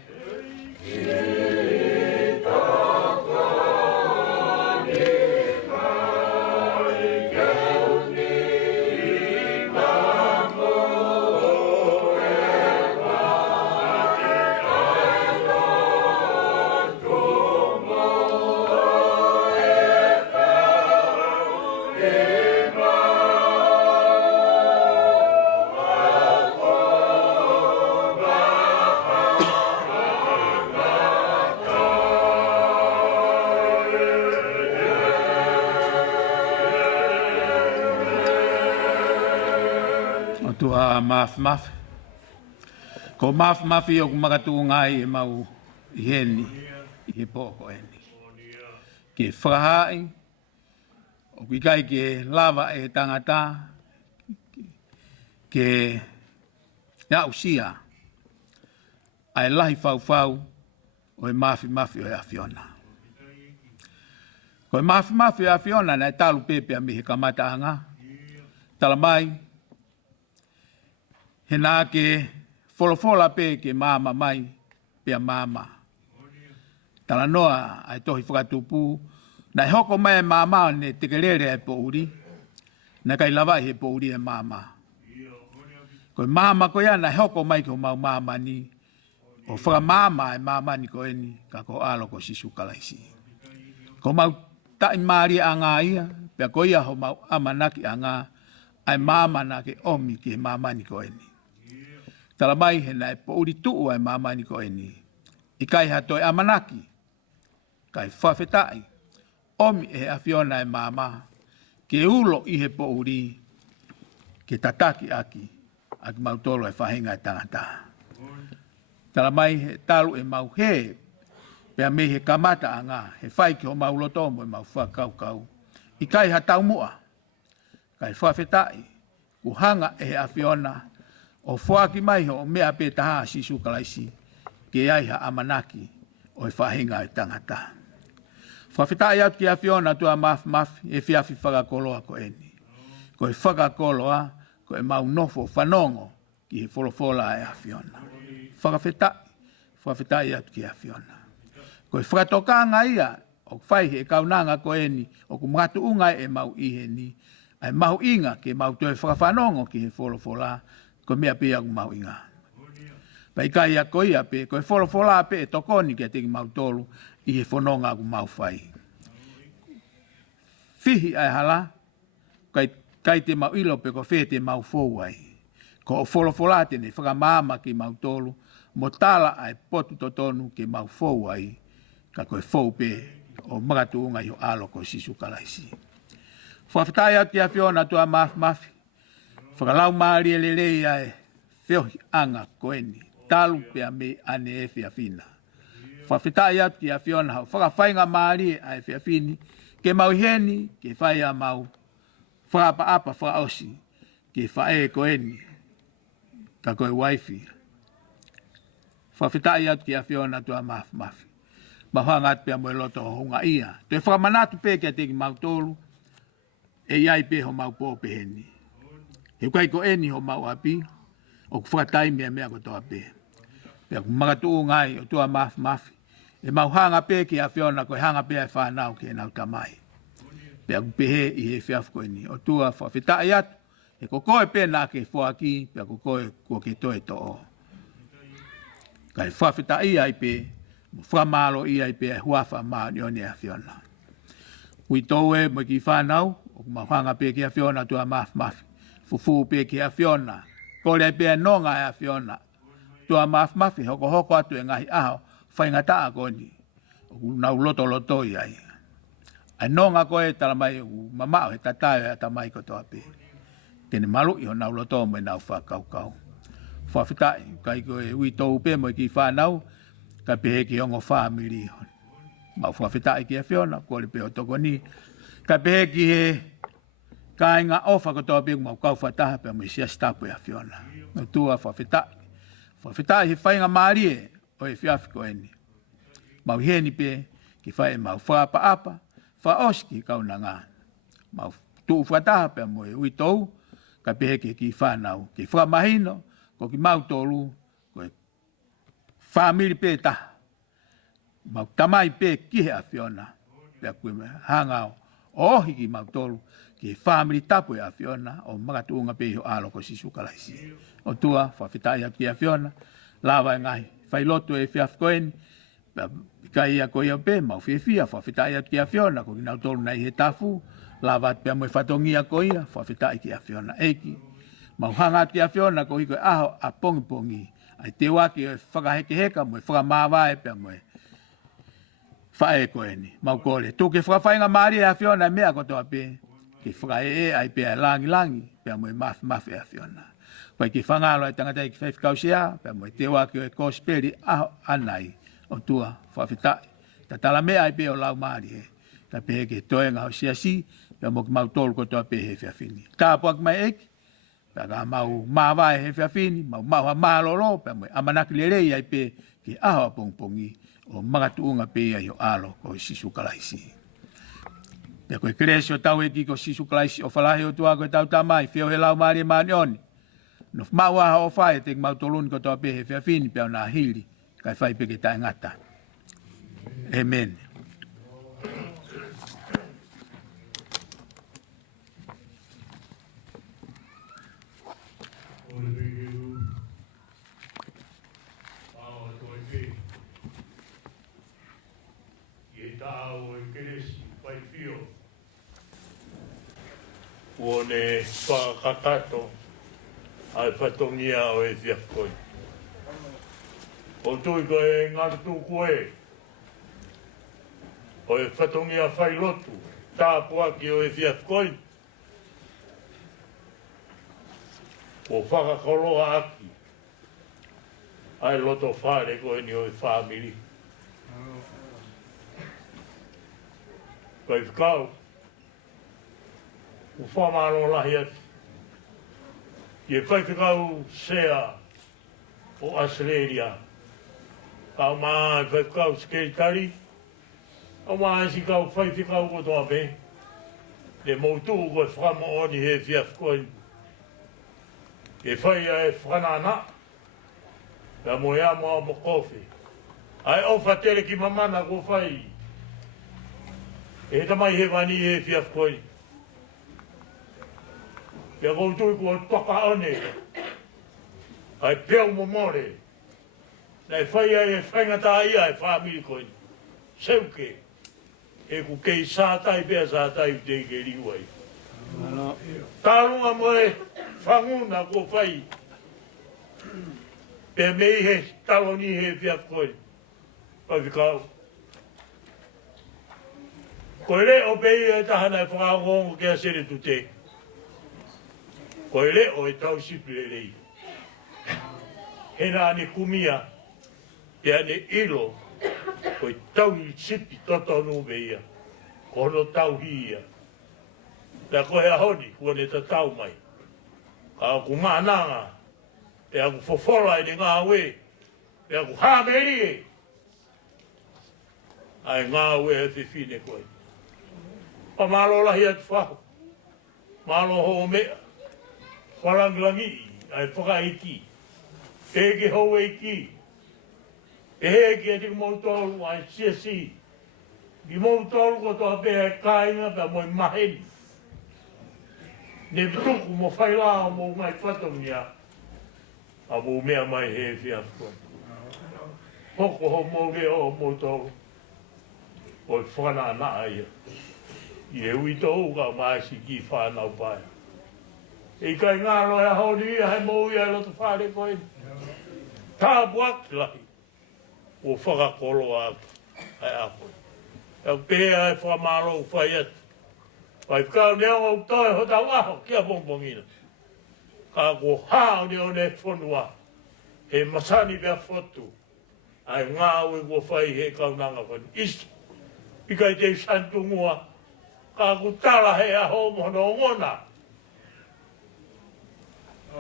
Tua maf. Ko maf i o kumakatu ngai e mau i heni, i he pōko heni. Ke whakahai, o kikai ke lava e tangata, ke iausia, ai lahi whau, o e mafi o e awhiona. Ko e mafi o e awhiona, na e talu pepe a mihe kamata anga, tala mai, he nā ke wholofola pe ke māma mai, pia māma. Tala noa ai tohi whakatupu, na e hoko mai e māma ne te kerere e pouri, na kai lawa he pouri e māma. Ko mama ko ia na hoko mai ko mau mama ni. O whaka mama e mama ni ko eni ka ko alo ko sisu kalaisi. Ko mau tai maari a ngā ia, pia ko ia ho mau amanaki a ngā, ai mama na ke omi ki he mama ni ko eni. Tala mai he na e po uri tuu ai mama ni ko eni. I kai hatoi amanaki, kai whawhetai, omi e awhiona e mama, ke ulo i he po uri, ke tataki aki, aki mau tolo e whahinga e tangata. Tala mai he talu e mau he, pia me he kamata a ngā, he whai ki ho mau lotomo e mau whakaukau. I kai hatau mua, kai whawhetai, ku hanga e he awhiona, o whaki mai ho mea pe taha sisu kalaisi, ke ai ha amanaki, o e whahinga e tangata. Whawhetai atu ki awhiona tua maf, e whiawhi whakakoloa ko eni. Ko e whakakoloa, ko e mau nofo whanongo, ki he wholofola e awhiona. Whawhetai atu ki awhiona. Ko e whakatokanga ia, o whai he kaunanga ko eni, o ku matu ungai e mau ihe ni, ai mau inga ke mau toe whakawhanongo ki he wholofola, ko mea pia ku mau inga. Pai kai a ko ia pe, ko e wholofola pe e tokoni ke teki mau tolu, i he whanonga ku mau whai. Fihi ai hala, kai te mau ilo pe ko whē te mau fōwai. Ko o wholofola tene whakamama ki mau tolu, mo tala ai potu totonu ke mau fōwai, ka koe fōu pe o magatu unga i o alo ko sisu kalaisi. Whawhetai atu ia whiona tua mafi, whakalau maari e lelei ai, whiohi anga koeni, talu pea me ane e whiawhina. Whawhetai atu ia whiona hau, whakawhainga maari ai whiawhini, ke mau heni, ke whai a mau, whakapa whakaosi, ke whae koeni, ka koe waifi. Whawhetai atu ia whiona tua mafi. Mahanga pia mo loto hunga ia. Te whakamanatu pe kia teki mau tolu, e iai pe ho mau pō pe heni. He kai ko eni ho mau api, o ku whakatai mea ko toa pe. Pea ku magatu ngai o tua mafi. E mau hanga pe kia whiona ko hanga pe ai whanau ke nau tamai. Pea ku pehe i he whiafu ko eni. O tua whawhetai atu, e ko koe pe nā ke whoaki, pea ko koe kua ke toe to'o. Kai whawhetai ai pe, whamalo i ai pe huafa maa ni one a whiona. Ui toue mo ki whanau, o kumahanga pe ki a whiona tua mafi. Fufu pe ki a whiona, kore pe nonga a whiona. Tua mafi, hoko atu e ngahi aho, whaingata a koni. O nau loto i ai. Ai nonga koe talamai, mamao he tatae a tamai ko toa pe. Kene malu i ho nau loto mo i nau whakaukau. Whawhitai, kai koe ui tou pe mo ki whanau, ka pehe ki ongo whamiri hon. Mau whawhetai ki a whiona, kore pe o toko ni. Ka pehe ki he kāinga ofa ko toa pe mau kau whataha pe mo i sia stapu a whiona. No tua whawhetai. Whawhetai he whainga maarie o e whiawhi ko eni. Mau heni pe ki whae mau whaapa, whaoski kauna ngā. Mau tuu whataha pe mo e ui tou, ka pehe ki whanau. Ki whamahino, ko ki mau tolu, whamiri pe taha. Mau tamai pe kihe a whiona. Pea koe me hangao. Ohi ki mau tolu. Ki whamiri tapu e a whiona. O magatuunga pe iho alo ko sisu kalaisi. O tua, whawhetai atu ki a whiona. Lawa e ngahi. Failotu e whiafkoeni. Kai ia koe au pe. Mau whiawhia. Whawhetai atu ki a whiona. Ko ki nau tolu na i he tafu. Lawa atu pea moe whatongia koe ia. Whawhetai ki a whiona. Eiki. Mau hanga atu ki a whiona. Ko hiko e aho a pongipongi. Ai te waki e whakahekeheka mo e whakamāwae pia mo e whae koeni, mau kore. Tū ke whakawhainga maari e a whiona mea kotoa pe, ke whakae ai pia langi, pia mo e mafi a whiona. Pai ki whangalo e tangatai ki whaiwhikausea, pia mo e te waki o e kosperi aho anai, o tua whawhitai. Ta tala mea ai pia o lau maari e, ta pehe ke toenga ho siasi, pia mo ki mau tolu kotoa pe he whiawhini. Tāpua ki mai eki, pia mau mawai he whiawhini, mau malolo, pia mo amanaki lerei ai pe ki aho a pongpongi, o magatuunga pe ai o alo ko sisu kalaisi. Pia koe kresi o tau eki ko sisu kalaisi o whalahi o tua koe tau tamai, whio he lau maari e maani oni. No mau aha o whae te mau toluni ko toa pe he whiawhini, pia o nā hili, kai whai pe ke tae ngata. Amen. Ora o ne whakakato ai whatongia o e whiafkoi. O tui ko e ngātu koe o e whatongia Failotu tāpuaki o e whiafkoi. O whakakoloa aki ai loto whare koe ni o e whamiri. Koe whikau o whamaro lahi atu. Ie whaifikau sea o Australia. Kau maa whaifikau skeritari. Kau maa si kau whaifikau ko toa pe. Le moutu koe whama oni he whiafkoi. E whaia e whanana. Ka mo ea moa mo kofi. Ai ofa tere ki mamana ko whai. E tamai he wani he whiafkoi. Ia koutui kua toka one, ai peo mo more, nei whaia e whaingata ia e whamiri koini. Seuke, e ku kei sātai pia sātai u te ke riuai. Tārunga moe whanguna ko whai, pia mei he taloni he whiaf koini. Pai whikau. Koe le o pei e tahana e whakaongongo kia Seletute. Koe le o e tau sipi le rei. Hena ane kumia, e ane ilo, koe tau i sipi totonu meia, kono tau hia. Pea koe ahoni, kua ne ta tau mai. Ka aku maananga, pe aku fofola e ngā we, pe aku hāmeri e. Ai ngā we e whiwhine koe. Pa malo lahi atu whahu, malo ho mea. Malanga'i, ai whakaiki, eke hou eiki, e heke e te mautolu ai siasi, ki mautolu ko toa pēha e kāinga pēha moi maheni. Ne tuku mo whailao mo ngai whatongia, a mo mea mai he whiafkoi. Hoko ho mo le o mautolu, o whana na aia. I e uito uka maasi ki whanau pai. E kai ngā roi a hauri ia he mou ia loto whare koe. Tā buak lahi. O whakakolo aki. Ai apoi. Au pēa e whamaro u whai atu. Pai whakau nea o toi ho tau aho kia pongpongina. Ka ko hao ne o ne whonua. He masani pia whotu. Ai ngā ue kua whai he kaunanga whani. Isto. Ikai te santungua. Ka ku tala he aho mono ngona.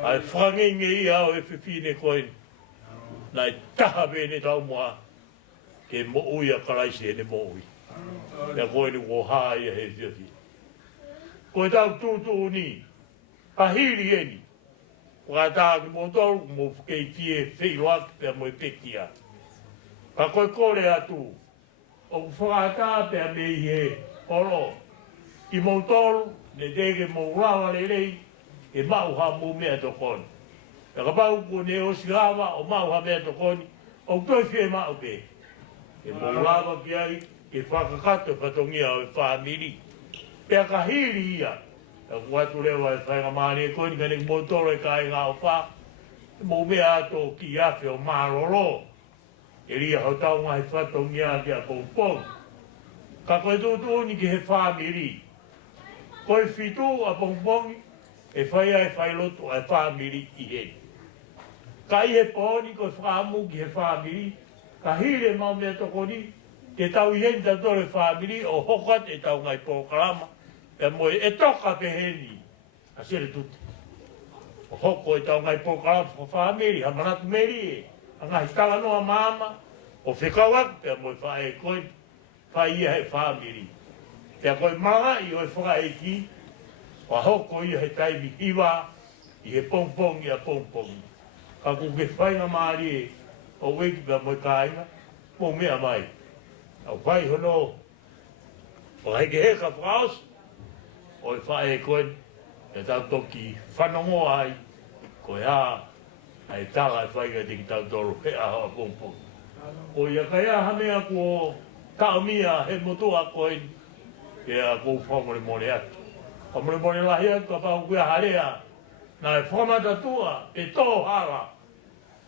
Ai whanginge ia o e whiwhine koini. Nai taha bene tau mua. Ke mo ui a karaisi e ne mo ui. Nea koini ko haa ia he whiwhi. Koe tau tūtū ni. Pa hiri eni. Waka tāki mo tolu mo kei tie Fe'iloaki pia mo e pekia. Pa koe kore atu. O whakatā pia me i he oro. I mo tolu ne teke mo rawa le rei. E mau ha mo mea tokoni. E ka pau ko ne o sirawa o mau ha mea tokoni, o toi whie mau pe. E mo lava ki ai, ke whakakato whatongia o e whamiri. Pea ka hiri ia. E kuatu lewa e whainga maari e koini, ka ne mo toro e ka e ngā o wha. E mo mea ato ki awhi o maroro. E ria hau tau ngai whatongia ki a pongpong. Ka koe tūtūni ki he whamiri. Koe whitu a pongpongi, e whaia e Failotu ai whamiri i he. Ka i he pōni koe whaamu ki he whamiri, ka hire mau mea tokoni, te tau i heni tau tore whamiri o hokat e tau ngai pōkarama, e moe e toka pe heni, a Seletute. O hoko e tau ngai pōkarama o whamiri, ha manatu meri e, a ngai tala noa mama, o whekawak, e moe whae koe, whaia he whamiri. Te a koe Malanga'i o e whakae ki, wa hoko ia he taimi hiwa, i he pongpongi a pongpongi. Ka ku ke whainga maari e, o weki pia moe kāinga, mō mea mai. Au whai hono, o heke heka whaos, o e whae koen, e tau toki whanongo ai, ko e a, ai tala e whainga te ki tau toro, he aha a pongpongi. O ia kai aha mea ko taumia he motua koen, e a kou whangore more atu. Kamune mone lahia ka pa kuia harea. Na e whamata tua e tō hala.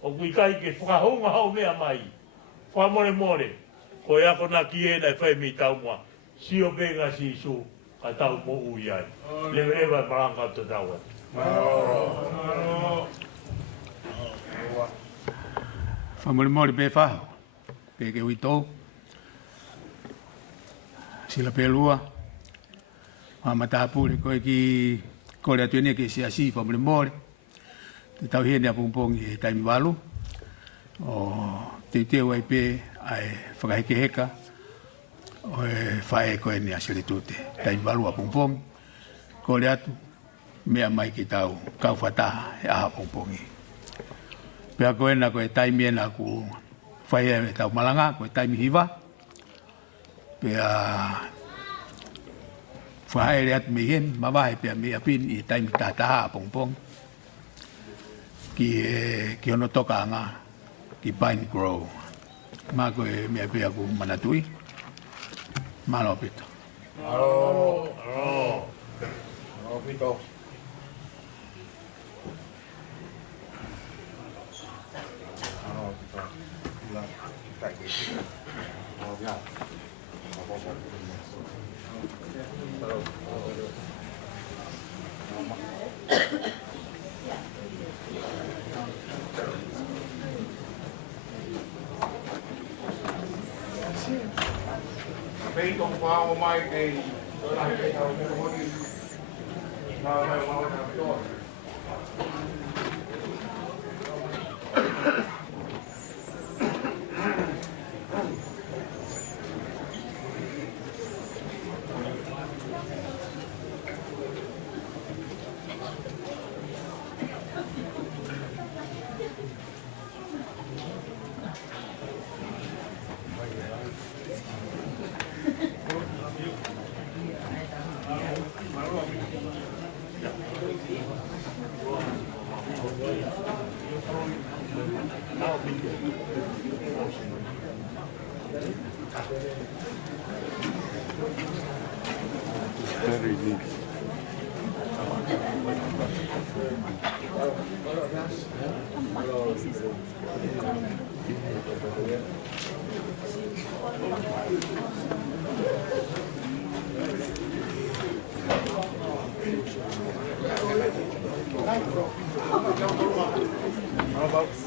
O kui kai ke whakahunga hau mea mai. Whamore more. Ko e ako na ki e nei whai mi tau mua. Sio benga si su ka tau mo ui ai. Lewe ewa Malanga'i te tau e. Whamore more pe whahau. Pe ke ui tō. Sila pe lua. Mamata pule koe ki kore atu ene ke siasi whamore more. Te tau hene a pungpongi e taimi walu. O te teo ai pe ai whakaheke heka. O e whae koe ne a Seletute. Taimi walu a pungpongi. Kore atu. Mea mai ki tau kau whataha e aha pungpongi. Pea koe na koe taimi ena ku whae e tau Malanga'i, koe taimi hiva. Pea whae re atu mihen, mawahe pea mea pin i taimi tātaha a pungpongi. Ki ono toka anga, ki Pine Grove. Mā koe mea pia ku manatui. Malo pito. Alo. Alo pito. Fetu'upongipongi mai kei Tokaikolo mau Very neat.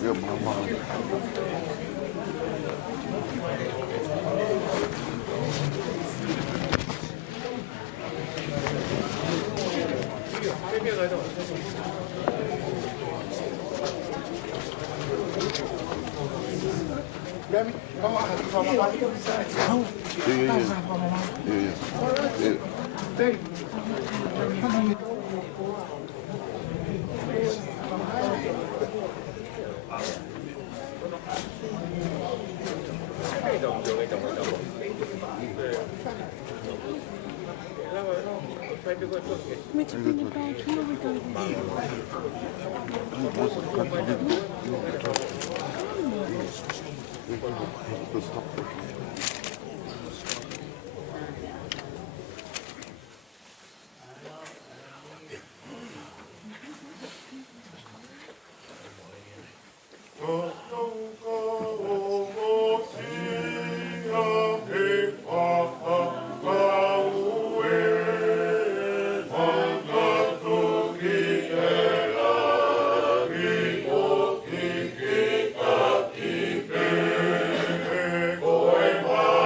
Yeah, mama. Moimoi.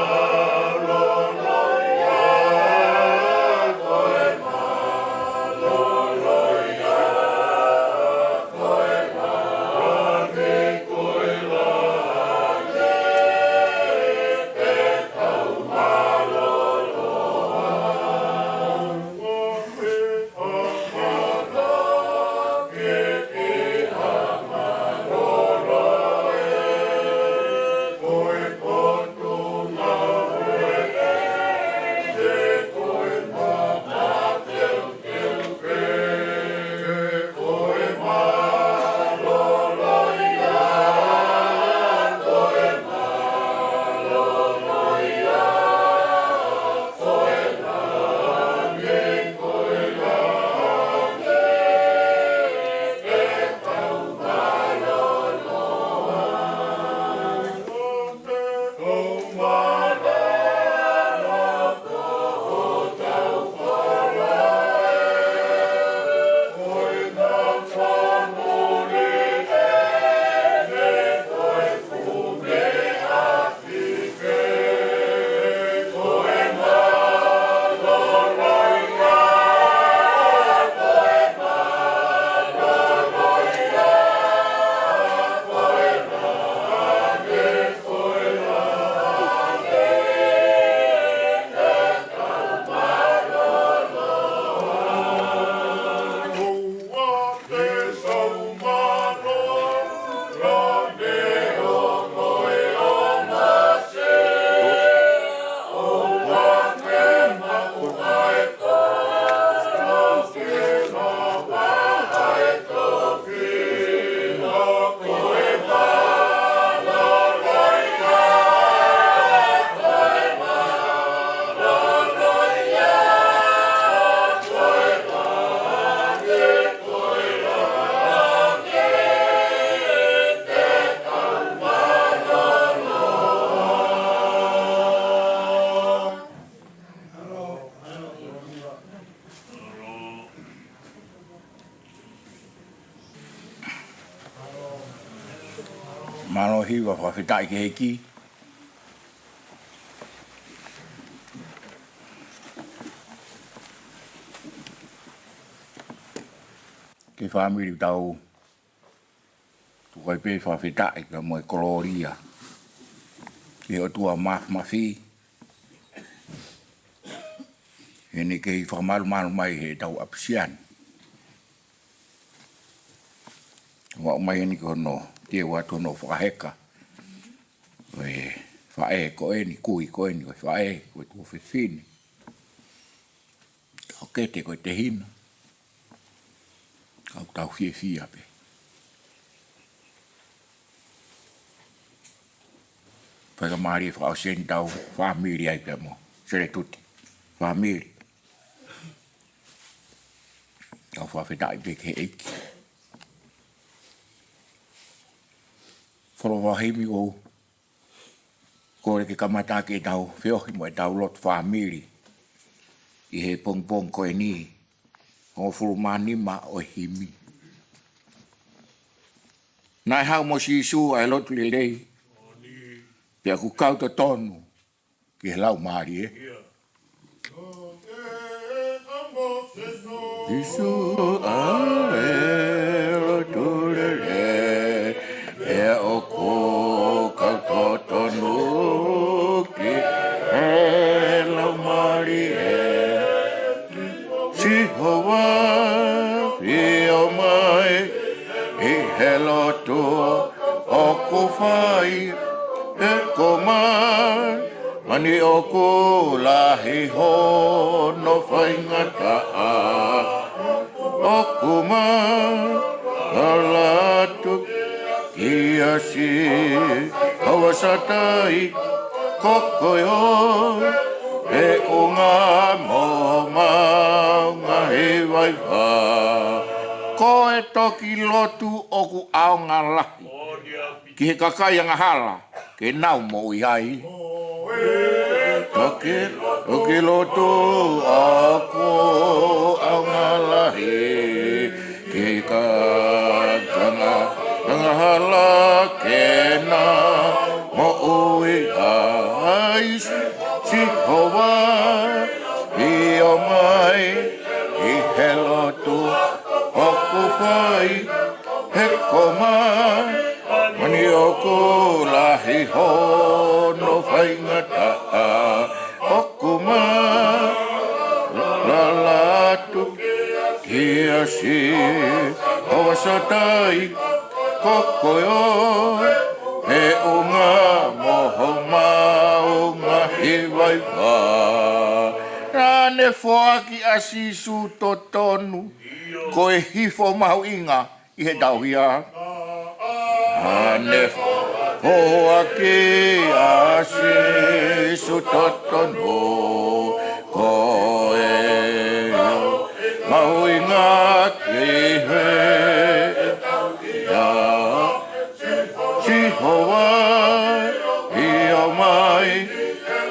hiwa whawhetai ke heki. Ke whamiri tau tukai pe whawhetai ka moe koloria. Ke o tua mawhi. Hene ke i whamalu mai he tau apsian. Wa mai ni ko no te wa to no whakaheka. We whae ko e ni kui ko e ni whae ko tu whiwhini. Kau kete ko te hina. Kau tau whia pe. Whaika maari e whakao sen tau whamiri ai pe mo. Seletute whamiri. Kau whawhetai pe ke eiki. Whoro wahimi o kore ke kamata ke tau whiohi mo e tau lot whamiri. I he pong koe ni. O whuru manima o himi. Nai hau mo si isu ai lotu le lei. Pea ku kau to tonu. Ki he lau maari e. Isu ai lotu le lei. Pea o ko kau to tonu. Ki he lau maari e. Si hoa pia mai. I he lotu o ku whai. E ko mai, mani o ku lahi hono whaingata a. O ku mai, a latu kia si kawasatai kokoyo. E unga mo maunga he waiwa. Ko e toki lotu o ku aonga lahi. Ki he kakai anga hala. Ke nau mo iai. Toki lotu ako au ngalahi. Ke kakanga hala ke na mo iai. Si hoa i o mai i he lotu ako whai. He ko mai. Mani o ku lahi hono whaingata a. O ku mai, la latu kia si. Hawasatai kokoyo. He unga moho maunga hiwaiwa. Rane whaki asisu to tonu. Ko e hifo mahu inga i he tauhia. Ane whoake ase sutotono ko e mahuinga ke he ya si hoa i o mai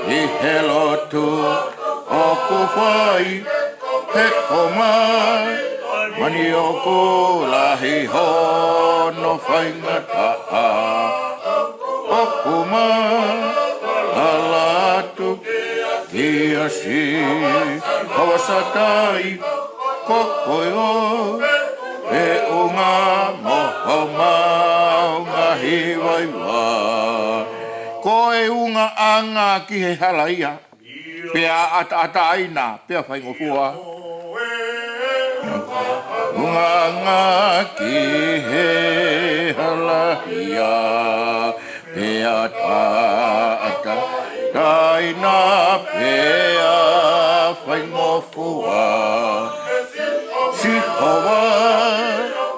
i he lotu o ku whai he ko mai mani o ku lahi hono whaingata a. O ku mai, a latu kia si. Hawasatai kokoyo. E unga moho maunga hiwaiwa. Ko e unga anga ki he halaia. Pea ata-ataina, pea whaingofua. Unga ki he halahia. Pea ta taina pea whaingofua. Si hoa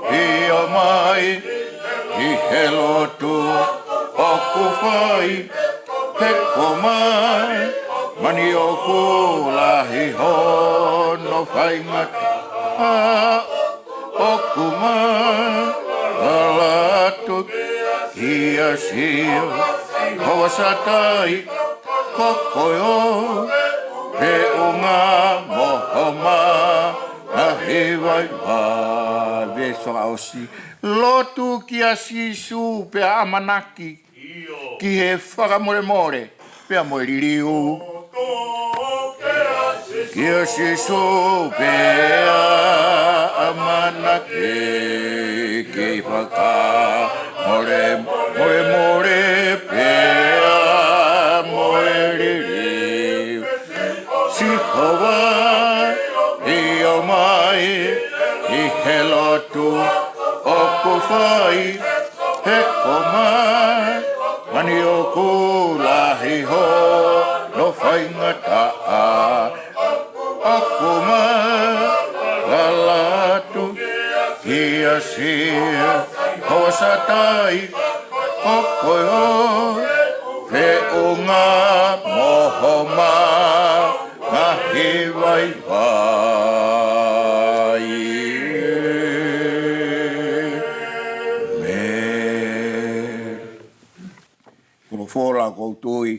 i o mai i he lotu o ku whai. He ko mai mani o ku lahi hono whaingata. O ku mai a latu kia sio. Hawasatai kokoyo. He unga mohoma a hiwaiwa. Veso ausi lotu kia sisu pe amanaki. ki he whakamore more, pea moe ririu. Kia si so pea amana ke whaka, more pea moe ririu. Si hawa i o mai, i he lotu o ko whai, he ko mai, mani o ku lahi ho, no whai ngata a. Ako mai, la latu, kia sia, hoa satai, koko ho, Fe'unga mohoma, ngahi vai vai. Kulo fola koutui,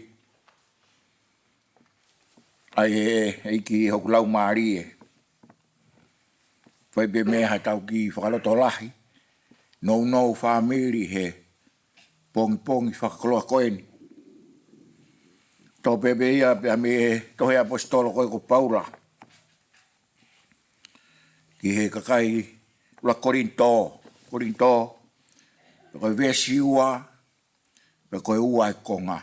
ai ki hoku lau maari e. Whai be mea tau ki whakaloto lahi. No whamiri he pongi whakakoloa koeni. Tō bebe ia pe a me tohe apostolo koe ko Paula. Ki he kakai ula Korinto. Pe koe vesi ua, pe koe ua e konga.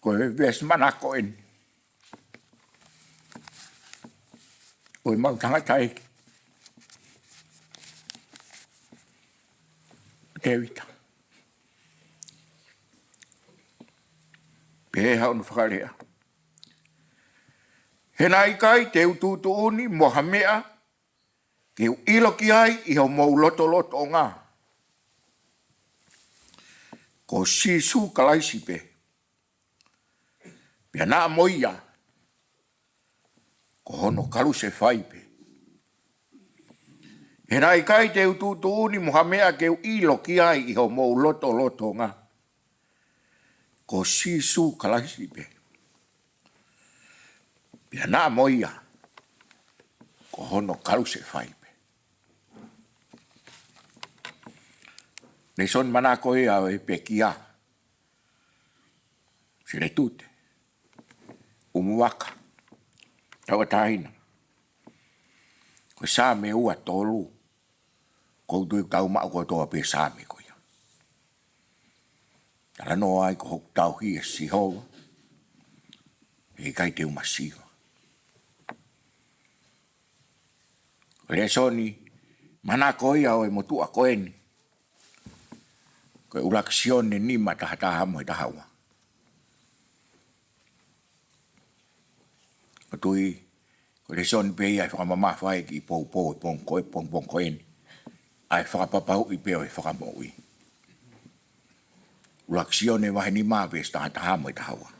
Koe vesi mana koeni. Koe mau tangatai. Tewita. Pe hau no whakarea. He nai kai te utuuni mohamea ke u ilo ki ai i hau mou loto o ngā. Ko sisu kalaisi pe. Pea nā moia. Ko hono karu se whai pe. He nai kai te utuuni mohamea ke u ilo ki ai i hau mou loto o ngā. Ko sisu kalaisi pe. Pea nā moia. Ko hono karu se whai pe. Ne son mana koe au e pe kia. Seletute Umuvaka Tauataina. Ko sa me ua tolu. Ko tui tau maa ko toa pe sa me koe. Tala no ai ko hok tau hi e si hou. E kai te umasiwa. Rea soni, mana koe au e motua koeni. Koe uraksione nima tahataha mo e tahawa. Tui, ko le soni pe ai whakamama whae ki pou e pong koeni. Ai whakapapau i peo e whakamoi. Uraksione wahe ni mawe tahataha mo e tahawa.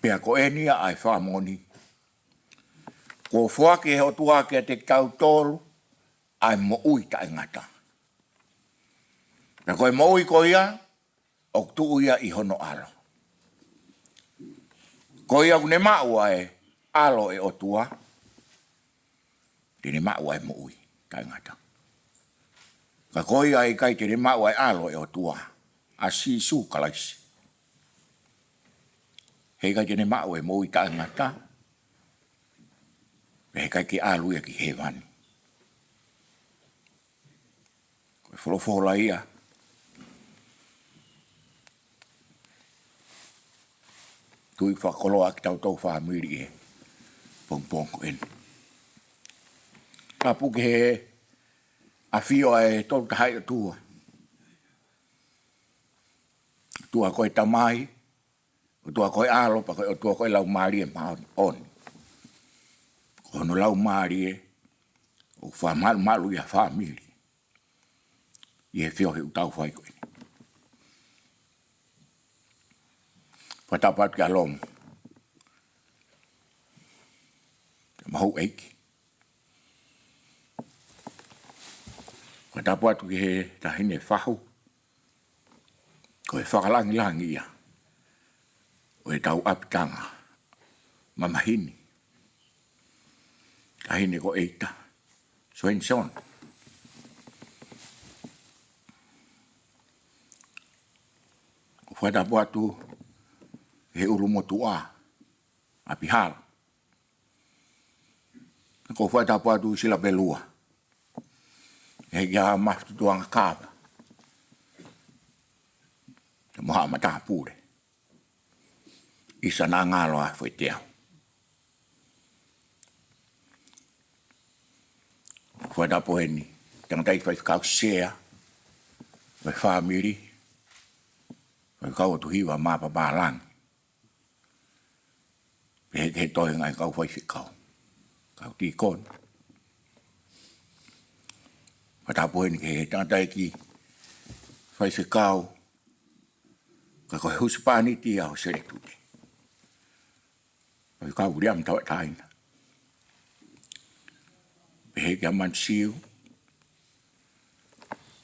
Pea koenia ai whakamoni. Ko fuake he o tuake te kau tolu, ai mo ui ta ngata. Na koe mo ui ko ia, o tu ia i hono alo. Ko ia ne maua e alo e o tua, tene maua e mo ui ta ngata. Ka ko ia e kai tene maua e alo e o tua, a si su kalaisi. Hei kai tene maua e mo ui ta ngata, he kai ki alu ia ki hewani. Koe wholofola ia. Tui whakoloa ki tau whamiri e. Pong koen. Ka puke he a whio e tolu tahai o tua. Tua koe tamai. O tua koe alo pa koe o tua koe lau maari e maoni. Ono lau maari e, o wha malu ia whamiri. I he whio he utau whai koe. Whatapat ki alom. Te mahou eiki. Whatapat ki he tahine whahu. Ko he whakalangi ia. O he tau apitanga. Mamahini. Tahine ko eita. Swen son. Whata puatu he uru motua a pihala. Ko whata puatu sila belua. He kia maftu tuanga kāpa. Te moha mata pure. Isa nā ngalo a wheteau. Whata poeni. Tangatai whaikau share. Vai family. Vai kau tu hiwa mapa balang. He toi ngai kau whaikau. Kau ti kon. Whata poeni ke he tangatai ki whaikau. Ka koe huspani ti au Seletute. Vai kau riam Tauataina. Pehe kia mansiu.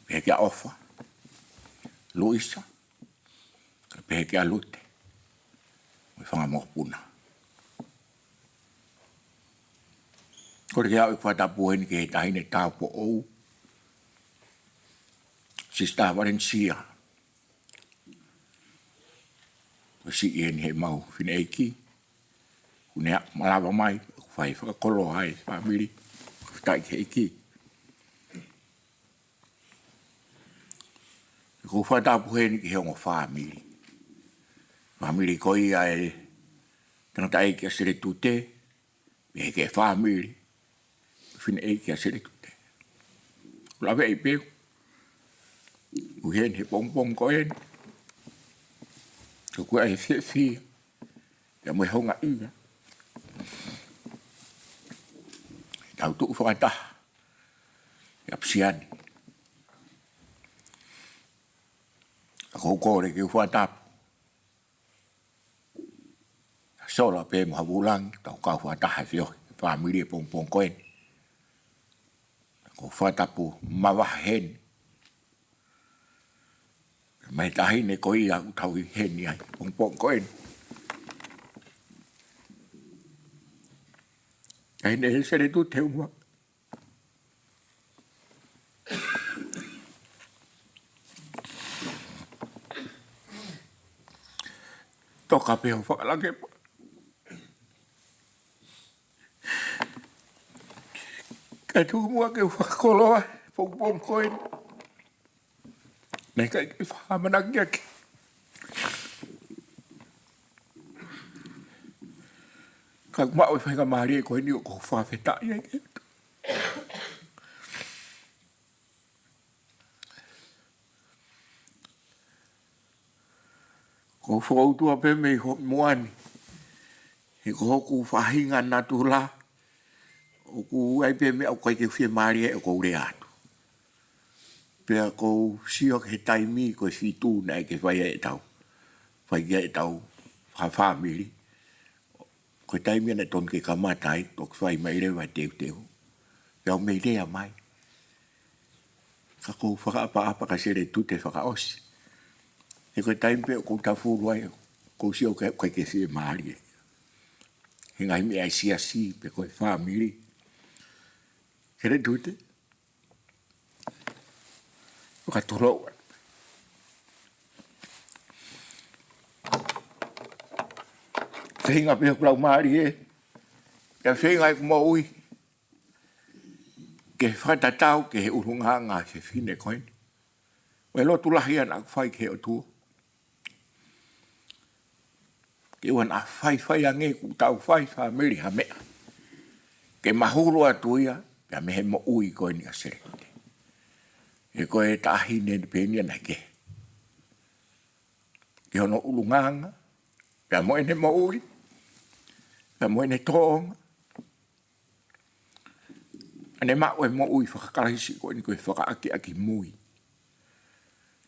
Pehe kia ofa. Luisa. Pehe kia lute. Vai whanga mokpuna. Kore kia au whatapueni ke he tahine tau po ou. Sista Valencia. Si ieni he mau Fe'iloaki. Kunea malawa mai. Whai whakakolo hai family. Tai ke iki. Ko whatapu he ni ki heongo family. Family ko ia e tangatai ki a Seletute. Me ke family. Fe'iloaki a Seletute. Lawe i peu. Uhen he pong ko en. Ko kua e fi. Ya mo honga ia. Tau tu whakata. Ia psiani. Ako kore ki whatapu. Sola pe mo havulang. Tau kau whataha fio. Family pong koen. Ako whatapu mawahen. Mai tahine ko ia tau i hen ia. Pong koen. Ai ne Seletute Umuvaka. Toka pe o whakalake po. Kai tu mua ke whakakoloa. Pong koen. Nei kai ki whamanaki ake. Kak mao e whainga maari e koe ni o ko whawhetai e ke. Ko whautua pe mei moani. He ko hoku whahinga natu la. O ku ai pe me au kai ke whia maari e o ko ure atu. Pea ko siok he taimi ko fitu na e ke whaia e tau. Whaia e tau whawhamiri. Ko taimi ana ton ke kamatai, tok whai mai rewa teu. Pea o mei rea mai. Ka ko whakaapa ka Seletute whakaosi. E ko taimi pe o ko tawhuru ai, ko si o kai ke whia maari e. He ngai me ai si pe ko e whamiri. Seletute. O ka toro. Whenga pia klau maari e. Ka whenga e kumaui. Ke whatatau ke he urunganga se whine koen. Wai lotu lahi ana whai ke o tua. Ke wan a whai ange ku tau whai whamiri ha mea. Ke mahuru atuia. Pia me he mo ui koen ni a Seletute. E koe tahi ne penia na ke. Ke hono urunganga. Pia mo ene mo ui. Pia mo ene toonga. Ane maue mo ui whakakarahisi koe ni koe whakaaki mui.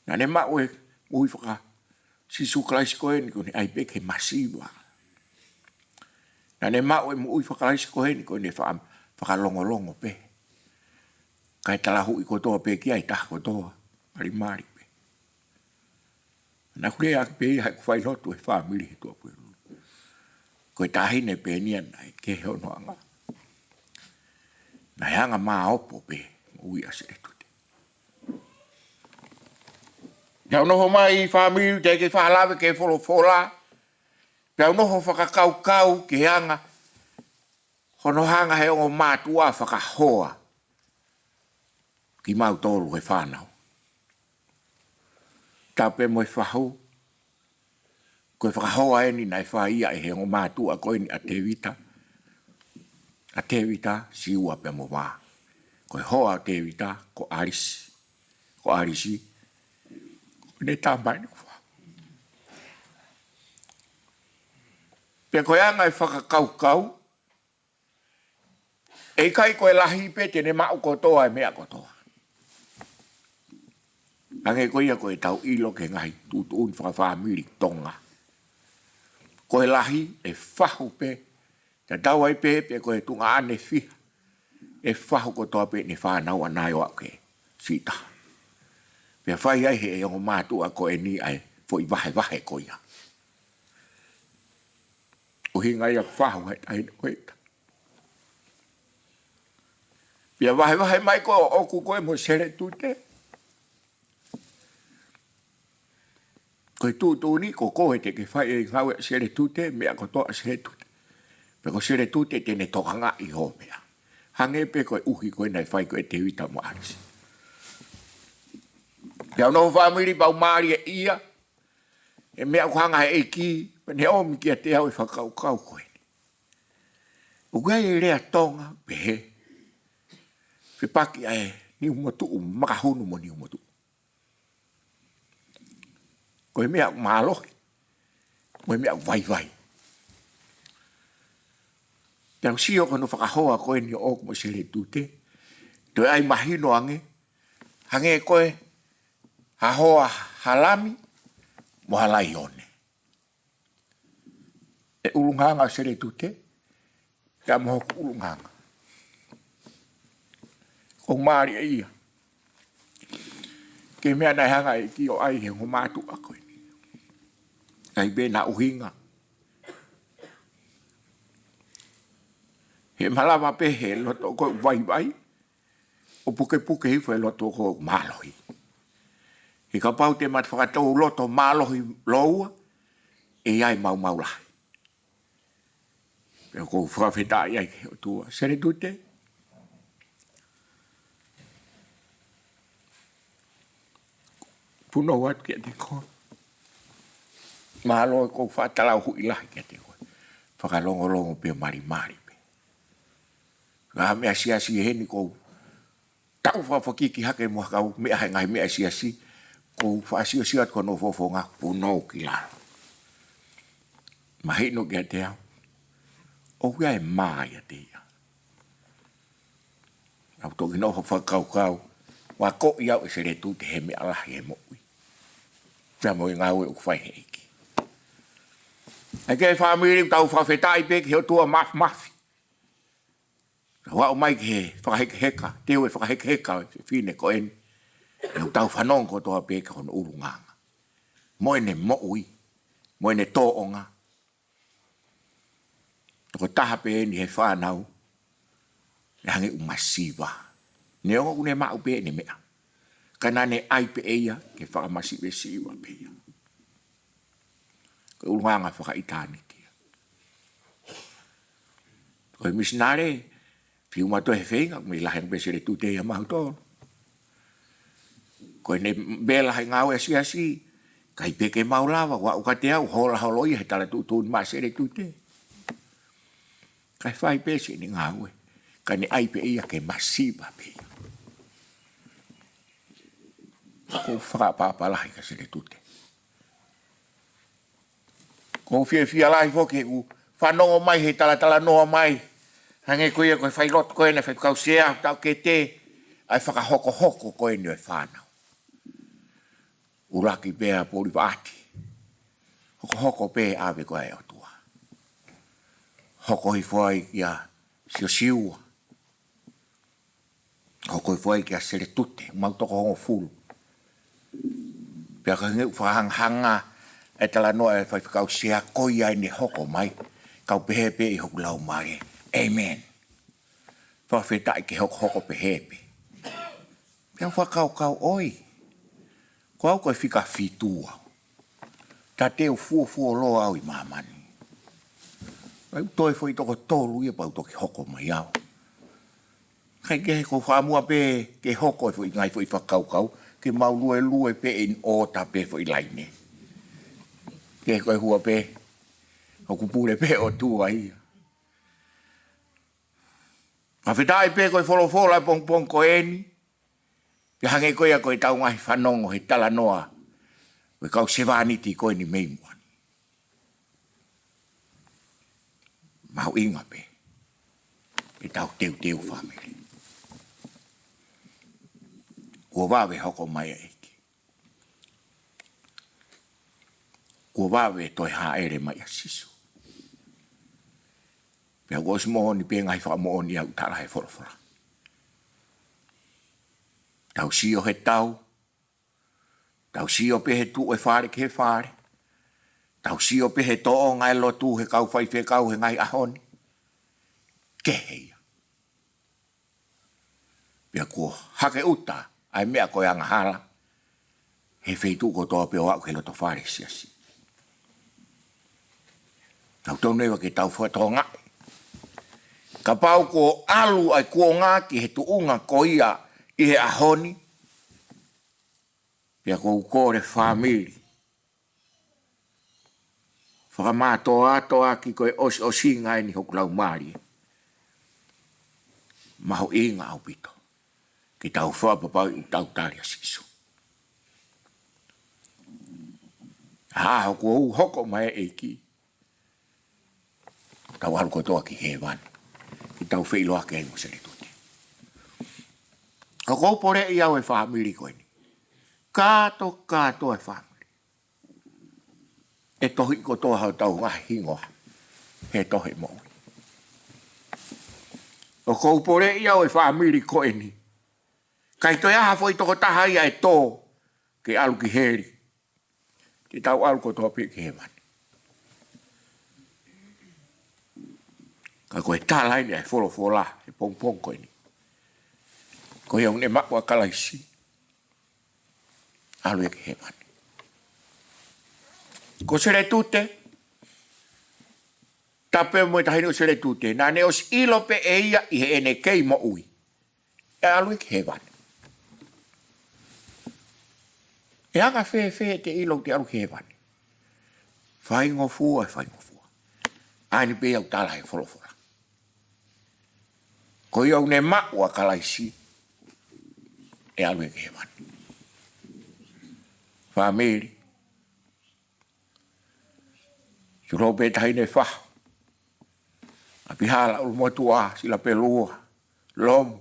Ane maue ui sisu kalaisi koe ni koe ni aipeke masiwa. Ane maue mo ui whakakarahisi koe ni koe ni whakalongolongo pe. Kai talahu i kotoa pe ki ai taha kotoa. Marimari pe. Nā kure aki pe ia ku Failotu e family he tua pui. Koe tahine pe nian ai ke hono anga. Na hanga maa opo pe ui a Seletute. Pea noho mai family te ke whalawe ke wholofola. Pea noho whakakaukau ke anga. Hono hanga he o mātua whakahoa. Ki mau tōru he whānau. Tāpe mo e whahau. Koe whakahoa e ni nai whaia e he o mātua koe ni a te vita. A te vita siua pe mo wā. Koe hoa te vita ko arisi. Ko arisi. Ko ne tāmbai ni kua. Pea koe anga e whakakaukau. E kai koe lahi pe tene mau kotoa e mea kotoa. Ange koe ia koe tau ilo ke ngai tutuun whakawhamiri tonga. Koe lahi e whahu pe. Te tau ai pe pe koe tunga ane fi. E whahu kotoa pe ne whanau anai o ke sita. Pea whai ai he e o mātua koe ni ai fo i wahe koe ia. O hinga ia whahu hai tai koe ta. Pea wahe mai ko oku koe mo Seletute. Koe tūtū ni ko koe te ke whai e ngau e Seletute mea ko toa Seletute. Pea ko Seletute tene Tokaikolo ho mea. Hange pe koe uhi koe nei whai koe te wita mo arisi. Pea no whamiri pau maari e ia. E mea kuhanga he eiki. Pene omi kia te hau e whakaukau koe. Ugai e rea tonga pe he. Pe paki ai ni umatu makahunu mo ni umatu. Koe mea malohi. Koe mea vai. Pea sio kono whakahoa koe ni o mo Seletute. Toi ai mahino ange. Hange koe hahoa halami mo halai one. E ulunganga Seletute. Pea mohoku ulunganga. O maari e ia. Ke mea nai hanga e ki o ai he ho mātu a koe ni. Ai be na uhinga. He malawa pe he loto koe vai. O puke hifu e loto koe mālohi. He ka pau te mat whakatou loto mālohi loua. E ai mau lahi. Pea kou whawhetai ai ke o tua Seletute. Puno wat kia te koe. Mahalo e kou whatalau hui lahi kia te koe. Whakalongo pe mari pe. Ngā mea siasi e heni kou. Tau whawhakiki hake mua kau mea hai ngai mea siasi. Kou whaasio ko no fofo ngā puno ki lalo. Mahino kia te au. O kia e maa ia te ia. Au toki no whakau. Wa ko ia o Seletute he mea lahi e mo'i. Pea mo i ngau e ukwhai he iki. E kei whamiri tau whawhetai pe ki heo tua mafi. Wao mai ki he whakaheka. Teo e whakaheka whine ko eni. E tau whanong ko toa pe ka hono urunganga. Moene mo'i. Moene tōonga. Toko taha pe eni he whanau. E hange umasiwa. Ne o une mau pe ne mea. Kana ne ai pe eia ke whakamasi pe siwa pe ia. Ko ulunganga whakaitani kia. Ko e misinare, piu mato he whenga, me laheng pe Seletute ia mahu tōru. Ko e ne bela hai ngau e siasi, kai pe ke mau lawa, wa uka te au, hola holoi he tala tutun ma Seletute. Kai whai pe se ni ngau e. Ka ne ai pe ia ke masiba pe ia. Ko whakapapalahi ka Seletute. Ko fia lahi foke u whanongo mai he tala noa mai. Hange koe ia koe Failotu koe na whaikau sea tau ke te ai whakahoko koe ni e whanau. Uraki pēa pōri wāti. Hoko pē awe koe o tua. Hoko hi fuai kia siua. Hoko hi fuai kia Seletute, mautoko hongo fulu. Pea ka ngeu whahanghanga e tala noa e whaikau sea koi ai ni hoko mai. Kau pehepe i hoku lau mare. Amen. Whawhetai ke hoko pehepe. Pea whakau oi. Ko au koe fika fitua. Ta teo fuo loa au I mamani. Ai toi foi toko tolu ia pau toki hoko mai au. Kai ke ko whamua pe ke hoko foi ngai foi whakaukau. Ke mau lue pe in o ta pe foi laine. Ke koe hua pe. Hoku pule pe o tua ia. Ma whitai pe koe wholofola pong ko eni. Ke hange koe a koe tau ngai whanongo he tala noa. Koe kau sevaniti koe ni meimuan. Mau inga pe. E tau teu family. Kua wawe hoko mai eki. Kua wawe toi haere mai a sisu. Pea kuos mohoni pe ngai wha mohoni au tala he wholofora. Tau sio he tau. Tau sio pe he tu e whare ke he whare. Tau sio pe he to'o ngai lotu he kau whai whe kau he ngai ahoni. Ke heia. Pea kua hake uta. Ai mea koe anga hala. He Fetu'u ko toa peo au ke loto whare siasi. Tau tau newa ke tau whatonga. Ka pau ko alu ai kua ngā ki he tuunga ko ia I he ahoni. Pea ko ukore whamiri. Whakamātoa ki koe osi ngai ni hoku lau maari. Maho inga au pito. Ki tau whapapau I tau taria sisu. Haho kua hoko mai eki. Tau haru kotoa ki he wan. Ki tau Fe'iloaki ai mo Seletute. Ka koupore I au e whamiri koe ni. Kato e whamiri. E tohi kotoa hau tau ngahi hingoa. He tohi moui. O koupore I au e whamiri koe ni. Kai toi aha foi toko taha ia e tō. Ke alu ki heri. Ki tau alu kotoa pe ki he wan. Ka koe tālai ni ai wholofola. E pong koe ni. Koe au ne makua kalaisi. Alu e ki he wan. Ko Seletute. Tape mo tahini o Seletute. Nā ne os ilo pe e ia I he ene kei mo ui. E alu e ki he wan. E anga fe te ilo te alu ki he wan. Whaingo fua. Aini pe au tala he wholofola. Ko iau ne makua kalaisi. E alu e ki he wan. Whamiri. Turope tahine whaha. A pihala ulu motua sila pelua. Lomu.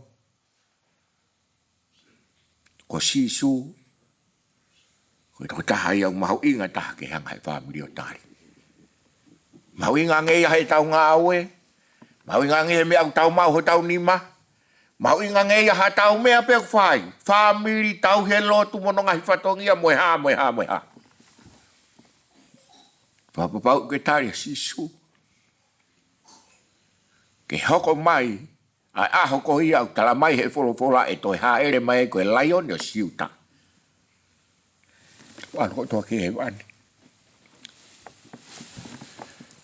Ko sisu. Ko toko taha iau mahu inga taha ke hanga he whamiri o tari. Mahu inga ngei hai tau ngā aue. Mahu inga ngei me au tau mau ho tau nima. Mahu inga ngei ha tau mea pe whai. Whamiri tau he lotu mono ngahi whatongia moe ha. Papapau ke taria sisu. Ke hoko mai. Ai hoko ia au tala mai he wholofola e toi haere mai koe lion o siuta. Wano ko toa ki he wani.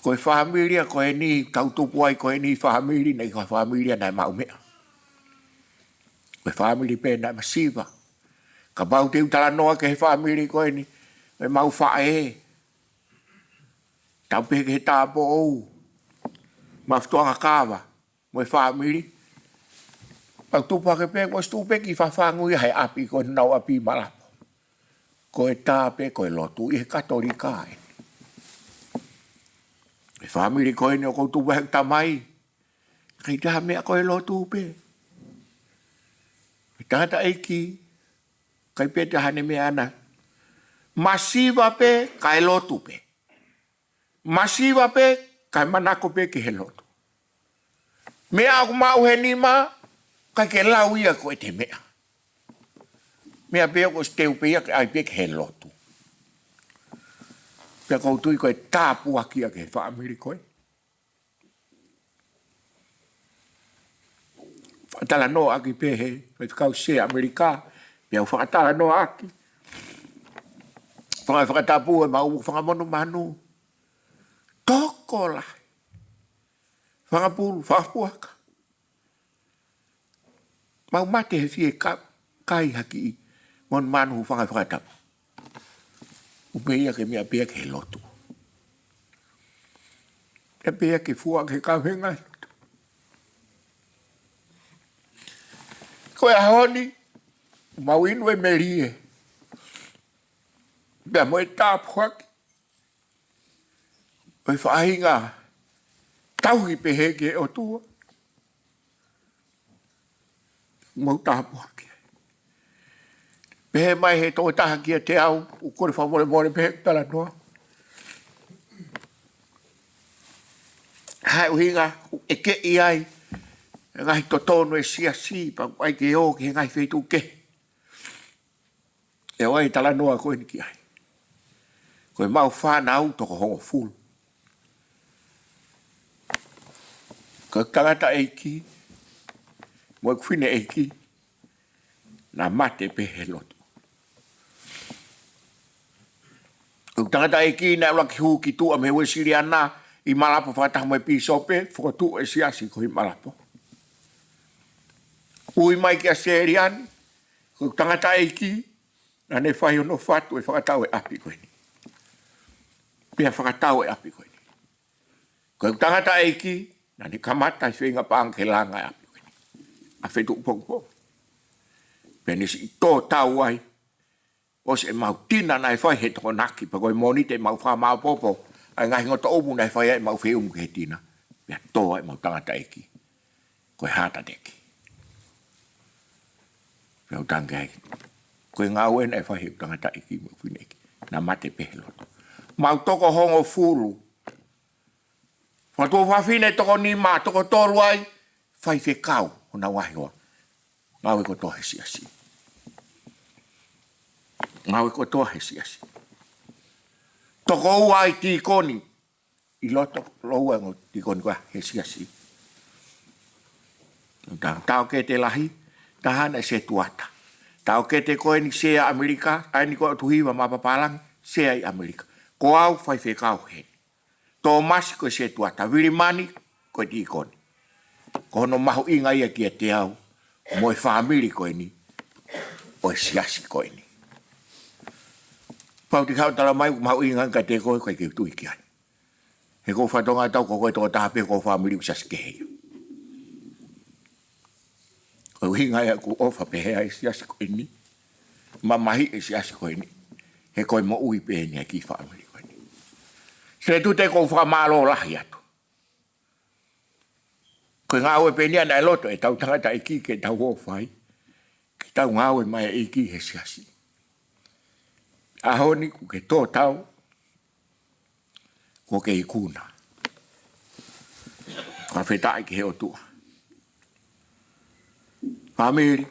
Koe whamiria koe ni kautupu ai koe ni whamiri nei koe whamiria nai maumea. Koe whamiri pe nai masiva. Ka bau te utala noa ke he whamiri koe ni. Koe mau whae. Tau pe ke he tāpo ou. Maftuanga kawa. Moe whamiri. Pau tupu ake pe koe stupe ki whawhangu ia hei api koe nau api malapo. Koe tāpe koe lotu i he katolika e. E whamiri koe ni o kou tupu hek tamai. Kei taha mea koe lotu pe. E tangata eiki. Kai pe taha ne mea ana. Masiva pe kai lotu pe. Masiva pe kai manako pe ki he lotu. Mea aku mau he nima. Kai ke lau ia koe te mea. Mea pe ako steu pe ia ai pe ki he lotu. Pea koutui koe tāpua kia ke whaamiri koe. Whaatala no aki pe he. Koe whakau se Amerika. Pea whaatala no aki. whakatapu e mau whangamono manu. Toko lai. Whangapuru, whapuaka. Mau mate he fie kai haki i. Mon manu whakatapu. Upea ke mea pea ke lotu. E pea ke fua ke kauhenga. Koe ahoni, mau inu e merie. Bea mo e tāpu haki. Oi whaahinga. Tauhi pehe ke o tua. Mau tāpu haki. Pehe mai he tō taha kia te au. Ukore whamore more pehe tala noa. Hai uhinga e ke i ai. E ngai to tono e sia si. Pa ai ke o ke ngai whetu ke. E wai tala noa koe ni ki ai. Koe mau whāna au toko hongo fulu. Koe tangata eiki. Moe kuwhine eiki. Na mate pehe lotu. Koe tangata eiki na uraki hu ki tua me wesiri ana. I malapo whakataha mai pisope. Whakatu e siasi ko i malapo. Ui mai ki a seriani. Koe tangata eiki. Na ne whai ono whatu e whakatau e api koe ni. Pea whakatau e api koe ni. Koe tangata eiki. Na ne kamata i whenga pāng ke langa e api koe ni. A Fetu'upongipongi. Pea nisi i tō tau ai. Os e mau tina na e whai he toko naki. Pa koe monite e mau wha mau popo. Ai ngahi ngota omu na e whai e mau wheumu ke he tina. Pea tō ai mau tangata eki. Koe hata teki. Pea utanga eki. Koe ngau e na e whai he tangata eki. Mau whine eki. Na mate pehe loto. Mau toko hongo fulu. Whatua whawhine toko ni mā toko tolu ai. Whai whe kau. Hona wahi hoa. Ngau e ko tohe siasi. Ngau e ko tohe siasi. Toko ua ai tīkoni. I loto loa ngō tīkoni koa he siasi. Tau ke te lahi. Tahana e se tuata. Tau ke te koe ni sea Amerika. Ai ni koe tuhiwa mapapalang. Sea i Amerika. Ko au whai whe kau he. Tō masi koe se tuata. Virimani koe tīkoni. Ko hono mahu inga ia kia te au. Moe whamiri koe ni. Oe siasi koe ni. Pau ti kau tala mai mahu inga ka te koe koe ke tui ki ai. He ko whatonga tau ko koe tō tahape ko whamiri usas ke hei. Koe inga ia ku ofa pehea e siasi koe ni. Mamahi e siasi koe ni. He koe mo ui pehe ni a ki whamiri koe ni. Seletute ko whamalo lahi atu. Koe ngā ue penia na e loto e tau tangata e ki ke tau o whai. Ki tau ngā ue mai e ki he siasi. Ahoni ku ke tō tau. Ko ke i kuna. Ka whetai ki he o tua. Whamiri.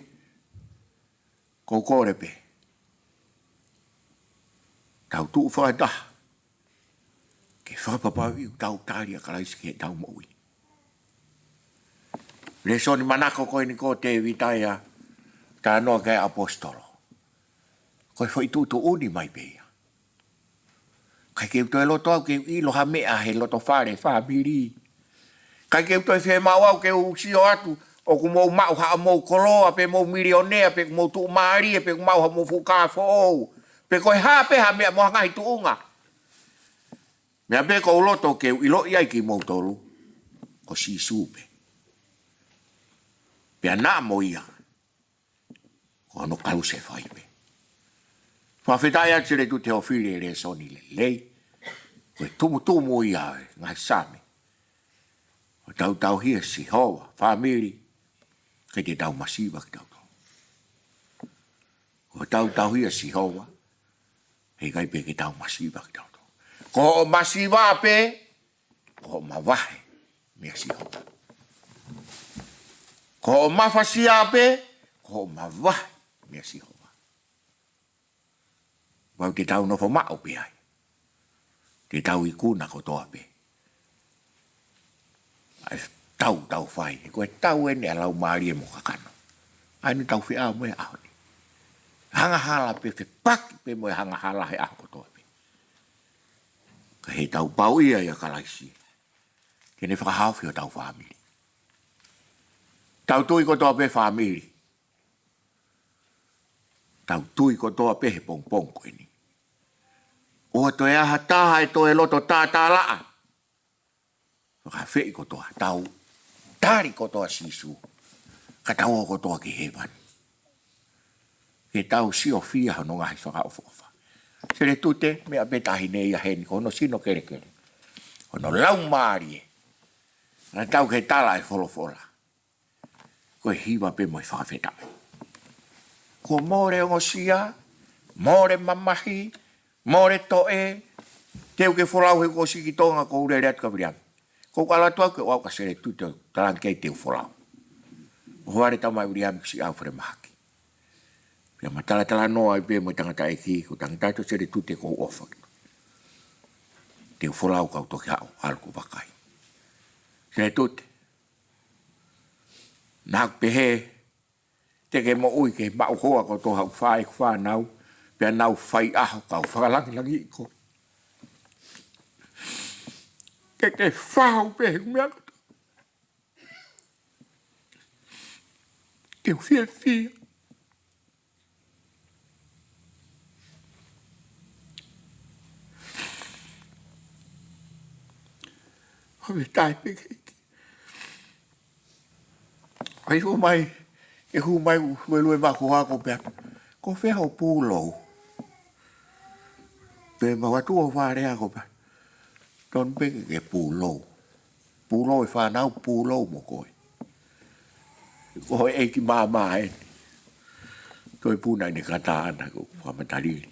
Ko kōrepe. Tau tuu whaitaha. Ke whapapau i tau tāria karaisi ki he tau moui. Lesoni manako koe ni ko te vitaya tā noa kai apostolo. Koe whai tūtu uni mai peia. Kai keu toi loto au keu ilo ha mea he loto whare whamiri. Kai keu toi whe mau au keu sio atu o ku mou mau haa mou koloa pe mou milionea pe mou tuu maari pe mau ha mou fukaa fōu. Pe koe haa peha mea moha ngai tuunga. Mea pe kou loto keu ilo iai ki mou tolu. Ko si supe. Pea nā mo ia. Ko ano kalu se whaipe. Whawhetai atu re tu te ofire re soni le lei. Koe tumu ia e ngai same. O tau hia si hoa, whamiri. Kei te tau masiwa ki tau. O tau hia si hoa. Hei kai pe ke tau masiwa ki tau. Ko o masiwa pe. Ko o mawahe. Mea si hoa. Ko o mawhasia pe, ko o mawahe, mea si hoa. Wau te tau nofo mao pe ai. Te tau i kuna ko toa pe. Ai tau whai. Koe tau ene alau maari e mo kakano. Ai ni tau whi au moe aho ni. Hanga hala pe, whi paki pe moe hanga hala he aho ko toa. Ka he tau pau ia kalaisi. Ke ne whakahawhi o tau whamiri. Tau tui ko toa pe whamiri. Tau tui ko toa pe he pongpong koe ni. O to e aha taha e to e loto tātā laa. Whakawhi ko toa tau. Tari ko toa sisu. Ka tau o ko toa ki hewan. Ke tau si o fia hano ngahi whakaofofa. Seletute mea betahi nei a heni ko no sino kere kere. Ono lau maari e. Na tau ke tala e folofola. Ko e hiwa pe mo e whakawhetai. Ko more o sia, more mamahi, more toe, teu ke folau he ko sikitonga ko ure reat ka vriam. Ko kalatua ke wau ka seletute talang kei teu folau. Hoare tau mai vriam si au fre mahaki. Pia matala noa i pe mo tangata e ki, ko tangata to seletute ko ofa. Teu folau kau toki hao, alku wakai. Seletute. Nak pehe, te ke mo ui ke mau hoa ko to hau whae nau, pia nau whai aho kau whakalangi ko. Ke whau pehe kumea koto. Ke fia. Hoi tai pehe. Ai hu mai, e hu mai lue mako hako pia. Ko wheho pūlou. Pe mawatu o whare hako pia. Ton peke ke pūlou. Pūlou e whanau pūlou mo koe. Ko hoi eiki māma e. Toi pūnai ne kata ana ko whamatariri.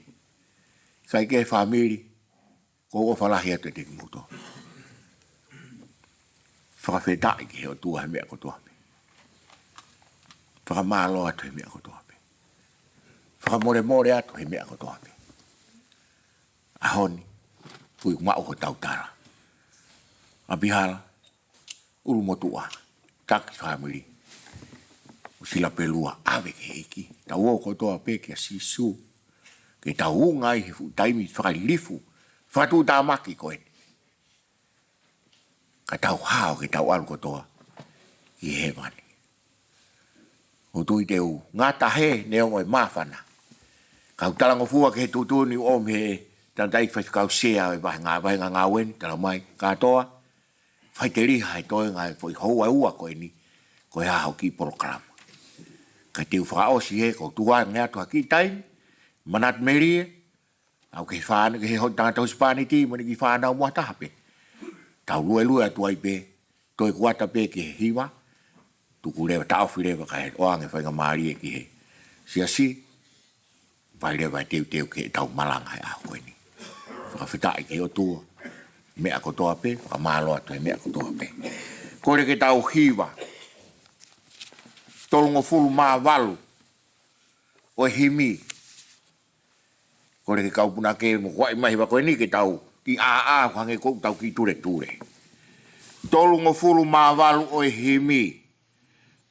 Kai ke whamiri. Ko o whalahi atu e teki muto. Whakawhetai ke heo tua he mea ko tua. Whakamalo atu he mea ko toa pe. Whakamore atu he mea ko toa pe. Ahoni, pui ngau ko tautara. Abihala, uru motua, taki whamiri. Usila pelua, awe ke heiki. Tau o ko toa pe ke sisu. Ke tau ungai he fu taimi whakalilifu. Whatu tāmaki koe. Ka tau hao ke tau alu ko toa. I he mani. O tui teu ngata he ne o e mawhana. Kau talango fua ke he tutuni o me tantai whai kau sea e wahinga ngā wen, tala mai katoa. Whai te riha e toi ngai whai hoa ua koe ni, koe hao ki polokalama. Ka teu whakaosi he kou tua ngā tua ki taimi, manat merie, au ke whāna ke he hoi tangata huspani ti, mani ki whāna o mua tahape. Tau lue atu ai pe, toi kuata pe ke he hiwa, tuku lewa tauwhi lewa ka he oange whainga maari e ki he. Si, vai lewa teu ke tau malanga he aho koe ni. Whakawhitai ke o tua, mea kotoa pe, whakamalo atu he mea kotoa pe. Kore ke tau hiwa, tolungo fulu maa walu, o himi. Kore ke kaupuna ke mo wai mahiwa koe ni ke tau, ki hange kou tau ki ture. Tolungo fulu maa walu o himi.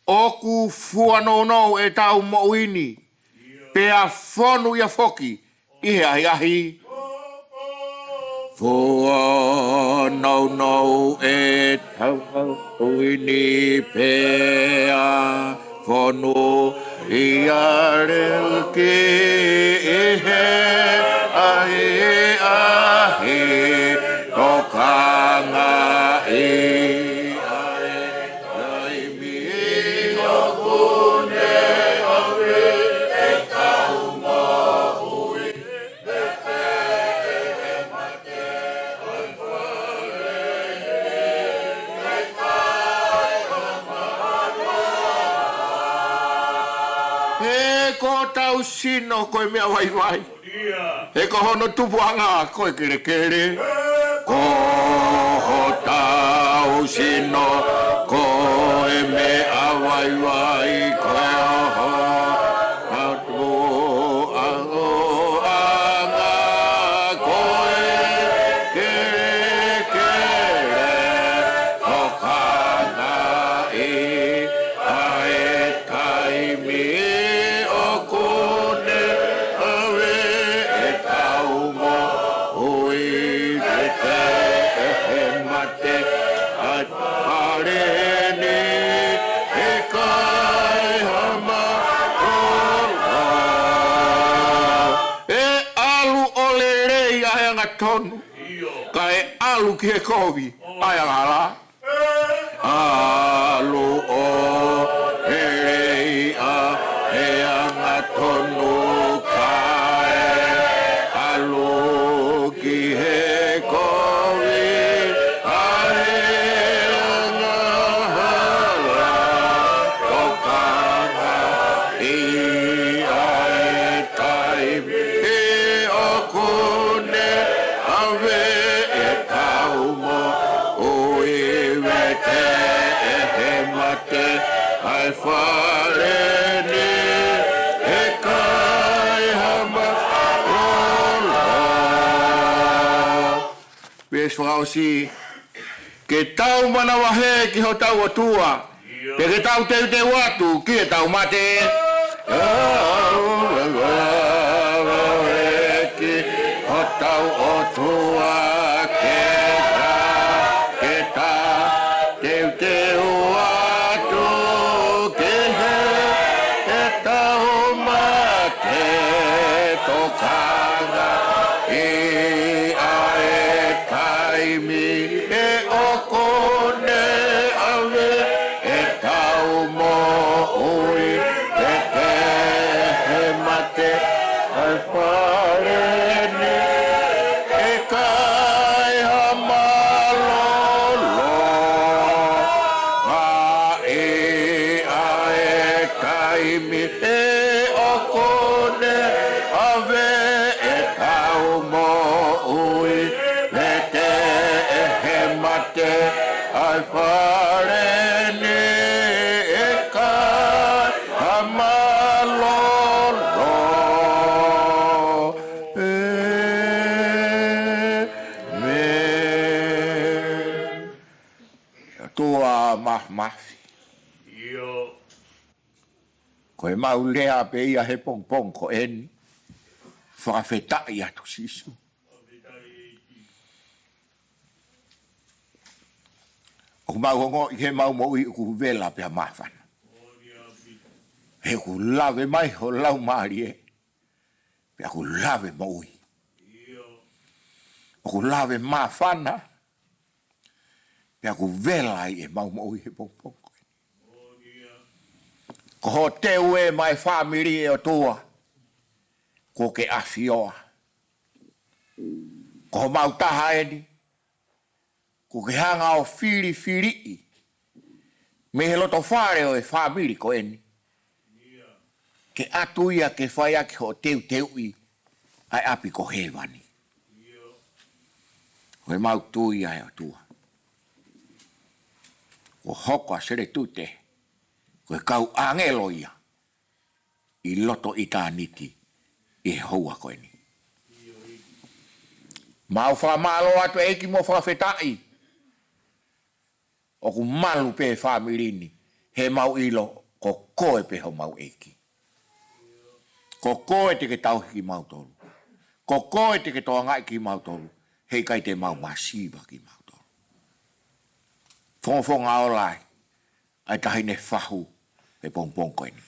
Oku fuanono e tau moini. Pea fonu ia foki. Ihe ahi. Fuanono e tau moini. Pea fonu ia relke. Ihe ahi. Tokaikolo. Sino koe mea wai. E ko hono tupu anga koe kere. Ko ho tau sino koe mea wai. Koe ho tupu anga koe kere. Tokaikolo ae taimi. Oi, anga tonu. Ka e alu ki he kovi. Ai ala. Alu o e rei a e anga tonu ka e alu ki he kovi. Ai anga hala tokanga i ai taimi e okune ave e kaumo o e vete e he mate ai wharene e kai hama rola. Pes whausi ke tau mana wahe ki ho tau atua. Pe ke tau te watu ki e tau mate. Ki ho tau atua ke ta te watu ke he e tau mate tokanga e ae taimi e okone ave e tau mo ui e te he mate ai wharene e kai hamalolo ma e ae taimi e okone ave e tau mo ui e te he mate ai wharene e kai hamalolo me tua mahmafi koe maulea pe ia he pongpong ko eni whakawhetai atu sisu. O mauongo i he maumo i ku vela pe a mawhana. He ku lawe mai ho lau maari e. Pe a ku lawe mo ui. O ku lawe mawhana. Pe a ku vela i e maumo ui he pongpong. Ko ho te ue mai whamiri e o tua. Ko ke awhioa. Ko ho mautaha eni. Ko ke hanga o whiri i. Me he loto whare o e whamiri ko eni. Ke atu ia ke whaiaki ho teu i. Ai api ko hewani. Ko e mautu ia e o tua. Ko hoko a Seletute. Ko e kau angelo ia. I loto i tāniti. I hoa ko eni. Mau whamalo atu eiki mo whawhetai. O ku malu pe whamirini. He mau ilo ko koe pe ho mau eiki. Ko koe te ke tauhi ki mau tolu. Ko koe te ke toa ngai ki mau tolu. Hei kai te mau masiba ki mau tolu. Whongwhonga o lai. Ai tahi ne whahu. He pongpong koe ni.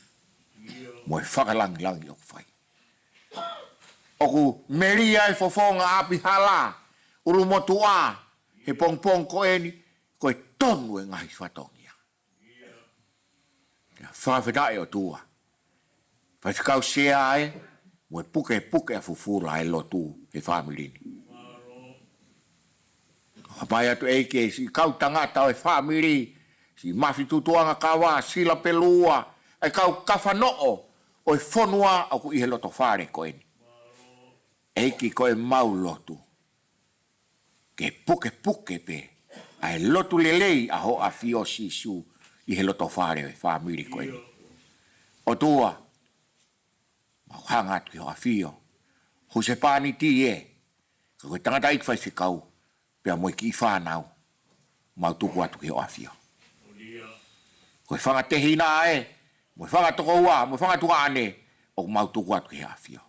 Mo e whakalangi o whai. Oku meri ai fofonga api hala. Uru motu a. He pongpong koe ni. Koe tonu e ngahi whatongia. Whawhetai o tua. Whaitikau sea ai. Mo e puke a fufura e lotu. He whamirini. Hapai atu eike. Si kau tangata o e whamiri. Si mafi tutuanga kawa. Sila pelua. E kau kawhanoo. O e whonua. Aku ihe loto whare koe ni. Eiki koe mau lotu. Ke puke pe. Ai lotu lelei a ho a fio sisu. I he loto whare e whamiri koe ni. O tua. Mau hangat ki ho a fio. Ho se pāni ti e. Ka koe tangata ik whai se kau. Pea moe ki i whanau. Mau tuku atu ki ho a fio. Koe whanga tehi nā e. Moe whanga toko ua. Moe whanga tuka ane. O mau tuku atu ki ho a fio.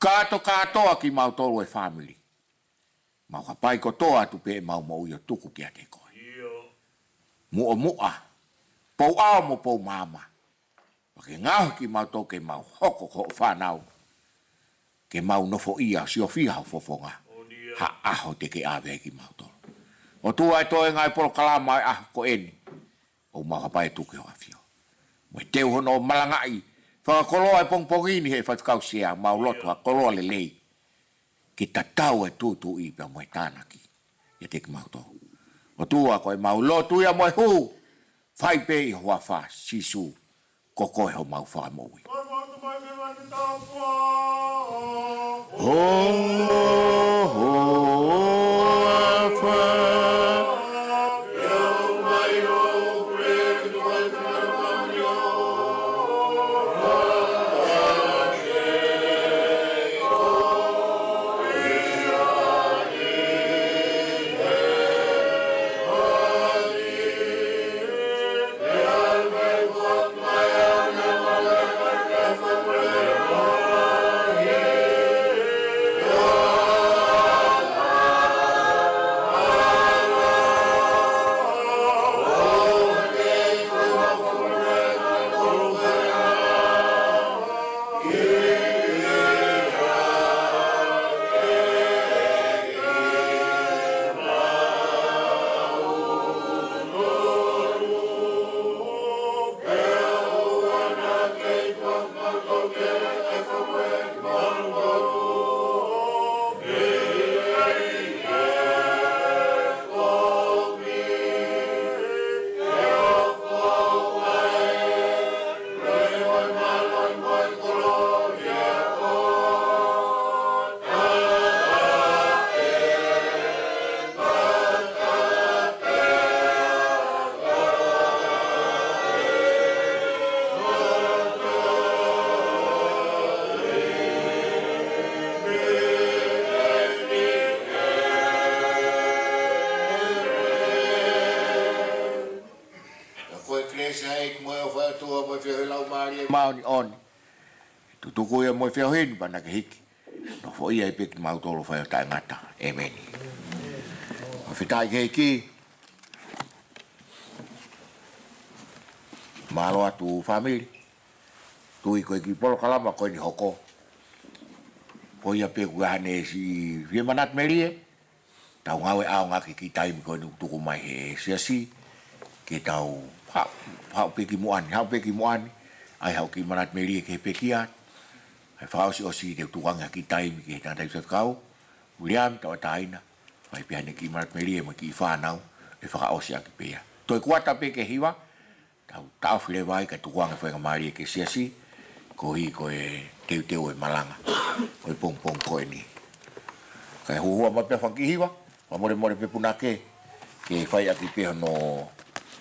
Katoa ki mau tolu e whamiri. Mau ka pai ko toa tu pe mau mo uio tuku ki a te koe. Mua. Pou ao mo pou mama. Pake ngau ki mau toke mau hoko ko whanau. ke mau nofo ia si ofia ho fofonga ha aho te ke ave ki mau to o tu ai to ngai por kalama ah ko eni o ma pa tu ke afio mo te ho no Malanga'i fa kolo ai pongpongi ni he fa kau sia mau loto a kolo le lei ki ta tau e tu i pe mo tana ki ye te mau to o tu a ko mau loto ia mo hu fai pe ho fa sisu koko ho mau fa mo wi mauni on tu ko ye mo fe hin bana ke hiki no fo ia pe mau tolo fa ta ngata amen o fe ta ke ki malo atu family tu i ko ki por kala ma ko ni hoko ko ia pe guane si vie manat merie ta ngawe a nga ki time ko ni tu ko mai he si ke tau ha pe ki moan ai hau ki manat merie ke pe kia ai fa o si de tu nga ki time ke ta sa kau William Tauataina mai pe ni ki manat merie mo ki fa nau e fa o si ki pe to ko ta pe ke hiwa tau fle vai ka tu nga fa marie ke si ko i ko e teu e malanga ko pong ko ni kai hu ma pe fa ki hiwa ma more pe punake ke fai aki pe no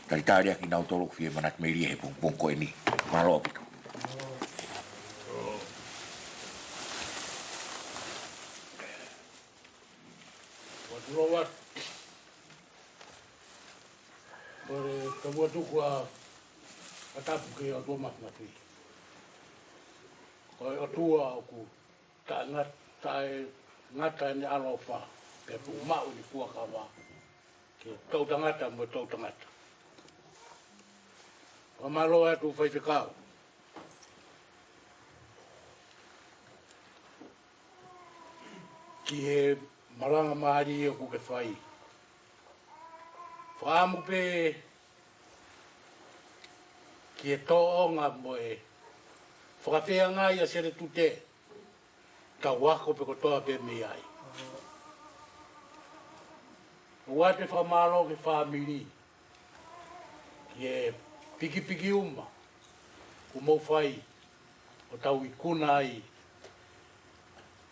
Taria ki nau tolo fie manat merie he pong ko ni malo pito. Waturawat. Bore kabuatu kwa atapu ke o mak mati. Ko o tua ku ta ngat tai ngata ni alofa pe pu mau ni tua kawa. Ke tau tangata mo tau tangata. Pamalo e tu Faitoka. Ki he malanga mahari e ku ke whai. Whaamu pe ki he toonga mo e whakawhea ngai a Seletute ka wako pe kotoa pe me ai. Ua te whamalo ke whamiri ki he piki uma, ku mau whai, o tau i kuna ai,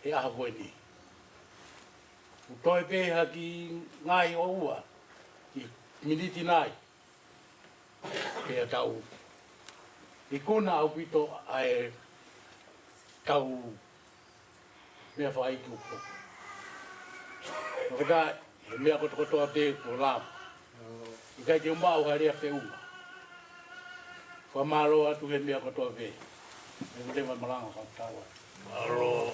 he aha koeni. U toi peha ki ngai o ua, ki miniti nai, pea tau. I kuna au pito ai tau mea whai ki upo. Wakata, he mea kotokotoa te ko lam. I kai te umau harea Feuma. Whamalo atu he mea kotoa ve. E kute wa malanga ka tawa. Alo.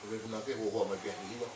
Porque kuna ke ho ho ma ke hiwa.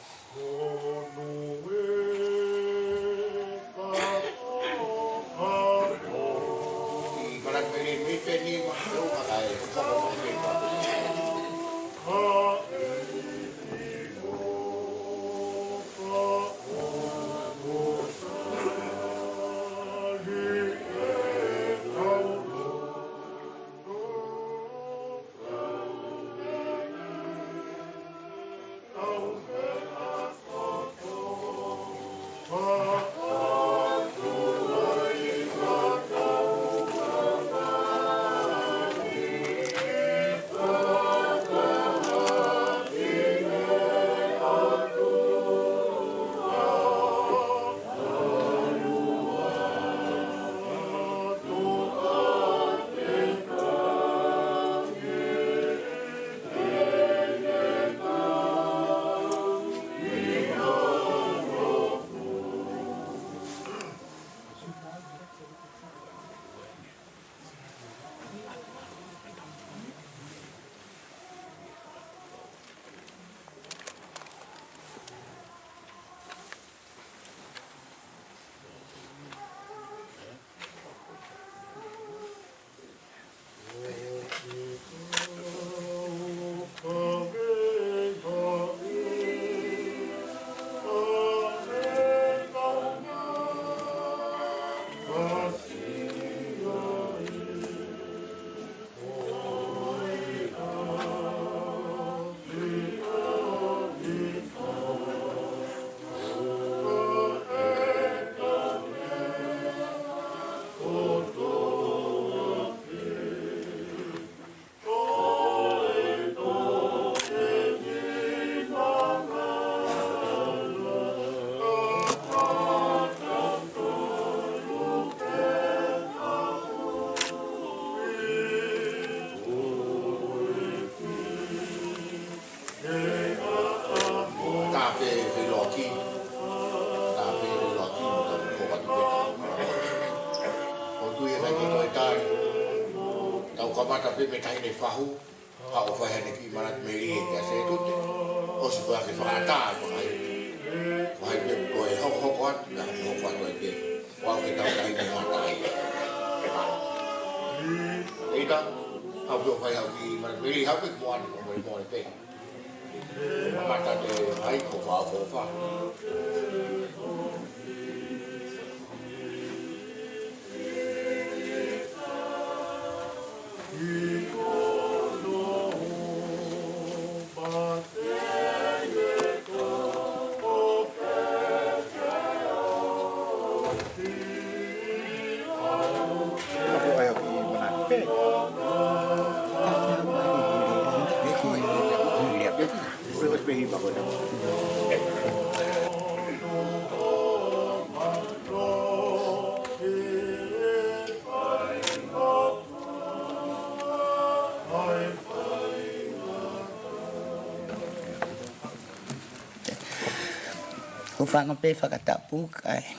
Ko whanga pe whakatapuka e.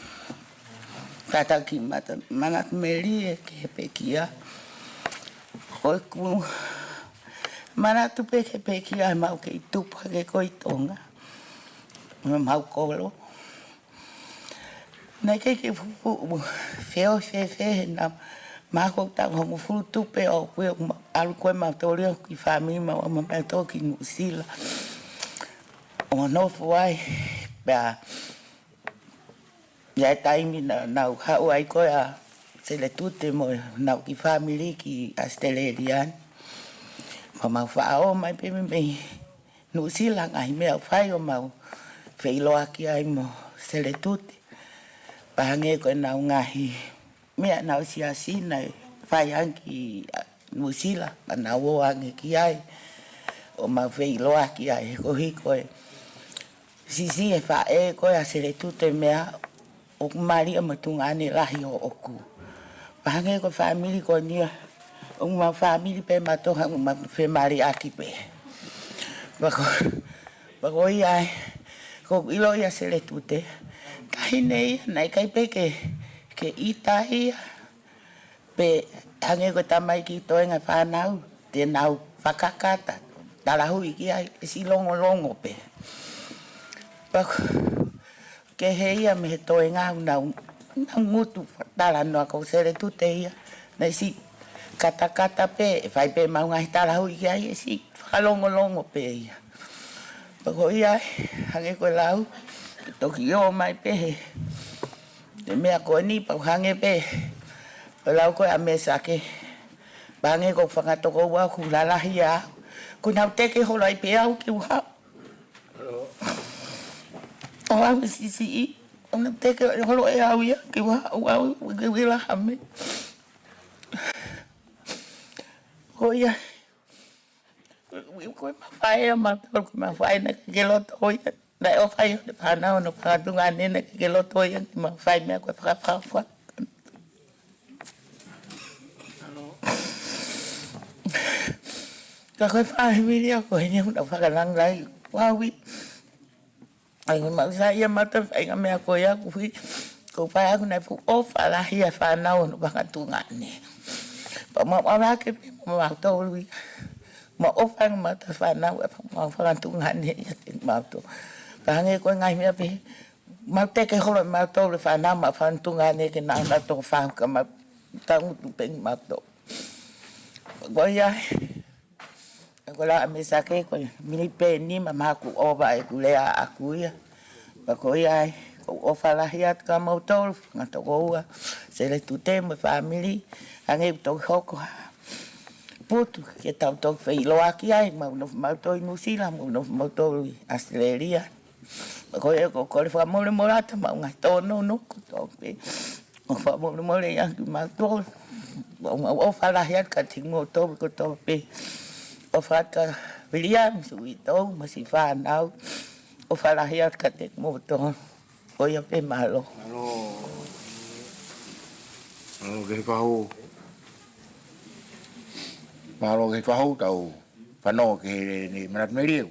Whataki manat meri e ke pe kia. Koi ku manatu pe ke pe kia e mau ke i tupa ke koi tonga. Mau kolo. Nei ke fufu feo fe na mako ta hongo fu tupe o kwe alu koe mau tori o ki whami mau ama mai toki nusila. O no fuai ba ya taimi na hau ai ko a Seletute mo na ki family ki Australian pa mau fa o mai pe me no sila ngai me fai o mau Fe'iloaki ai mo Seletute pa nge ko na ngai me na sia sina fai anki no sila na wo ange ki ai o mau Fe'iloaki ai ko hiko si e fa e ko a Seletute mea o Maria matungane lahi o oku. Pahange ko family ko nia o ma family pe matoha ma Fe'iloaki pe. Bako ia ko ilo ia Seletute. Kahine nai kai pe ke itai pe hange ko tamai ki toenga whanau te nau whakakata. Talahu iki ai si longo pe. Ke heia me toi ngau na ngutu tala no ko Seletute ia. Na si kata pe vai pe mau ngai tala hui ai si kalongo pe ia. Ko ia hange ko lau to ki o mai pe. De me ko ni pa hange pe. Lau ko a mesa ke. Bange ko whangato ko wa ku lalahi a. Ko nau teke holai pe au ki wa. O au si. Ona teke holo e au ia ki wa au ki wila hame. Ko ia. Ko mawhai ma ko mawhai na ke loto ia. Dai o fai de pana no patunga ne na ke loto ia ki mawhai me ko fa. Kakoi familia ko ini udah pakalang lai wawi ai ma sa ia mata ai me ko ya ko pa aku na fu of ala hia fa na no bakatunga ne pa ma ala ke ma to lui ma of ang mata fa na ma bakatunga ne ya ma to pa nge ko ngai me pe ma te ke holo ma to le fa na ma bakatunga ne ke na to fa ka ma tang tu pen ma to ko ya ko la me sake ko mini pe ni mama ku ova e ku le a ku ia pa ko ia ko ofa la hiat ka motor ngato ko Seletute mo family ange to hoko putu ke tau to Fe'iloaki ai ma no to New Zealand mo to Australia ko e ko le fa mo le morata ma nga to no ko to pe o fa mo le ya ma to ofa la hiat ka tingo to ko to pe o fata William suito masifa nau o fala hiat katek moto o ia pe malo ke fahu malo ke fahu tau fano ke ni manat meriu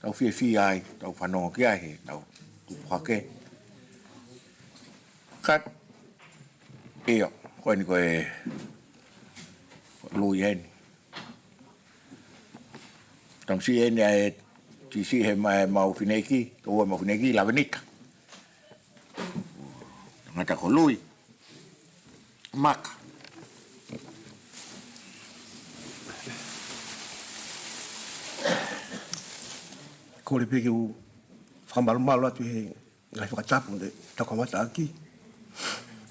tau fi ai tau fano ke ai tau tu hake kat iyo ko ni ko lu yen tam si ene ai ti si he mai mau fineki o mau fineki la venika ngata ko lui mak ko le pege u famal malo atu he ngai fakatapu de takamata aki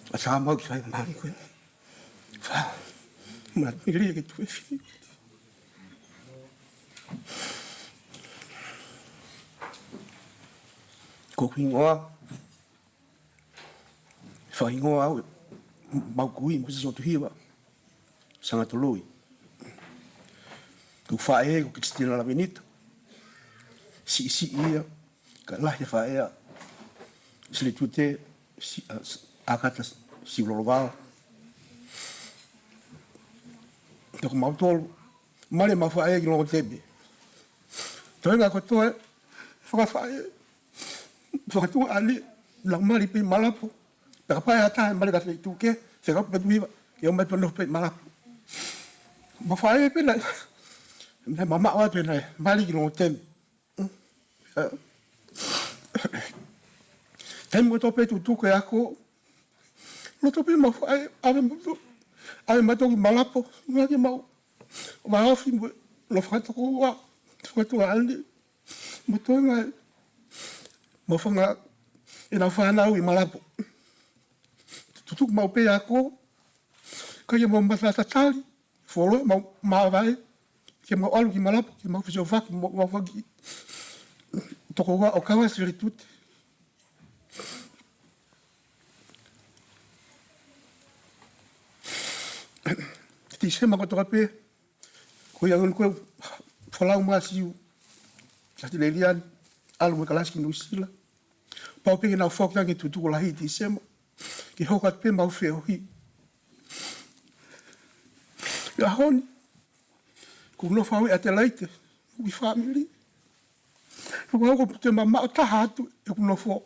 a sa mau sai mari ko fa ma miri ke tu fi ko hingoa fa hingoa mau kui mo so tu hiwa sanga to lui ku fa e ko kristina la benito si ia ka la fa e Seletute si akata si loloval to mau tol male ma fa e lo tebe to nga ko to fa e Fakatu ali lang mali pe malapo. Tapi apa mali kat itu ke? Saya kau berdua yang mali penuh pe malapo. Mafai pe lah. Mama awak pe lah mali kilo tem. Tem kau pe tu ke aku. Lo tu pe mafai ave mato malapo. Lagi mau maafi lo fakatu wa fakatu ali. Betul ngai. Mo fanga ina fana u malapo tutuk mau pe ako ka ye mo mbata tali folo mau vai ke mo alu ki malapo ki mau fiso fa mo fagi to ko o kawa Seletute ti sema ko to pe ko ya ko fola ma siu sa ti lelian alu kalas ki nusila pau pe na fok na ki tutu la hiti sema ki hokat pe mau feo hi ya hon ku no fawe atelaite ku family ku ko te mama ta hatu e ku no fo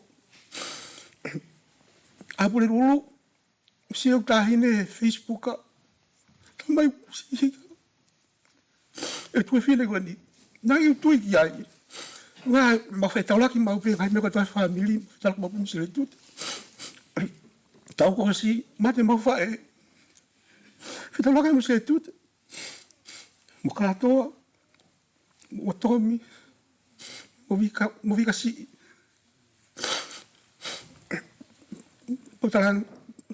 apure ulu si o ta hine Facebook mai e tu file gwani na yu tu ki ai Nga ma Fe'iloaki ma upe ngai me ko tua family tal ko mo Seletute. Tau ko si mate mo fa e. Fe'iloaki mo Seletute. Mo katoa. Mo tomi. Mo vika si. O talang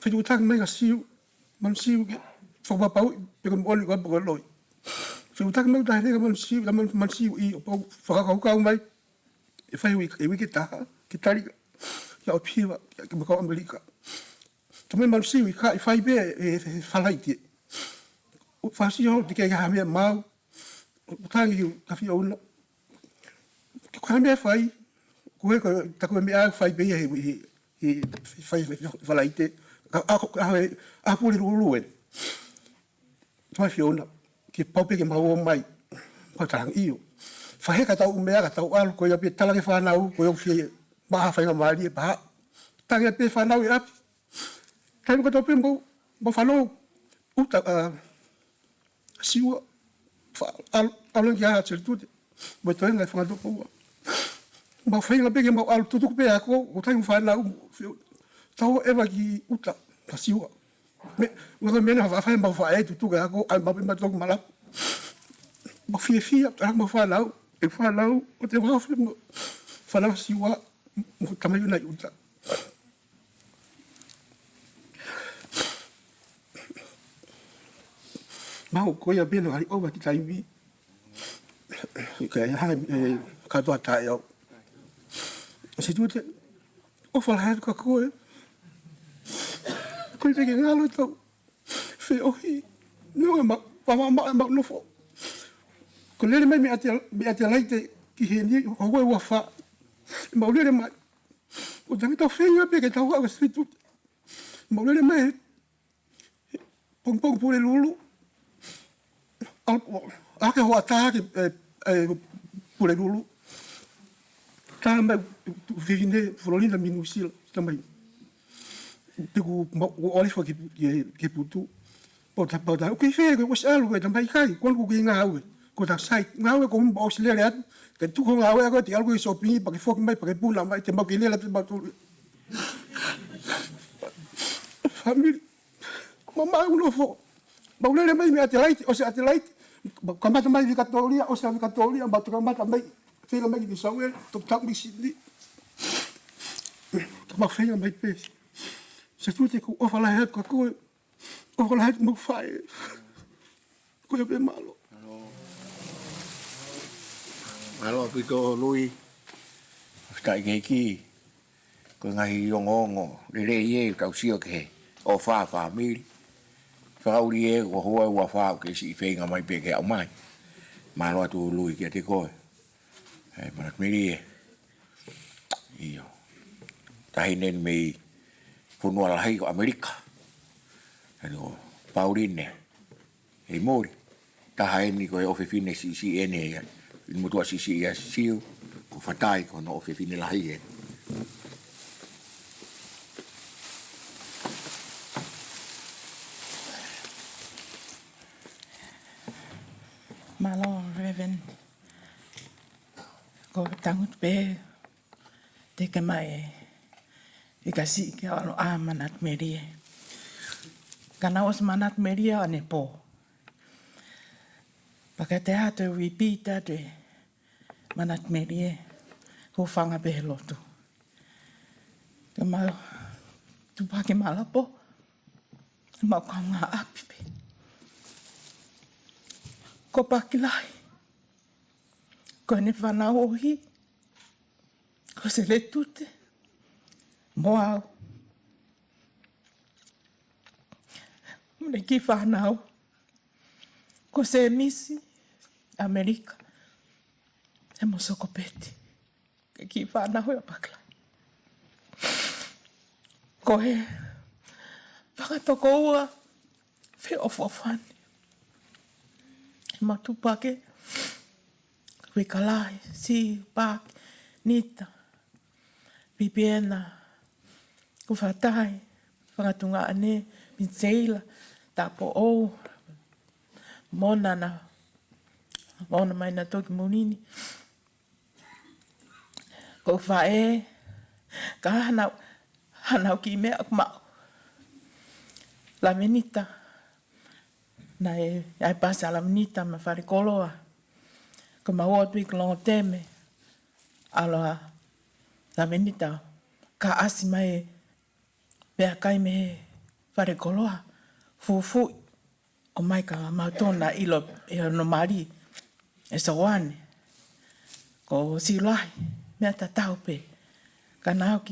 Fetu'upongipongi mai ka siu. Man siu ke. Whakapapau pe ko mo ko ko loi. Fetu'upongipongi mai tahe ka man siu I o pau whakakau mai. E whai wiki taha, ki tarika, ki au piwa, ki makau Amerika. Tamai man siu I ka I whai bea e whalaiti. O whasi hau te kei hamea mau, o tangi ki kawhi au na. Ki ko hamea whai, ko he ko tako mea whai bea he whai whalaiti. A pūri ruruen. Tamai whiona, ki paupe ke mau o mai, patarang iyo. Whahe ka tau umea ka tau alu, ko ia pe talake whanau, ko ia whie maha whainga maari e paha. Tangi pe whanau I api. Taimi ko tau pe mo whanau uta siua. Alu ki aha Seletute. Mo toi ngai whangatoko ua. Mau whainga pe ke mau alu tutuku pe ako, ko taimi whanau. Tau ewa ki uta ka siua. Waka mena whawhai mau whae tutuka ako, ai mau pe matoku malapu. Mau whia, tarang mau whanau. E whanau, o te whawhi mo whanau siwa mo tamayu nai uta. Mau koia bena hari owa ki taimi. Kai hanga katoa tae au. Si tute, o whalahai ka koe. Koe teke ngalo tau. Whi ohi, nua ma nofo. Ko lele mai me ate laite ki he ni o koe ua wha. Ma lele mai. O tangi tau whenga pe ke tau haka Seletute. Ma lele mai. Pong pule lulu. Ake hoa taha ke pule lulu. Taha mai vivine Florina minusila. Tamai. Piku olifo ke putu. Pauta. O kei whenga koe wasi alu koe tamai kai. Kwan ku ki ngā haue. Ko ta sai ngawe ko mbo auxiliar at ke tu ko ngawe ko ti algo shopping pa ke foki mai pa ke pula mai te mau ke lela te batu family mama uno fo ba ule mai me atelight o se atelight ka mata mai vikatoria o se vikatoria ba tu ka mata mai fela mai di sawe to tak mi sidi ka ma fela mai pe se tu te ko ofa la het ko ofa la het mo fai ko be malo. Alo pito lui. Stai ke ki. Ko ngai yongongo. Le ye ka usio ke. O fa family. Fa uri e ko hoa wa fa ke si fenga mai pe ke au mai. Malo tu lui ke te ko. Mana miri. Io. Tahinen me funua la hai ko Amerika. Ano Pauline. E mori. Tahaini ko e ofefine si ene. Il mutua si ya siu ko fatai ko no ofefine la hai. Malo Reverend ko tangut pe te ke mai e kasi ke alo manat merie kana os manat merie ane po pakate hatu wipita te manat merie ko fanga Failotu ke mau tu pake malapo mau kanga api pe ko pakilai ko ne whanau ohi ko Seletute Ouau mune ki whanau ko se misi Amerika e mo sokopeti ke ki whanau e pakilai ko he whakatoko ua whi ofofani matupake wikalai si pak nita bibiena kufatai whakatunga ane mitseila tapo o mona mai na toki munini Ko whae, ka hanau ki mea aku mau. La menita. Na ai pasa la menita ma Faikoloa. Ko maua tui kolongo teme. Aloha la menita. Ka asi mai mea kai me Faikoloa. Fufui. O mai ka mautona ilo e no mari. E sawane. Ko silahi. Mea tatau pe. Ka nau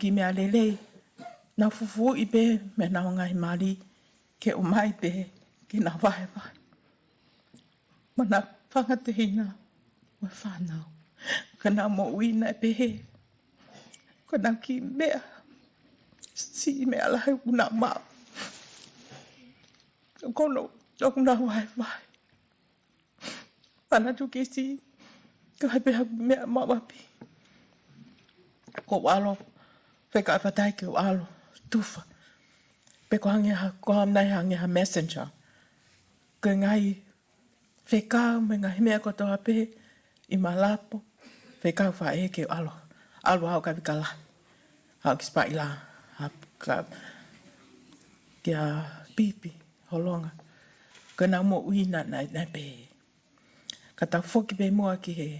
ki mea lelei. Nau fufui pe. Mea nau ngai mari. Ke o mai pe. Ke na vai vai. Mana whakatehina. Wa whanau. Ka nau mo uina e pehe. Ka nau ki mea. Si mea lahi una mau. Kono. Tok na vai vai. Pana tu ke si. Ka hai peha mea mawapi. Ko walo. Wheka e patai ke walo. Tufa. Pe ko hangi ha messenger. Ko ngai whekau me ngai mea kotoa pe i malapo. Whekau wha e ke alo. Alo hau ka wikala. Hau ki spa ila. Kia pipi. Holonga. Ko nau mo uina nai pe. Ka tau whoki pe mua ki he.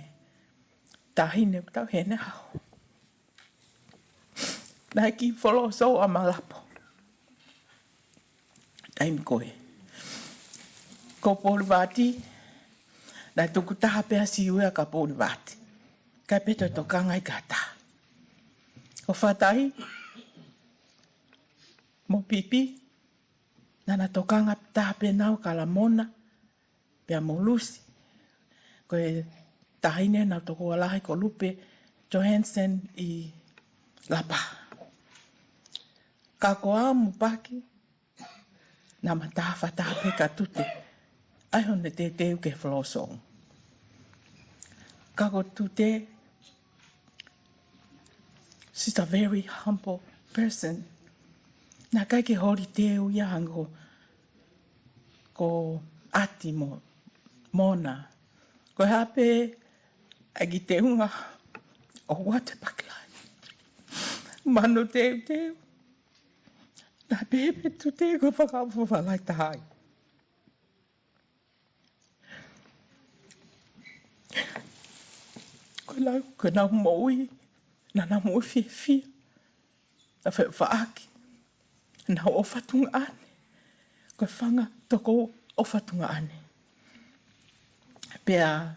Tahine tau hene hau. Nai ki follow so a malapo. Taimi koe. Ko pōri wāti, nai tuku taha pēha si uea ka pōri wāti. Kai peto to kangai ka tā. Ko whātai, mo pipi, nana to kanga taha pē nau ka la mona, pēha mo lusi. Koe tahine nau toko alahi ko lupe, Johansen i lapa. Ka koa mu paki, na mataha whataha pe ka tute. Ai hone te uke whalosong. Kako tute, she's a very humble person. Nā kai ke hori te uia hango ko ati mo mona. Ko hape agi te unga o wate pakilai. Manu te. Nā pepe tute ko whakapu whalai tahai. Ko nau moui, nā moui fia. Na Fe'iloaki, na o fatunga ane. Ko whanga toko o fatunga ane. Pea,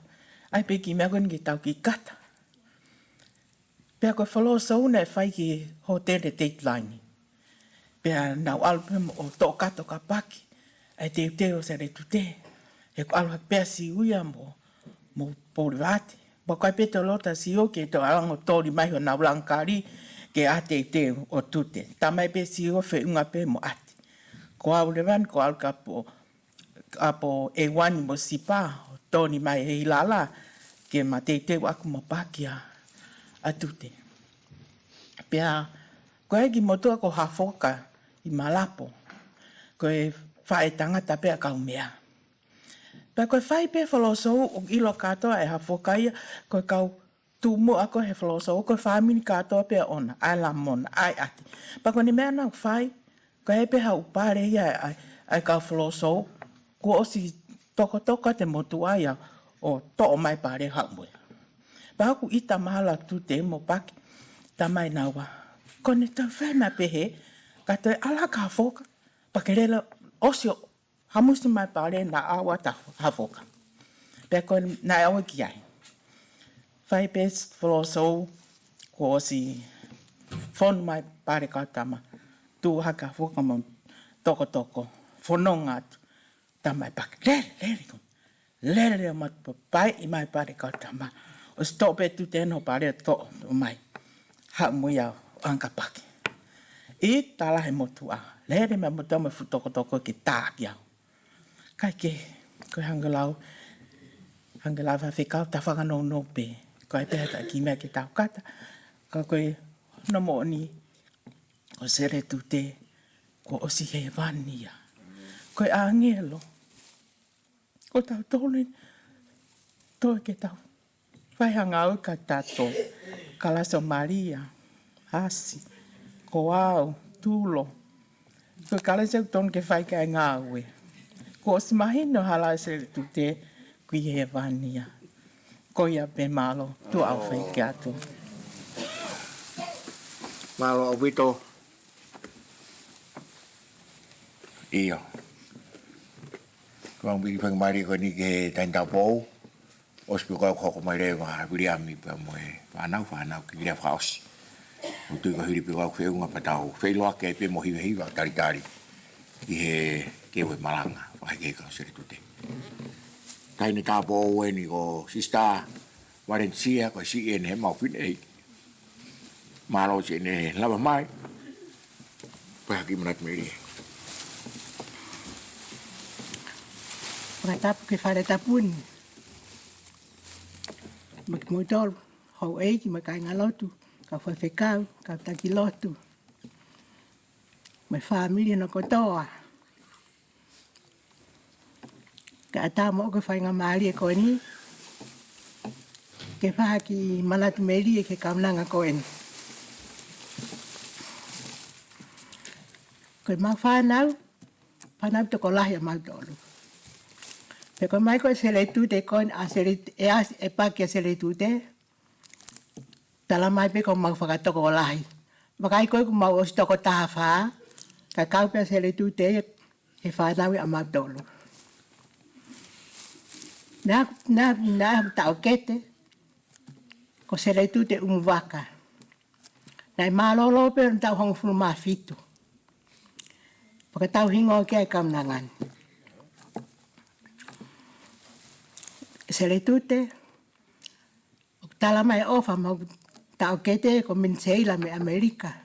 ai pe ki mea koe ki tau ki kata. Pea koe whalo sauna e whai ki hotel e Dateline. Pea nau alpe o tō kato ka paki. Ai te o Seletute. E ko alu pea si uia mo pōri wāti. Wa kai pe te lota si o ke to alango tori mai o na Malanga'i ke ate te o tute. Tamai pe si o Fe'unga pe mo ate. Ko au lewan ko au kapo e wani mo sipa o toni mai e ilala ke ma te aku mo pakia a tute. Pea ko egi motua ko hafoka i malapo. Ko e whae tangata pe a kaumea. Pea koe whai pe whalosou o ilo katoa e hafokaia, koe kau tūmu ako he whalosou, koe whamini katoa pe ona, ai la mona, ai ati. Pea koe ni mea nau whai, koe he pe hau pare ia ai kau whalosou, ko osi toko te motu aia o to'o mai pare haumue. Pea haku ita mahala tu te mo paki, tamai naua. Ko ne tau whai mea pehe, ka te ala ka hafoka, pakerela osio hamusi mai pare na awa ta hafoka. Pea koe na awa ki ai. Whai pes whalosou ko si whonu mai pare kautama. Tu haka hafoka mo toko. Whanonga atu. Tamai pake. Lere matu pai i mai pare kautama. O stope tu teno pare to mai. Ha mui au anka pake. I tala he motu a. Lere me motu me fu toko ki tāki au. Kai ke, koe hangalau ha whekau ta whanganau no pe. Koe pēta ki mea ki tau kata. Ka koe no mooni o Seletute ko osi he vania. Koe angelo. Ko tau tōlen. Toi ke tau. Whaihanga au ka tato. Kalaso Maria, Hasi, Ouau, Tulo. Ko kalaso ton ke fai ka ngawe. Ko smahino hala Seletute kui he vania. Ko ia pe malo tu au fai kiatu. Malo obito. Iyo. Kung bigyan mari ko ni ke tanda po. Ospi ko ko mare wa William pa mo fanau ki le faus. Tu ko hiri pe ko fe unga patau. Fe'iloaki pe mo hihi wa tari. I he ke we malanga wa ke ko Seletute. Tai ni ka po we ni ko sista Valencia ko si en he mau fin e. Malo si ne lava mai. Pa ki manat meri. Pagkatapos kay Faitoka magmodol ho ki makainga Latu ka fefekau ka takilotu may family na kotoa ka atamo ko fainga mali ko ni ke fa ki malat meri ke kamnanga ko en ko ma fanau to ko lahia magdolu. Pero mai ko Seletute kon a pa ke Seletute. Tala mai pe ko mau whakatoko o lahi. Makai koe ko mau ostoko taha whaa. Ka kau pe Seletute he whanawi a magdolo. Na tau kete ko Seletute Umuvaka. Nai malolo pe tau hongo funu maa fitu. Paka tau hingo ke ai kamnangan. Seletute tala mai ofa mau tau kete ko min seila me Amerika.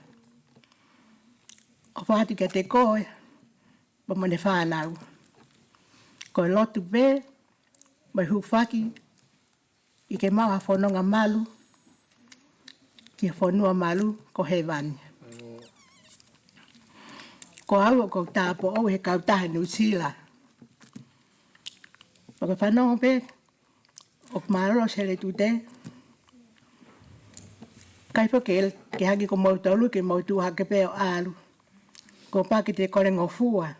Ofa hati kete koe ba mane whanau. Ko lotu be mai hufaki i ke mau ha whanonga malu ki whanua malu ko he vani. Ko au ko tāpo au he kautahe Nusila. Paka whanonga be o malo Seletute kai po ke hagi ko mau tolu ke mau tu hake pe o alu ko pa ke te kore ngofua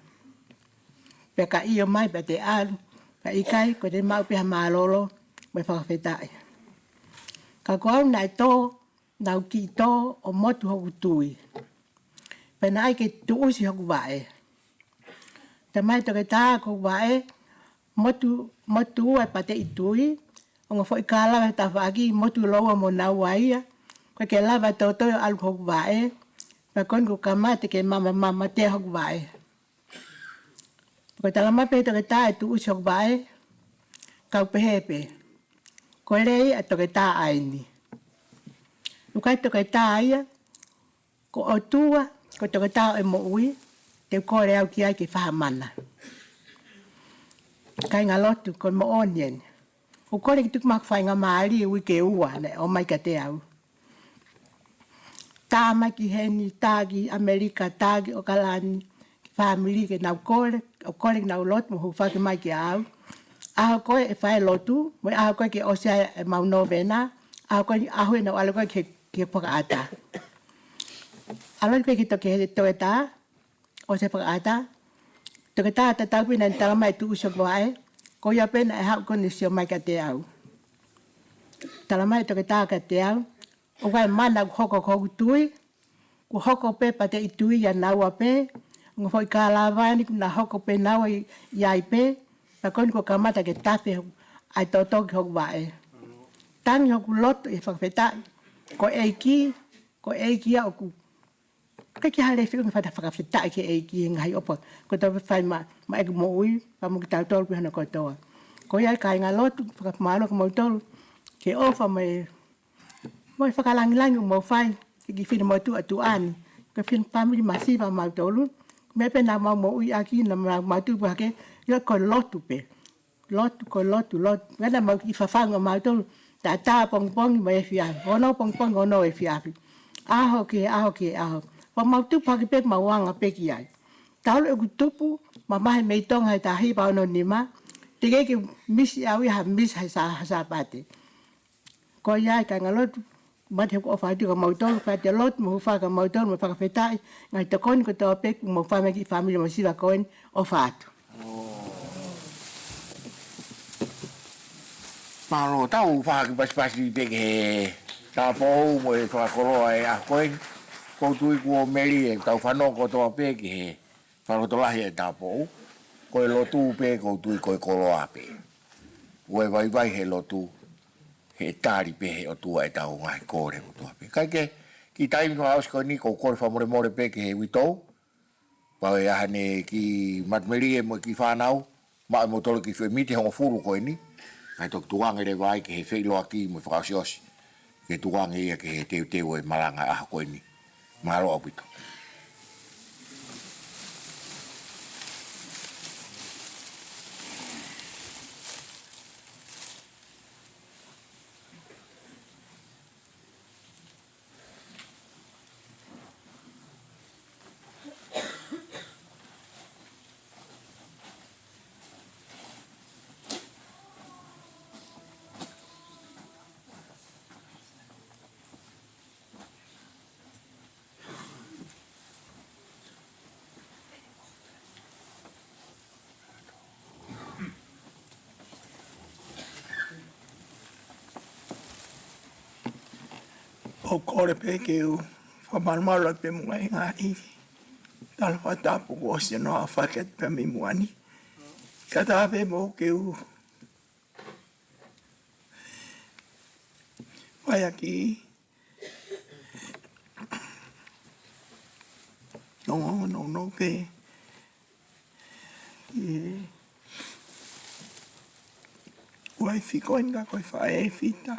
pe ka iyo mai pe te alu ka ikai ko te mau pe malolo mai whakawhetai ka ko au nai to nau ki to o motu hoku tui pe nai ke tuusi hoku wae te mai toke tā ko wae motu ua pa te itui onga foi kala ta fagi motu loa mo na waia ko ke lava toto al ko vae pa kon ko kamate ke mama te ho vae ko tala ma pe to ke ta tu uso vae ka pepe ko le a to ke ta aini u ka to ke ta ia ko otua ko to ke ta e mo ui te ko le au ki ai ke fa mana kai ngalotu ko mo onien o kore ki tuku mak whainga maari ui ke ua, ne, o mai ka te au. Tā mai ki heni, tā ki Amerika, tā ki Okalani, ki whamiri ke nau kore, o kore ki nau lotu, mo hufaki mai ki au. Aho koe e Failotu, mo aho koe ke osea e mau novena, aho koe aho e nau alo koe ke whakaata. Alo koe ki toke he toe tā, osea whakaata, toke tā tataupi nani tala mai tu usok wae, ko ia pena e hau kone sio mai ka te au. Tala mai toke tā ka te au. O kai mana ku hoko koku tui. Ku hoko pe pa te itui ia naua pe. Ngo foi ka lavani ku na hoko pe naua iai pe. Pa koni ko kamata ke tape ai toto ki hoku wae. Tangi hoku loto e whakawhetai. Ko eiki a oku. Kai ki hale whiu ngā whakawhetai ke eiki e ngai opa. Ko tau whai ma eku mo ui. Pa mo ki tau tolu pihana kotoa. Ko iai kai ngā lotu whakamalo ka mau tolu. Ke ofa mai whakalangilangi mo whai. Ki whina mo tu atu ani. Ka whina pamiri masiva mau tolu. Me pe nā mau mo ui aki na mau tu pake. Ia ko lotu pe. Lotu. Ngana mau ki whawhanga mau tolu. Tā pongipongi mai e whiafi. Ono pongipongi ono e whiafi. Aho. Pa mau tu pake pe mau wanga pe ki ai. Taulu e ku tupu. Ma mahe mei tonga hei tahi pa ono nima. Te kei misi au iha misi hei sa pate. Ko iai ka ngalotu. Mate ko fa tu ka mautol fa te lot mo fa ka mautol mo fa ka fetai ngai te kon ko to pe mo fa me ki family mo siva koen o fa tu. Malo tau fa ki pas pe ke ta po mo e fa kolo ai a koen ko tu ku meli e tau fa no ko to pe ke fa to la he ta po ko lo tu pe ko tu ko kolo ape. Ue vai he lo tu he tari pe he o tua e tau ngai kore o tua pe. Kai ke ki taimi no aus ko ni ko kore fa more pe ke he wito. Pa e hane ki matmeri e mo ki whanau. Ma e mo tolo ki whemiti hongo furu ko ni. Kai tok tuang ere vai ke he Fe'iloaki mo whakausiosi. Ke tuang ia ke he teu e Malanga'i aha ko ni. Mahalo au pito. O kore pe ke u whamarmara pe mua i ngā iri. Tala whatapu ko osia no a whaket pe mi muani. Ka tā pe mo ke u wai aki no pe wai whikoin ka koe whae e whita.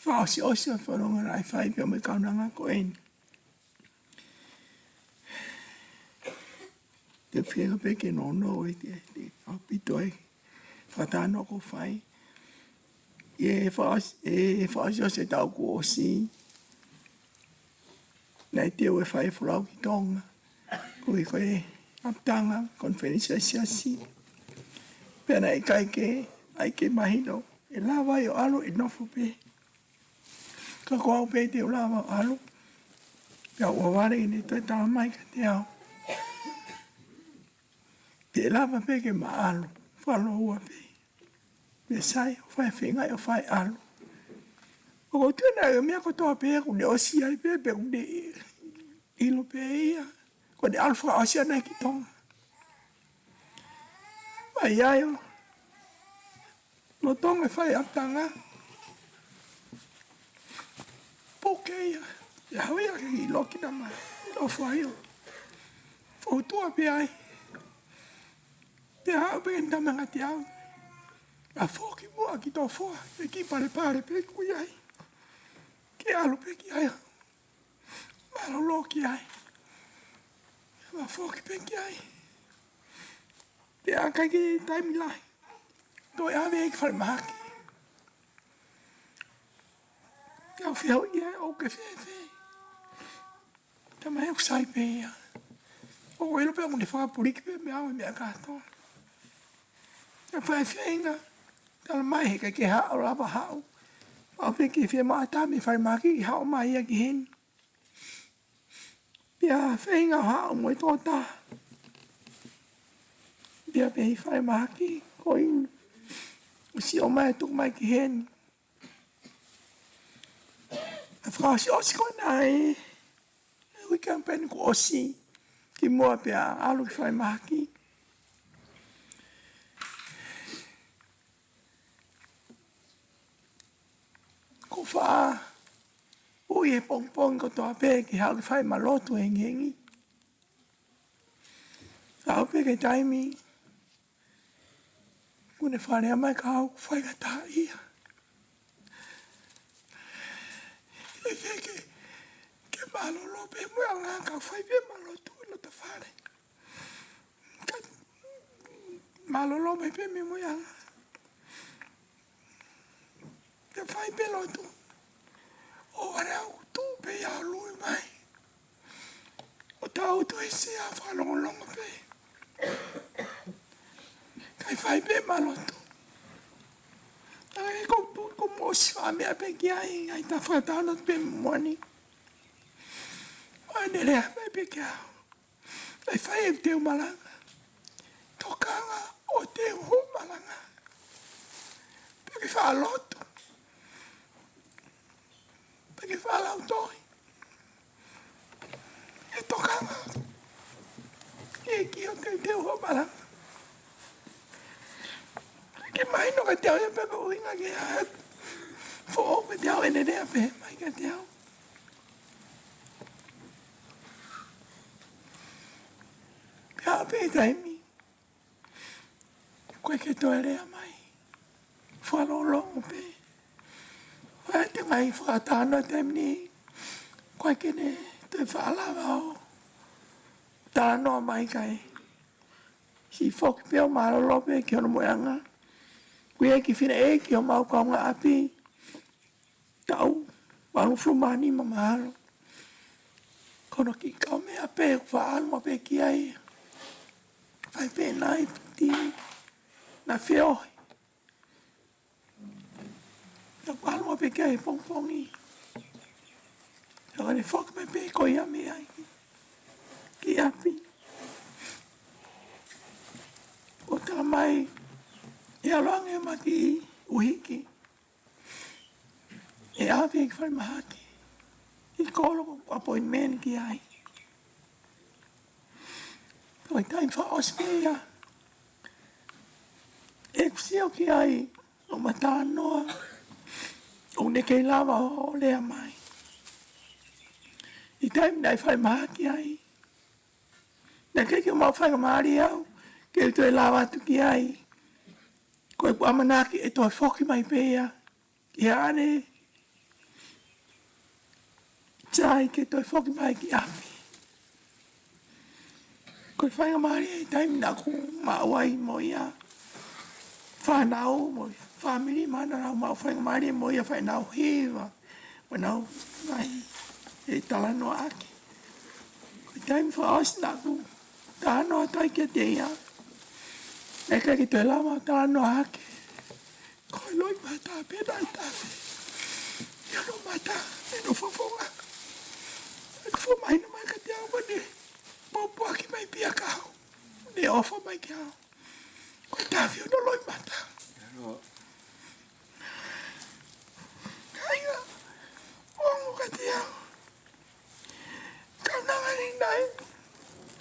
Whaosi osi o wharonga rai whai pia me kaunanga ko en. Te whianga peke no e te apito e whatano ko whai. Whaosi osi e tau ko osi. Nei teo e whai whulau ki tonga. Koe koe aptanga konferensia siasi. Pena e kai ke ai ke mahino. E lawa i o alo i nofo pe. Ka koau pe te o lawa o alo. Pea ua ware i ne toi tala mai ka te au. Pe lawa pe ke ma alo. Whalo ua pe. Pe sai o whai whengai o whai alo. O ko tūna e mea ko toa pe ku ne osi ai pe ku ne ilo pe ia. Ko ne alfa osia nei ki tonga. Mai ai o. No tonga whai aptanga. Pokeia. E haui a ki loki na mai. No whai o. Whautua pe ai. Te hao pe en tamanga te au. A whoki mua ki tō whoa. E ki pare pe kui ai. Ke alo pe ki ai. Malo lo ki ai. Ma whoki pe ki ai. Te akai ki taimi lai. Toi ave e ki whare mahaki. Au whiau ia o ke whewhe. Tama e usai pe ia. O elo pe amune whapuriki pe me awe mea katoa. Ia whewhe inga. Tala mai he kai ke hao rapa hao. Au pe ke whea maa tā me whare mahaki ki hao mai ia ki hen. Ia whenga hao mo e tōta. Ia pe hi whare mahaki ko inu. Usi o mai tuk mai ki hen. A whakasi osi ko nai. Ui kampeni ko osi. Ki mua pe a alu ki whai mahaki. Ko wha. Ui e pong ko toa pe ki hau ki whai malotu e ngengi. Hau pe ke taimi. Kune whare mai ka hau whai ka tā ia. E wheke, ke malolo pe mua ngā ka whai pe malotu ino ta whare. Malolo me pe me mua ngā. Te whai pe lotu. O ware au tu pe ia lui mai. O tau tu e se a whalongolongo pe. Kai whai pe malotu. o si wha mea pe ki ai, ai ta whakatana pe mwani. Mai ne rea mai pe ki au. Ai whai e teo malanga. Tokanga o teo ho malanga. Pe ki whaalotu. Pe ki whaalau toi. E tokanga. E ki o teo ho malanga. Ke mai no ka teo e pe ko inga ke a. Fo o pe teo e ne rea pe mai ka teo. Pea pe taimi. Koe ke toi rea mai. Whalolongo pe. Whae te mai whakatana taimi ni. Koe ke ne te whaalawa o. Tānoa mai kai. Si whoki peo marolo pe ki ono moeanga. Koe e ki whina e ki o mau kaunga api. Tau. Walu flumani ma mahalo. Kono ki kau mea pe whaalma pe ki ai. Whai pe nai ti. Na whiohi. Na whaalma pe ki ai pongpongi. Ka ne whoki me pe ko ia me ai. Ki api. O tā mai. E alange ma ki uhiki. E api e ki whai mahaki. I kolo appointment ki ai. Koi taim wha osmea. E kusio ki ai. O matanoa. O ne kei lava o lea mai. I taim nai whai mahaki ai. Na kei o mau whai maari au. Kei toi lava atu ki ai. Koe pu amanaki e toi whoki mai pēia. Ki ane. Chai ke toi whoki mai ki api. Koe whai maari e taim na ku mawai mo ia. Whanau mo ia. Family mana rau mau whai maari mo ia whanau hewa. Whanau mai. E talano aki. Koe taim whaos na ku. Tāno atai ke te ia. Eka ki te lama tāno aki. Koe loi mata pena i tawe. Ia no mata. E no whafonga. E ko mai no mai ka te awa ne. Popo aki mai pia kao. Ne ofa mai ki au. Koe tawe o no loi mata. Kainga. Ongo ka te au. Kaunanga ni nai.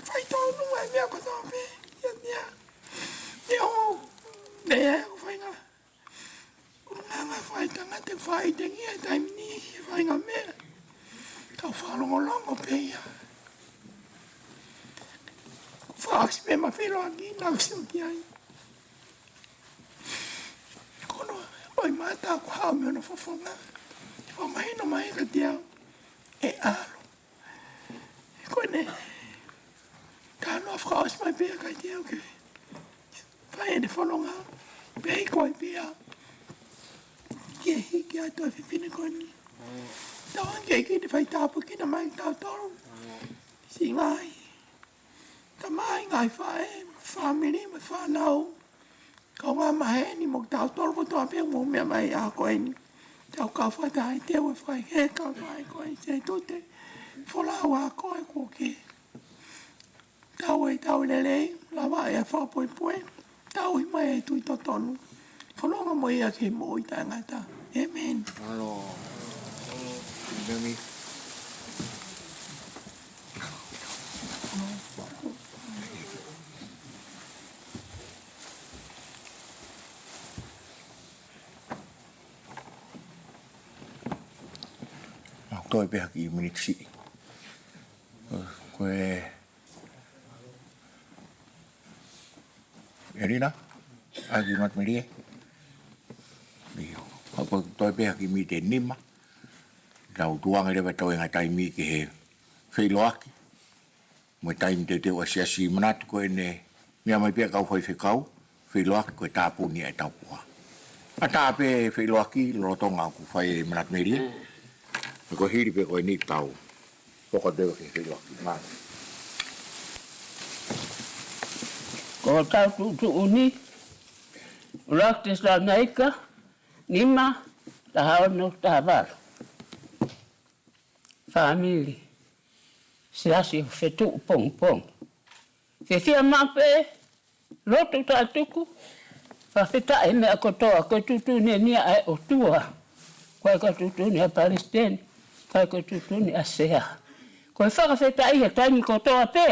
Faitoka nunga mea ko tau pe. Ia nia. Ne o. Ne ea ko whainga. Urunganga whaitanga te whaitengi e taimi ni. Whainga mea. Tau whalongolongo pe ia. Whaasi me ma Fe'iloaki. Nau sio ki ai. Kono. Oi mata ko hao mea no whafonga. Whamahino mai ka te au. E alo. Koe ne. Tāno whakaos mai pēr kai te au ke. Whai ene whanonga. Pēi koe pēr. Kia hiki a toi whiwhine koe ni. Tau anke ki te whai tāpu kina mai tau toro. Si ngai. Ta mai ngai whae. Whamiri me whanau. Kau ngā mahe ni mo tau toro po toa pēr mo mea mai a koe ni. Tau kau whatai te ue whai he kau whai koe. Se tute. Wholau a koe ko ke. Tau e tau lelei, lawa e a whapoipoi, tau i mai e tui totonu. Whanonga mo ia ke mo i tā ngata. Amen. Alo. Demi. Toi pe haki miniksi. Koe Erina, agi matmerie. Io, ako toi pe haki mi te nima. Tau tuanga rewa tau inga taimi ke he Fe'iloaki. Mo taimi te te wasiasi manatu koe ne mea mai pia kau whai whekau. Fe'iloaki koe tāpuni e tau kua. A tā pe Fe'iloaki lotonga ku whai manatmerie. Ko hiri pe koe ni tau. Poko dewa ke Fe'iloaki. Ngāna. Ko tau tu uni. Rakte sa naika. Nima. Tahaono tahavalo. Family. Siasi Fetu'upongipongi. Fefia mape, lotu ta'atuku. Whawheta'i mea kotoa, koe tutuni nia ai o tua. Koe koe tutuni a Palestine, koe koe tutuni a Sea. Koe whakawheta'i he taimi kotoa pe.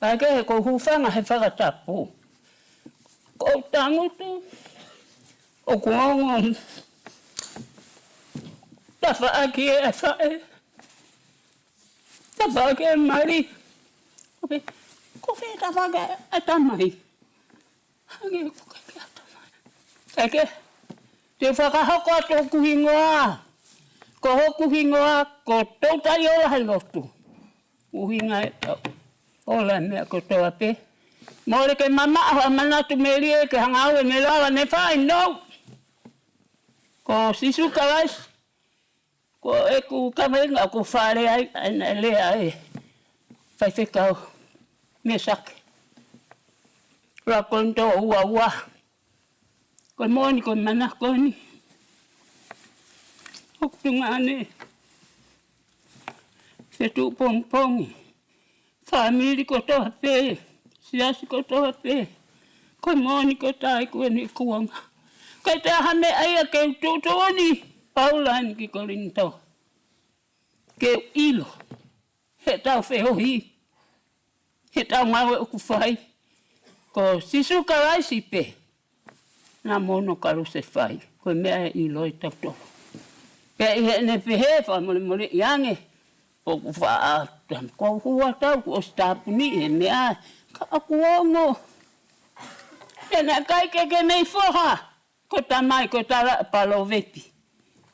Kai ke he ko hufanga he whakatapu. Ko tangutu, o kuongo, tafa aki e whae. Tafa aki e mari. Ko wheta whaka e tamai. Hangi ko kake a tamai. Kake, te whakahoko a tō kuhingoa. Ko hoku hingoa, ko tautai ola he lotu. Uhinga e tau. Ola mea ko toa pe. Mōre ke mama aho manatu me rie ke hanga aue me lawa ne whai, no. Ko sisu kawais. Ko e ku kamainga ko whare ai, aina lea e. Whai whekau. Me sake. Kua konto o ua. Ko mōni ko mana koni. Hokutunga ane. Fetu'upongipongi. Family ko toa pe. Siasi ko toa pe. Ko mōni ko tai kua ni kuanga. Kai te aha me aia ke ututoni. Paula ni ki korinto. Ke ilo. He tau whehohi. He tau mawe uku whai. Ko sisu karaisi pe. Nā mono karu se whai. Ko mea ilo i tau tō. Pe ihe ne pehe wha mole iange. O ku wha ko hua tau ku o stapuni e mea. Ka akuongo. E nā kai ke mei whoha. Ko tamai ko tala palo vepi.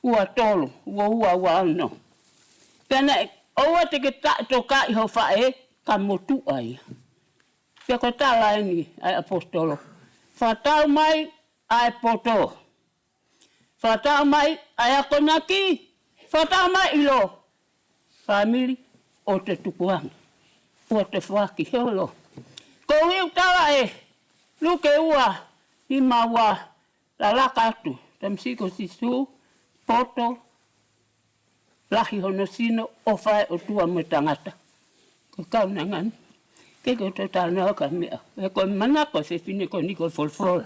Ua tolu. Ua ano. Pena oua te ke toka i ho whae. Ka motu ai. Pea ko tala ni ai apostolo. Whatau mai ai poto. Whatau mai ai akonaki. Whatau mai ilo. Family o te tupuanga. O te whaki heolo. Ko hiu tawa e. Luke ua. Hima ua. La laka atu. Tamsiko sisu. Poto. Lahi hono sino. O whae o tua mo tangata. Ko kaunangani. Ke ko to tāna ka mea. E ko mana ko se fine ko ni ko folfola.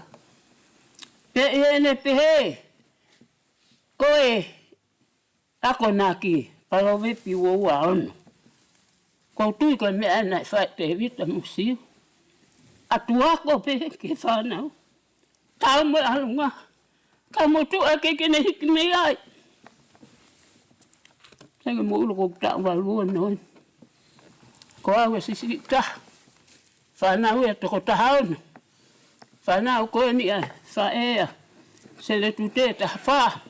Pe ene pehe. Ko e ako naki. Palowe pi ua ono. Ko tui ko mea nai whae te vita musiu. Atua ko pehe ke whanau. Tau mo alunga. Ka motu a ke kene hiki me ai. Sanga mo ulo ko ta walua noin. Ko awe sisi ta. Whanau e toko tahaona. Whanau koe ni a whaea. Seletute ta wha.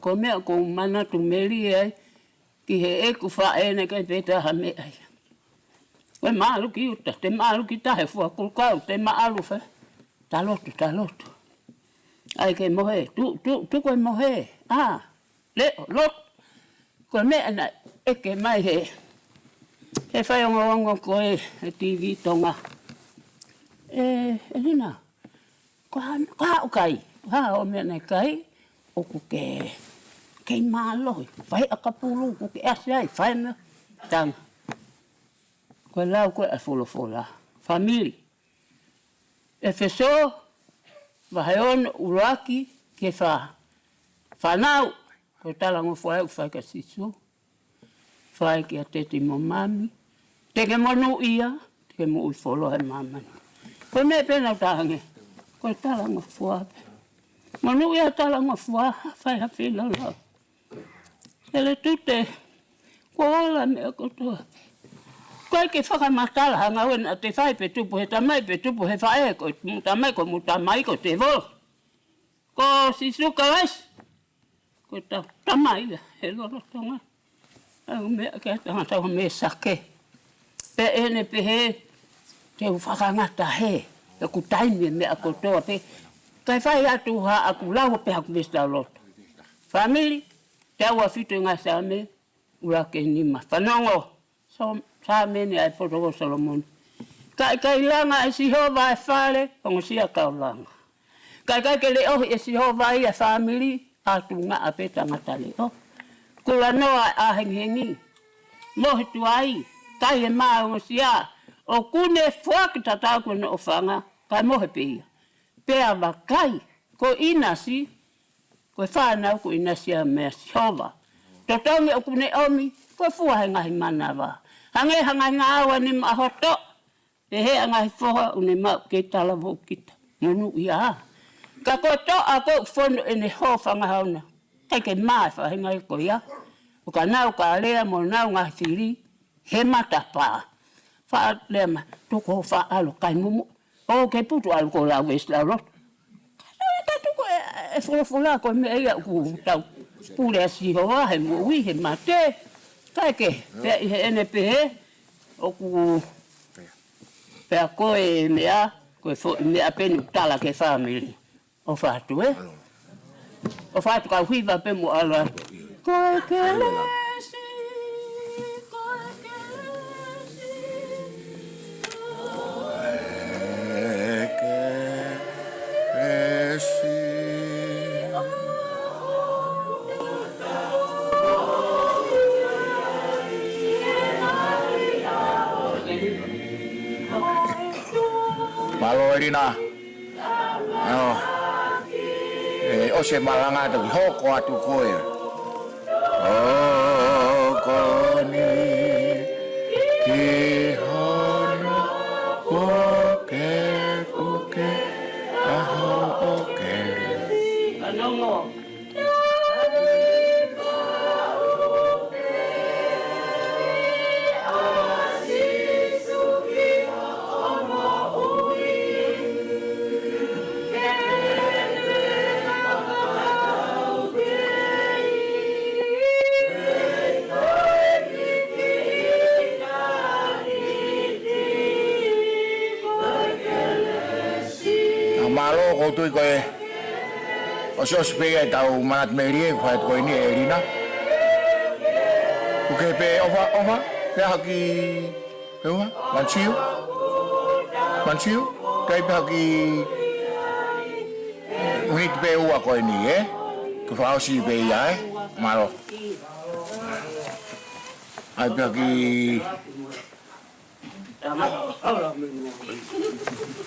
Ko mea ko mana tu meri ai. Ki he eku whaene kai peta ha mea ai. Koe maalu ki uta. Te maalu ki tahe fua kulkau. Te maalu wha. Talotu. Ai ke mohe. Tu koe mohe. Leo, lot. Koe mea na eke mai he. He whaiongo koe he TV tonga. Elina. Ko hau kai. O mea nei kai. O ku kei māloi. Whai a kapulu. Ku ke ase ai. Whai na. Tanga. Koe lau koe a wholofola. Family. E wheso. Wahai ono uruaki. Ke wha. Whanau. Koe talango whai u whai ka sisu. Whai ki a tete mo mami. Teke mo nu ia. Teke mo ui wholo he mamani. Koe me pena tahange. Koe talango whai. Mo nu ia talango whai. Whai ha whila lau. Seletute. Ko ola mea kotoa. Koe ke whakamatala hanga wena te whai pe tupu he tamai pe tupu he whae. Koe mutamai ko mutamai ko te vol. Ko sisuka wais. Koe tamai he loro tonga. Au mea ke tangata me sake. Pe ene pe he. Te whakangata he. E ku taimi mea kotoa pe. Kai whai atu ha aku lau pe haku vesta loto. Family. Te aua fitu ngā sāme. Ura ke nima. Whanongo. Sāme ni ai potoko Solomon. Kai langa e si hova e whare. Ongo sia kau langa. Kai ke le o e si ho vai a family a tunga a pe tangata le o. Kula noa a hengi. Mohi tuai, kai e maa o sia. O kune fuaki tatau kune o fanga, kai mohe pia. Pea wa kai, ko ina si, ko whanau ko ina sia mea si hova. Totongi o kune omi, ko fua he ngahi mana wa. Hange hangai ngā awa ni mahoto, e he ngahi foha une mau ke tala vo kita. Munu ia. Ka ko to a ko fono ene ho whanga hauna. Kai ke maa whahinga i ko ia. O ka nau ka lea mo nau ngahi whiri, he mata paa. Wha lea ma, toko wha alo kai mumu. O ke putu alo ko lau wes lau lot. Ka toko e fulafula ko me ia ku tau. Pule asi hoa he mui he mate. Kai ke, pea i he ene pehe. O ku pea koe mea, koe mea penu tala ke family. O whatu e. O whatu ka huiva pe mo alo. Koe ke lesi, koe ke lesi. Malo Elina. O se Malanga'i ki hoko atu koe. O koni ki hono poke poke aho oke. Anongo. Malo ko tu ko o so spega tau manat merie ko ko ni Elina. Ko pe ova pe haki pewa manchiu kai pe haki unit pe ua ko ni ko fa si pe ya malo ai pe haki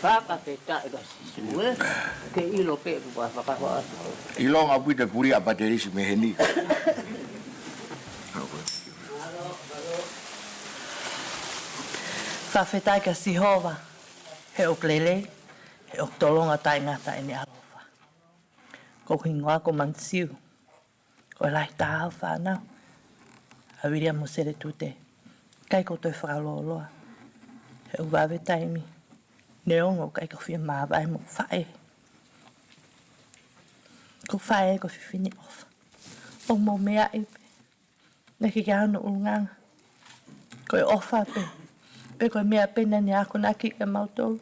Faka pe ta ga sue ke ilo pe ba faka wa ilo ngapu te puri apa teri si meheni Whawhetai ka sihova, he o klele, he o tolonga tai ngata e ni alofa. Ko hingoa ko mansiu, ko lai taha whanau. A wiria mo Seletute, kai ko toi whakaloloa. He o wawe taimi, ne ongo kai ko whia mawai mo whae. Ko whae ko whiwhini ofa. O mo mea ipe, neki ki anu ulunganga. Ko e ofa pe. Pe koe mea pena ni ako naki ke mautou.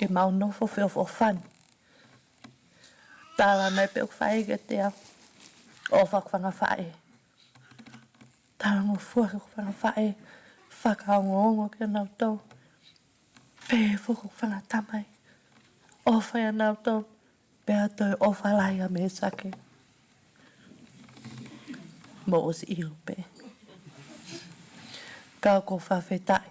Ke mau nofo feo fo fan. Tala mai pe o whae ke te au. Ofa kwanga whae. Tala mo fua ke kwanga whae. Whakaongo ke nautou. Pe foko kwanga tamai. Ofa ya nautou. Pe atoi ofa lai a me sake. Mo os ilo pe. Kau ko whawhetai.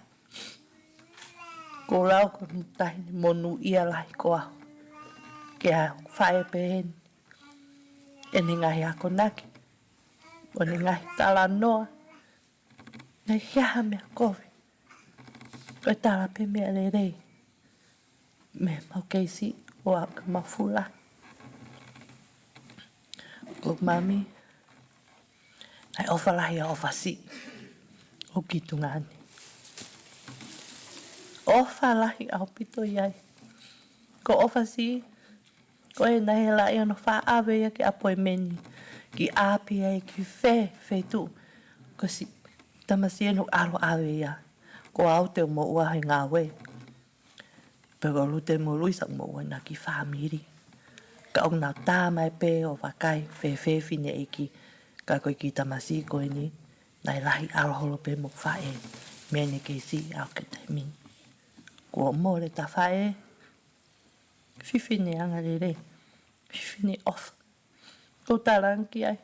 Ko lau ko mutai ni monu ia lai ko au. Ke a whae pehen. E ni ngahi ako naki. O ni ngahi tala noa. Nei hiaha mea kowe. Koe tala pe mea le rei. Me mau keisi o au ka mawhula. Ko mami. Nei ofa lahi a ofa si. O kitu ngani. Ofa lahi au pito iai. Ko ofa si. Ko e nahi lai ono wha awe ia ke apoe meni. Ki api ai ki fetu. Ko si tamasi eno alo awe ia. Ko au te mo ua he ngā we. Pero lute mo luisak mo ua na ki whamiri. Ka o nā tā mai pe o wakai fe fine eki. Ka koe ki tamasi koe ni. Nai lahi aloholo pe mo whae. Mene ke si au ke te min. Kua more ta whae. Fifine anga lere. Fifine off. O tarangi ai.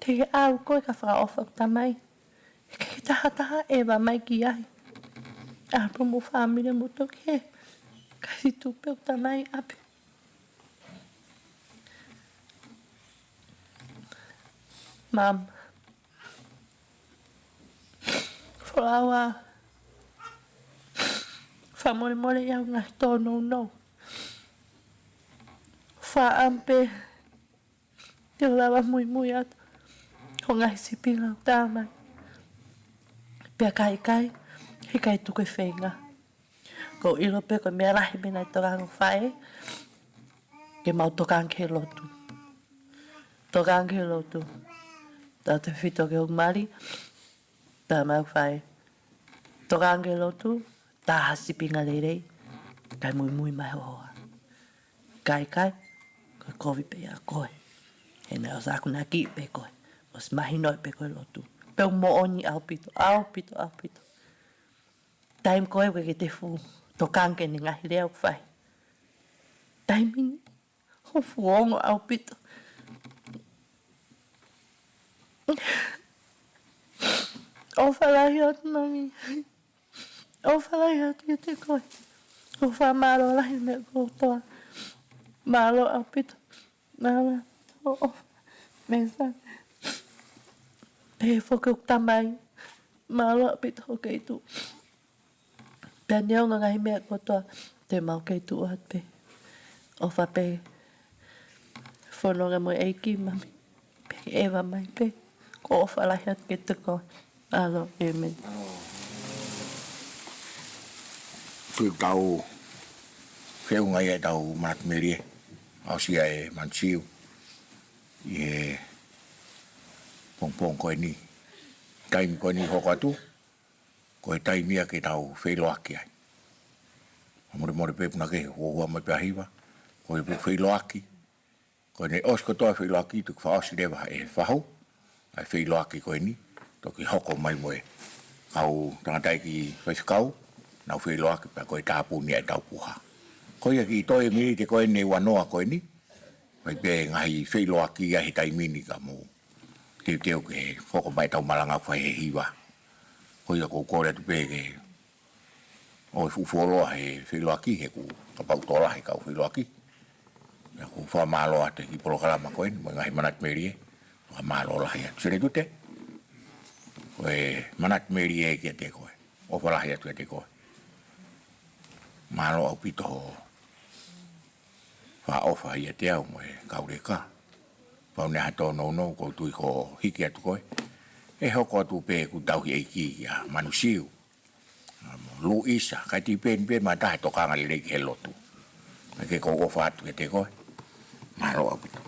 Te au koe ka whaka ofa tamai. Ke taha ewa mai ki ai. Apo mo family mo toke. Kasi tupe o tamai ape. Mam. Flower. Famole mole iau ngā tō no. Fa ampe. Te lawa mui atu. Ho ngai sipinga o tāmai. Pea kai. He kai tuke whenga. Ko ilo pe ko mea rahi mena i tokango whae. Ke mau tokange lotu. Tokange lotu. Tā te whito ke umari. Tā mau whae. Tokange lotu. Tā hasipinga lerei. Kai mui mai hoa. Kai. Ko kovi pe a koe. He nea o sāku nā ki pe koe. Os mahi noi pe koe lotu. Peu mo oni au pito. Taim koe ke te fu. Tokange ni ngahi lea u whai. Taimini. Ho fuongo au pito. O whalahi atu mami. O whalahi atu i te koe. O whamaro lahi me koutoa. Malo au pito. Mama. O. Mesa. Te whoke o tamai. Malo au pito o keitu. Pea neo ngā ngahi mea koutoa. Te mau keitu o atpe. O whape. Whanonga mo eiki mami. Pe ewa mai pe. Ko o whalahi atu ke te koe. Alo, amen. Tau whiunga ia tau matmerie. Ausia e mansiu. I pongpong koe ni. Taimi koe ni hoko atu. Koe taimia ke tau Fe'iloaki ai. More pepuna ke hua mai pia hiwa. Koe Fe'iloaki. Koe ne osko toa Fe'iloaki tuk whaosi rewa e whahau. Ai Fe'iloaki koe ni. Toki hoko mai moe. Kau tangatai ki whaikau. Nau Fe'iloaki pa koe tāpuni ai tau puha. Koe ki toi miri te koe ne wanoa koe ni. Mai pe ngahi Fe'iloaki ai taimini ka mo. Teo ke hoko mai tau Malanga'i whai he hiwa. Koe ko kore tu pe ke. O fufuoloa he Fe'iloaki he ku kapautola he kau Fe'iloaki. Ya ku whamaloa te ki polokalama koe ni. Mai ngahi manat merie. Whamaloa he Seletute. Koe manat merie ki te koe. O whalahi atu te koe. Malo au pito ho. Whaofa ia te au moe kaureka. Pau ne hato no ko tui ko hiki atu koe. E hoko atu pe ku tauhi eiki ya manusiu. Lu isa, kai ti pen ma tahe tokanga li reiki he lotu. Ke ko ofa atu ke te koe. Malo au pito.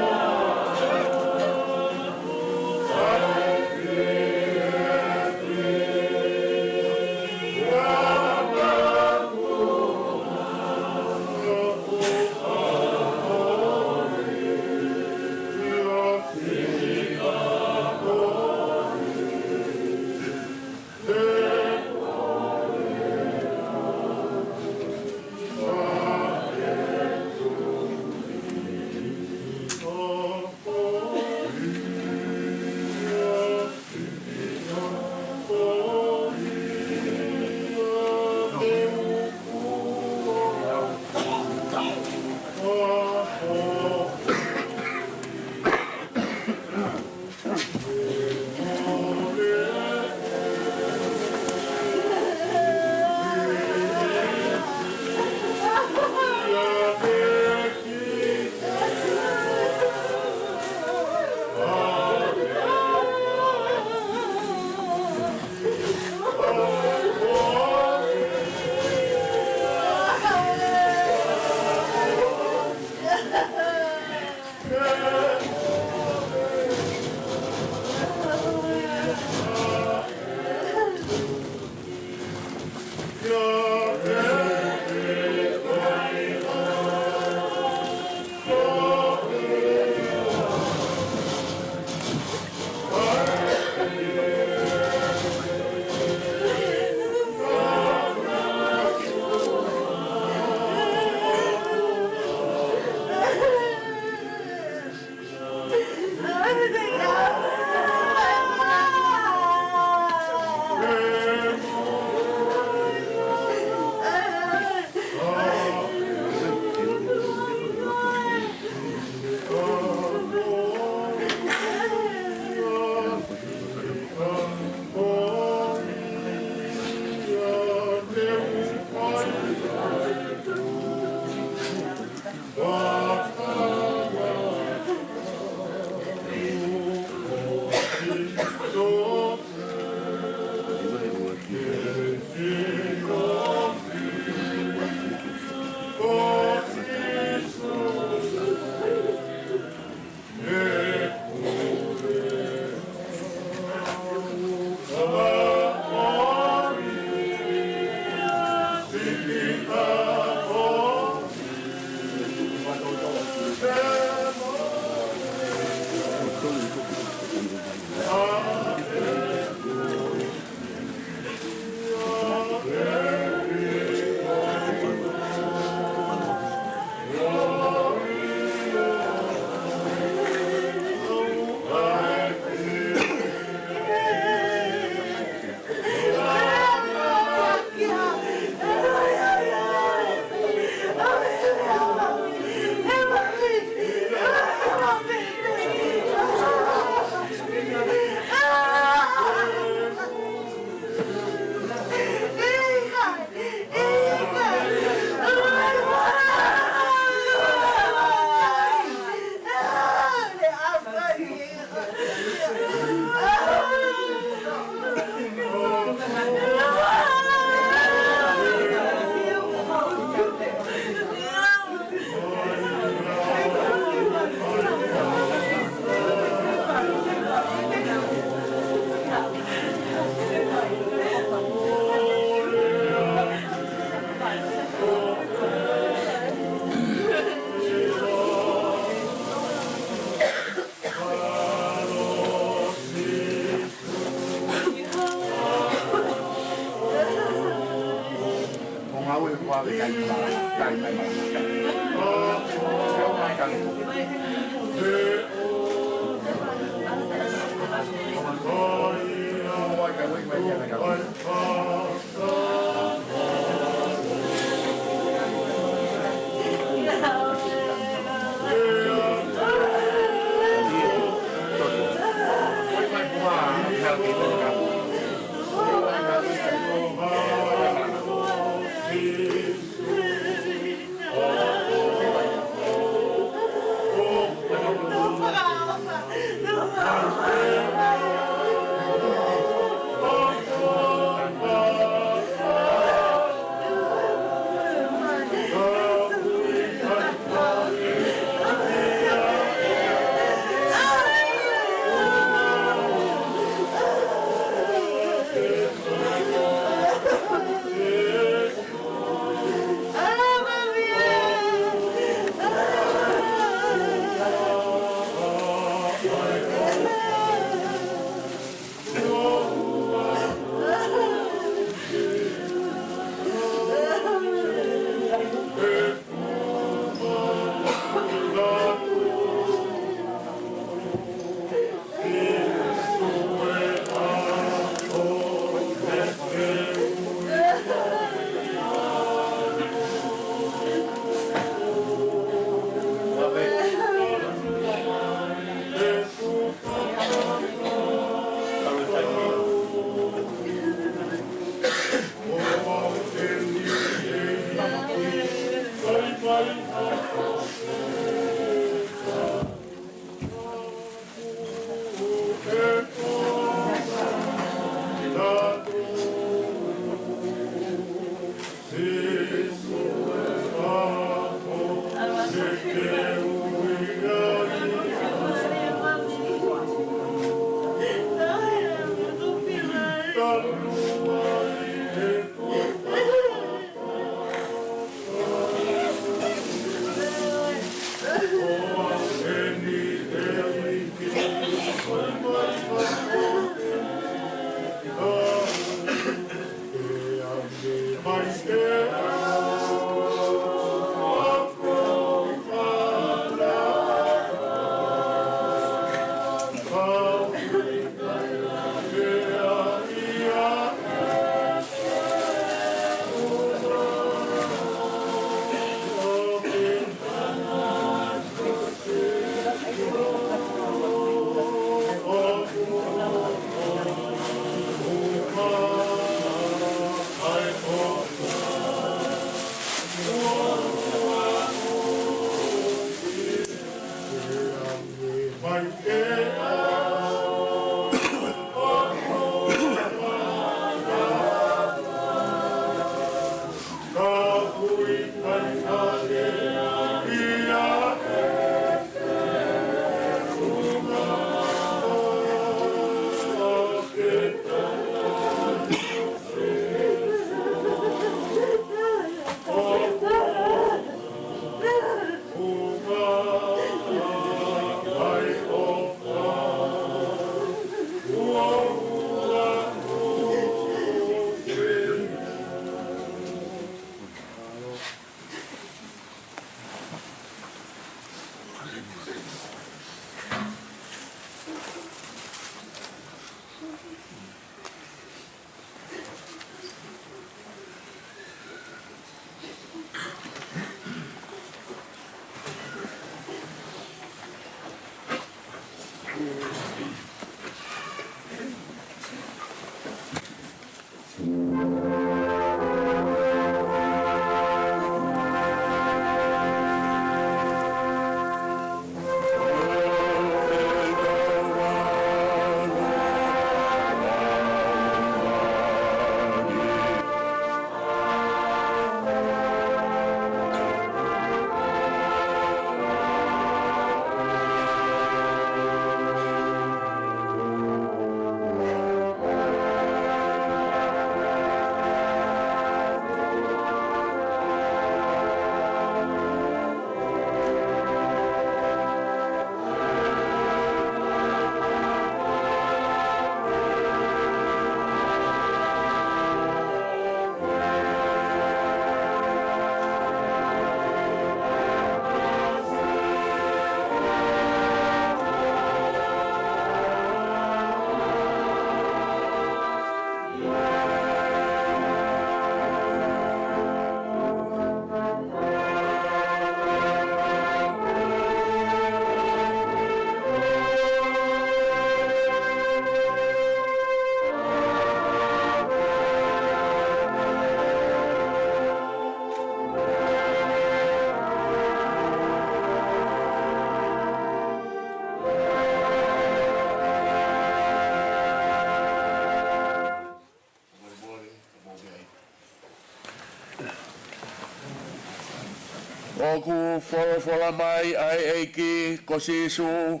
Oku wholofola mai ai eiki ko sisu.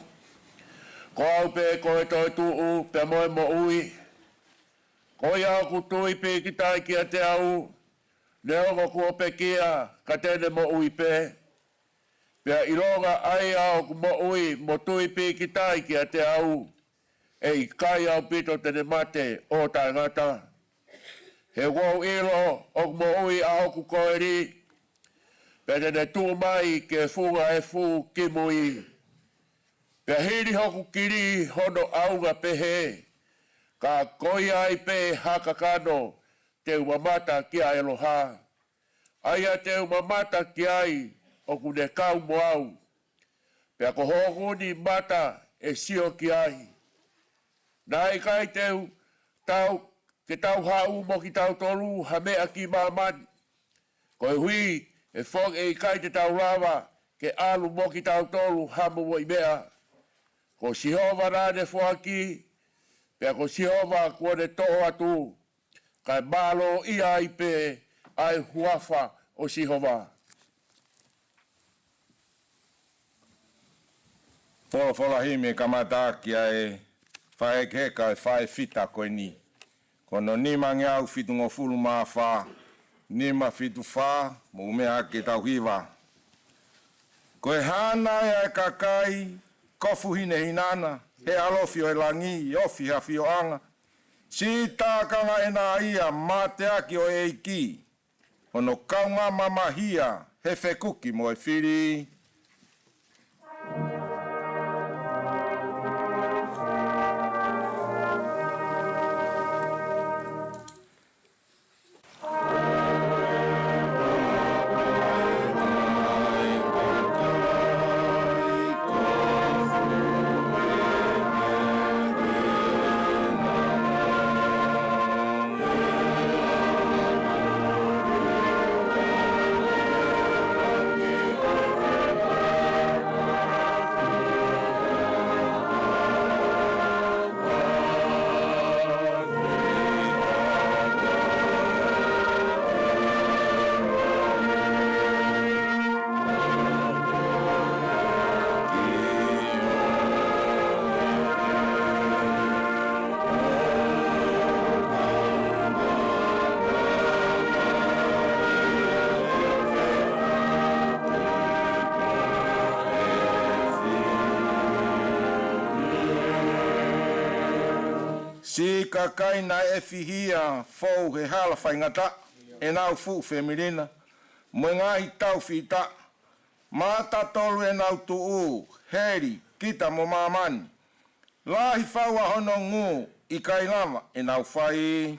Ko au pe ko e toi tuu pe moe mo ui. Ko ia ku tui pe ki tai kia te au. Leo ko kua pe kia ka tene mo ui pe. Pea ironga ai au ku mo ui mo tui pe ki tai kia te au. E i kai au pito tene mate o tai ngata. He wau ilo o ku mo ui au ku koeri. Pea tene tu mai ke funga e fu ki mui. Pea hiri hoku kiri hono auga pehe. Ka koi ai pe haka kano te umamata ki a eloha. Aia te umamata ki ai o kune kau mo au. Pea ko hokuni mata e sio ki ai. Nai kai teu tau ke tau hau mo ki tau tolu ha mea ki mamani. Koe hui e fong e kai te tau lava ke alu mo ki tau tolu ha mo i mea. Ko sihova rane fuaki, pea ko sihova kuone toho atu, kai malo ia ipe ai huafa o sihova. Fola hime kamataki ai whae keka e whae fita koe ni. Kono nima ngiau fitu ngofulu maa wha, nima fitu wha, mo mea ke tau hiwa. Koe hana e kakai, kofu hine hinana, he alofi o e langi, ofi hafi o anga. Si tākanga e nā ia, mate aki o e iki. Ono kaunga mamahia, he whekuki mo e whiri. Si kakai na e fihia fou he hala whaingata, e nau fu femirina, mo ngahi tau fita, mata tolu e nau tuu, heri, kita mo mamani. Lahi whaua hono ngu, i kai lama e nau whai.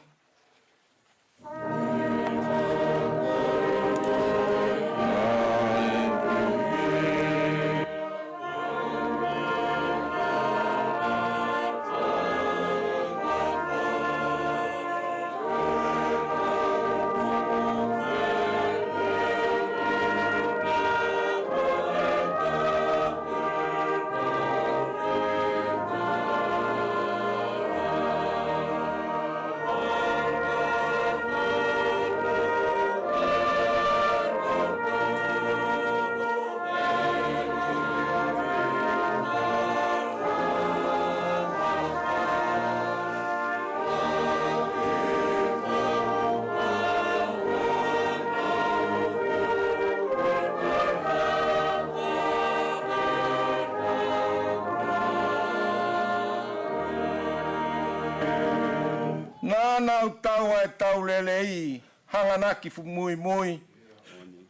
Nau taua e tau lelei, hanganaki fu mui mui,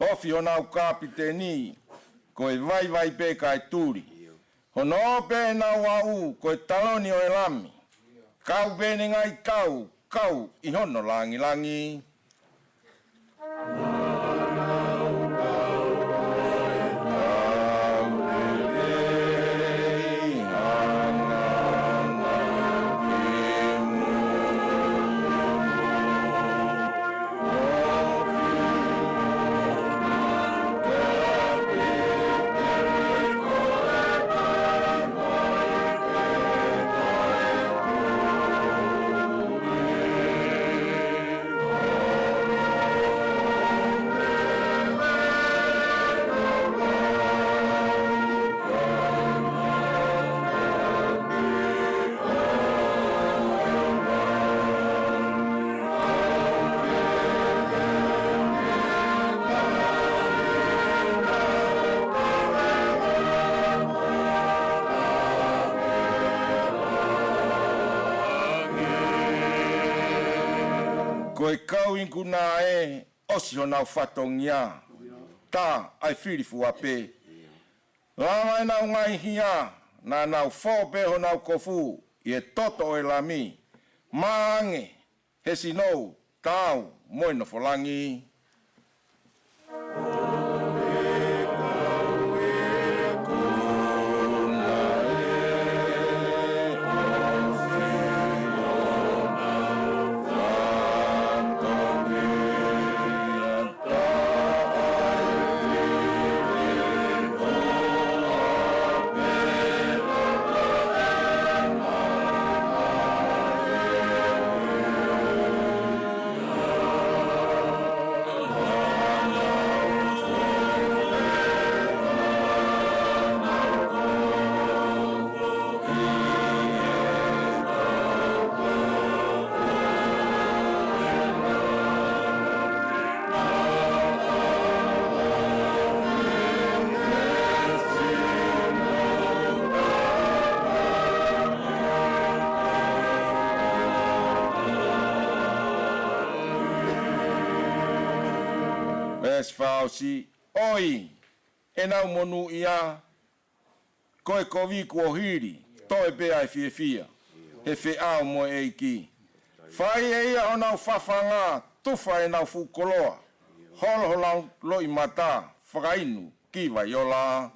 ofi o nau kapiteni, koe vai vai pe kai turi. Hono pe nau au, koe taloni o e lami, kau bene ngai kau, i hono langi langi. Oh Koe kau inkuna e osi ho nau whatongia. Ta ai whirifu ape. Lama e nau ngai hia na nau whope ho nau kofu i e toto e lami. Maange he sinou tau moino folangi. Fauci, oi, e nau monu ia, koe kovi kua hiri, toi pe ai fia, he au mo e ki. Whai e ia o nau whawhanga, tuwha e nau fukoloa, holo ho nau loi mata, whakainu, ki vai ola.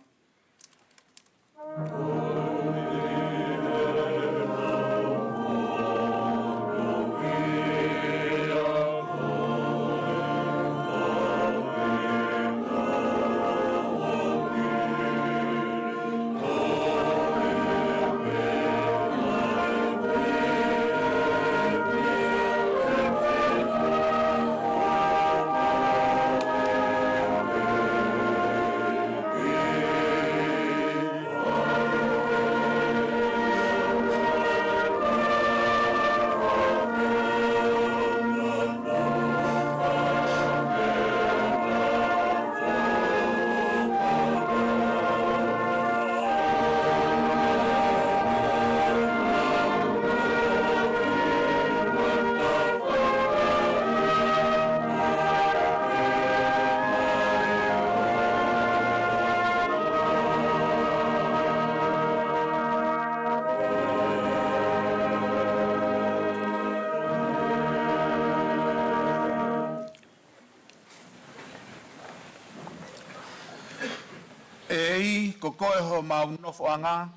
Ko koe ho mau nofo anga,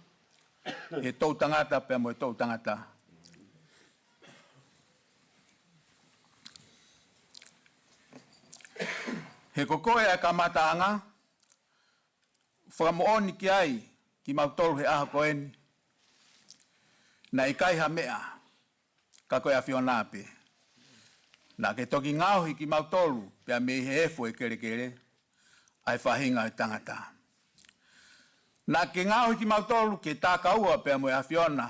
e tau tangata pe mo e tau tangata. He ko koe a kamata anga, whakamooni ki ai, ki mau tolu he aha koeni, na ikai ha mea, ka koe a whiona ape. Na ke toki ngauhi ki mau tolu, pe a mei he efo e kere kere, ai whahinga e tangata. Na ke ngau ki mau tolu ke tā kaua pe mo e awhiona.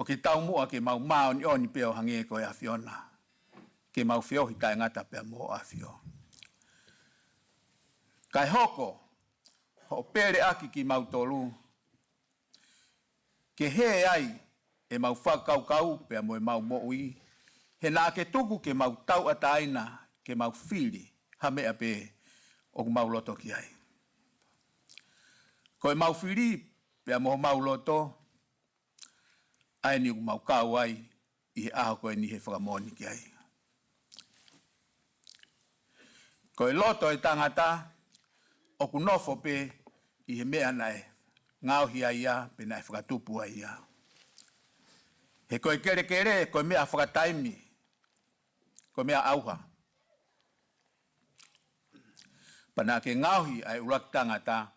O ke tau mua ke mau mao ni oni pe o hange ko e awhiona. Ke mau whiohi kai ngata pe mo o awhio. Kai hoko, ho pere aki ki mau tolu. Ke he ai e mau whakau kau pe mo e mau moui. He nā ke tuku ke mau Tauataina, ke mau whiri, ha mea pe o mau loto ki ai. Ko e mau whiri, pia moho mau loto, ai ni mau kau ai, i he aho koe ni he whakamoni ki ai. Ko e loto e tangata, o ku nofo pe, i he mea nae, ngauhi ai ia, pe nae whakatupu ai ia. He koe kere kere, koe mea whakataimi, koe mea auha. Pana ke ngauhi ai urak tangata,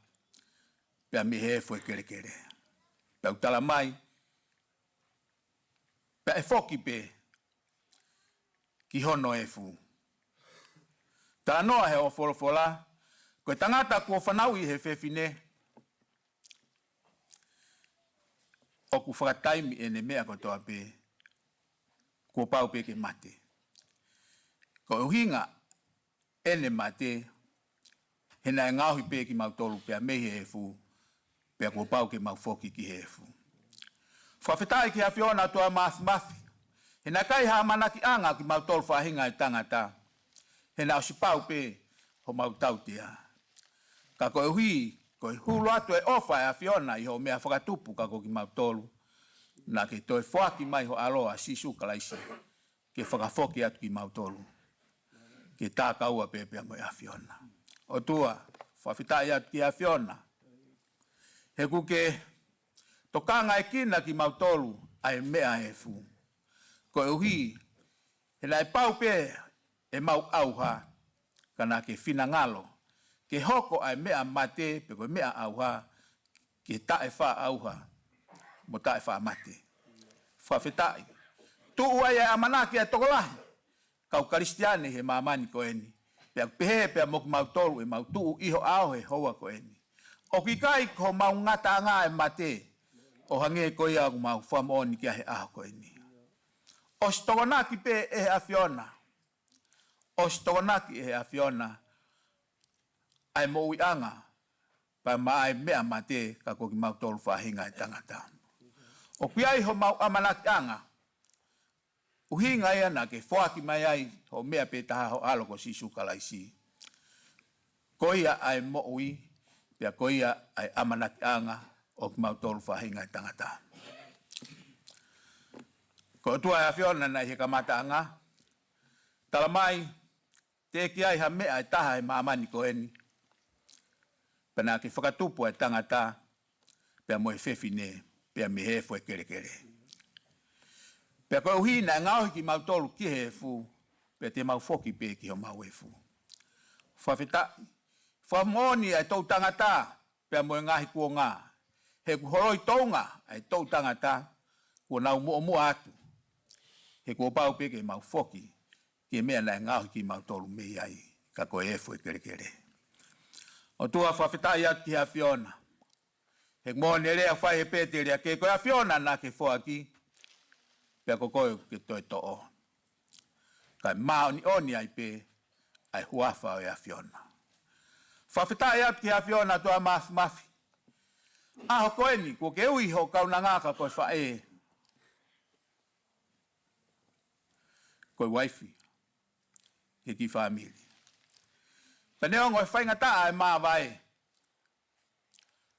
pia mi he foi kere kere. Pia utala mai, pia e foki pe, ki hono e fu. Tala noa he o folofola, koe tangata kua whanau i he whewhine, o ku whakataimi e ne mea kotoa pe, kua pau pe ke mate. Ko uhinga, e ne mate, he nai ngauhi pe ki mau tolu pia mehi he fu, pia kua pau ke mau foki ki he fu. Whawhetai ki hawhiona tua mafi. He na kai ha manaki anga ki mau tolu whahinga i tangata. He na osipau pe ho mau tautia. Ka koe hui, koe hulu atu e ofa e a Fiona i ho mea whakatupu ka ko ki mau tolu. Na ke toi whaki mai ho aloa sisu kalaisi. Ke whakafoki atu ki mau tolu. Ke tā kaua pepea mo e a Fiona. O tua, whawhitai atu ki a Fiona. He kuke tokanga e kina ki mau tolu ai mea e fu. Koe uhi, he lai pau pe e mau auha, kana ke fina ngalo, ke hoko ai mea mate, pe koe mea auha, ke tae wha auha, mo tae wha mate. Whawhetai. Tu uai e amanaki e tokolahi, kau karistiane he mamani koe ni, pe pehe pe moku mau tolu e mau tuu iho ao he hoa koe ni. O ki kai ko mau ngata ngā e mate, o hange koe au mau whamoni kia he aho koe ni. O stogonaki pe e a Fiona. O stogonaki e a Fiona. Ai mo uianga. Pa mai mea mate ka koki mau tolu whahinga i tangata. O kiai ho mau amanaki anga. Uhinga ia na ke whaki mai ai ho mea pe taha ho aloko sisu kalaisi. Koia ai mo ui. Pea koia ai amanaki anga o ki mau tolu whahinga i tangata. Ko tua e Fiona na he kamata anga. Tala mai, te ki ai ha mea e taha e maamani ko eni. Pena ki whakatupu e tangata, pea mo e whewhine, pea me hefo e kere kere. Pea koe uhina e ngauhi ki mau tolu ki he fu, pea te mau foki pe ki ho mau e fu. Whawhita, whamoni e tau tangata, pea mo e ngahi kua ngā. He kuhoroi tounga e tau tangata, kua nau mua atu. He kua pau peke mau foki, ki mea na ngāhi ki mau tolu mei ai, ka koe efo e kere kere. O tua whawhitai atu ki a Fiona. He mōne rea whai he pete rea ke koe a Fiona na ke whoaki, pea ko koe ke toi to'o. Kai maoni oni ai pe, ai huafa o e a Fiona. Whawhitai atu ki a Fiona tua mafi. Aho koe ni, kua ke ui ho kauna ngāka koe whae. Koe waifi, he ki whamiri. Paneo ngoi whainga taa e maa vai.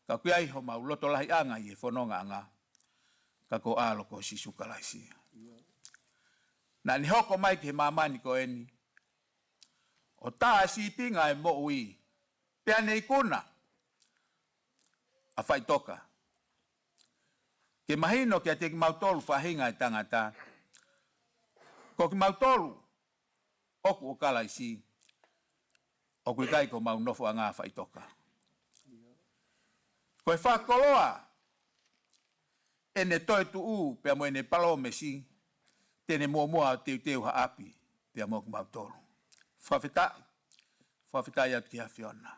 Ka kuiai ho mau loto lahi anga i e whanonga anga. Ka ko alo ko sisu kalaisi. Na ni hoko mai ki he mamani ko eni. O taa si pinga e mo ui. Pea nei kuna. A Faitoka. Ke mahino kia te ki mau tolu whahinga i tangata. Ko ki mau tolu, oku o kalaisi, o kui kai ko mau nofo a ngā Faitoka. Koe whakoloa, ene toi tu u, pea mo ene palo mesi, tene mua teu ha api, pea mo ki mau tolu. Whawhitai atu ki ha Fiona.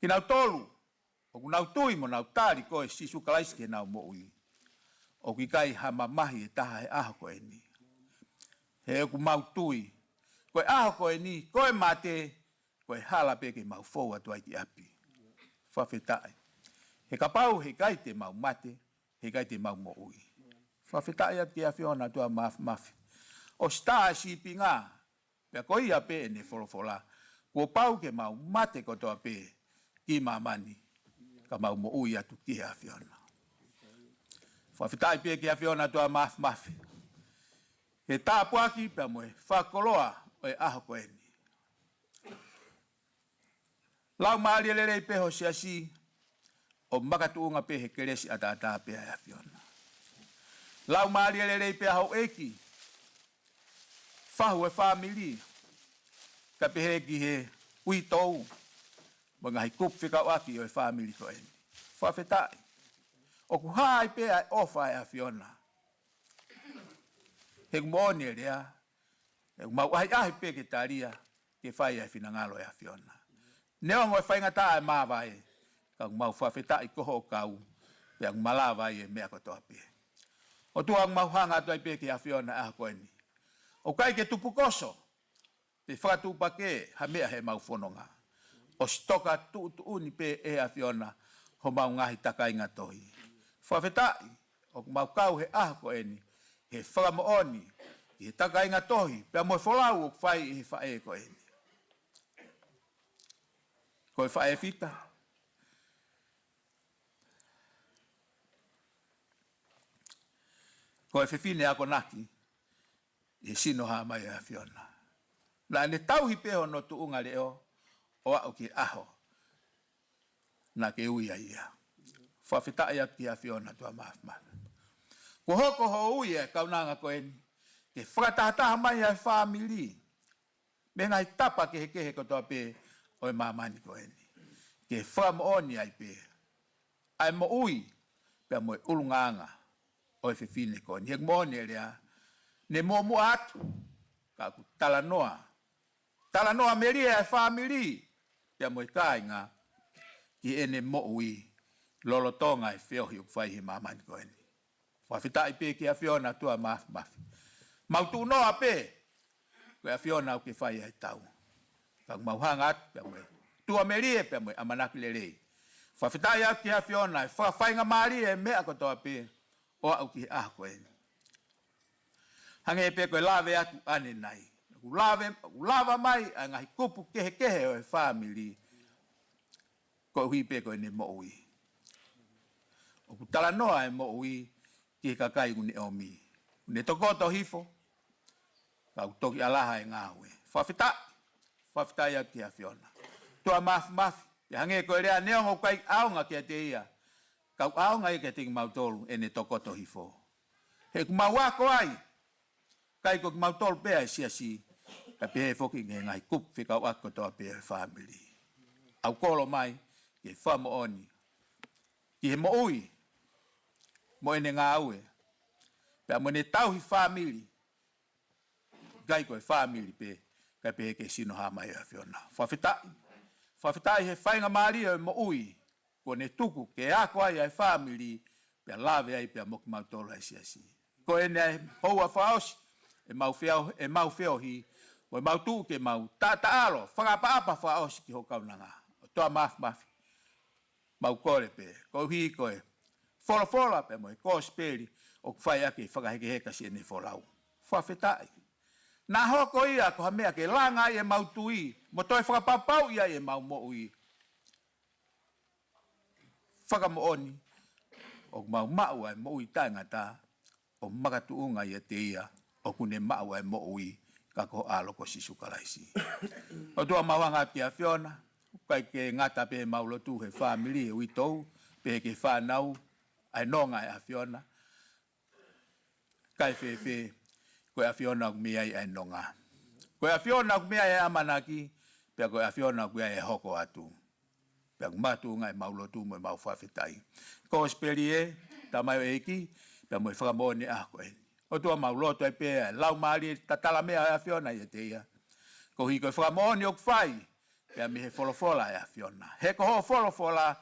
Ki nau tolu, o ku nau tui mo nau tāri koe sisu kalaisi ke nau mo ui. O kui kai ha mamahi e taha he aho koe ni. He ku mau tui. Koe aho koe ni, koe mate, koe hala peke mau fou atu ai ki api. Whawhitai. He kapau he kai te mau mate, he kai te mau mo ui. Whawhitai atu ki a Fiona tua mafi. O staa sipi ngā, pea koe ia pe ene wholofola, kua pau ke mau mate ko toa pe, ki mamani, ka mau mo ui atu ki a Fiona. Whawhitai pe ki a Fiona tua mafi. He tāpuaki pia moe whakoloa o e aho koe ni. Lau maari lere i peho siasi o makatuunga pehe keresi ata pia e a Fiona. Lau maari lere i peho eki whahu e whamili ka pehe ki he ui tou mo ngahi kup whikawaki o e whamili koe ni. Whawhetai. O ku hai pia e ofa e a Fiona. He kumone rea, he kumau ahi pe ke taria, ke whai ai whinangalo e a Fiona. Neo ngoi whainga taa e maa vai, ka kumau whawheta i koho o kau, pe a kumala vai e mea kotoa pe. O tua kumau hanga atu ai pe ke a Fiona a koe ni. O kai ke tupu koso, te whakatupa ke, ha mea he mau whanonga. O stoka tu uni pe e a Fiona, ho mau ngahi takai ngatohi. Whawhetai, o kumau kau he aha koe ni, he whakamooni, ki he taka inga tohi, pia mo wholau o whai i he whae ko e. Ko e whae fita. Ko e whiwhine ako naki, i sino ha mai a Fiona. Na ne tauhi peho no tu unga leo, o au ki aho, na ke uia ia. Whawhita ia ki a Fiona tua maafma. Ko hoko ho uia kaunanga ko eni, ke whakatahataha mai a whamili, me ngai tapa ke he ko toa pe o e mamani ko eni. Ke whamaoni ai pe, ai mo ui, pe mo e ulunganga, o e whiwhine ko eni. Hek mooni e lea, ne mo atu, ka ku talanoa meria e whamili, pe mo e kāinga, ki ene mo ui, lolotonga e whiohi o kwhai he mamani ko eni. Whawhita i pe ki a Fiona tua mafi. Mautu noa pe, ko a Fiona o ke whai ai tau. Ka mauhanga atu, pe mo e tua merie, pe mo e amanaki lelei. Whawhita i atu ki a Fiona, e whawhainga maari e mea ko toa pe, o au ki ko eni. Hange e pe ko e lawe atu ane nai. Lava mai, a ngahi kupu kehe o e whamili, ko hui pe ko e ne mo ui. O ku tala noa e mo ui, ki he kakai une omi. Une tokoto hifo, ka utoki alaha e ngāwe. Whawhita ia ki a Fiona. Tua mafi, te hange ko e rea neongo kai aonga ki a te ia. Kau aonga i ke te mautolu e ne tokoto hifo. He ku mauako ai, kai ko ki mautolu pea e siasi, ka pehe foki nge ngai kup whikau ako toa pea e whamili. Au kolo mai, ke whamooni. Ki he mo ui, mo ene ngā ue. Pea mo ne tauhi whamili. Gai koe whamili pe. Kai pe ke sino ha mai a Fiona. Whawhitai he whainga maari o mo ui. Ko ne tuku ke ako ai ai whamili. Pea lawe ai pea moki mautolo ai siasi. Ko ene ai houa whaosi. E mau whio hi. O mau tuu ke mau taalo. Whangapa whaosi ki hokau nanga. O toa mafi. Mau kore pe. Ko hi koe. Fola pe mo e kospeli o kwhai ake whakaheke heka si ene folau. Whawhetai. Nā hoko ia ko hamea ke langa i e mautui. Mo toi whakapapau ia i e mau moui. Whakamooni. O mau mau ai moui taingata. O makatuunga i e te ia. O kune mau ai moui. Kako aloko sisukalaisi. O tua mawanga ki a Fiona. Kai ke ngata pe maulotu he whamili e uitou. Pe ke whanau. Ai nonga e a Fiona. Kai fe. Koe a Fiona ku mea ai nonga. Koe a Fiona ku mea e amanaki. Pea koe a Fiona ku mea e hoko atu. Pea ku matu ngai maulotu mo e mau whawhetai. Ko speli e. Tamai o eki. Pea mo e whakamone a koe. O tua mauloto e pea. Lau maari tatala mea e a Fiona i e te ia. Ko hi koe whakamone o kwhai. Pea mi he folofola e a Fiona. He ko ho folofola.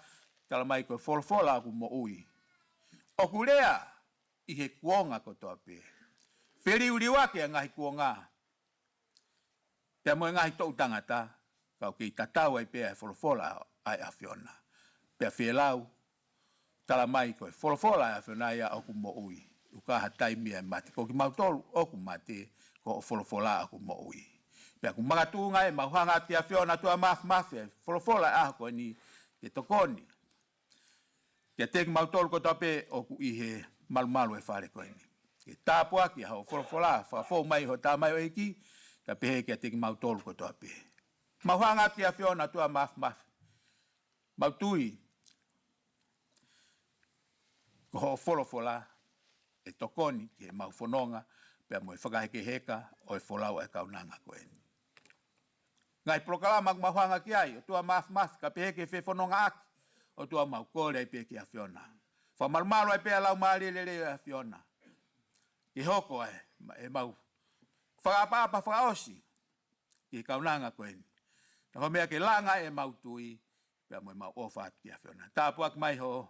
Tala mai koe folofola ku mo ui. O kurea, i he kuonga ko toa pe. Fe'iloaki a ngahi kuonga. Pea mo e ngahi tou tangata, kau ki tatau ai pea e folofola ai a Fiona. Pea whielau, tala mai koe folofola ai a Fiona ia oku mo ui. Uka hatai mia e mati. Ko ki mautolu oku mati, ko o folofola aku mo ui. Pea ku magatunga e mauhanga ki a Fiona tua mafi, folofola ai ako ni te tokoni. Ke teki mautolu ko tape o ku ihe malu e whare koe ni. Ke tāpua ki hao wholofola, whafou mai ho tā mai o eki, ka pehe ke teki mautolu ko tape. Mauhanga ki a Fiona tua mafi. Mautui, ko ho wholofola, e tokoni ki he mau whanonga, pea mo e whakaheke heka o e wholau e kaunanga koe ni. Ngai prokalama ku mauhanga ki ai, o tua mafi, ka pehe ke whanonga aki, o tua mau kore ai pe ki a Fiona. Whamarumalo ai pe a lau maari lele a Fiona. Ki hoko ai, e mau whakapapa whakaosi, ki kaunanga koe ni. Tako mea ke langa e mau tui, pea mo e mau ofat ki a Fiona. Tāpuak mai ho,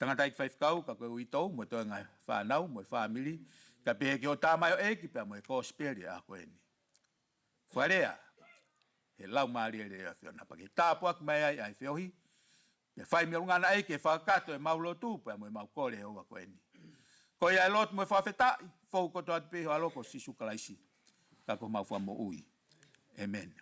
tangatai ki whaifkau, ka koe uitou, mo toi ngai whanau, mo e whamili, ka pehe ki ho tā mai o eki, pea mo e kosperi a koe ni. Wharea, he lau maari e a Fiona. Pake tāpuak mai ai ai whiohi. Pe whai mea ungana ai ke whakato e maulotu. Pea mo e mau kore hoa koe ni. Ko ia lot mo whawhetai, fau koto atu peho aloko sisu kalaisi. Tako mau wha mo ui. Amen.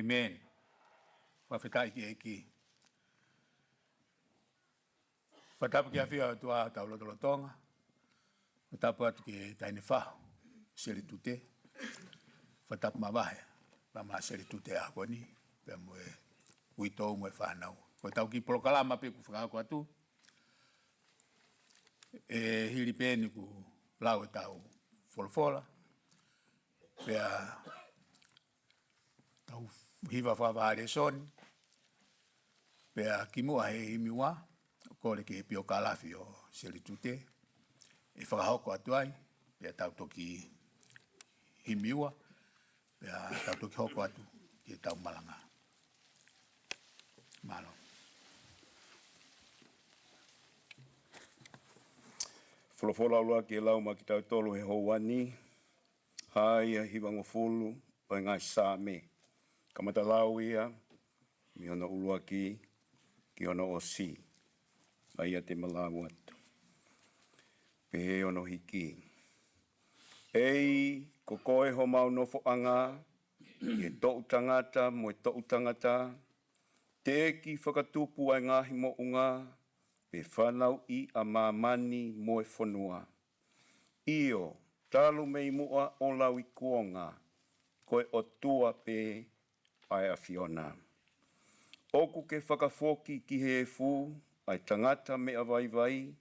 Amen. Whawhetai ki eki. Whatapu ki awhia tua taulotolotonga. Whatapu atu ki taine whahu. Seletute. Whatapu mawahe. Pama seletute a koni. Pea moe uitou moe whanau. Koe tau ki polokalama pe ku whakako atu. E hiri pēni ku lau e tau wholofola. Pea tau hiva whawahare soni. Pea ki mua he imiwa. Kore ke pio kalafi o Seletute. E whakahoko atu ai. Pea tau toki himiwa. Pea tau toki hoko atu ki tau Malanga'i. Malo. Wholofola ula ki lau ma ki tau tolu he houani. Haia hiwango fulu o ngai sa me. Kamata lau ia. Mi ona ulua ki ona o si. Aia te malau atu. Pehe ono hiki. Ei, ko koe ho mau nofo anga. E tau tangata mo e tau tangata. Te eki whakatupu ai ngahi mo unga. Pe whanau I a mamani mo e whanua. Io, talu mei mua o lau I kuonga. Koe o tua pe ai a Fiona. Oku ke whakafoki ki he fu, ai tangata me a vai vai,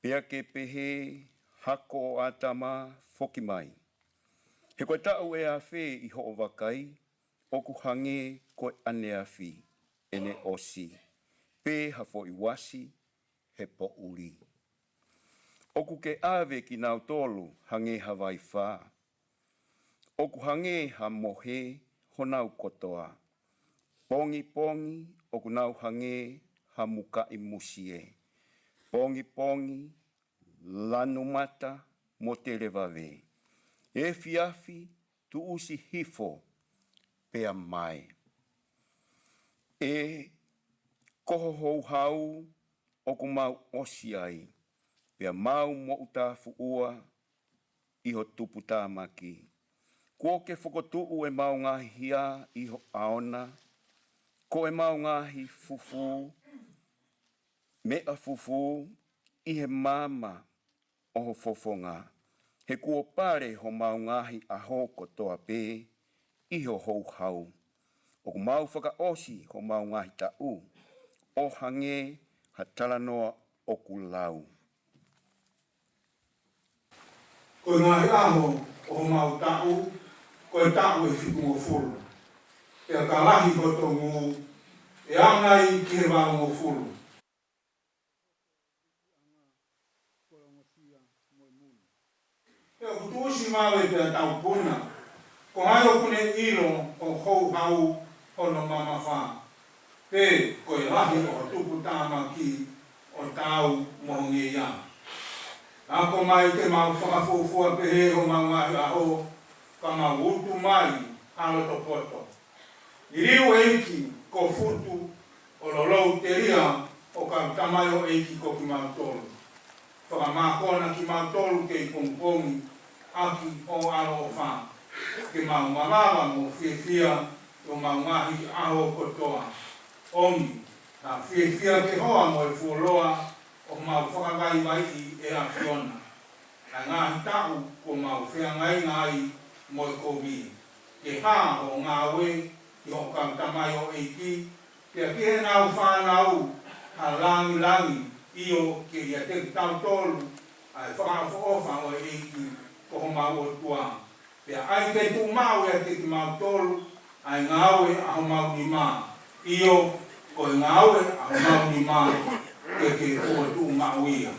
pea ke pehe, hako o atama foki mai. He koe tau e a whē I ho o wakai, oku hange koe ane a whi, ene osi, pē hafo I wasi, he po uri. Oku ke awe ki nau tolu hange hawai whā. Oku hange ha mohe honau kotoa. Pongi pongi oku nau hange ha muka I musie. Pongi pongi, lanu mata, mo te rewawe. E fiafi, tu usi hifo, pea mai. E koho hou hau, oku mau osi ai. Pea mau mo uta fuua, iho tupu tā maki. Ko ke whakotuu e mau ngahi hia, iho aona. Ko e mau ngahi fufu, mea fufu, ihe mama, oho fofonga. He kua pare ho mau ngahi aho kotoa pē, iho hou hau. O mau whaka osi ho mau ngahi tau, o hange ha talanoa oku lau. Koe ngahi aho o mau tau, koe tau e whiku o fulu. Pea ka lahi koto ngu, e angai ki he wāngo fulu. Pea kutuosi mawe pea tau puna, ko hai o kune ilo o hou hau hono mama wha. Pē, koe lahi o tupu tāma ki o tau mohonge ia. Ako mai te mau whakafufua pehe ho mau ngahi aho, ka mau utu mai halo to poto. I riu eiki ko futu o lolou te ria o ka tamayo eiki ko ki mau tolu. Whakamākona ki mau tolu ke I pongpongi aki o alo o wha. Ke mau mamawa mo whiawhia o mau ngahi aho kotoa. Omi, na whiawhia ke hoa mo e fuoloa o mau whakawai mai I e a whiona. Na ngahi tau ko mau whiangai ngai mo e kovi. Ke hā o ngā we I o kamtamai o eiki, pia ki he nau whānau ha langi langi io ke ia te tau tolu ai whakawhoofa o eiki ko ho mau o tua. Pia ai ke tu mau ia te ki mau tolu ai ngāwe a ho mau ni mā. Io ko e ngāwe a ho mau ni mā ke o tu mau ia.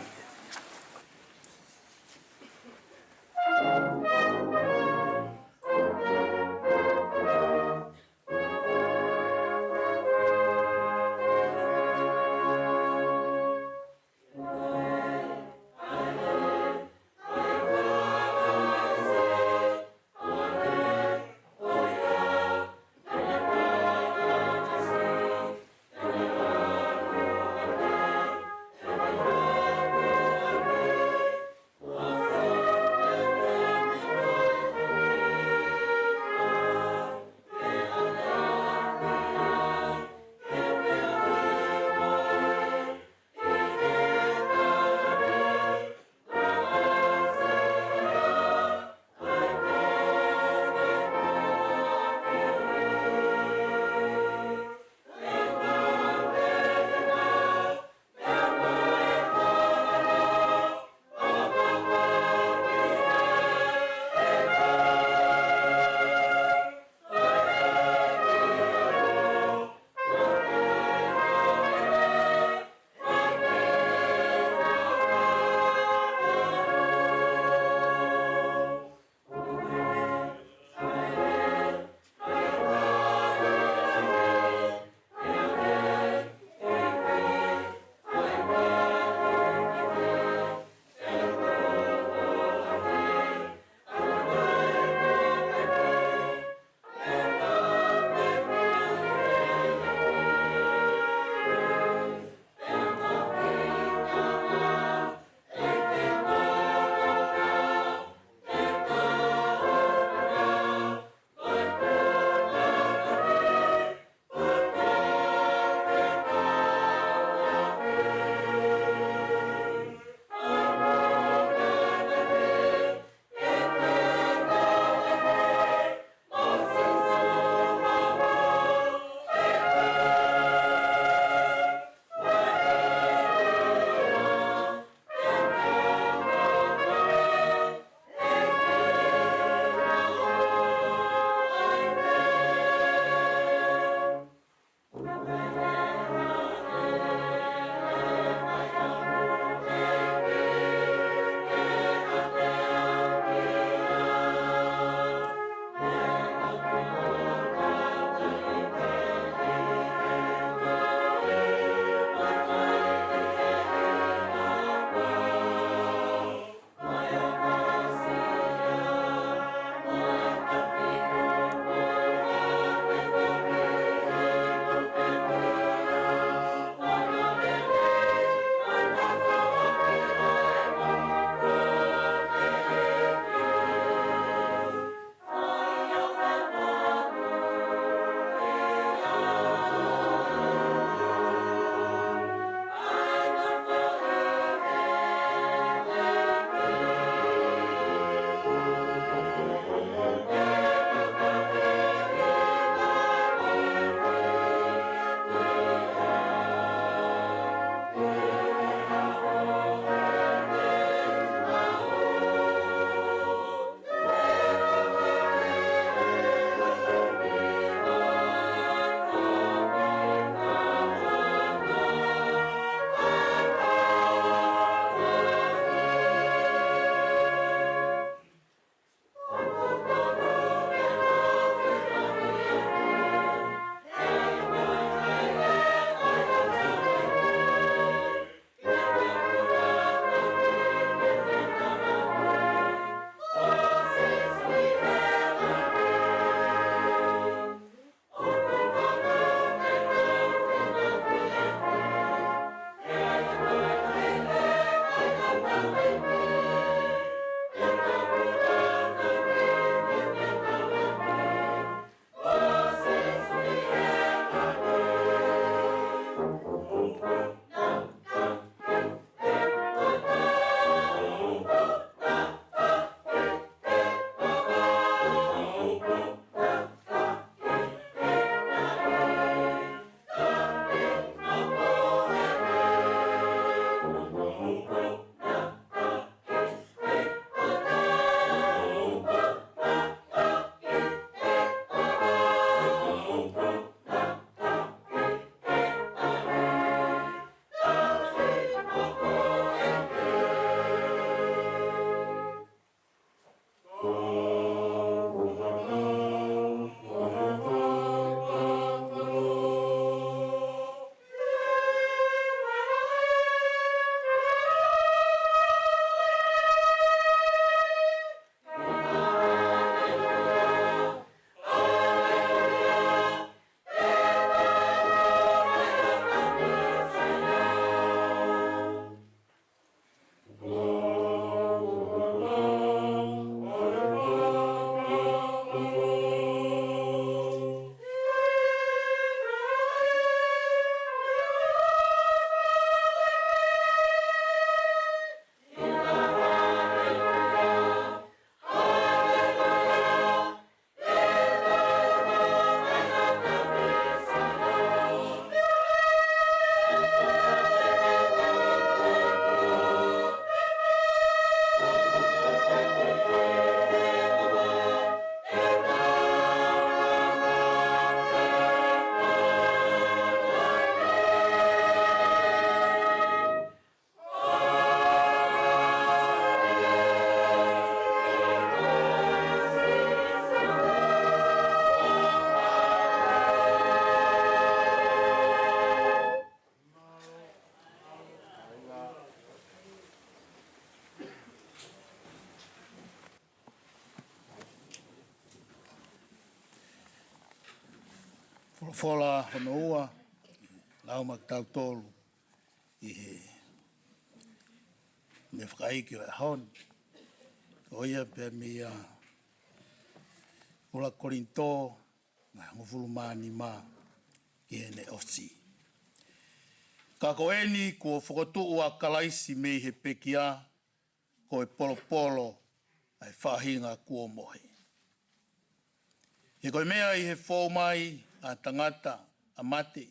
fola honoua, Umuvaka Tauataina i he me whakaiki o e haon. Oia pe mea ula korinto, mai ngofulu mani ma ki hene osi. Ka koeni kua whakatu a kalaisi me he pekia, ko e polo polo ai whahinga kua mohe. He koe mea i he whaumai a tangata a mate,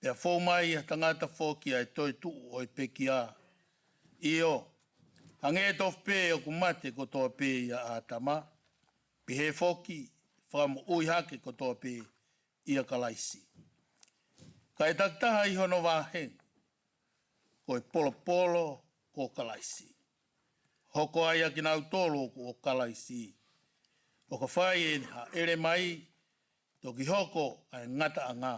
pia whaumai a tangata whoki ai toi tuu o i pekia. Io, hange tof pe o kumate ko toa pe ia a tama, pi he whoki, whakamu ui hake ko toa pe ia kalaisi. Ka e taktaha i hono wāheng, ko e polo polo ko kalaisi. Hoko ai aki nau tolo ko kalaisi. O ka whai e ha ere mai, toki hoko ai ngata a ngā.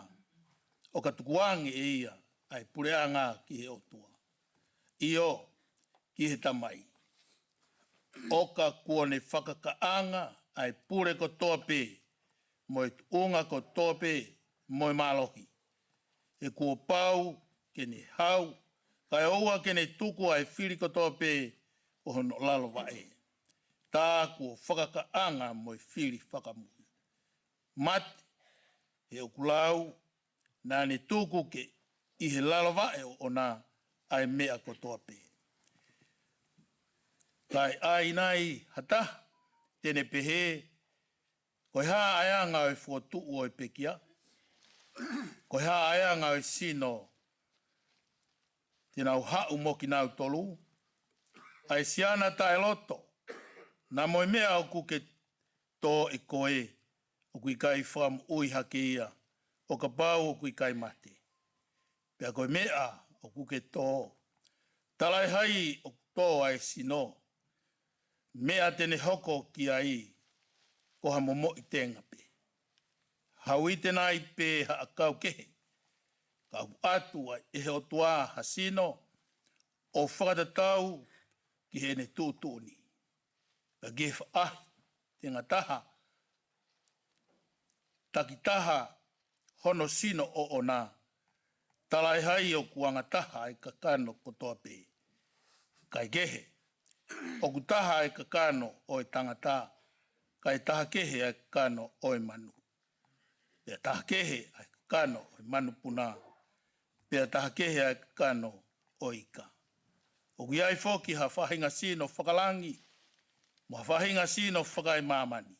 O ka tukuangi e ia, ai pure a ngā ki he otua. Io, ki he tamai. O ka kuone whakakaanga, ai pure ko tope, moi unga ko tope, moi malohi. E kua pau, kene hau, kai oua kene tuku ai whiri ko tope, o hono lalo wae. Tā kua whakakaanga moi whiri whakamui. Mate, he okulau, nā ne tuku ke i he lalo wae o nā ai mea ko tope. Kai ai nai hata, tene pehe, koe haa aianga o whotu o e pekia, koe haa aianga o sino, tēnau hau moki nau tolu, ai siana tae loto, nā moi mea o kuke tō e koe, o kui kai wham ui hake ia, o ka pau o kui kai mate. Pea koe mea o kuke tō, talai hai o tō ai sino, mea tene hoko ki ai, ko ha momo i tenga pe. Hau i tena i pe ha akau kehe, ka atu ai e he o tua hasino, o whakatatau ki he ne tūtūni. Ka gefa ahi, tenga taha, takitaha, hono sino o ona, talai hai o kuanga taha ai kakano kotoa pe. Kai gehe, o kutaha ai kakano o e tangata, kai taha kehe ai kakano o e manu. Pea taha kehe ai kakano o e manu puna, pea taha kehe ai kakano o ika. O kui ai foki ha whahinga sino whakalangi, mo ha whahinga sino whakai mamani.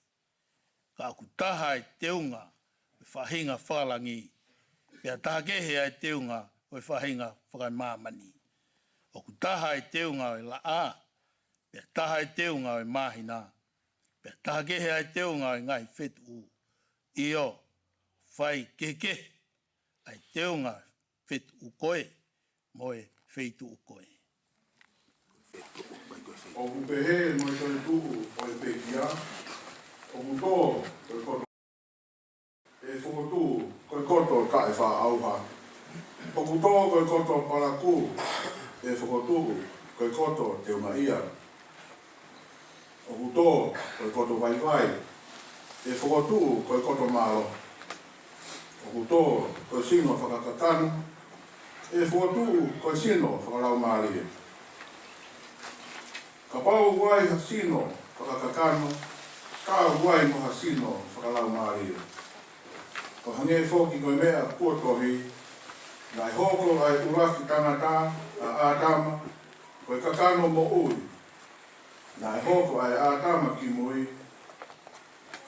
Ka aku taha ai teunga o whahinga whakalangi, pea taha kehe ai teunga o whahinga whakai mamani. O ku taha ai teunga o la a, pea taha ai teunga o mahina, pea taha kehe ai teunga o ngai fetu. Io, whai keke, ai teunga fetu koe, moe feitu koe. O kupehe mo i tōi tuku o e pekia, o kutō koe koto. E whukotu koe koto ka e wha auha. O kutō koe koto paraku, e whukotu koe koto te unga ia. O kutō koe koto vai vai, e whukotu koe koto malo. O kutō koe sino whakakatanu, e whukotu koe sino whakalau maarie. Ka pau guai hasino whakakakano, ka guai mo hasino whakalau maaria. Ko hange whoki koe mea kuatohi, nai hoko ai uraki tangata a ātama, koe kakano mo ui. Nai hoko ai ātama ki mui,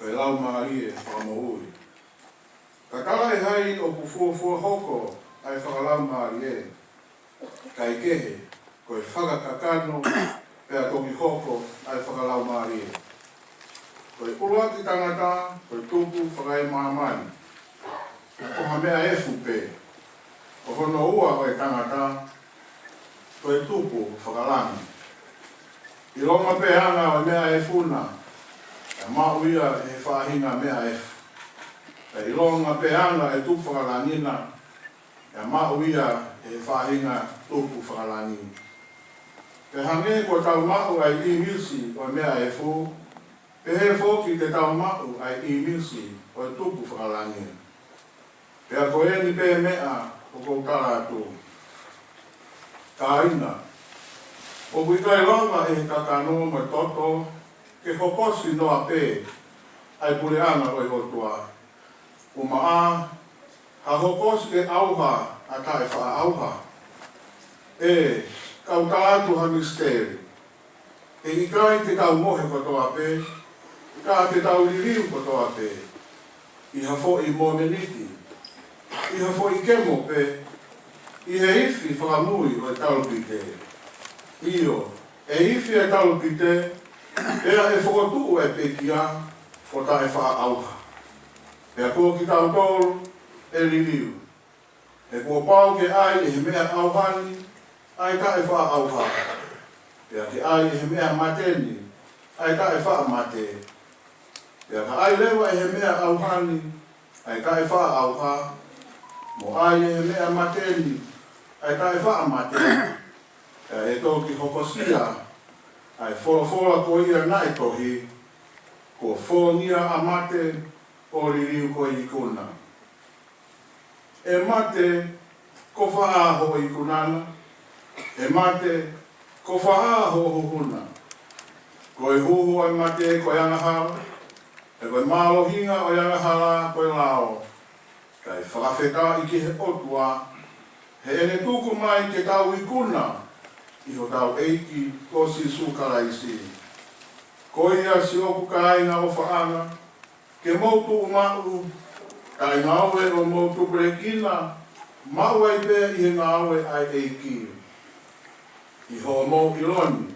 koe lau maaria whakamo ui. Ka talai hai o kufuafua hoko ai whakalau maaria, kai kehe koe whakakakano, pea toki hoko ai whakalau maaria. Koe uruaki tangata, koe tupu whakai mahamani. Ko ha mea e fupe, o hono ua koe tangata, koe tupu whakalangi. I longa peanga o mea e funa, e mauia e whahinga mea e fu. I longa peanga e tupu whakalangina, e mauia e whahinga tupu whakalangina. Pe hange ko tau mau ai I misi o mea e fu, pe he foki te tau mau ai I misi o tupu whakalangina. Pea ko e ni pe mea o kou tātou. Kāina. O kui kai langa e kakano mai toto ke hokosi noa pe ai puleanga o i hotua. O maa ha hokosi ke auha a tae wha auha. E kau tātu ha misteri. E i kai te tau mohe kotoa pe, ka te tau liliu kotoa pe. I ha fo i momeniti. I ha fo i kemo pe. I he ifi whakamui o e taupite. Io, e ifi e taupite, ea e whakotu e pekia o ta e wha auha. Ea kua ki tau tolu e liliu. E kua pau ke ai e he mea auhani, ai ta e wha auha. Ea ke ai e he mea mateni, ai ta e wha mate. Ea ka ai lewa e he mea auhani, ai ta e wha auha. Mo ai e he mea mateni, ai ta e wha mate. Ea e toki hokosia, ai whora ko ia nai tohi, ko whongia a mate o ririu ko i kuna. E mate ko whaaho i kunana, e mate ko whaaho o huna. Ko e huhu ai mate ko iangahara, e ko e mālohinga o iangahara ko e lao. Kai whakawheka i ki he otua, he ene tuku mai ke tau i kuna, i ho tau eiki ko si sukaraisi. Ko ia si oku ka aina o whaanga, ke mautu umau, ka i ngāwe o mautu brekina, mau ai pēr i he ngāwe ai eiki. I ho mou iloni,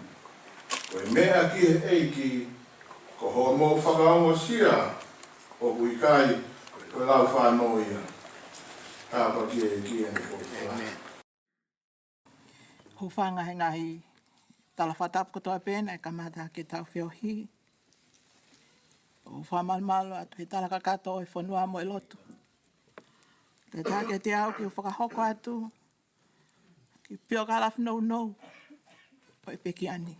ko e mea ki he eiki, ko ho mou whakaongo sia, o kui kai, ko e lau whanoia. Tāpa ki e ki e whakawha. Hufanga he ngahi talawhatapu kotoa pēna e kamata ke tau whiohi. Uwha malmalo atu he talaka kato e whanua mo e lotu. Te tāke te au ki whakahoko atu, ki pio kalaf nou nou, o e peki ani.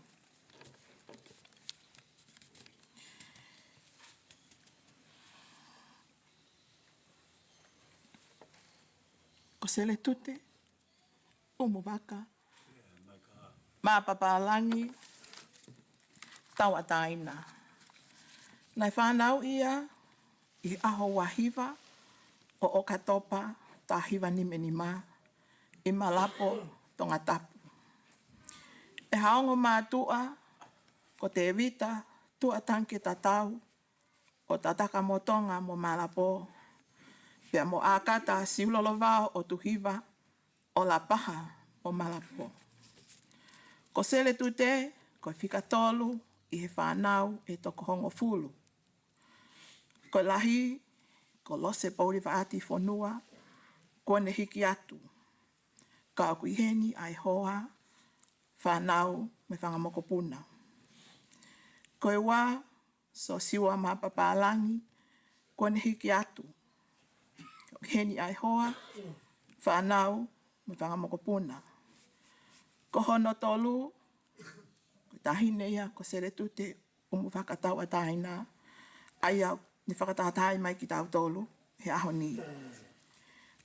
Ko Seletute Umuvaka Tauataina. Nai whanau ia i aho wahiva o okatopa ta hiva ni menima i malapo tonga tapu. E haongo mātua ko te evita tua tanke tatau o tataka motonga mo malapo. Pea mo akata siulolovao o tuhiva o la paha o malapo. Ko Seletute, ko whikatolu i he whanau e toko hongo fulu. Ko lahi, ko lose pauri vaati whanua, ko ne hiki atu. Ka aku iheni ai hoa, whanau me whangamokopuna. Ko e wā, so siwa mapapalangi, ko ne hiki atu. Ka iheni ai hoa, whanau me whangamokopuna. Ko hono tolu, ko tahine ia, ko Seletute Umuvaka Tauataina, ai au, ni whakatatai mai ki tau tolu, he aho ni.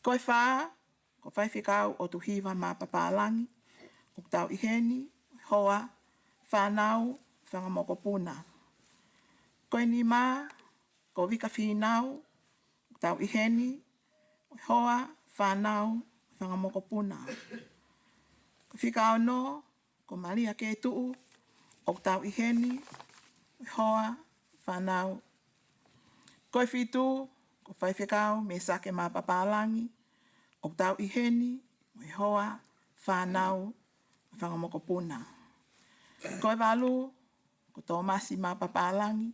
Ko e whaa, ko whaiwhikau o tuhiva mapapalangi, o tau iheni, hoa, whanau, whangamokopuna. Ko e ni mā, ko wika whinau, o tau iheni, hoa, whanau, whangamokopuna. Ko whikao no, ko malia ke tuu, o tau iheni, hoa, whanau. Ko whitu, ko whaiwhikao me sake mapapalangi, o tau iheni, hoa, whanau, whangamokopuna. Ko walu, ko tōmasi mapapalangi,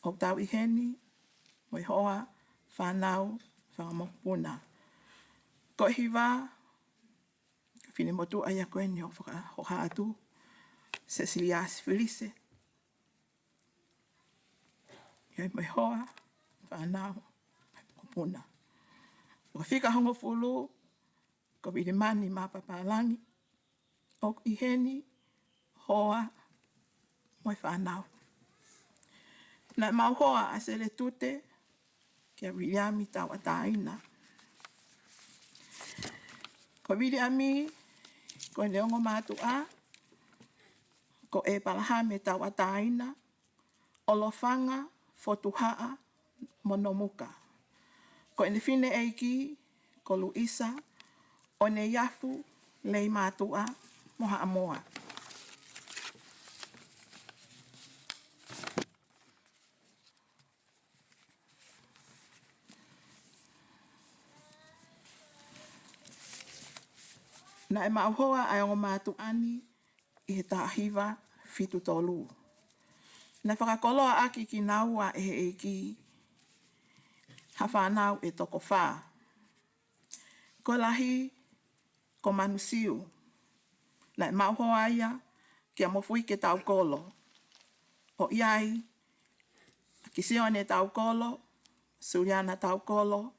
o tau iheni, hoa, whanau, whangamokopuna. Ko hiva, whine motu aia koe ni ho haatu, Cecilias Felice. Iai mai hoa, whanau, kopuna. O whika hongo fulu, ko virimani mapapalangi, o iheni, hoa, moi whanau. Na mau hoa a Seletute, kia Williami Tauataina, whawiri a mi, ko e leongo mātua, ko e palahame Tauataina, olofanga, fotuhaa, monomuka. Ko e nefine eiki, ko Luisa, o ne yafu, lei mātua, moha amoa. Na e mauhoa ai o mātu ani i he tāhiva fitu tolu. Na whakakoloa aki ki naua e he eiki ha whanau e toko whā. Ko lahi ko manusiu. Na e mauhoa ia ki a mofui ke Tokaikolo. O iai ki sione Tokaikolo, Suriana Tokaikolo,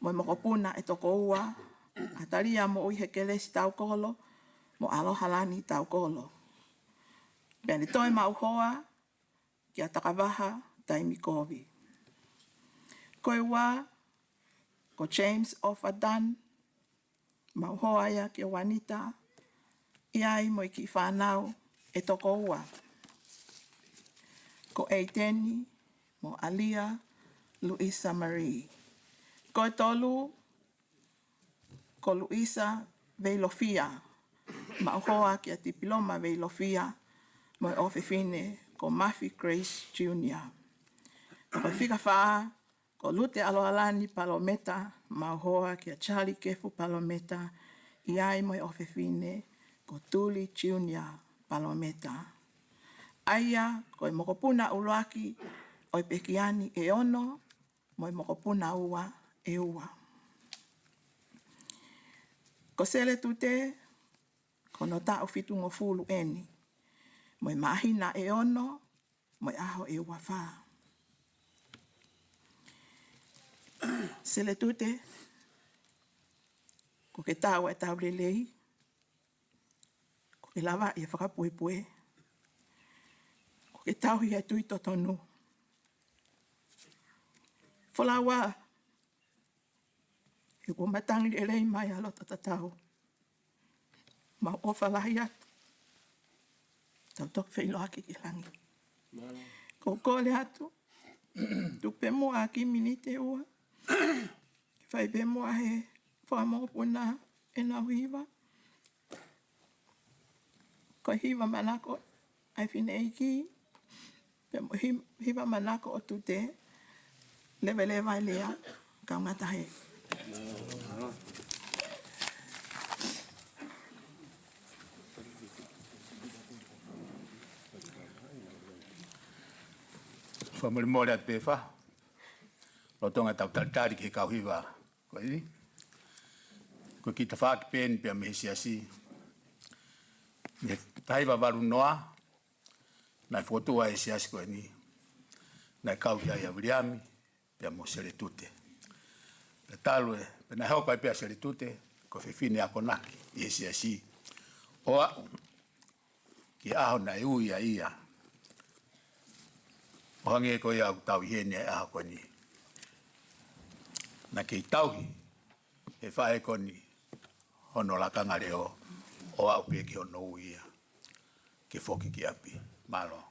mo mokopuna e toko ua, ataria mo ui he kelesi Tokaikolo, mo aloha lani Tokaikolo. Pea ni toi mauhoa ki a takawaha taimikovi. Koe wā, ko James Ofadan, mauhoa ia ki a Wanita, iai mo i ki whanau e toko ua. Ko Eiteni, mo Alia, Luisa Marie. Koe tolu, ko Luisa Veilofia, mauhoa ki a Tipiloma Veilofia, mo e ofefine ko Murphy Grace Jr. Ko whika whaa, ko Lute Aloalani Palometa, mauhoa ki a Charlie Kefu Palometa, iai mo e ofefine ko Tuli Jr. Palometa. Aia, ko e mokopuna uloaki, o i pekiani e ono, mo i mokopuna ua e ua. Ko Seletute, ko no ta ufitu ngofulu eni, mo i mahina e ono, mo i aho e ua wha. Seletute, ko ke tawa e taurelei, ko ke lava i e whakapuepue, ko ke tauhi e tui totonu. Folawa, i ko matangi e lei mai alo tatatau. Ma ofa lahi atu. Tau tok Fe'iloaki ki langi. Ko kole atu. Tupe mua ki minite ua. Fai be mua he whamopuna e nau hiva. Ko hiva manako ai fine eiki. Hiva manako o tute. Leve vai lea. Kau ngata he. Family mole at pefa. Lotonga tau tari ki kau hiva. Ko ini. Ko kita fak pen pe me siasi. Ne taiva valu noa. Na foto ai siasi ko ini. Na kau ya vriami pe mo Seletute. Le talue pena ho pa pe Seletute ko fine akonaki e siasi. Oa ki aho na ia ia. Ohange ko ia tau hene a ko ni. Na ke tauhi e fae ko ni hono la kanga leo o au pe ki ono ia. Ke foki ki api malo.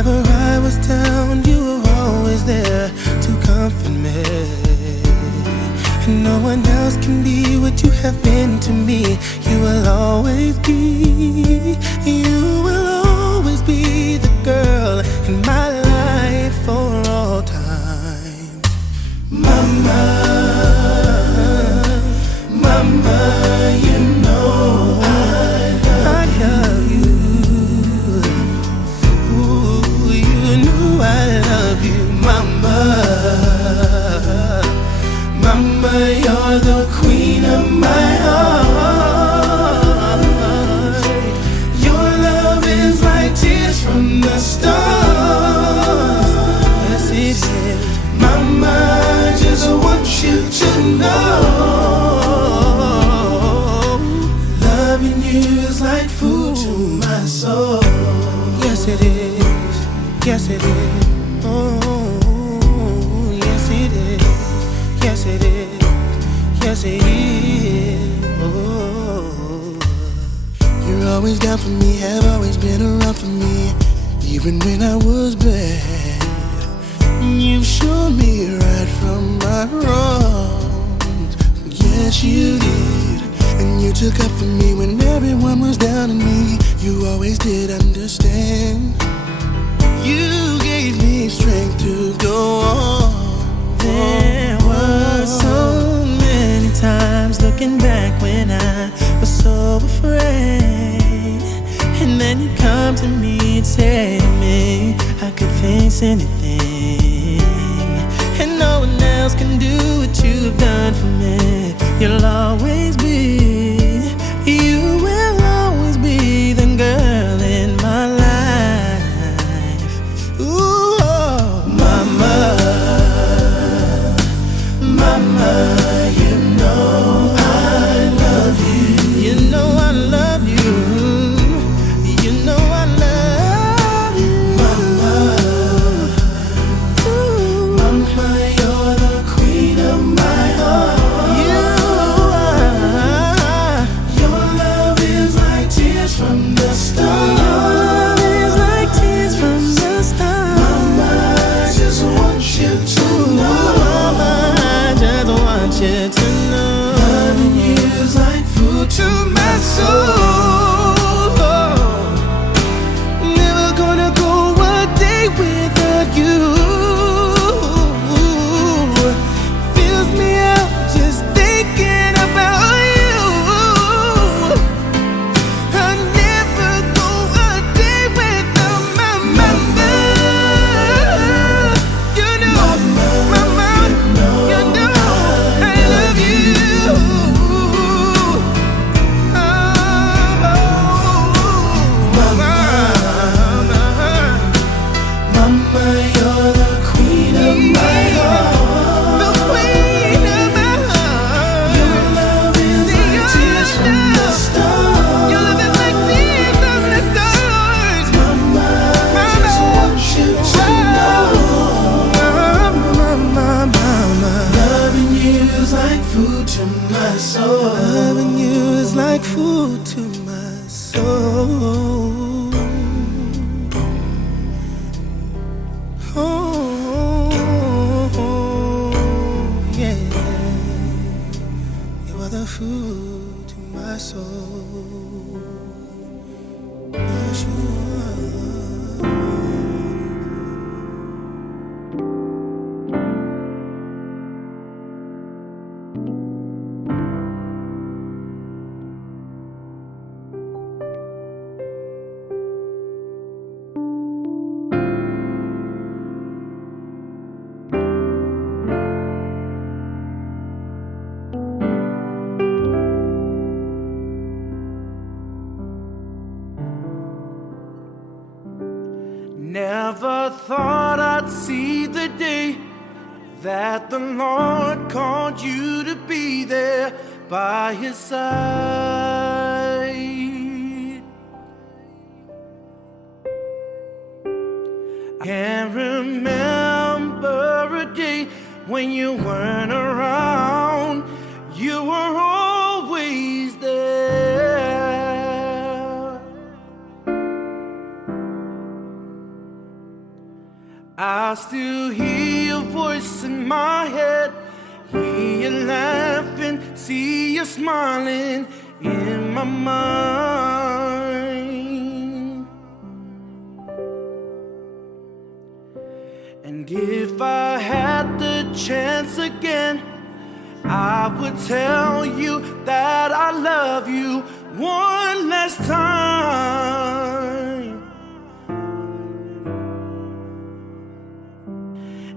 Whenever I was down, you were always there. me. No one else can be what you have been to me. You will always be, you will always be the girl in my life for all time. Mama, mama, you know I love you. Ooh, you know I love you, mama. Mama, you're the queen of my heart. Your love is like tears from the stars. Yes, it is. Mama, I just want you to know, loving you is like food to my soul. Yes, it is. Yes, it is. Oh, yes, it is. Yes, it is. Yes, it is. Oh, you're always down for me, have always been around for me, even when I was bad. You've shown me right from my wrongs. Yes, you did. And you took up for me when everyone was down on me. You always did understand. You gave me strength to go on. There were so many times looking back when I was so afraid, and then you come to me and say to me I could face anything, and no one else can do what you've done for me. You'll always be, you will always be the girl in my life. Ooh, oh, mama, mama, you know I love you. You know I love you. You know I love you, mama. Ooh, mama, you're the queen of my heart. You are. Your love is like tears from the stars. Your love is like tears from the stars. Mama, I just want you to know. Mama, I just want you to know. Loving you is like food to my soul. Never gonna go a day without you. Fills me up just thinking about you. I'll never go a day without my mama. You know, mama, you know I love you. Mama, you're the queen of my heart. The queen of my heart. Your love is like tears from the stars. Your love is like tears from the stars. Mama, I just want you to know. Mama, loving you is like food to my soul. Loving you is like food to my soul. Oh, yeah. You are the food to my soul. Yes, you are. Never thought I'd see the day that the Lord called you to be there by his side. I can't remember a day when you weren't around. You were always there. I still hear your voice in my head. Hear you laughing, see you smiling in my mind. And if I had the chance again, I would tell you that I love you one last time.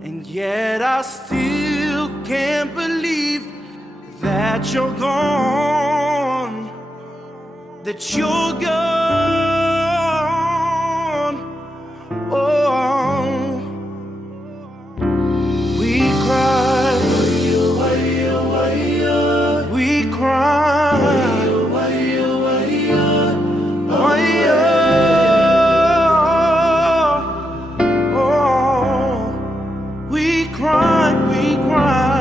And yet I still can't believe that you're gone, that you're gone. Oh, we cry, we cry, we cry, we cry.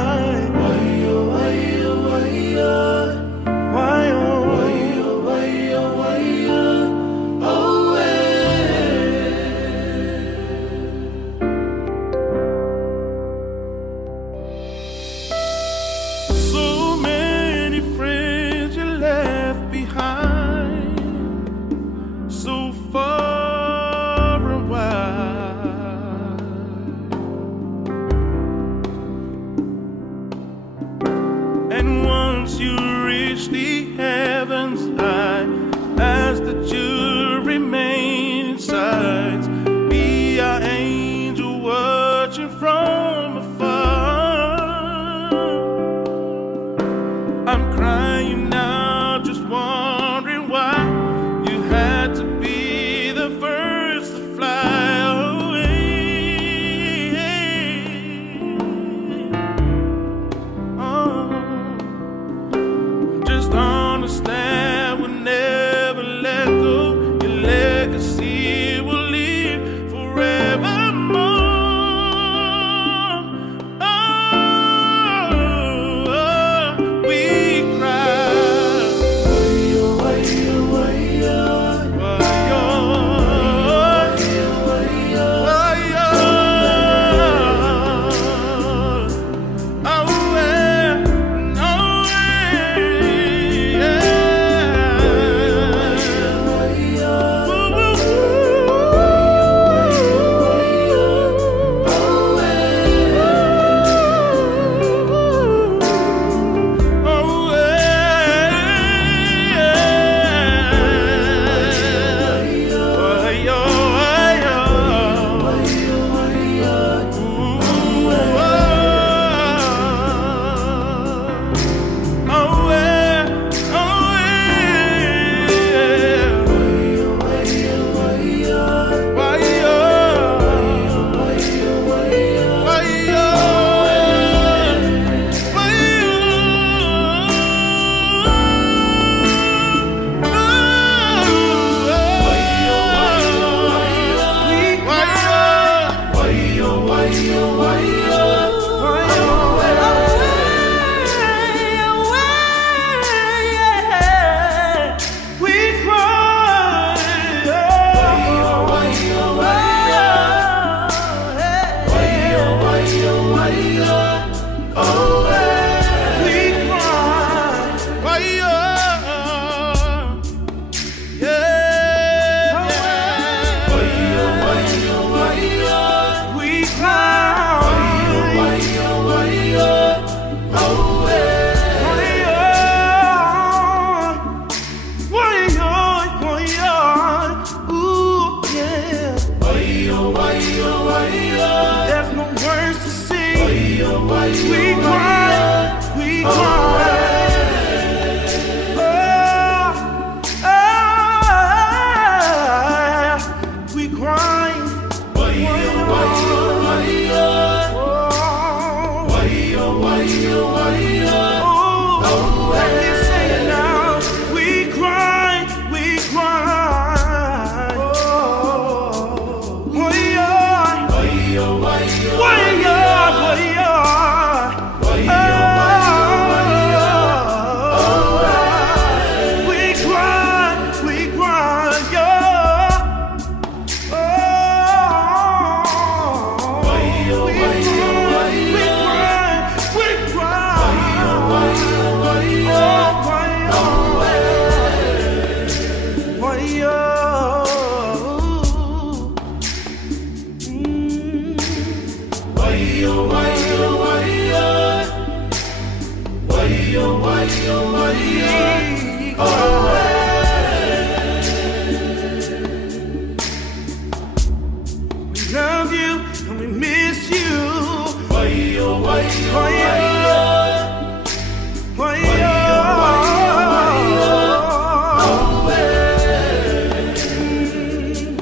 love you and we miss you.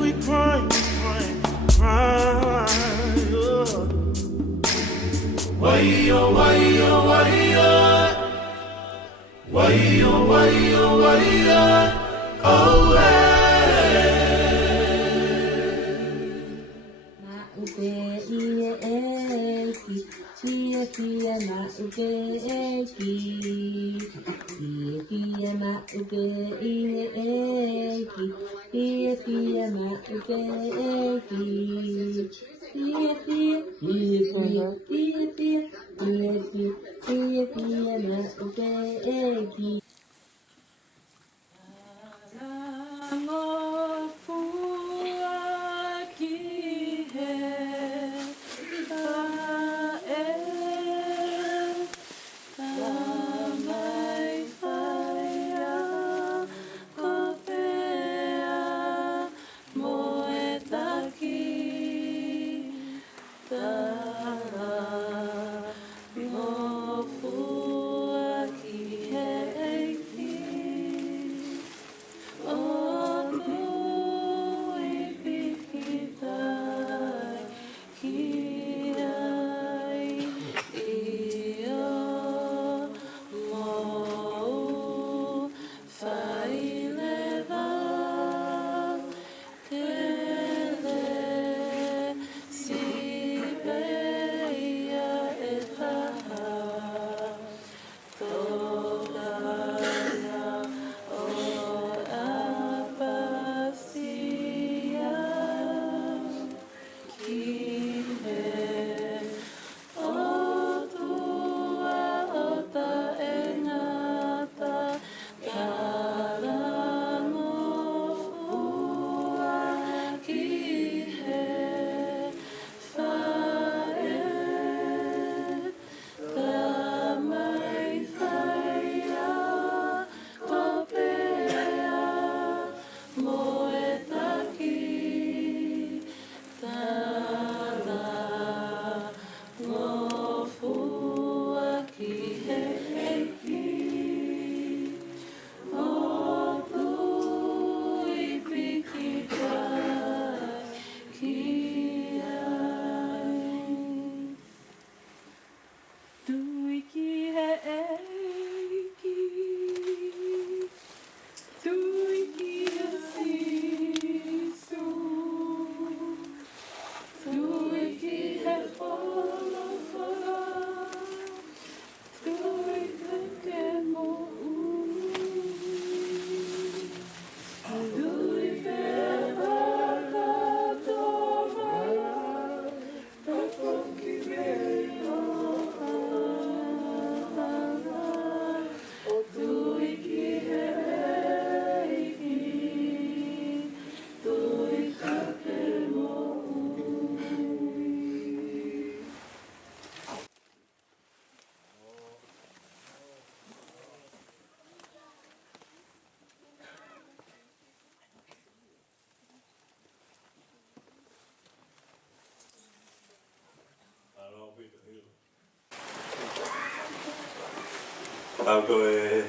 We cry, cry. Tau e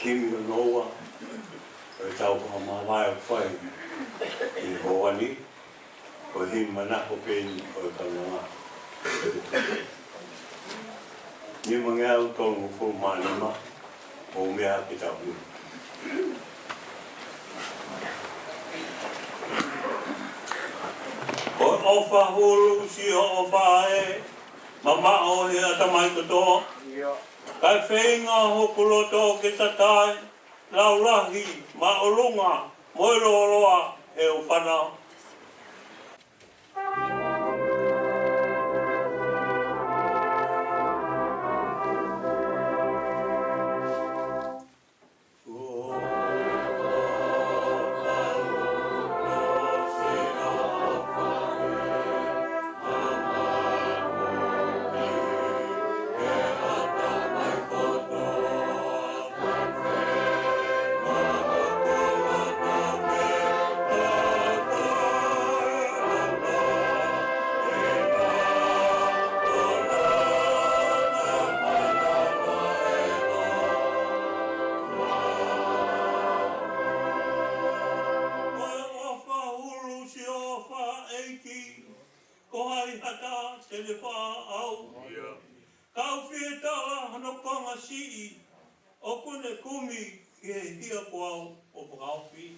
kimi o noa, o tau ka mawai o whai i hoani, o hi manako peni o ka noa. Ni mangea o tolu mo fu manima, o mea ki tau ni. O ofa hulu si o ofa e, mama o he atamai katoa. Kai whenga hokuloto ke tatai, laulahi, maolunga, moiroloa e o whanau. Oh hai hata te le wha au. Kau whieta hano konga si o kune kumi ki he hia ko au o pakaupi.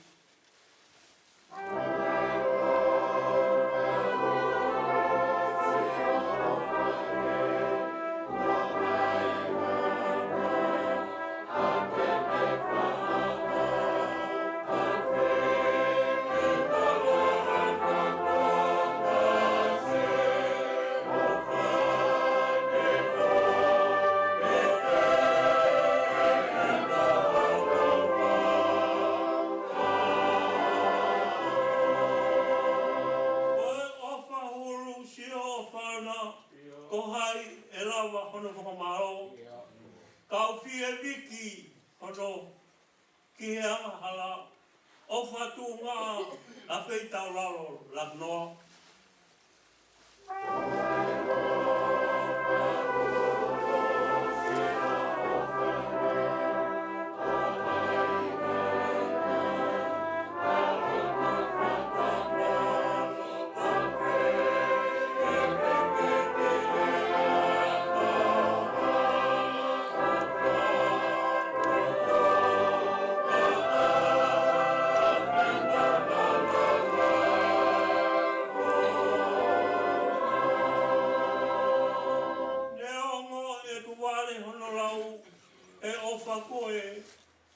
Kau fie wiki hono ki he hala o whatu ngā a wheitau lalo laknoa.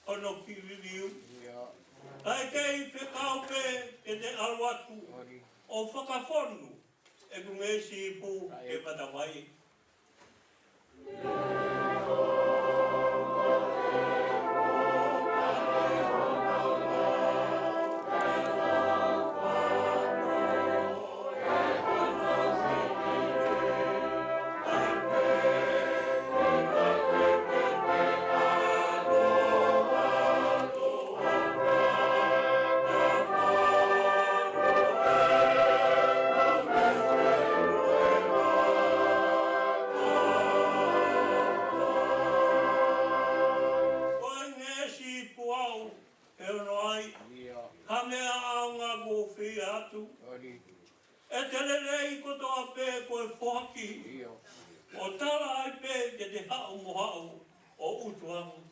Ono ki ririu. Ai kei whekau pe ke te alwatu o whakawhonu e kungesi pu e patawai. E telelei ko toa pe ko e whoaki. O tala ai pe ke te hao mo hao o utuangu.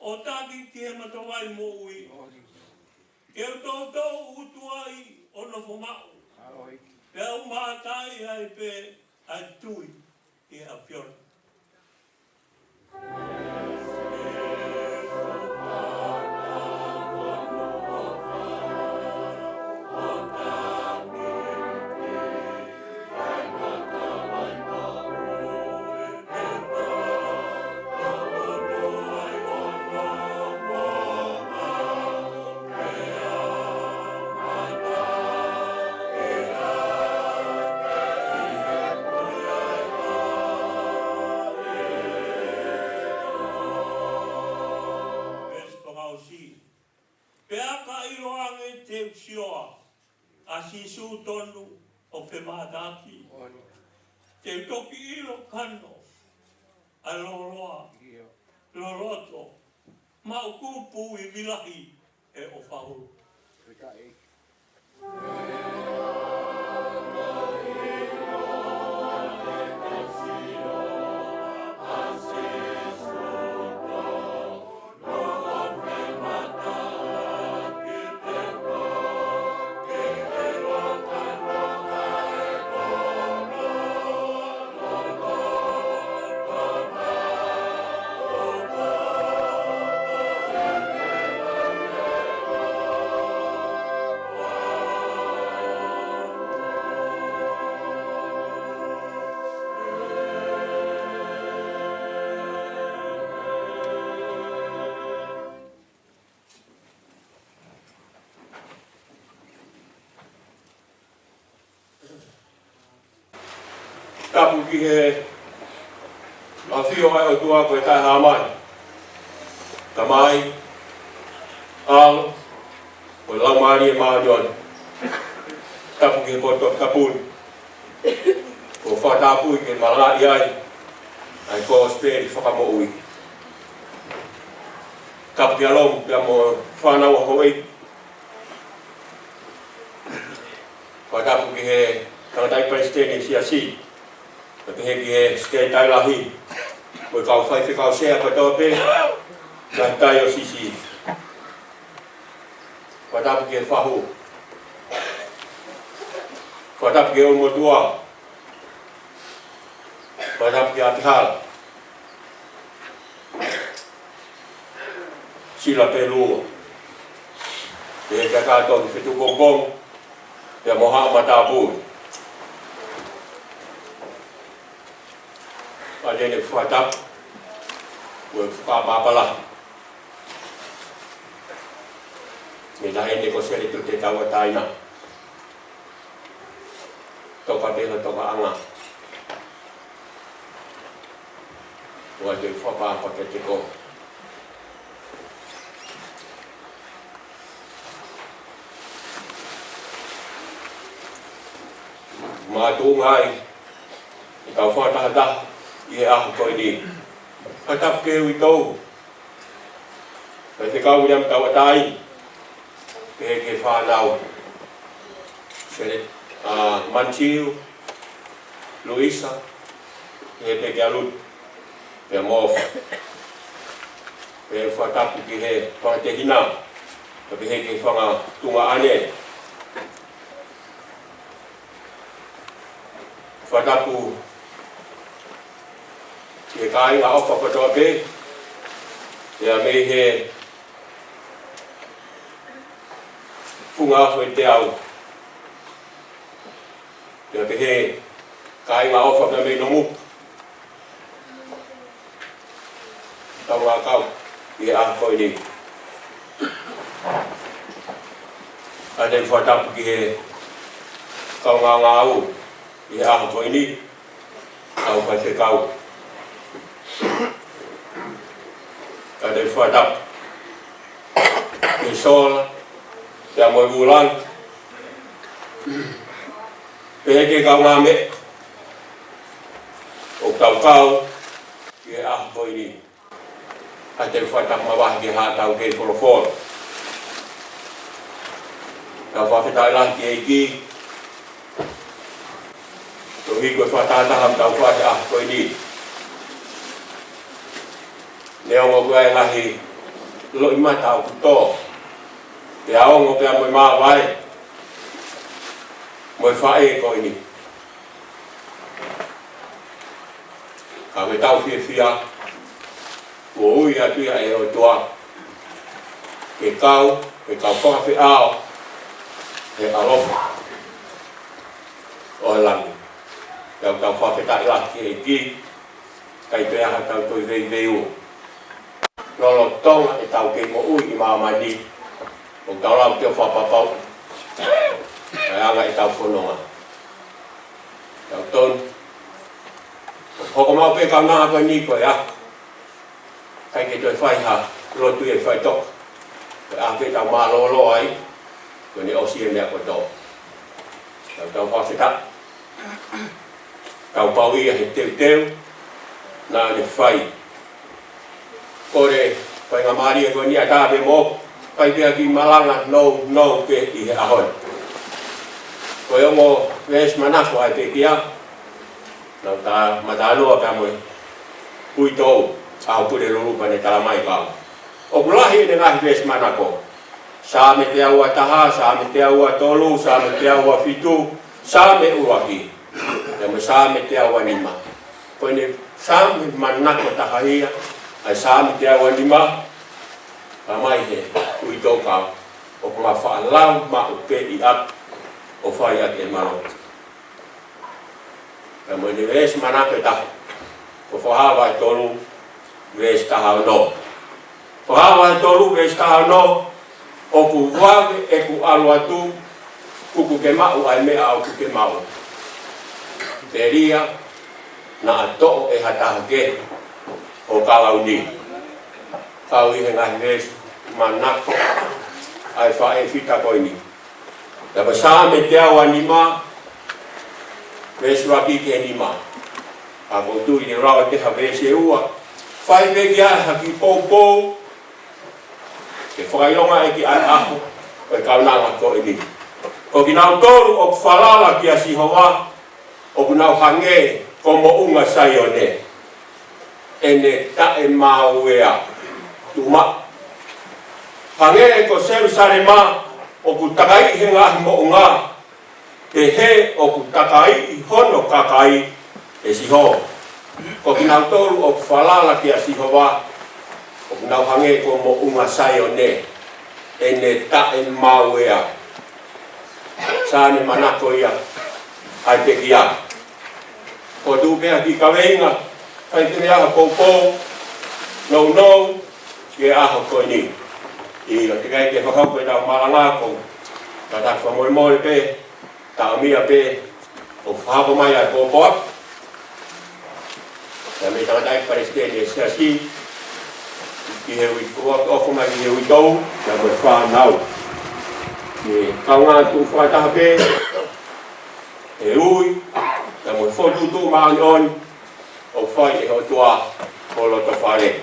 O taki ki he matawai mo ui. Ke o tōtou utuai o no whamau. Pe au mātai ai pe ai tui ki a whiora. A sisu tonu o whemadaki. Te toki ilo kano a loroa, loroto, mau kupu I vilahi e o whahuru. tapu ki he a fio ai o tua koe tai hamai. Tamai, al, o lau maari e maarion. Tapu ki he poto tapun. O whatapu i ke Malanga'i ai. Ai ko speri whakamo ui. Tapu ki along pia mo whanau a hoi. Whatapu ki he tangatai Palestini siasi. Tapi he ki he skei tai lahi. Koe kau whai te kau sea pa tau pe. Lai tai o sisi. Whatapu ki he whahu. Whatapu ki he umotua. Whatapu ki atihala. Sila pe lungo. He ka kato ki Fetu'upongipongi. Pea moha matapu. Ade ne whatap, ue whakapapala. Ni lahe ne ko Seletute Tauataina. Toka pela toka anga. Ua te whapapa ke te ko. Mātu ngai, i kau whatahata. I aho koe ni. Hatap ke ui tau. Kai te kau iam tauatai. Ke whanau. Manchiu. Luisa. Ke peke alut. Ke mofa. Ke whatapu ki he whakatehina. Tapi he ke whanga tunga ane. Whatapu ke kai ngā ofa patoa pe, ea me he whunga hoi te au. Ea pe he kai ngā ofa pe me nomu. Tau ngā kau, i a koe ni. A te whatapu ki he kau ngā au, i a koe ni. Tau kai te kau. Ada whatap ke sola pia moi bulan pe ke kau ngā me o kau ke ah koi ni ada whatap mawah ke hatau ke foroforo ka whawhetai lang ke eiki to hi koe whatataham tau whate ah koi ni Neo mo kua ngahi lo ima tau kuto. Te ao ngo pia moi maa vai. Moi whae ko ini. Ka me tau fia fia. Ua ui atu ia e o toa. Ke kau whaka whi ao. He alofa. O langi. Tau whawhetai la ki e ki. Kai pia ha tau toi vei vei u. Lolo tonga e tau ke mo ui i mamai ni. O tau lau te whapapau. Kai anga e tau whanonga. Tau ton. Hoko mau pe kau ngā koe ni koe a. Kai ke toi whaiha. Lotu e Faitoka. Koe a pe tau mā lolo ai. Koe ni osi e mea koe tō. Tau whawhita. Tau pau ia he teu. Nā ne whai. Kore, pai ngā maari e koe ni a tāpe mō, pai pia ki malanga no pe i he ahoi. Koe ongo ves manako ai pe kia, nau tā matānoa pia moe, ui tōu, aho pure rorupa ne talamai kāu. O kulahi ne ngahi ves manako, sā me te aua taha, sā me te aua tolu, sā me te aua fitu, sā me uaki, ja me sā me te aua nima. Koe ne sā me manako taha hia, ai sāmi te aua nima, a mai he ui tō kāu, o kuma whaalau ma o pe i ap, o whai ake e maro. Ka mo ni ves manake taha, ko whahawa e tolu, ves taha no. Whahawa e tolu, ves taha no, o ku wave e ku aluatu, kuku ke mau ai mea au ku ke mau. Te ria, na ato e hatahake o kalauni. Kau i hengahi resu manako ai whae whita koini. Lapa sā me te awa nima, resu aki ke nima. A koutu i ne rawa te hawese ua. Whae peki ai haki pou, ke whakailonga e ki ai aho, koe kaunanga koini. Ko ki nau toru o whalala ki a sihowa, o ku nau hange ko mo unga sai o ne. E ne tae mauea tuma. Hange ko seru sare ma, o ku takai he ngahi mo unga, te he o ku takai i hono kakai e siho. Ko ki nau toru o whalala ki a sihowa, o ku nau hange ko mo unga sai o ne. E ne tae mauea. Sāne manako ia, ai te kia. Ko tūpea ki kaweinga, whai te mea pou, nou, ke aho koe ni. I o te kai te whakaupe tau Malanga'i, ka takwa Moimoi pe, ta amia pe, o whahako mai ai pōpoa. Ta me tangatai parestene e siasi, ki he ui oko mai ki he ui tau, ka koe whanau. Kaunga tu whaitaha pe, e ui, ka mo whotutu maani on, o whai e hotua ko loto whare.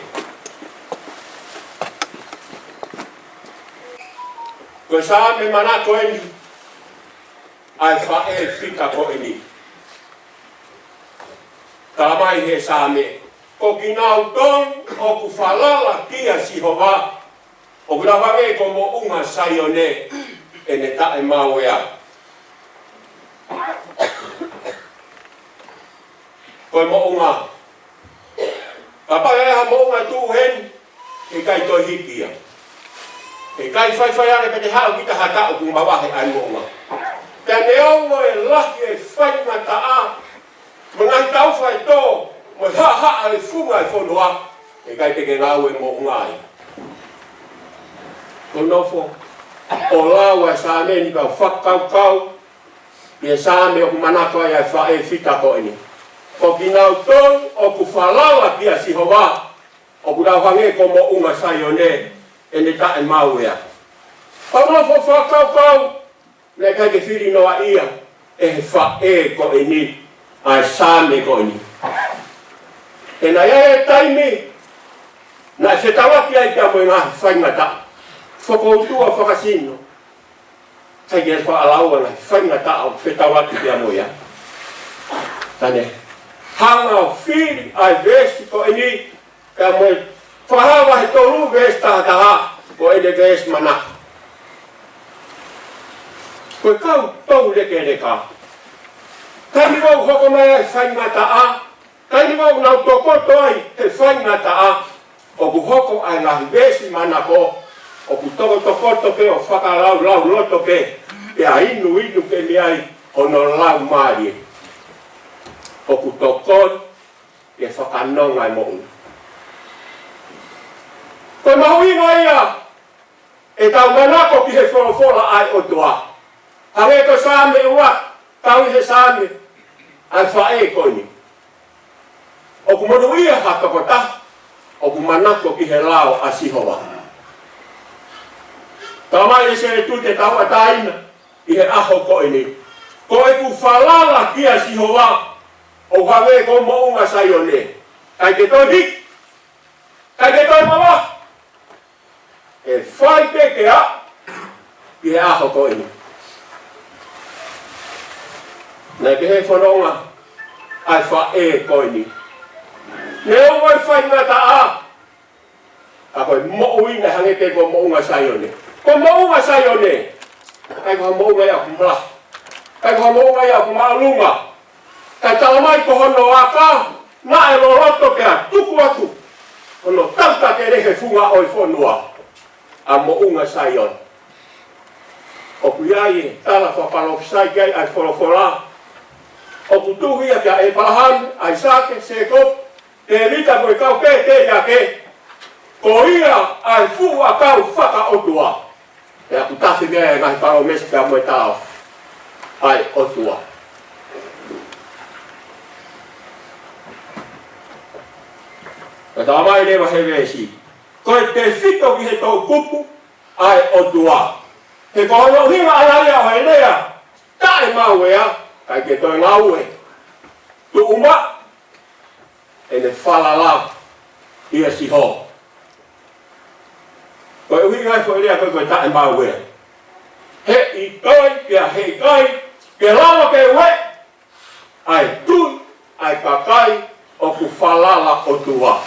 Ko sā me mana ko eni, ai whae whika ko eni. Tā mai he sā me, ko ki nau tong o ku whalala kia sihowa, o ku rawange ko mo unga sai o ne, e ne tae mauea. Koe mo unga. Ka pai eha mo unga tū hen, e kai toi hikia. E kai whai are pe te hao ki ta hata o ku mawahe ai mo unga. Ka neongo e laki e whai ngata a, mangai tau whai tō, mo ha ale funga e whonua, e kai te ke ngau e mo unga ai. Ko nofo, o laua e sāme ni kau whakau, i e sāme o ku manako ai ai whae whita ko ini. Ko ki nau tōn o ku whalala ki a sihowa, o ku nau hange ko mo unga sai o ne, e ne tae mauea. Pau nofo whakau, ne kai ke whiri noa ia, e he whae ko ini, ai sāme ko ini. E na ia e taimi, na e whetawaki ai kia mo i ngahi whaingata. Whakoutua whakasino. Kai kia whaalaua ngai whaingata au whetawaki kia mo ia. Tane, hanga o whiri ai vesti ko ini, ka mo e whahawa he toru vesti taha, ko ene vesti mana. Koe kau tau leke reka. Kai ni wau hoko mai ai whaingata a, kai ni wau nau tokoto ai he whaingata a, o ku hoko ai ngahi vesti mana ko, o ku tokoto pe o whakalau loto pe, e a inu ke mi ai o no lau maari. O ku tokon, e whakanonga i mo'u. Koe mahuinga ia, e tau manako ki he wholofola ai o toa. Hange ko sāme ua, tau he sāme, ai whae koni. O ku monu ia hatokota, o ku manako ki he lao a sihowa. Tamai e Seletute Tauataina, i he aho ko ini. Ko e ku whalala ki a sihowa, o hange ko mo unga sai o ne. Kai te toi hik, kai te toi mawa. E whai peke a, i he aho ko ini. Nei ke he whanonga, ai whae ko ini. Ne o mai whai ngata a, a koe mo uina hange te ko mo unga sai o ne. Ko mo unga sai o ne, kai ko mo unga ia kumla, kai ko mo unga ia kumalunga. Kai talamai ko hono aka, na e loroto ke a tuku atu. Hono tauta ke rehe funga oi whonua, a mo unga sai on. O ku iai tala whapalofisai kai ai wholofola. O ku tuhia kia e palahan, ai sake, se kop, te rita koe kau ke te ia ke. Ko ia ai fu a kau whaka otua. E aku tafi mea e ngahi paro mesi kia moe tau. Ai otua. ta mai le wa hevesi ko te fito ki he to kupu ai o tua he ko no hinga ala ya o elea tai mauea kai ke to ngaue tu uma ene fala la ia si ho ko hinga fo elea ko tai mauea he I toi kia he kai ke lalo ke we ai tu ai kakai o ku falala o tua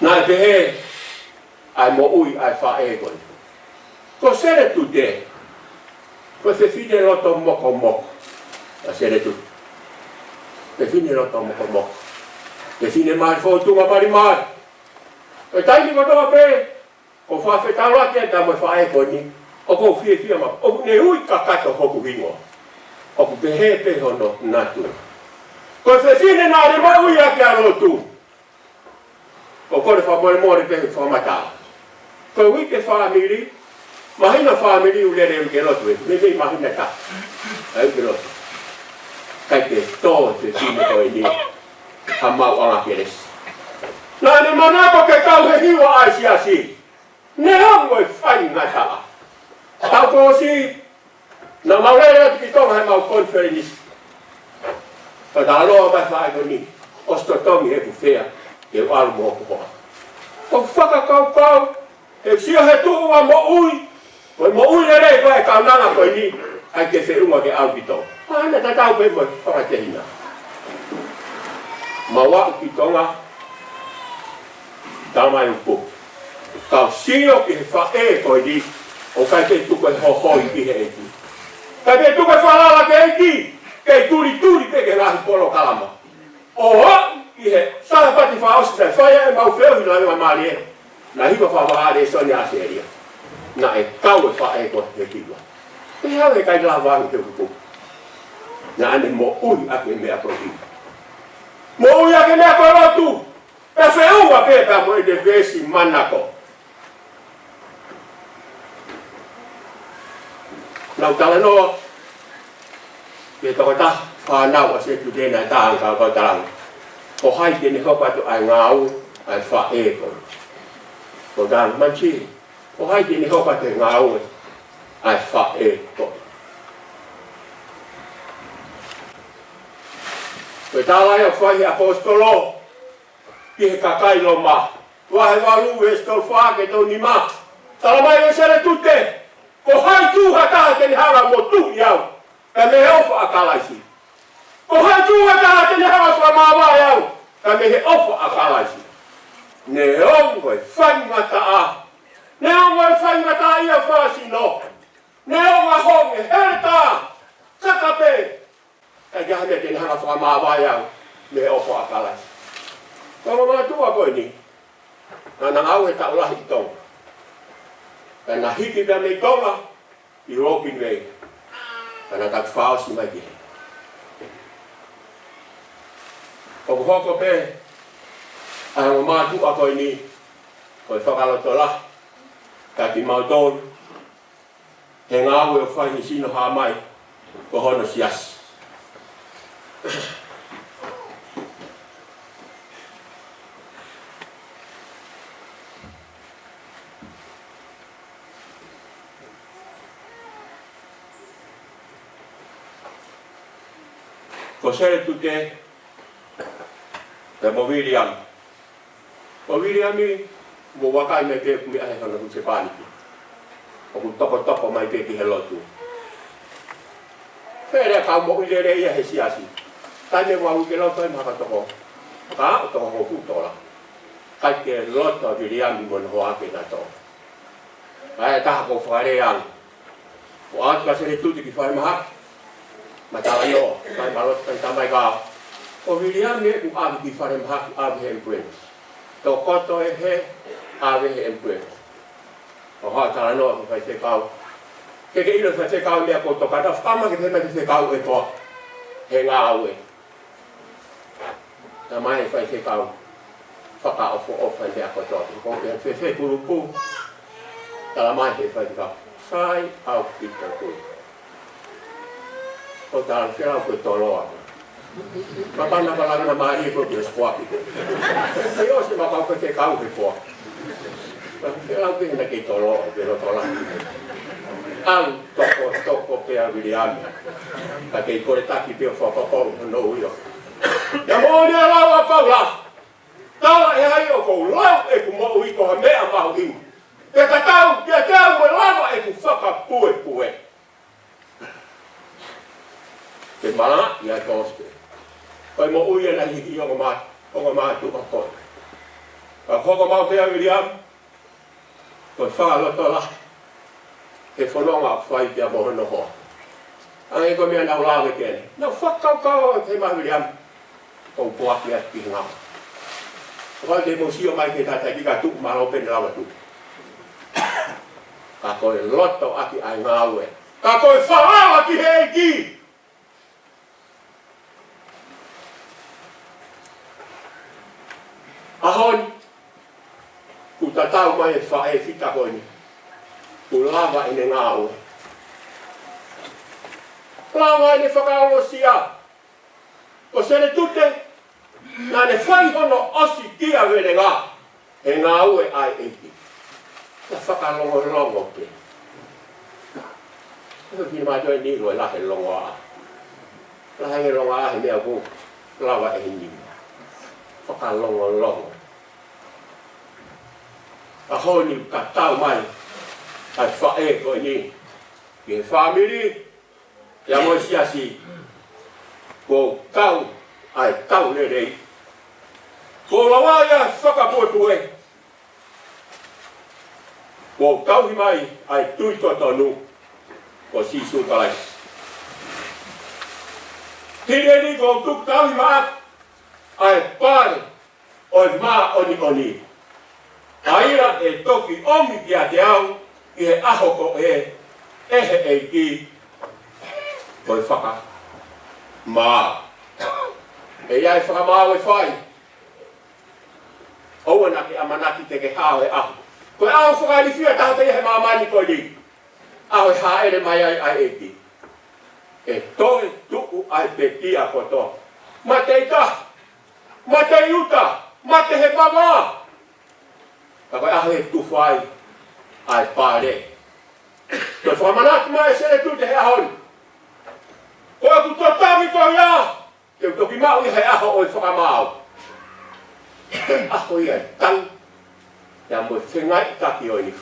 na te he ai mo ui ai fa e koi ko sere tu te ko se fine roto moko moko a sere tu te fine roto moko moko te fine mai fo tu mari mai ko tai ni ko to pe ko fa fe talo ke ta mo fa e koi ni o ko fie ma o ne ui kakato hoku hingo o ku te he pe hono natu ko se fine na ri mo ui a ke alo tu ko le fa mo pe fa mata ko ui ke family mahina family u le ke lo tu me mahina ta ai ke lo kai ke to te fine ko ni ha ma ona ke les na ni mana ko ke ka he hiwa ai si asi ne ho mo fai ngata tau ko si na maulera ki to ha mau conference pa dalo ba fa ko ni ostotomi e fea e al mo ko faka kau e si he tu wa mo ui le ko e ka nana ko ni ai ke se uma ke al bito ana ta tau pe mo fa te hina ma wa ki tonga tamai po ka sio ke fa e ko di o kai te tuko ho ho I he eki kai te tuko falala ke eki ke turi pe ke la polo kalama o I he sa pati fa os sa fa ya ma feo I la ma mali na hi fa va ale so nya seria na e kau fa e ko te ki e ha e kai la va te ku na ane mo ui a ke me aprofi mo ui a ke me aprofi e feo wa pe pa mo de vesi manako nau tala no ke to ta fa na wa se tu de na ta ka ka ta ko hai ke ni ko pa tu ai ngau ai fa e ko dan man chi ko hai ke ni ko pa te ngau ai fa e ko ta la ya fa ya apostolo ke ka kai lo ma wa va lu esto fa ke to ni ma ta mai se tutte ko hai tu hata ke hara mo tu yau ka me ofa akalaisi ko hai tu hata ke hara fa ma wa yau ka me ofa akalaisi ne ongo fai mata ia fa sino ne ongo honge herta kakape ka ga me ke hara fa ma wa yau me ofa akalaisi ko ma tu ko ni na au ta ula hitong na hiki da me tonga I roki nei ana tak faus ni mai ki o hoko pe ana ma tu ako ni ko fa kala tola ka ki mau don te ngawe o fa ni sino ha mai ko hono sias ko Seletute Umuvaka Umuvaka me pe mi ai kana ku se pani o ku toko mai pe ki Helotu fere ka mo ile re ia he siasi ta me wa ke lo to ma ka toko ka to ho ku to la ka ke lo to William mo no ha ke na to ai ta ko fare yang o at ka Seletute ki fare ma matala yo mai balot kan tamai ka o William ne ku abi ki fare ma abi he prince to koto e he abi he prince o ha tala no fa te ka ke ilo fa te ka me ko to ka ta fama ke me te ka e to he nga awe ta mai fa te ka fa ka o fa de ko to ko ke fe ku tala mai he fa te ka sai au ki to ku o tal fera ko to lo Papana palanga mari ko Dios kuapi. Ayo si makau ke kau ke kuapi. Kela pina ke tolo pero tola. Al toko pe William. Ta ke kore taki pe fo no yo. Ya mo dia lawa Paula. Tala e ai o ko lau e ku mo i ko me a mau i. Te tatau dia tau mo lava e ku faka pue. Te mala ia toste. Pai mo uia na hiki o ma tu ka ko. Ka ko ma pe William. Ko fa lo tola. Ke fononga fai te mo no ho. Ai ko me na ula ke. Na faka ka te ma William. Ko po aki ki nga. Ko te mo si o mai ke tata ki ka tu ma lo pe na tu. Ka ko loto aki ai ngawe. Ka ko fa aki heki. Ahon, ku tatau mai e fita koni, ku lava ine ngau. Lava ine whakao sia, ko Seletute, na ne whai hono osi kia wene ngā, he ngau e ai eiki. Na whakalongo ke. Ko kini mātua e niro e lahe longo a. Lahe longo a he mea ku, lava e hindi. Whakalongo. Ahoni ka tau mai ai whae ko ni ke family ya mo siasi ko tau ai tau le rei ko lawa ya whakapoe ko tau mai ai tui tonu ko sisu kalai tire ni ko tuk tau mai ai pare oi ma oni Aira e toki omi kia te au i he aho ko ehe eiki koi whaka maa. E iai whaka maa e whai. Oua naki amanaki te ke hao e aho. Koi aho whaka ni whia taho te he maa mani koi ni. Aho e haere mai ai eiki. E toi tuku ai te kia koto. Ma te ita, ma te iuta, ma te he pamaa. Kapai aho e tu whai ai pare. Toi whamanaki mai Seletute he ahon. Ko aku totawi ko ia. Te toki mau i he aho oi whakamau. Aho ia tang. Ia mo whengai taki oi ni.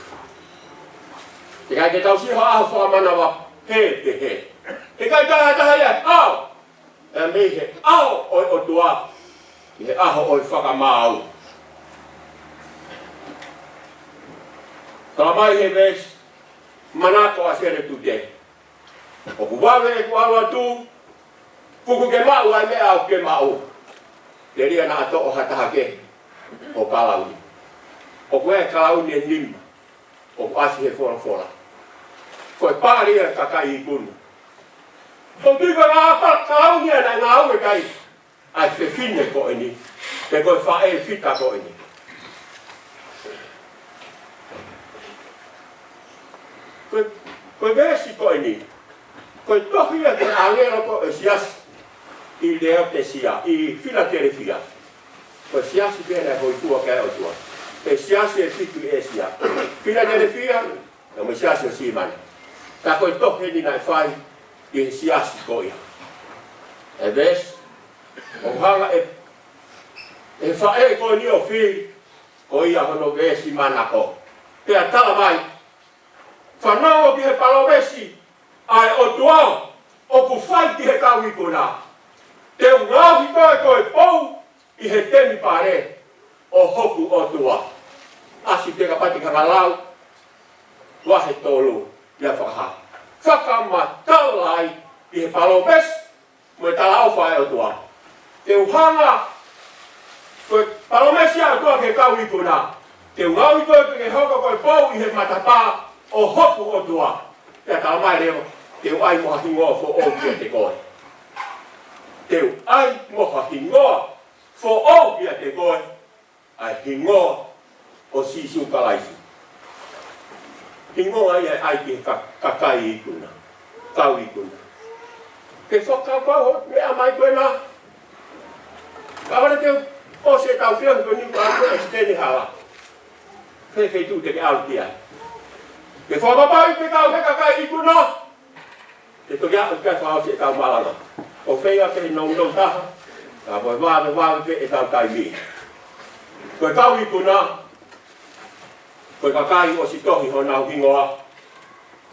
Te kai te tau siho aho whakamanawa he. Te kai taha ia au. Ia me he au oi o tua. I he aho oi whakamau. Kala mai he ves manako a Seletute. O ku wawe e ku awa tu, kuku ke mau ai me au ke mau. Te ria na ato o hatahake o kalauni. O ku e kalauni e nima, o ku asi he fora. Ko e pari e kakai i kuna. O tuika ngā apal kalauni e na ngā au e kai. Ai fe fine ko e ni, te koe whae fita ko e ni. Koe vesi koe ni, koe tohi e te angero ko e siasi i leo te sia, i Philadelphia. Koe siasi pēne hoi tua kei o tua. E siasi e fitu e sia. Philadelphia, e mo siasi o simane. Ta koe tohi ni nai whai i siasi koe. E ves, o hanga e whae koe ni o whiri, koe ia hono vesi manako. Pea tala mai, whanau ki he palomesi, ai o tuao, o ku whai ki he kawikona. Te ungahi koe pou, i he temi pare, o hoku o tua. Asi te kapati kakalau, wahe tolu, ia whakaha. Whakamatalai, i he palomesi, mo e tala au whae o tua. Te uhanga, koe palomesi a tua ki he kawikona. Te ungahi koe ki he hoko koe pou, i he matapaa, o hoku o tua. Te tala mai reo, te ai moha hingoa fo o kia te koe. Te ai moha hingoa fo o kia te koe. Ai hingoa o sisu kalaisi. Hingoa ai ki kakai ikuna. Kau ikuna. Ke whakapau mea mai koe nā. Kawana te o se tau fio ko ni pa ko extend hala. Fetu'u te altia. Ke fo ba pe ka kai ku no. Te to ya ka fa se ka malanga. O Fe'iloaki no taha. Ka bo va pe e ka kai mi. Ko ka wi ku na. Ko ka kai o si tohi ho na hingoa.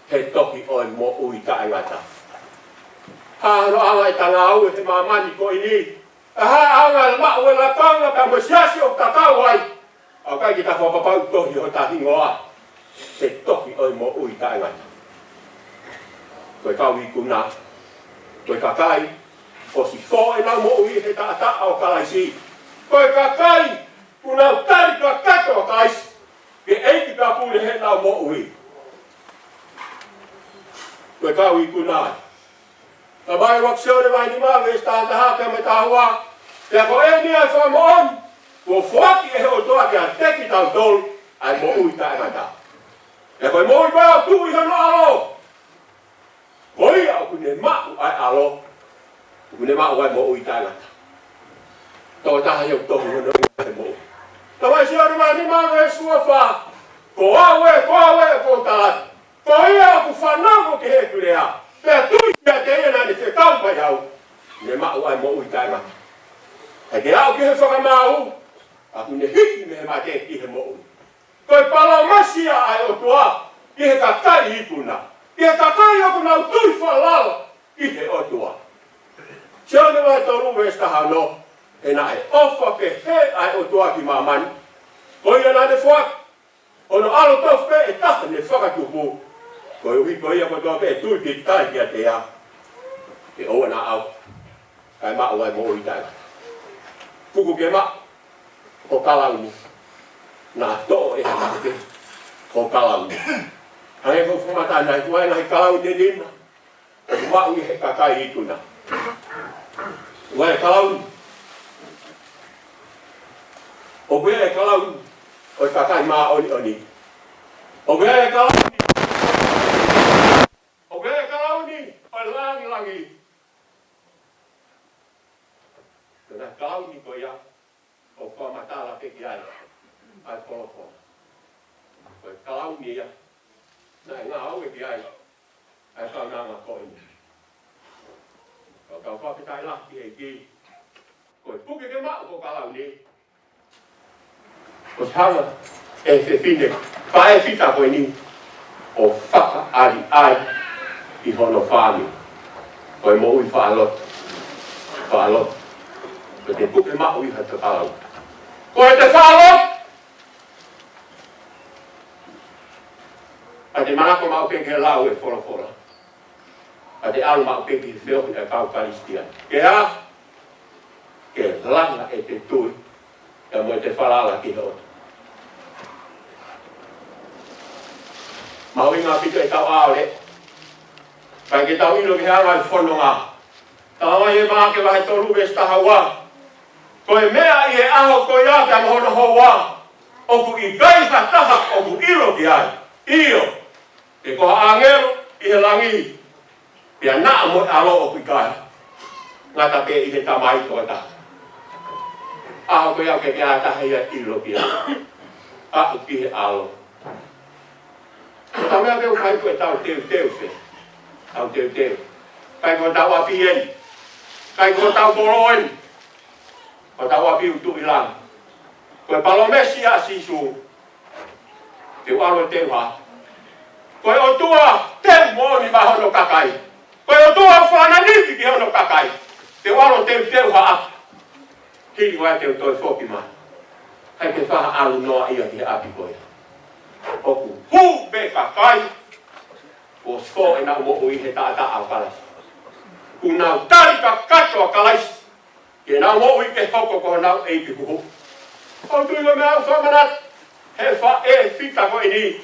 He tohi o mo ui ta ngata. Ha no anga e tanga au e te mamani ko ini. Ha anga ma o la tanga ka mo siasi o kakawai. Au kai ki ta fo papa tohi ho ta hingoa. He tohi o mo ui ta ngata. Ko ka wi ku na. Ko ka kai o si fo e na mo ui he ta o kalaisi. Ko ka kai ku na tari ka kato kalaisi. Ke eiki ka pule he na mo ui. Koe kau I kunai. Ka mai wak sione mai ni maa wes tāta hake me tāhua. Pea ko e nia wha mo on. Ko whaki e heo toa ki a teki tau tolu. Ai mo ui ta e mata. Pea koe mo ui pao tu I hano alo. Ko I au kune mau ai alo. Kune mau ai mo ui ta e mata. Tau taha heo tohu hano ui mo ui. Ka mai sione mai ni maa wes sua wha. Ko awe, ko talati. Ko ia ku whanango ke he kurea. Pea tui kia te ia nani te kaupai au. Ne mau ai mo ui tai mata. Hei ke au ki he whakamau. Aku ne hiki me he mate ki he mo ui. Koe pala masia ai o tua. Ki he kakai hipuna. Ki he kakai oku nau tui whalala. Ki he o tua. Sione mai tolu westa hano. E na e ofa ke he ai o tua ki mamani. Ko ia nane whak. Ono alo tofu pe e taha ne whakatupu. Ko ui ko ia ko toa pe tui ki tai kia te a. Ke oa na au. Kai maa wai mo ui tai. Fuku ke maa. Ko kalauni. Nā to'o e hana ke. Ko kalauni. Hange ko whamata nai kuai nai kalauni nina. Ko maa ui he kakai ituna. Wai kalauni. O kue e kalauni. O kakai maa oni oni. O kue e kalauni. O kue e kalauni. O langi langi. Kena kalauni ko ia. O kua matala peki ai. Ai koloko. Ko e kalauni ia. Nai ngā au e ki ai. Ai kau nanga ko ini. Kau whapetai laki e ki. Ko e puke ke maa ko kalauni. Ko hanga e whine, pae whita koe ni o whaka ari ai I hono whāmi. Koe mo ui whaalot. Whaalot. Ko te puke ma ui hata palau. Koe te whaalot! A te manako mau peke lau e whora whora. A te alu mau peke whiohi e kau karistia. Ke a, ke langa e te tui. Ja mo te whalala ki heo. Mau inga pito e tau aole. Kai ke tau ilo ki hea i whanonga. Tau mai e maa ke wahe toru e staha wā. Koe mea I e aho koe a kia mohono ho wā. Oku I gai hataha oku ilo ki ai. Io. E koha angelo I he langi. Pia naa mo alo oku I gai. Ngata pe I he tamai koe taha. Aho koe au ke kia taha ia ilo ki ai. Aku ki he alo. Tau mea teo kai koe tau teu se. Tau teu. Kai koe tau apien. Kai koe tau boloen. Koe tau api utu ilang. Koe palomesi a sisu. Teu alo teu ha. Koe o tua teu mooni mahono kakai. Koe o tua whana niki ki hono kakai. Teu alo teu ha. Hili wai teu toi foki ma. Kai ke whaha alu noa ia ki he api koe. Oku hu be kakai. O sko e nau mo ui he taata au kalasi. Ku nau tari ka katoa kalasi. Ke nau mo ui ke hoko ko nau eiki huhu. O tui me au whamanat. He wha e whita ko ini.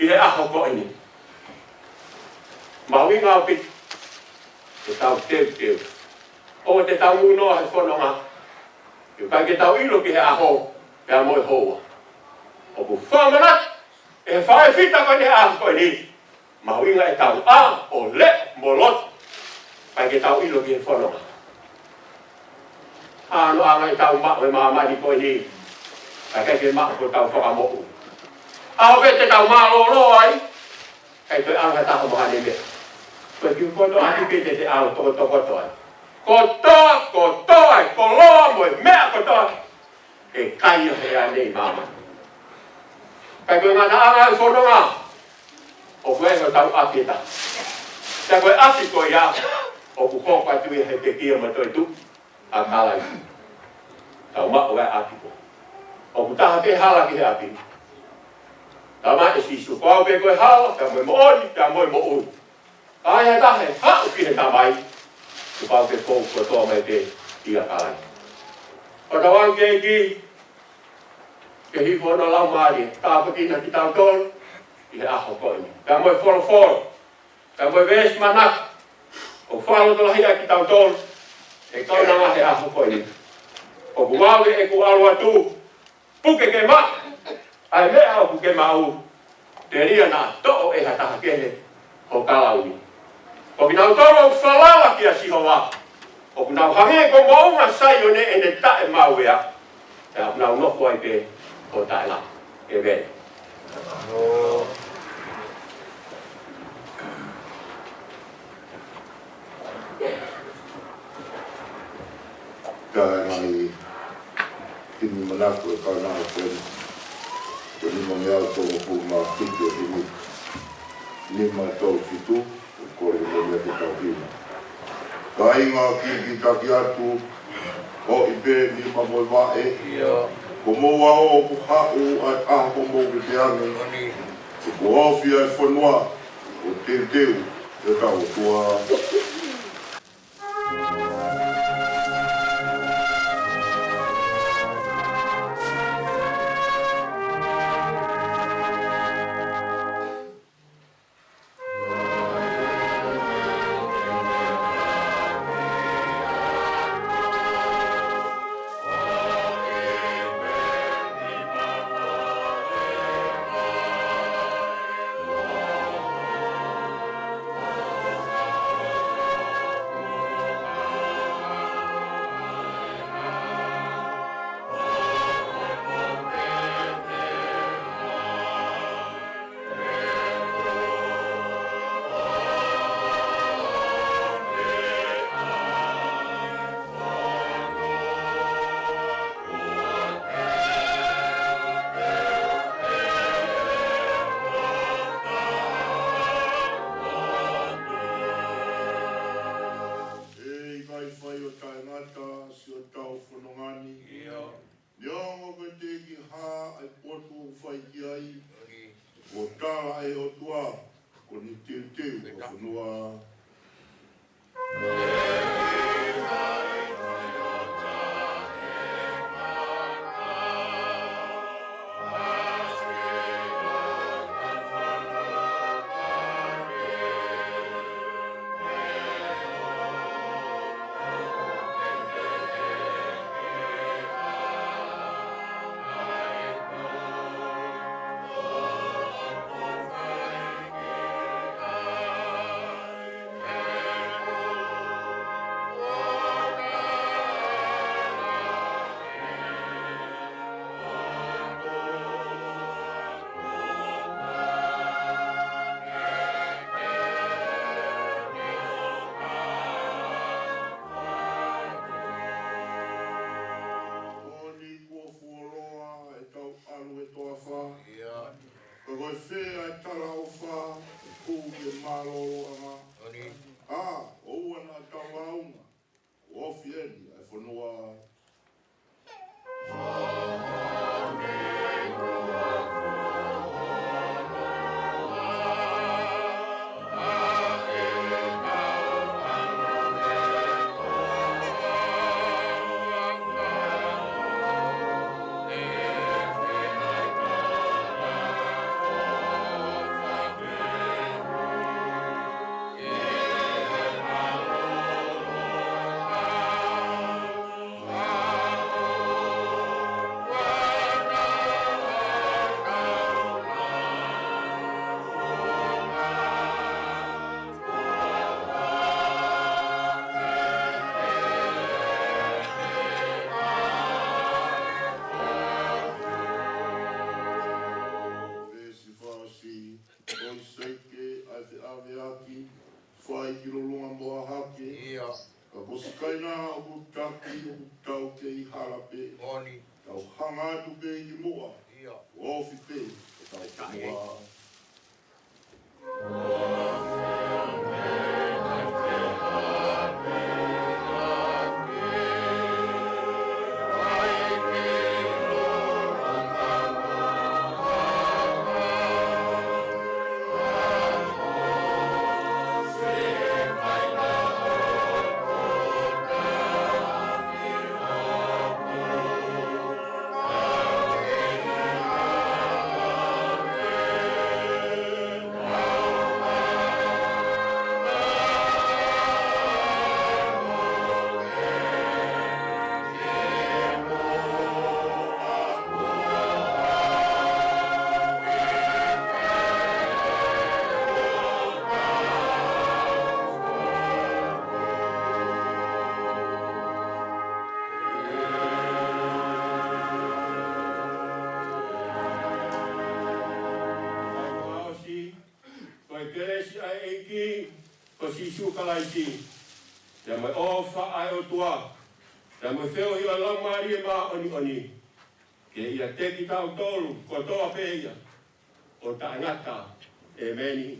I he aho ko ini. Maui ngau pit. Te tau teu. O te tau munoa he whanonga. Io kai ke tau ilo ki he aho. Pea moi hoa. Oku whamanat. E whae whita ko ni he aho ko ini. Maui ngā e tau a o le molot. Kai ke tau ilo ki he whanonga. Ano angai tau mak me mama di ko ni. Kai ke mak ko tau fa mo. Au ke te tau ma lo ai. Kai to anga ta mo ha de. Ko ki ko to ati ke te au to to. Ko ai ko lo mo me ko to. E kai he ane mama. Kai ko ngana anga so no nga. O ko e tau ati ta. Ta ko ati ko ya. O ku ko pa tu he te ki ma to tu. Akala. Tau mak wa ati ko. O ku ta ke hala ki ati. Tama e si su ko be ko hala ta mo oni ta mo o. Ai ta he ha o ki ta mai. Ku pa ke ko to mai te ia kala. O ta wan ke ki ke hi fo no la mari ta pa ki na ki ta tol. I a ho ko ni. Ta mo fo. Ta mo ves manak. O falo to la hi ki ta tol. E kau na he a ho ko ni. O ku wa e ku alwa tu. Puke ke ma. Ai me au puke mau. Te ria na to e hata kene o kala uni. O kina toro falala ki a sihoa. O kina hange ko maunga sai o ne ene ta e mau ea. E a kina unofo ai pe o ta e la. E ben. Kai tini manako e kaunanga kweni. Kweni mangeau tongo pu ma tiki o tini. Lima tau fitu, o kore mo mea te tau hina. Ka inga ki taki atu, o ipe lima Moimoi. Ko moa o ku hau ai aha ko mou ke te angi. Ko hofi ai whanua, o teu, te tau tua. whangatu pe i mua. O whipe, e tau mua. Te mai o whaai o tua. Te mai whio i a lamari e maa oni oni. Ke ia teki tau tolu, ko toa peia. O ta ngata e meni.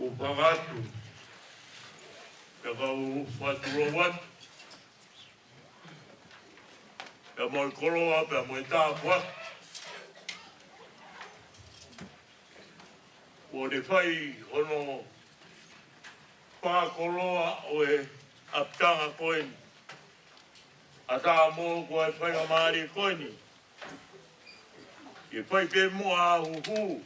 Upangatu, e kau whaturo wat, e moi koloa, e moi tāpua. O ne whai hono pākoloa o e aptanga koeni. A tā mō ko e whai amari koeni. E whai pe mua a huhu.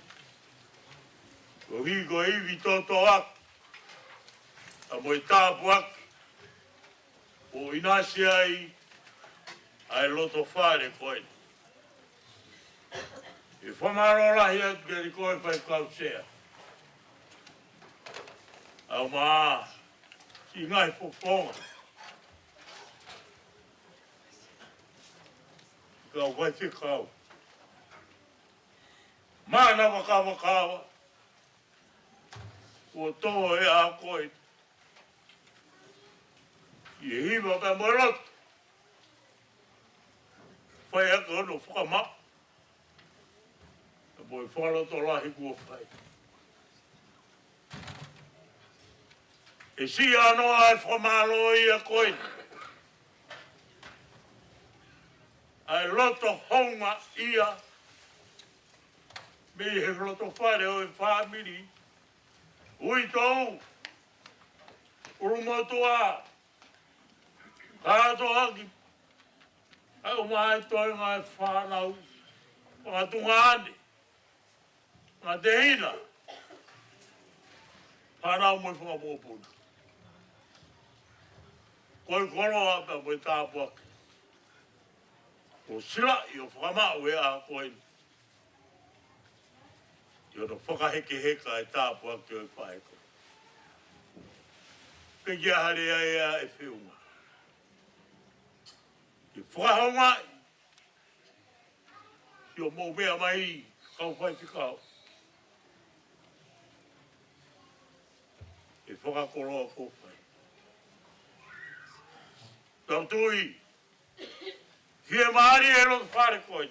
Ko higo iwi toto ak, a moi tāpu ak, o inasi ai, ai loto whare koe. E whamaro rahi atu keri koe whai kausea. Au maa, i ngai whofonga. Kau whai whikau. Mana wakawa. O toa e a koe. I e hiwa ka morot. Whai aka ono whakama. E boi whaloto lahi kua whai. E si anoa e whamalo i a koe. Ai loto honga ia. Me he loto whare o e whamiri. Ui tau, urumotua, kāto haki, au mai toi ngai whanau, ngā tungāne, ngā te hina, whanau moi whakapōpuna. Koi koroa ka moi tāpuaki. O sila i o whakamau e a koe. I o no whakaheke heka e tāpu ake o e whae koe. Peki a hare a ea e whiunga. I whakahonga i o mou mea mai kau whai whikao. E whakakoroa ko whai. Tau tui. Fie maari e lo whare koe.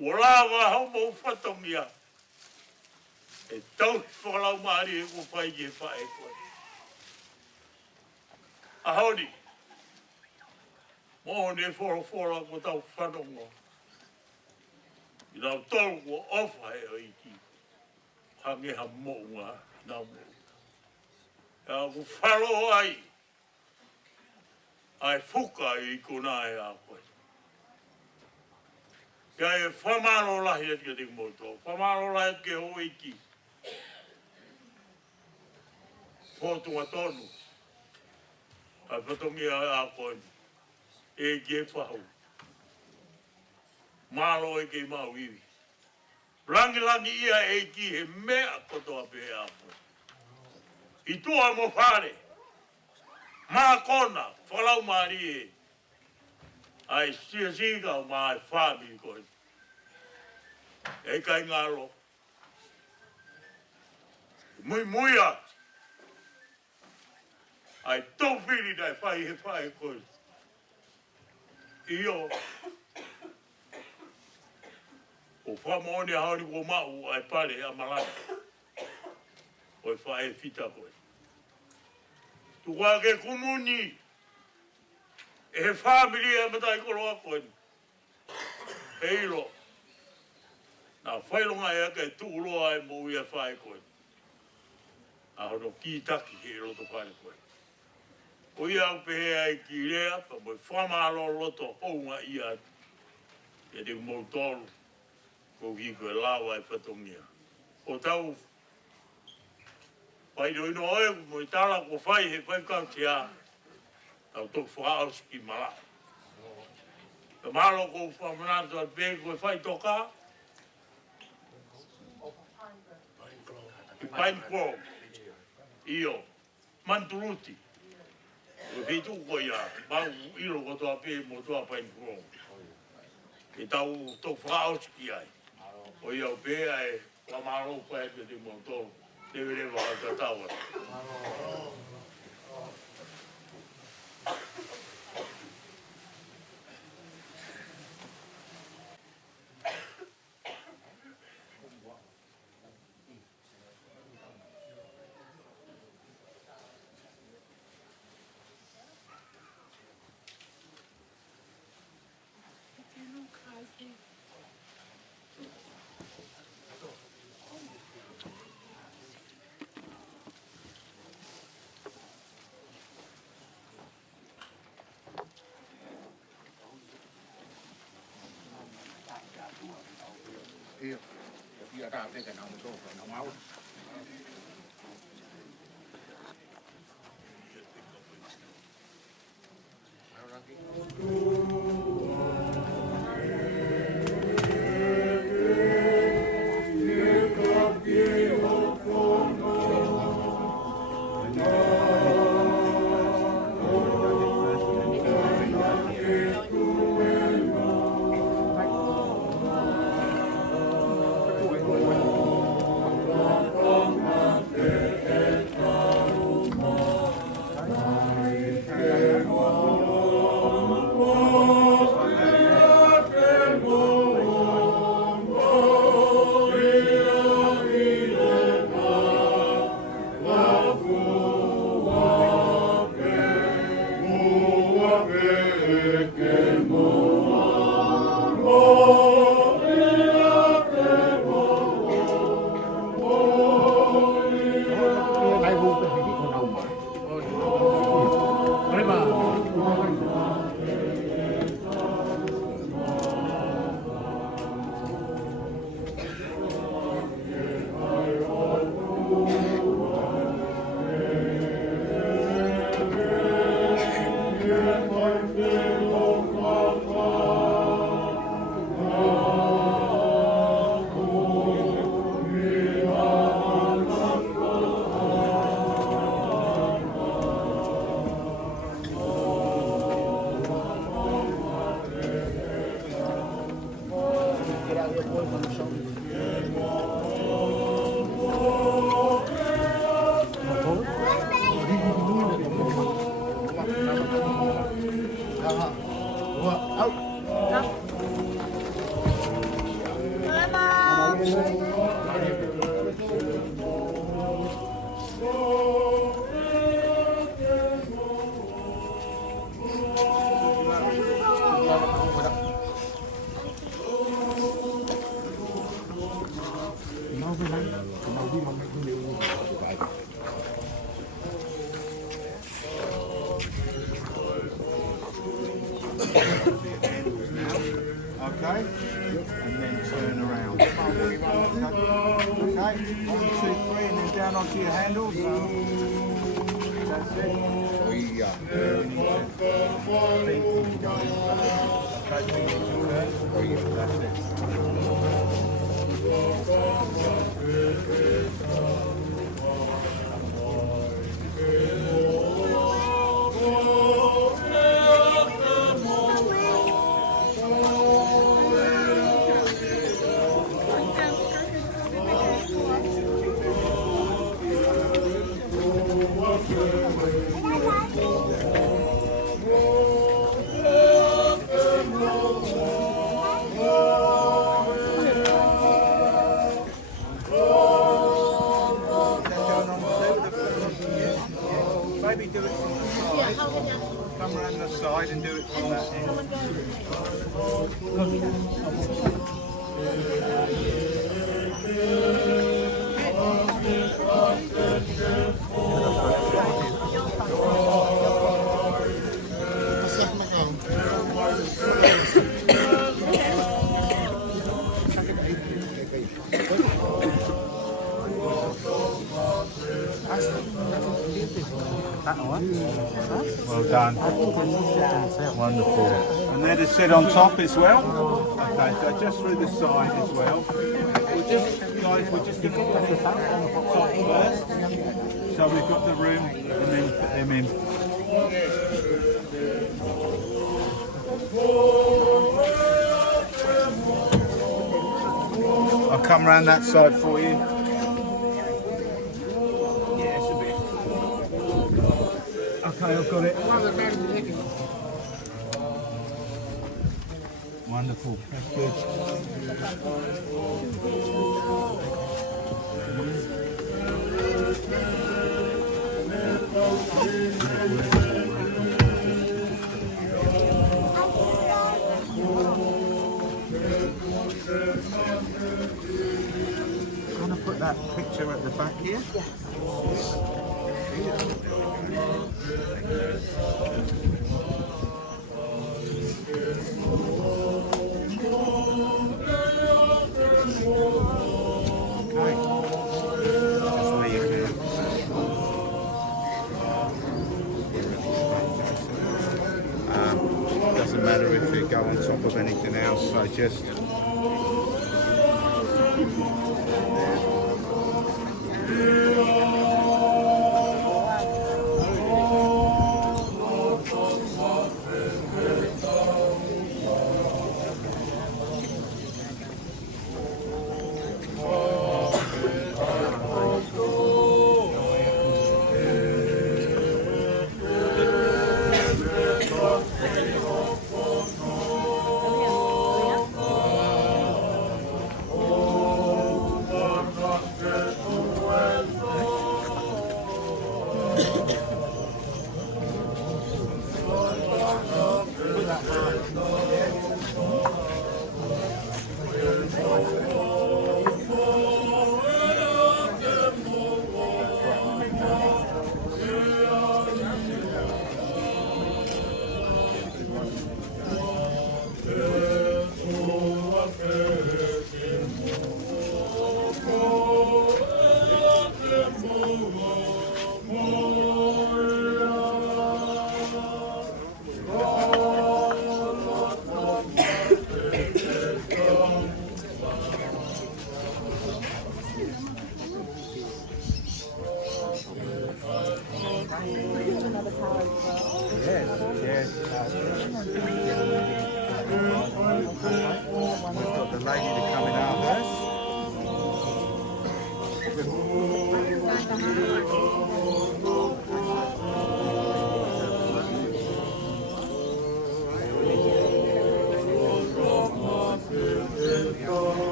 O lawa hau mou whatongia. E tau whakalau maari e ko whai ki e whae koe. Ahoni. Moho ne whora ko tau whanongo. I nau tolu ko ofa e o iki. Hangeha mounga nau mo. E a ku whalo ai. Ai fuka i kona e a koe. Ia e whamaro lahi ati ka te kumoto. Whamaro lahi ati ke ho iki. Whotunga tonu. Ai whatongi a koe. E ki e whahau. Malo e ke mau iwi. Langi ia e ki he mea kotoa pe a koe. I tua mo whare. Mā kona, whalau maari e. Ai sia o mai whāmi koe. E kai ngaro. Moimoi a. Ai tau whiri dai whai he whai koe. Io. O whamaone haori ko mau ai pare a Malanga'i. O e whae whita koe. Tukua ke kumuni. E he whamiri e Tokaikolo a koe. Heilo. Nā whailonga e aka e tuuloa e mou ia whae koe. A hono ki taki he roto whae koe. O ia au pehea e ki rea, pa mo e whamalo loto hounga ia. E te mou tolu. Ko ki koe lawa e whatongia. O tau. Pai do ino oe, mo i tala ko whai he whai kauntia. Tau tō whaaus ki mala. Ka malo ko whamanatu at pēr koe Faitoka. I Painko. Io. Manturuti. Ko whitu ko ia. Mau ilo ko toa pēr mo toa Painko. E tau tō whaaus ki ai. O ia o pēr ai. Ka malo whai ke te mo tō. Te vere waka taua. Io, io da te che non so, non mau. Oh Okay, and then turn around. Okay, 1, 2, 3, and then down onto your handles. That's it. Maybe do it from the side. Come around the side and do it from that end. Well done. Wonderful. And then to sit on top as well. Okay, so just through the side as well. We'll just get the top first. So we've got the room and then put them in. I'll come around that side for you. Okay, I've got it. Wonderful. That's good. I'm going to put that picture at the back here. Doesn't matter if you go on top of anything else, so just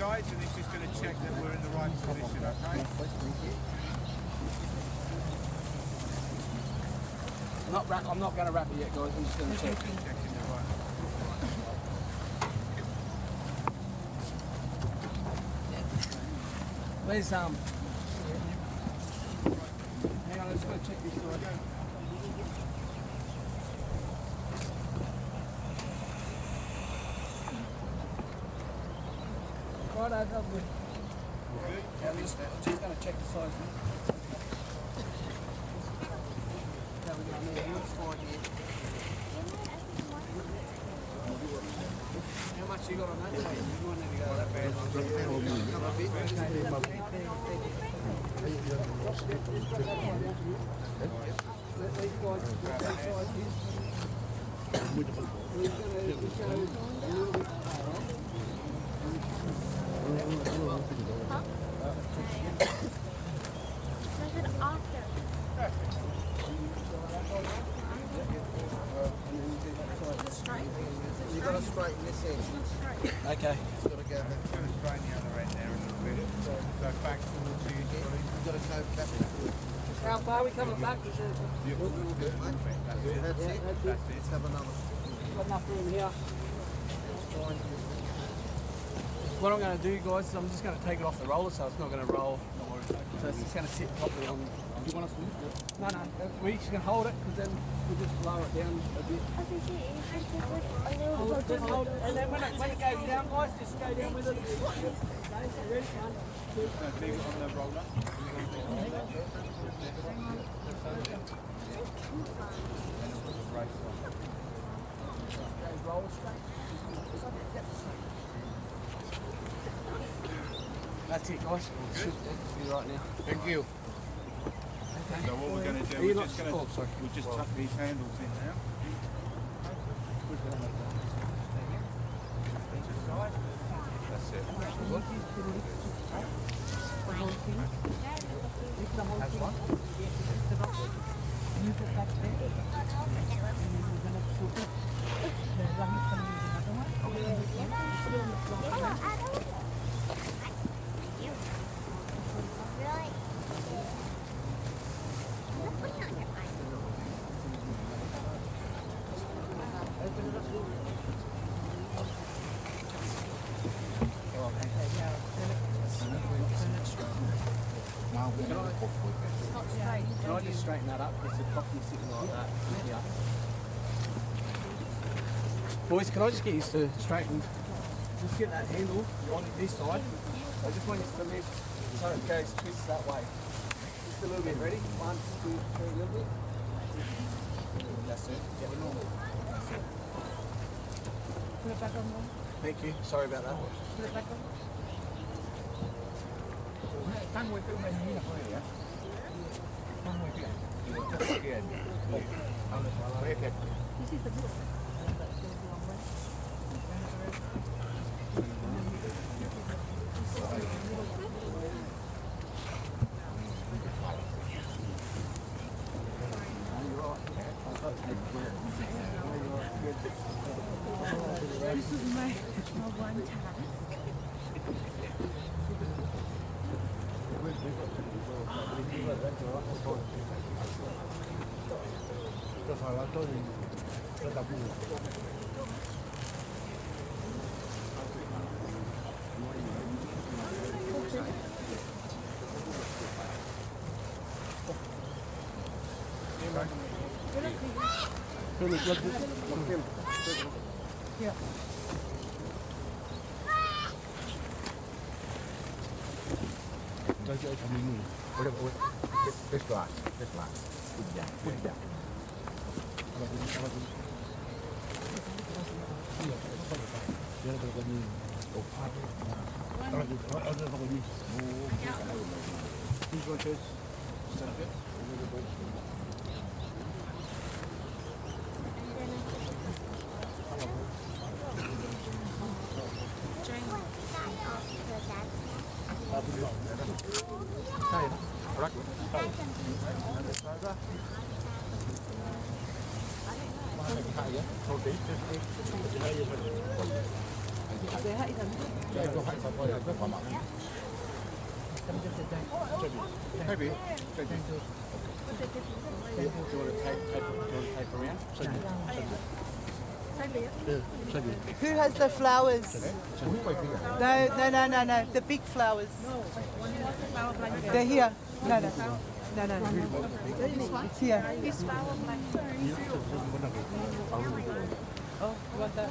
guys, and he's just going to check that we're in the right position, okay? I'm not going to wrap it yet, guys. I'm just going to check. Where's hang on, let's go check this side. Right, lovely. Yeah, I'm just going to check the size. There we go, I'm going to use for here. How much you got on that? You might need to go that bad. You got to straighten this in. Okay. It's got to go. It's going to strain the other end there a little bit. So back towards you. You've got to go back. How far are we coming back? That's it. Let's have another. Got enough room here. What I'm going to do, guys, is I'm just going to take it off the roller so it's not going to roll. So it's just going to sit properly on. Do you want us to lift it? No, we just can hold it because then we'll just lower it down a bit. Just hold it, and then when it goes down, guys, just go down with it. Okay, so ready, 1, 2. Leave it on the roller. Roll straight. That's it, guys. Should be right now. Thank you. Okay. So what we're going to do, we'll just tuck these handles in now. That's it. That's one. Can I just straighten that up? Because the coffee's sitting like that. Yeah. Boys, can I just get you to straighten? Just get that handle on this side. I just want you to lift so it goes twists that way. Just a little bit. Ready? 1, 2, 3, a little bit. That's it. Yeah, normal. That's it. Put it back on there. Thank you. Sorry about that. Put it back on. Tăng nguy cơ mình như là thôi đấy. Tăng nguy cơ. This is the book. This is my one task. Yeah. This line. Put it down. Để hãy Who has the flowers? No. The big flowers. They're here. No. It's here. Oh, you want that?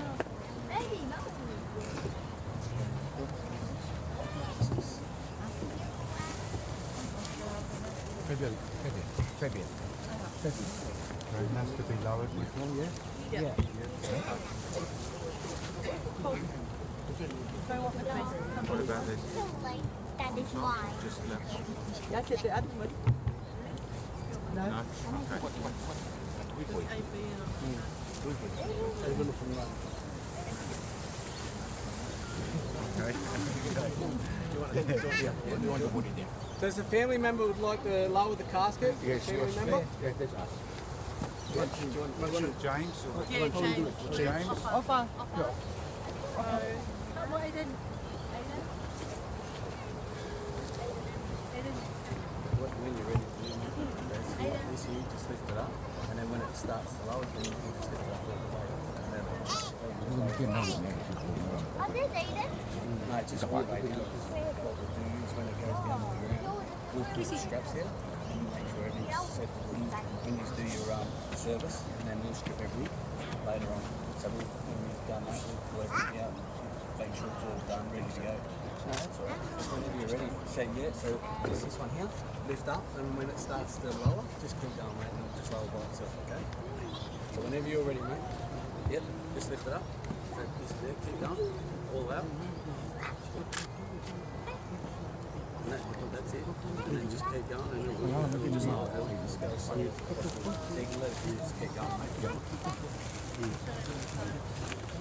Very nice to be lowered before, yeah? Yeah. What about this? That is why. Just left. That's it, the other one. No. No? Okay. Does the family member would like to lower the casket? Yes, family member? Yeah, that's us. James? James. Offer. When you're ready to move, this here, just lift it up, and then when it starts to lower, then you can just lift it up all the way. And then Are they dated? no, it's just one way down. What we'll do is when it goes down to the ground, we'll put the straps here and make sure everything's set when you do your service, and then we'll strip everything later on. So when we've done that, we'll pull everything out and make sure it's all done, ready to go. No, that's all right. Whenever you're ready, say yeah. So just this one here, lift up, and when it starts to lower, just keep going, mate, and it'll just lower by itself, okay? So whenever you're ready, mate, yep, just lift it up. So this is it, keep going, all out. And that's it. And then just keep going, and it'll just lower. It'll just go slow. So you can let it just keep going, mate.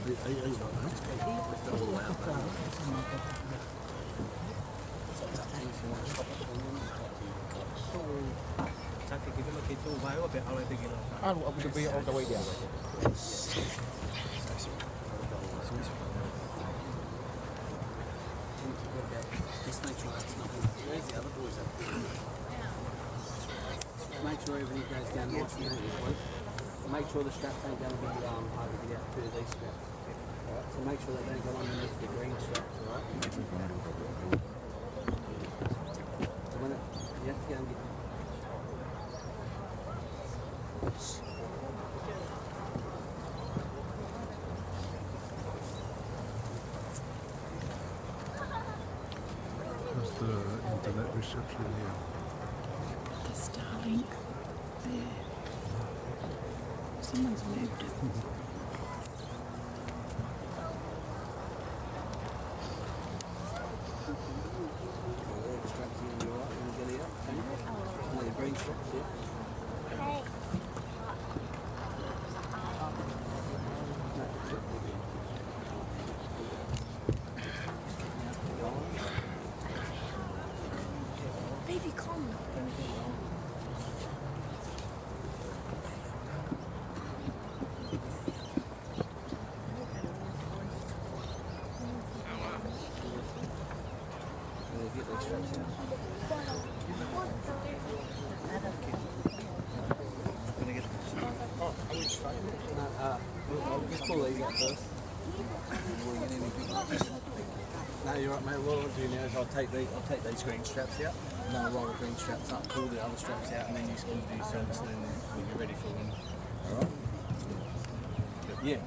Just keep lift it all out, mate. Oh, would be all the way down. Just make sure it's not. Where's the other boys at? Make sure everything goes down nice and easy. Make sure the straps ain't going to be over the out through these straps. Alright, so make sure they don't go underneath the green straps, alright? So when it, you have to go and get What's the internet reception here? The Starlink there. Someone's moved it. Baby, come. I'll just pull these out first. No, you're right, mate. What I'll do now is I'll take these green straps out, and then I'll roll the green straps up, pull the other straps out, and then you can do your service, and then when you're ready for them. Alright? Yeah.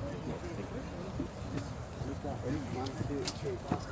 Lift up, ready? 1, 2, 3, pass.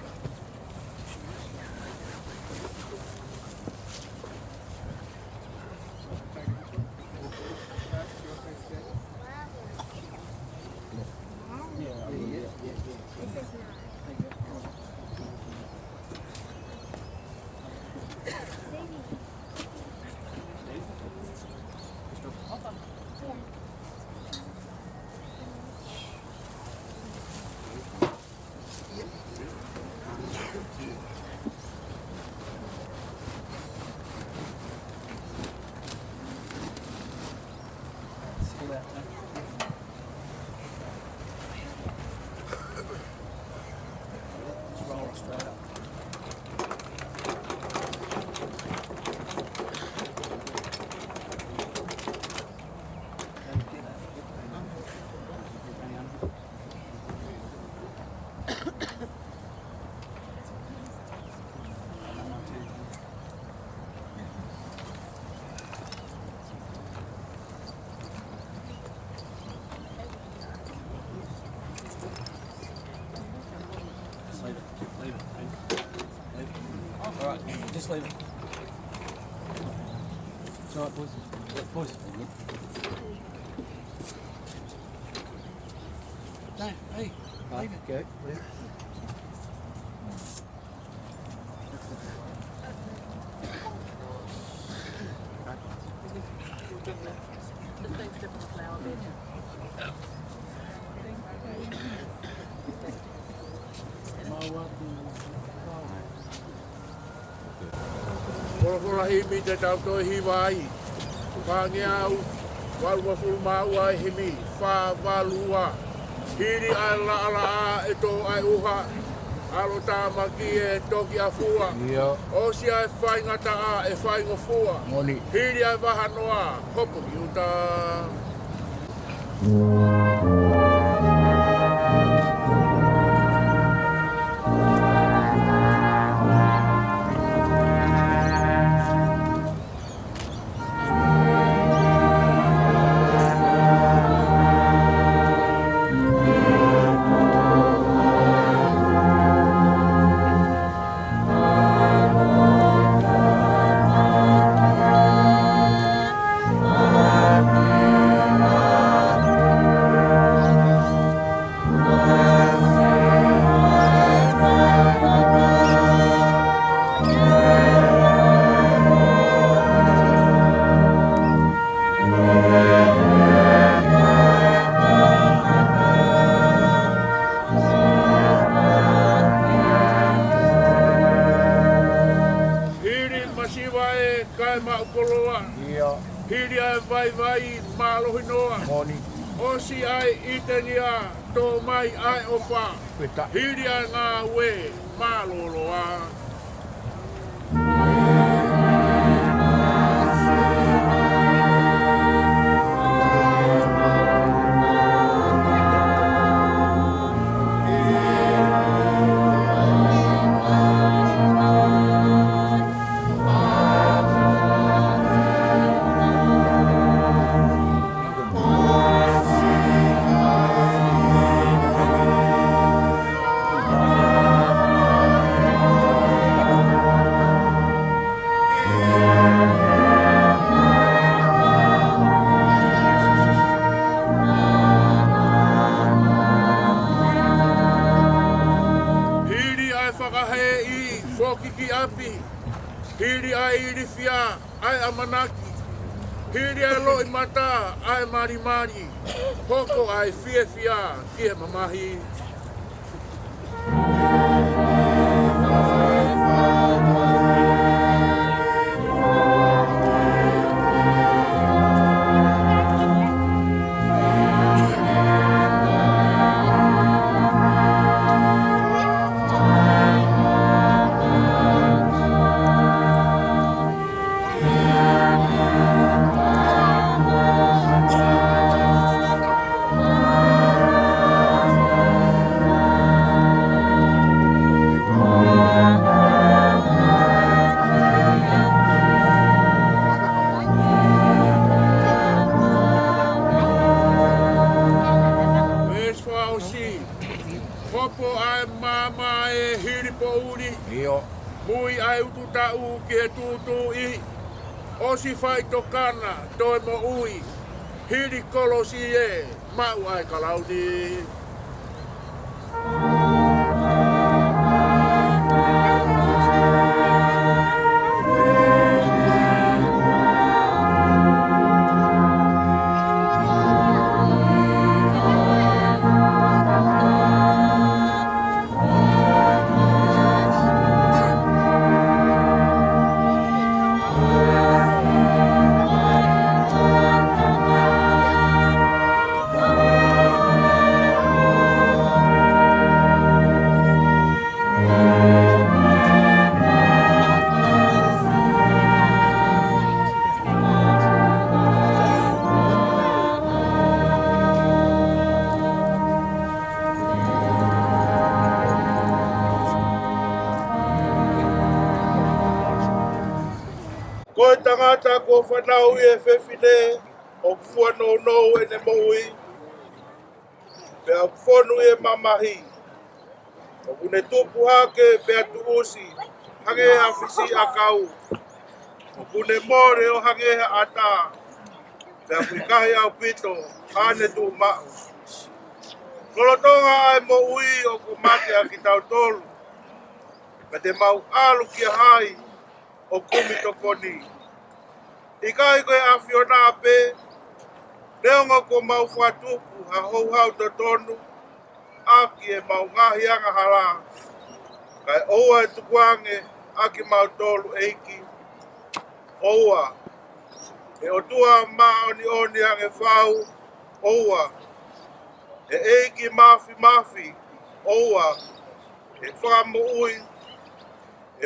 Alright, just leave it. It's alright, boys. Boys. No, hey, leave it. Okay, leave it. Kora himi te tau toi hiwa ai. Whangi au, walua fulmau ai himi, wha walua. Hiri ai la ala a e tō ai uha. Alo tāmaki e toki a fua. O si ai whaingata a e whaingo fua. Hiri ai wahanoa, hopo ki uta. Hiri ai vai mālohi noa. Osi ai itengia tō mai ai ofa. Hiri ai ngā we māloloa. Hiri ai irifia, ai amanaki. Hiri ai loi mata, ai marimari. Hoko ai fiefia, kia mamahi. Hopo ai mama e hiri po uri. Mui ai utu tau ki he tūtū i. Osi Faitokana toi mo ui. Hiri kolosi e mau ai kalaudi. Koe tangata ko whanau e whewhine o whanau nou e ne moui. Pea whanu e mamahi. O kune tupu hake pea tuusi hange a fisi a kau. O kune more o hange ata. Te a whikahi au pito, ane tu mao. Kolotonga ai mo ui o kumate a ki tau tolu. Me te mau alu ki hai o kumi tokoni. Ikai koe a fiona pe, neonga ko mau whatupu ha hou hau to tonu, aki e mau ngahi anga hala. Kai oua e tukuange, aki mau tolu eiki. Oua, e otua maoni oni ange whau, oua. E eiki mafi, oua. E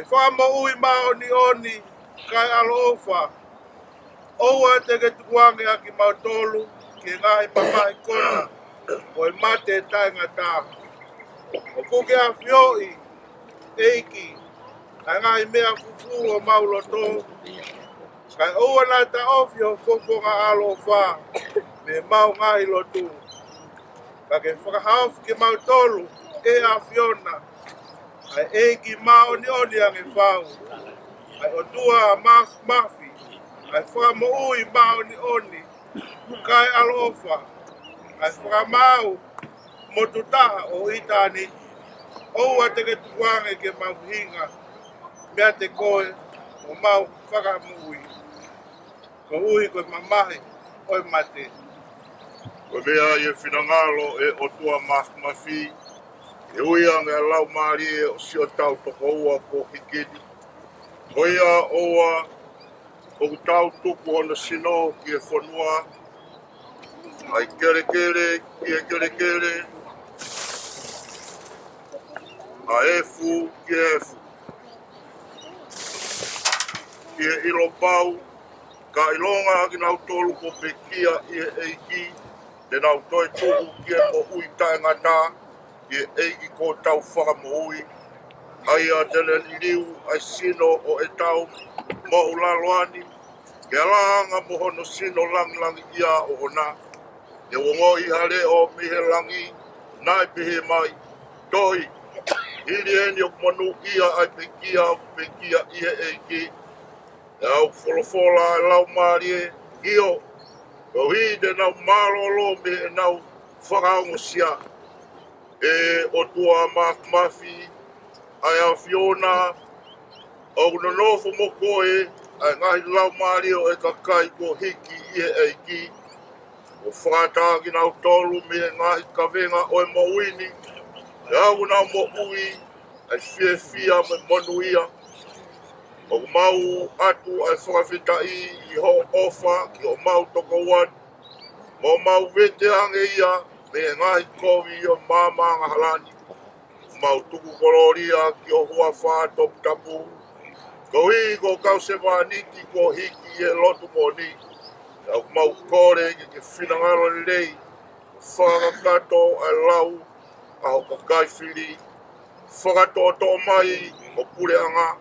whamo ui maoni oni, kai alo ofa. Oua te ke tukuange aki mau tolu, ki ngahi mamahi kona, o e mate tai ngata. O kuke a fioi, eiki, a ngahi mea fufu o mauloto. Kai oua nai ta ofi o fofonga alo wha, me mau ngahi lotu. Ka ke whakahaofi ki mau tolu, e a fiona, ai eiki maoni oni ange whau. Ai o tua mafi, ai whamo ui maoni oni, kai alo ofa. Ai whakamau, motutaha o itani. Oua te ke tukuange ke mau hinga, mea te koe, o mau whakamui. Ko ui koe mamahi, oi mate. Ko mea i e whinangalo e o tua mafi, e ui anga lau maari e o sio tau toko ua ko hikini. Ko ia oua o tau tuku ona sino ki e whanua, ai kere ki e kere, a efu ki e efu. Ki e ilo pau, ka ilonga aki nau tolu ko pekia i e eiki, te nau toi tuku ki e ko ui tae ngata, ki e eiki ko tau whaka ui. Ai a tele liu ai sino o e tau mo ulaloani, ke alanga mohono sino langi ia o ona. E wongo i hale o mihe langi, nai pihe mai, tohi. Hiri eni o manu ia ai pekia i e eiki. E au wholofola e lau marie, io. Ko hi de nau marolo me e nau whakaongo sia. E o tua mafi, ai a Fiona, o nonofo mo koe, ai ngahi lau mario e kakai ko hiki i e eiki. O whakataki nau tolu me e ngahi kawenga o e mawini. E au nau mo ui, ai fia me monuia. O mau atu ai whakawhita i ho ofa ki o mau toko wan. Mo mau vete ange ia me e ngahi kovi o mamanga halani. Mau tuku koloria ki o hua wha top tapu. Ko hi ko kau se wāniki ko hiki e lotu moni. Au mau kore ki ke whinangaro lei. Whakakato ai lau a ho kakai whiri. Whakato to mai o pure anga.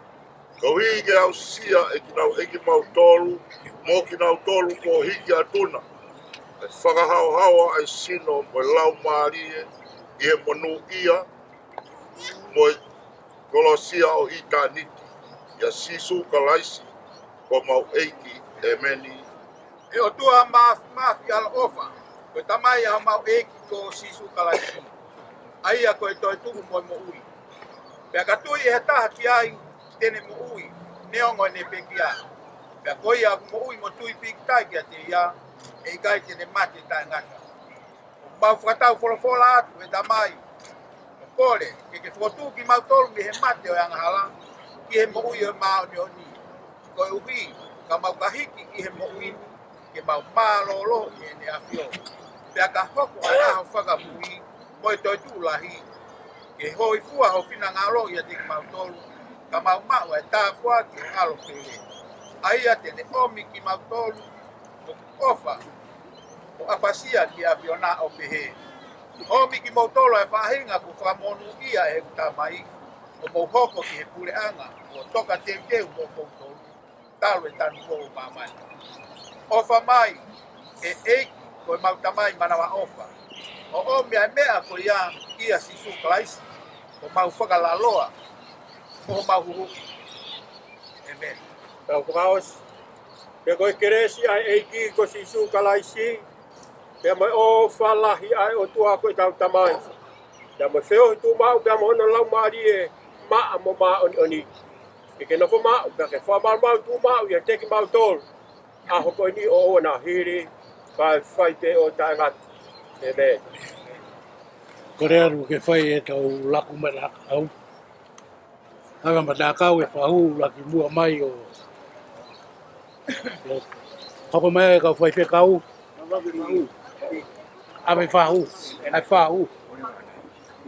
Ko hi ke au sia e ki nau eki mau tolu. Mo ki nau tolu ko hiki atuna. E whakahau hawa ai sino mo lau maarie i e monu ia. Mo kolosia o itaniti. Ia sisu kalaisi ko mau eiki e meni. E o tua mafi ala ofa, koe tamai a mau eiki ko sisu kalaisi. Aia koe toi tuku moi mo ui. Pea katui e hataha ki ai tene mo ui, neongo ne pekia. Pea koe a mo ui mo tui pikitai kia te ia, e ikai tene mate tai ngata. Mau whakatau wholofola atu e tamai. Kore, ke whotu ki mau tolu mi he mate o anga hala, ki he mo ui o mao ni o ni. Koe uhi, ka mau kahiki ki he mo ui, ke mau malolo i ene a fio. Pea ka hoko a aho whakamui, moi toi tūlahi. Ke hoi fua ho whina ngaro i a te ki mau tolu, ka mau mau e tā kua ki o ngalo pere. Aia tene omi ki mau tolu, o ofa, o apasia ki a fiona o pehe. Omi ki mau tolo e whahinga ku whamonu ia e utamai, o mau hoko ki he pure anga, o toka te keu mo koutolu, talo e tanu ko o mamai. Ofa mai, e eiki koe mau tamai manawa ofa. O omi ai mea ko ia sisu klaisi, o mau whakalaloa, o mau huhuki. Amen. Tau whakaos. Pea koe keresi ai eiki ko si su kalaisi. Pea mai o whalahi ai o tua koe tau tamai. Pea mai wheo tu mau pea mo ono lau maari e maa mo maa oni. Ke ke nofo mau, pea ke wha mau tu mau ia teki mau tolu. Aho koe ni o oa na hiri. Kai whai pe o tae ngat. Amen. Korea ru ke whai e tau laku mai la au. Hanga matakau e whahu laki mua mai o. Hoko mai e kau whai pe kau. Ame whahu. Ai whahu.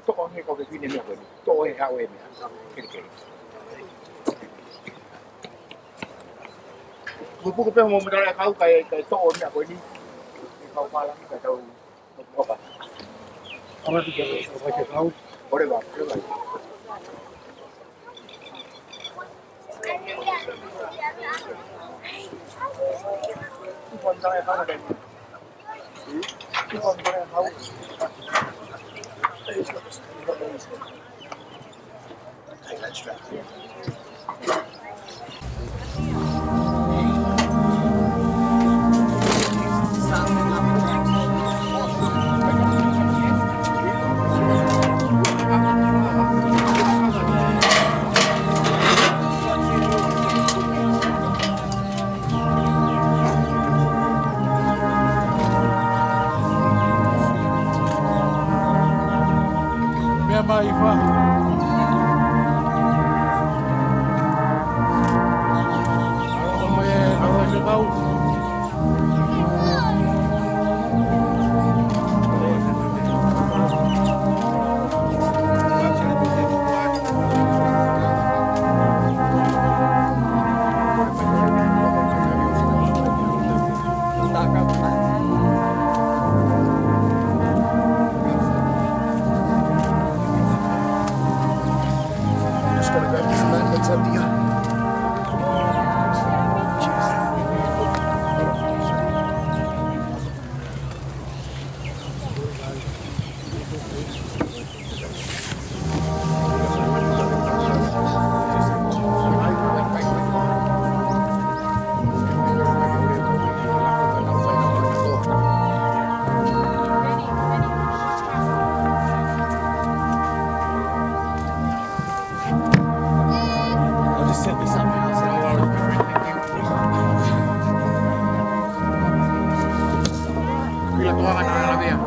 Toko nge kau ke kine mea koe ni. Toko e hao e mea. Kere kere. Pupu pe mo mera kau kai toko mea koe ni. Kau malanga'i kai tau Umuvaka. Ama tu ke whai pe kau. Ore ba, ore ba. Mea mai whahu. Hoko mai e kau whai pe kau. Just gonna grab this mat that's up here. I'll just set this up now. So Kyllä tuolla näillä vielä.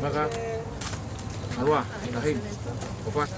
Maka, alwa, lahin, opat.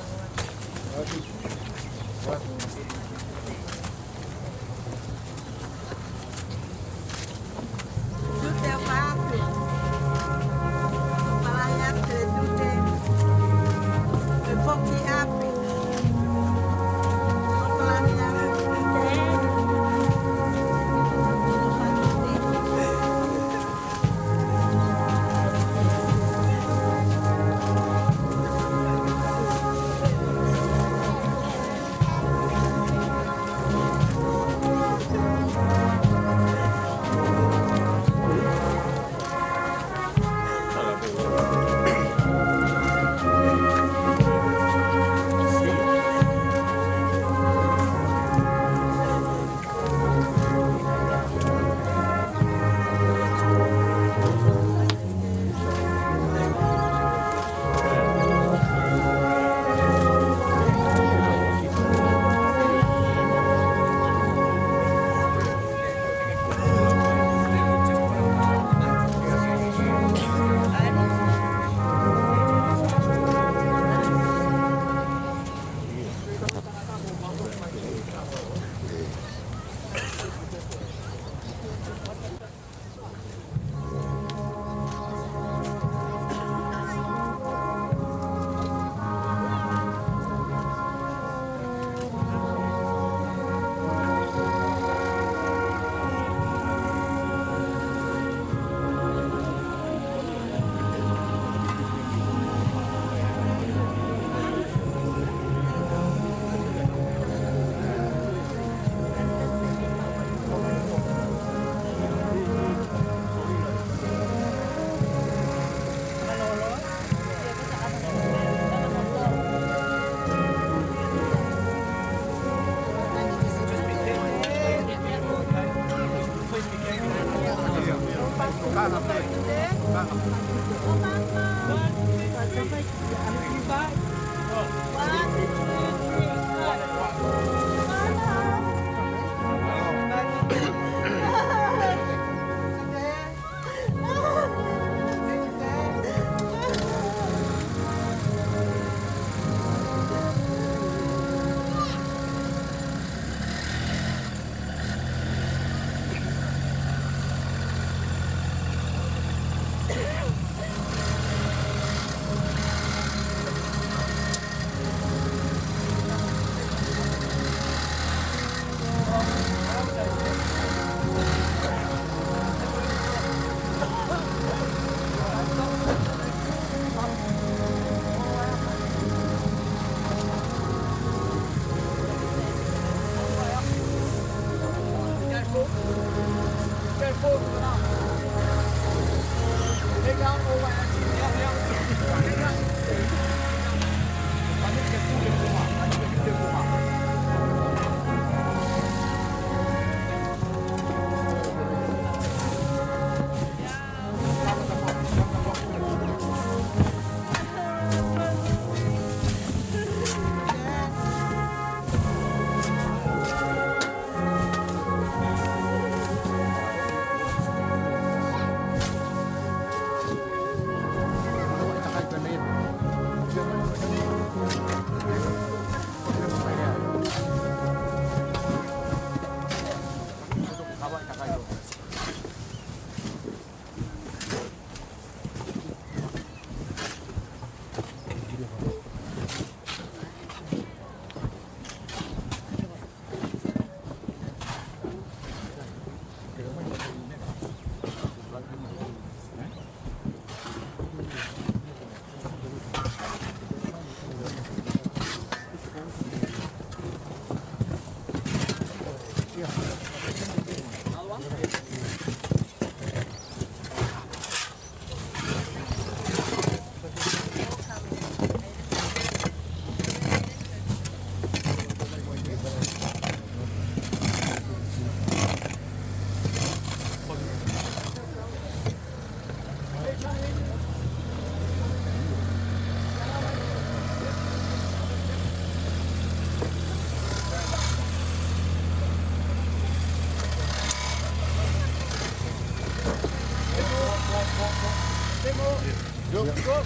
Go, up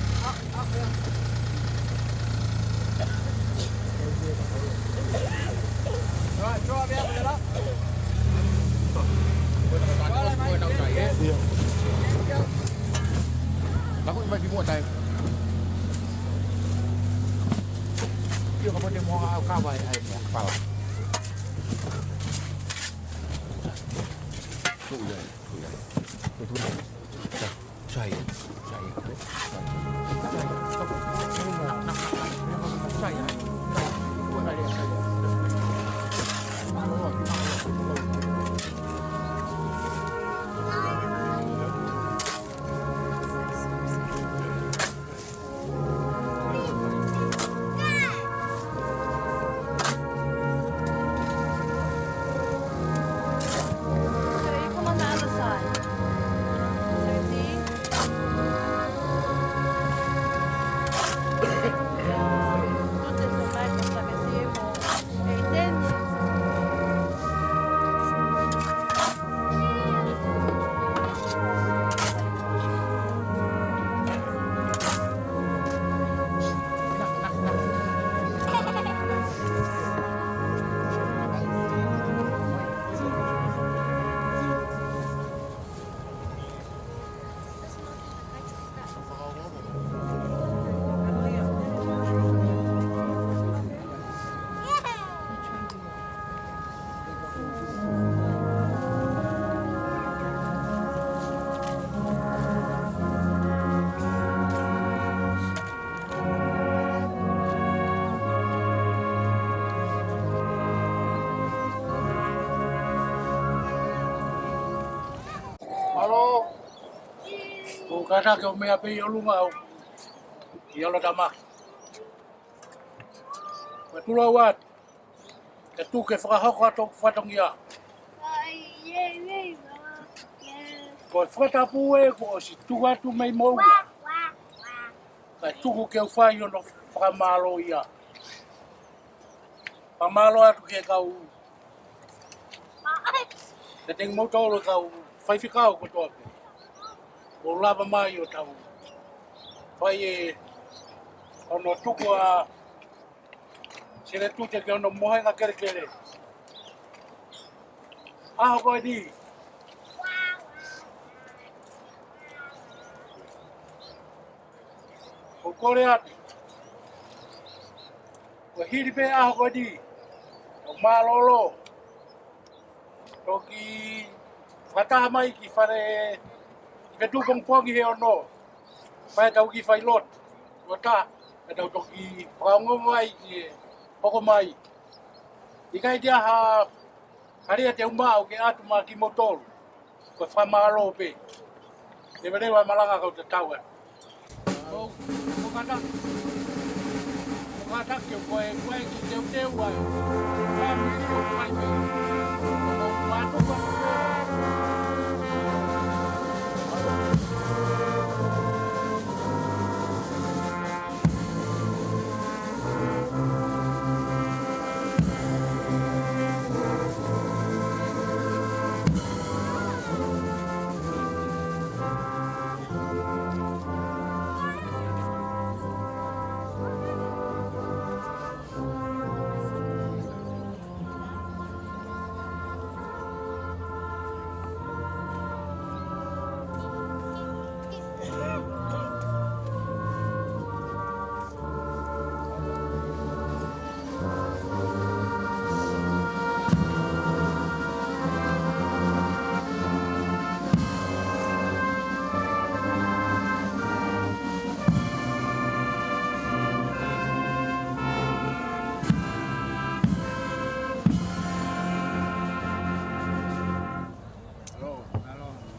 there. Right, drive out with it up. Aku invite you more time. Dia kamu dia mau kawai airnya kepala. Tuh ya. Betul. Saya. Halo. Kukana ke mea pe o lunga o. I ala dama. Matula wat. Ke tu ke whakahoko ato whatong ia. Ko whakatapu e ko o si tuhatu mei mou. Kai tuku ke whai o no whakamalo ia. Whakamalo atu ke kau. Ke teng motolo kau whaiwhikau ko tope. O lava mai o tau. Whai e ono tuku a Seletute ke ono mohenga kere kere. Aho koe di. O kore atu. O hiri pe aho koe di. O malolo. Toki whataha mai ki whare Fetu'upongipongi he ono. Whai tau ki Failotu. O ta. E tau toki whaongo mai ki hoko mai. I kai tia ha haria te umau ke atu ma ki motolu. Ko whamalo pe. Te verewa malanga kau te tau e. O kata. O kata ke koe ki teu ai. Whamiri o mai me. O matuka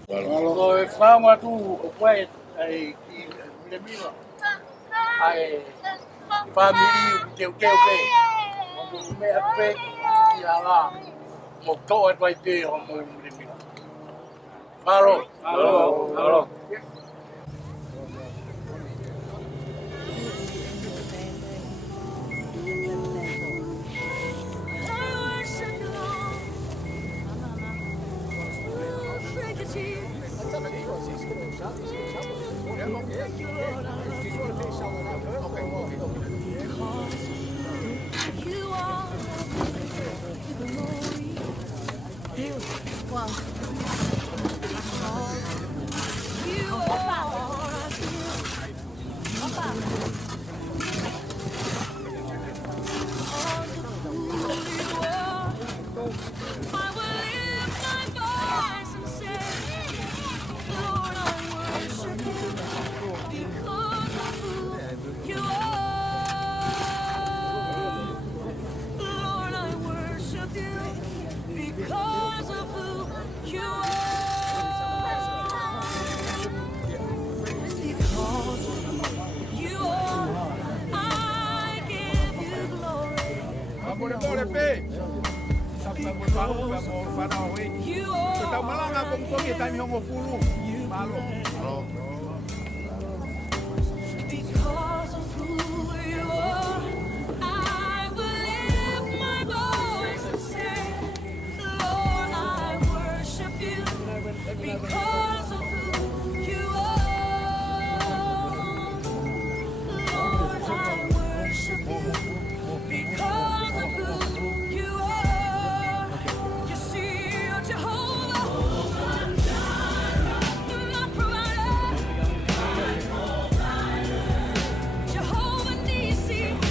Kalau selama tu buat ai mila ai family teu pe me pe ya la mo to vai pe o mo mila halo Because of who you are, I will lift my voice and say, Lord, I worship you. Because of who you are, Lord, I worship you. Because of who you are, you see, you're Jehovah, my provider, Jehovah Nissi.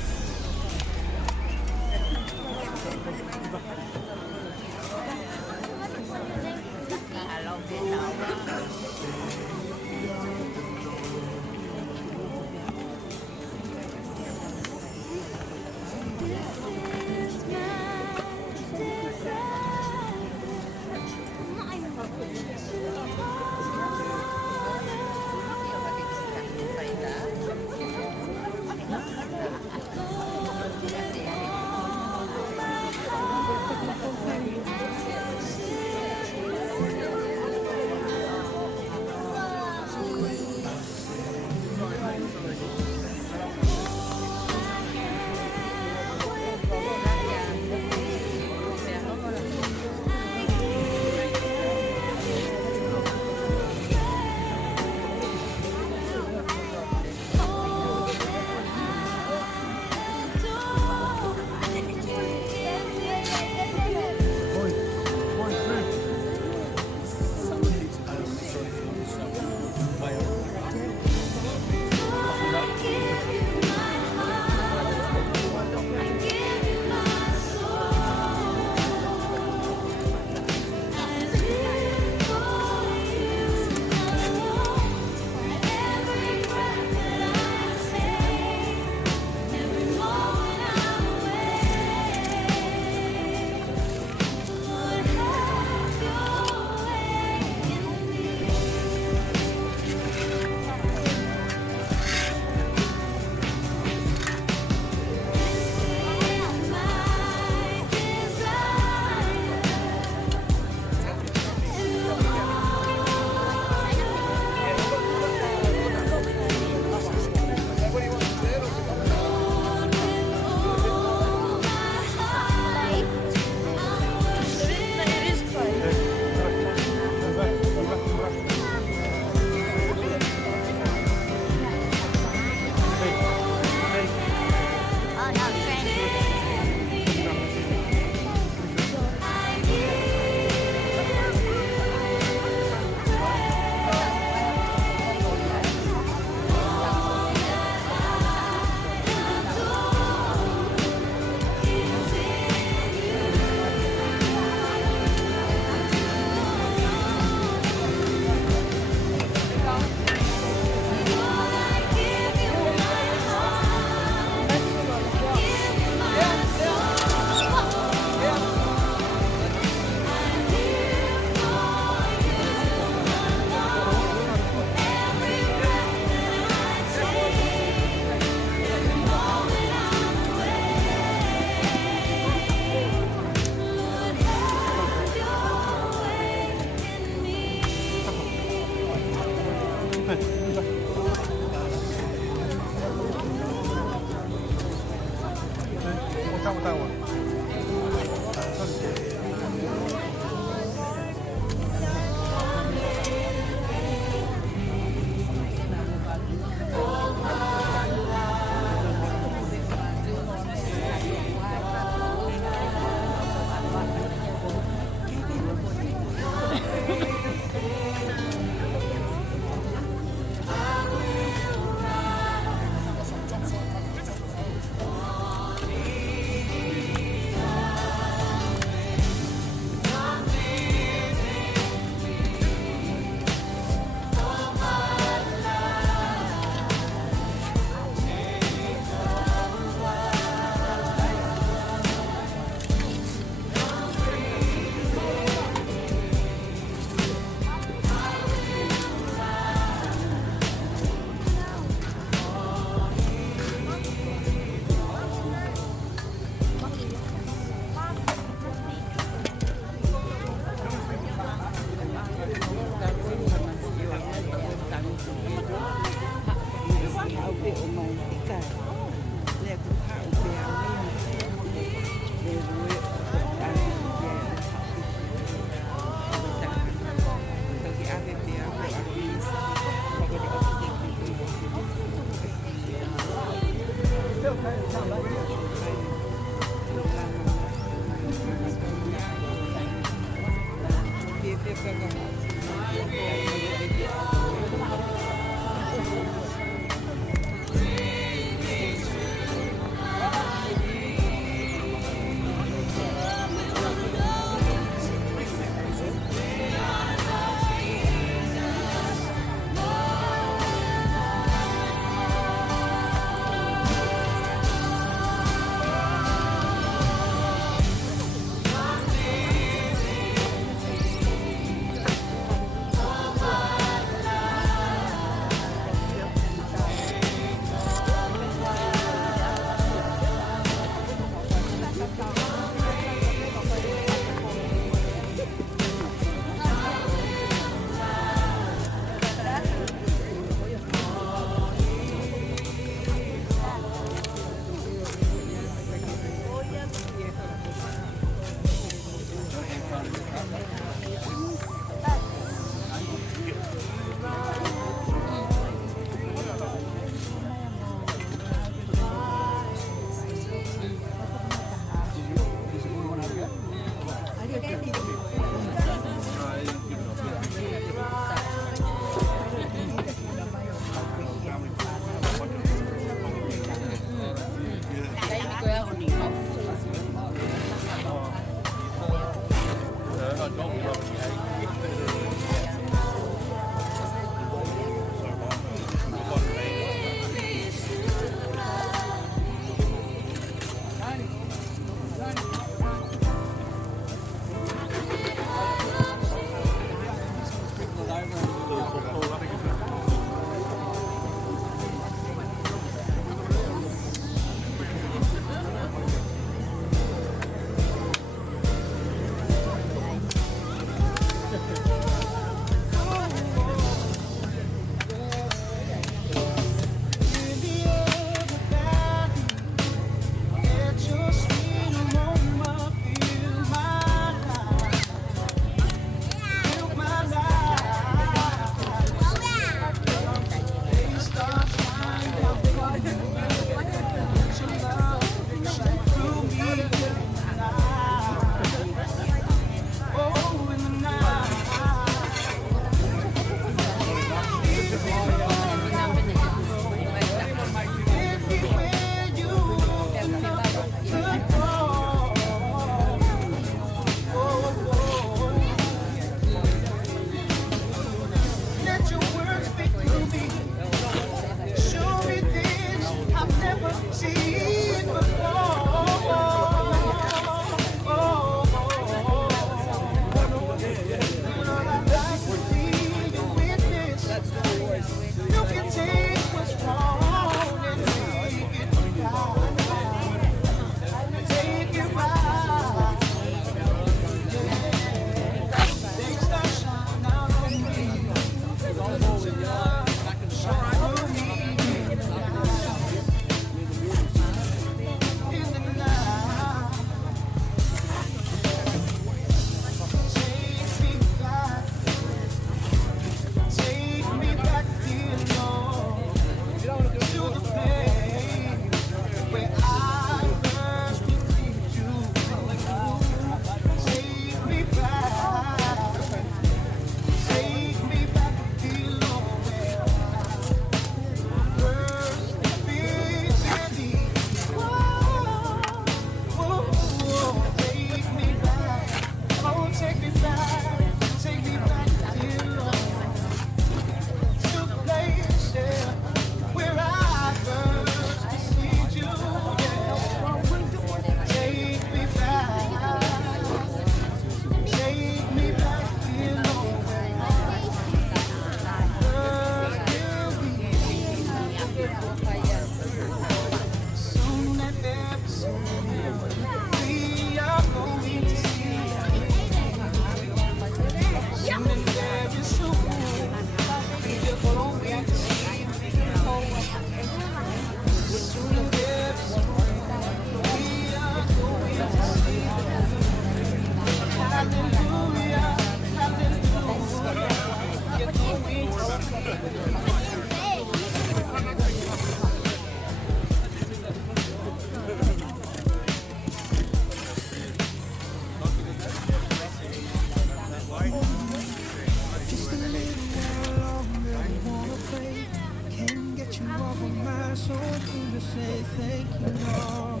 nothing to say thank you, no.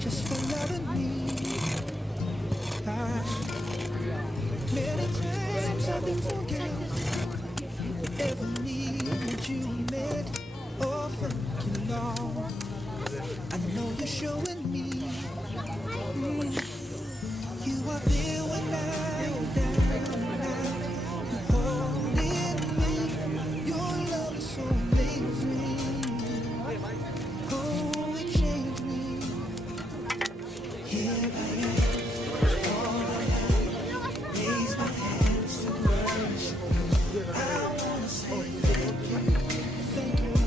Just for loving me. Many times I've been forget every need that you met. Oh, thank you, Lord. I know you're showing me. You are there when I'm down and out. You're holding me. Your love is so amazing. Oh, it changed me. Here I am. Raise my hands to worship. I wanna say thank you,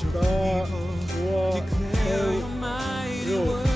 declare your mighty word.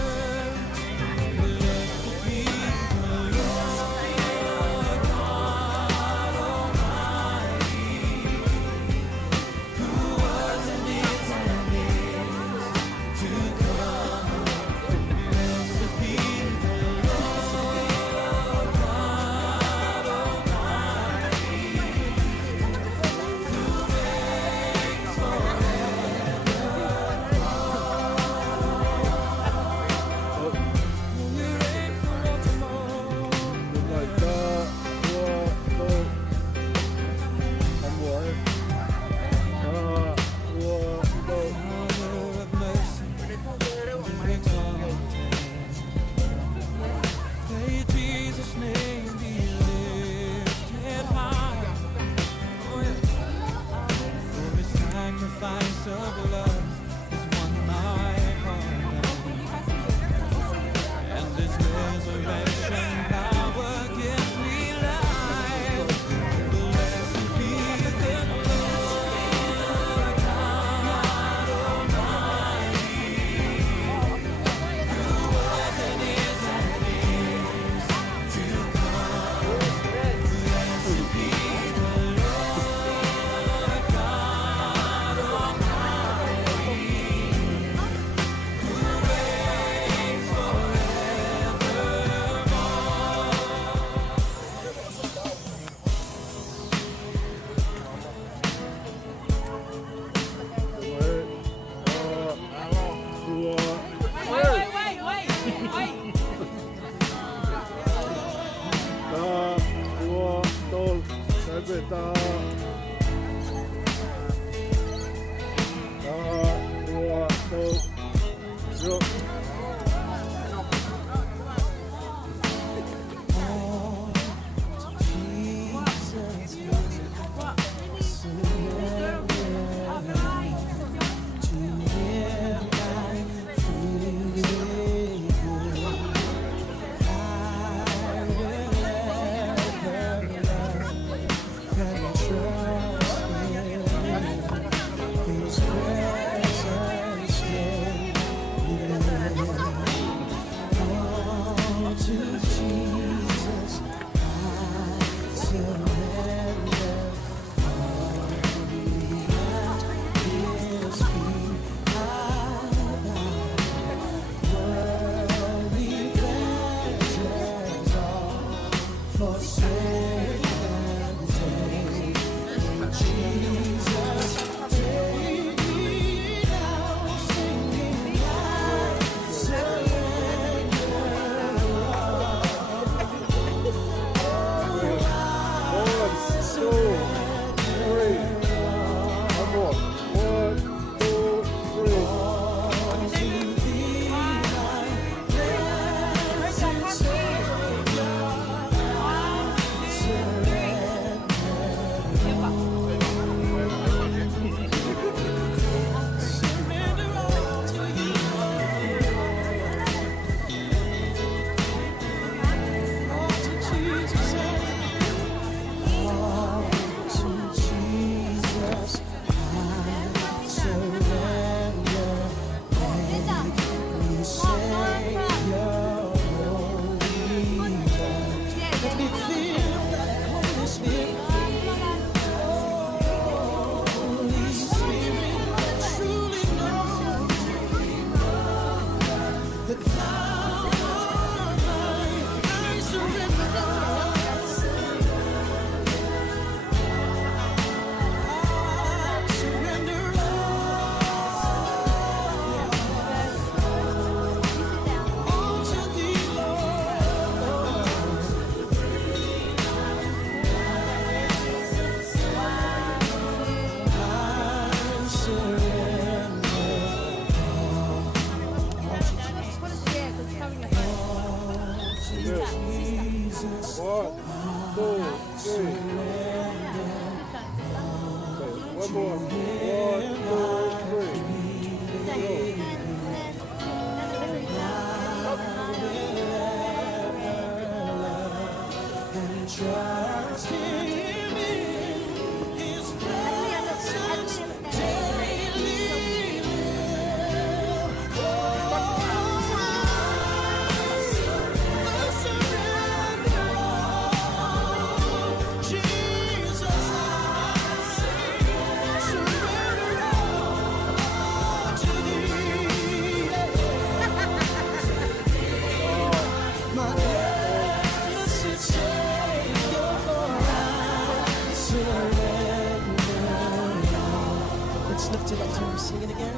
just lift it up to him, sing it again.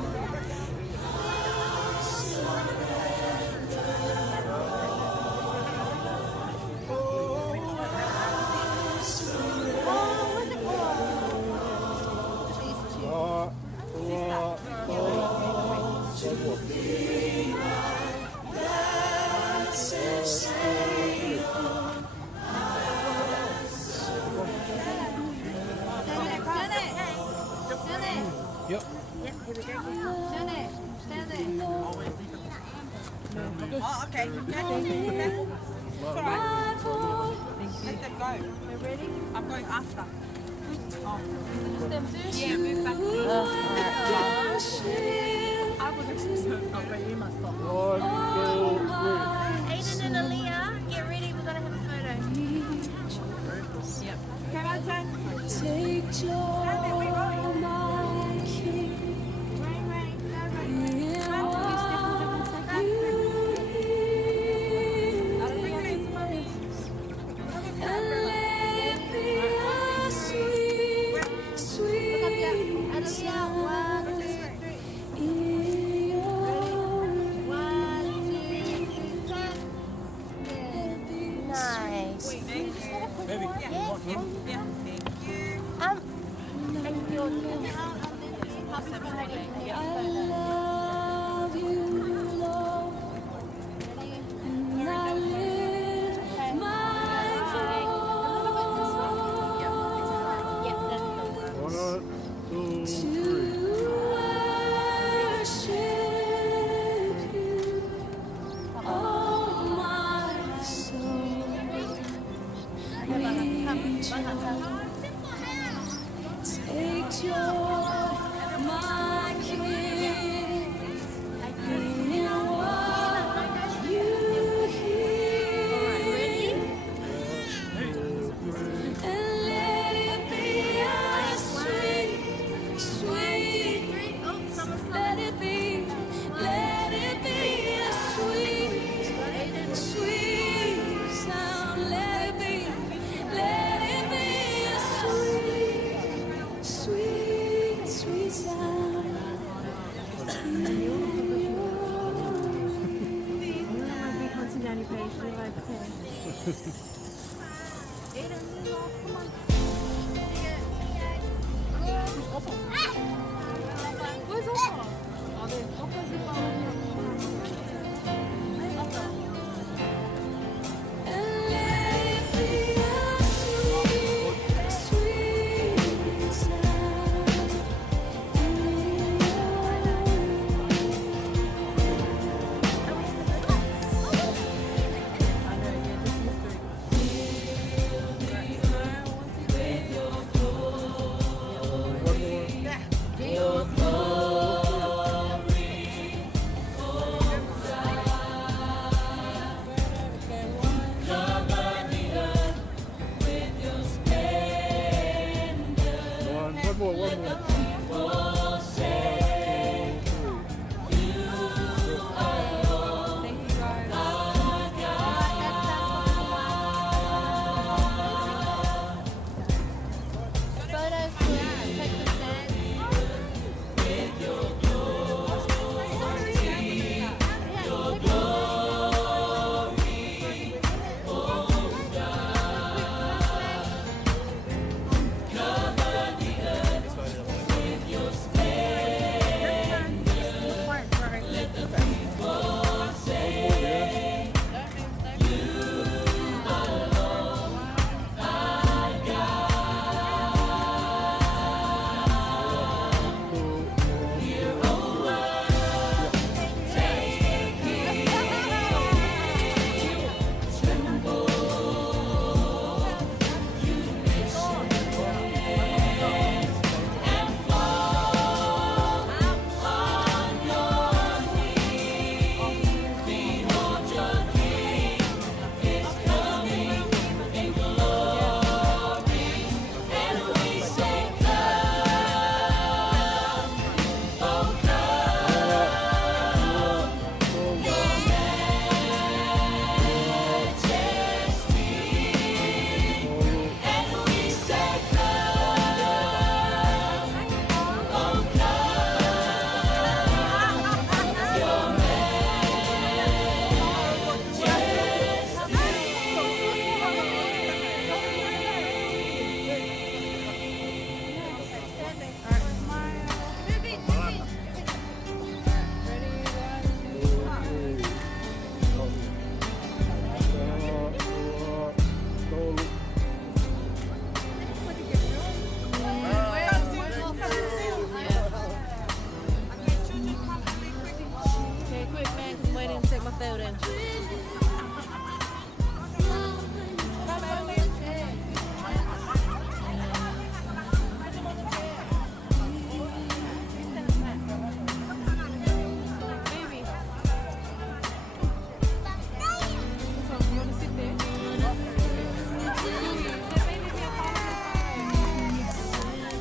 Yep. Yep, here we go. Stand there. Stand there. Oh, okay. Okay. It's all right. Let them go. They're ready? I'm going after. Oh. Them too? Yeah, move back. I was expecting but you must stop. Aiden and Aaliyah, get ready. We're going to have a photo. Yep. Come on, son. Take joy, my King. Baby. Yeah. Thank you. And your I love you, Lord, and I lift my voice to worship you, oh my soul. Take joy, my King, in what you hear, and let it be a sweet, sweet, let it be a sweet, sweet sound, let it be a sweet, sweet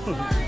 Thank you.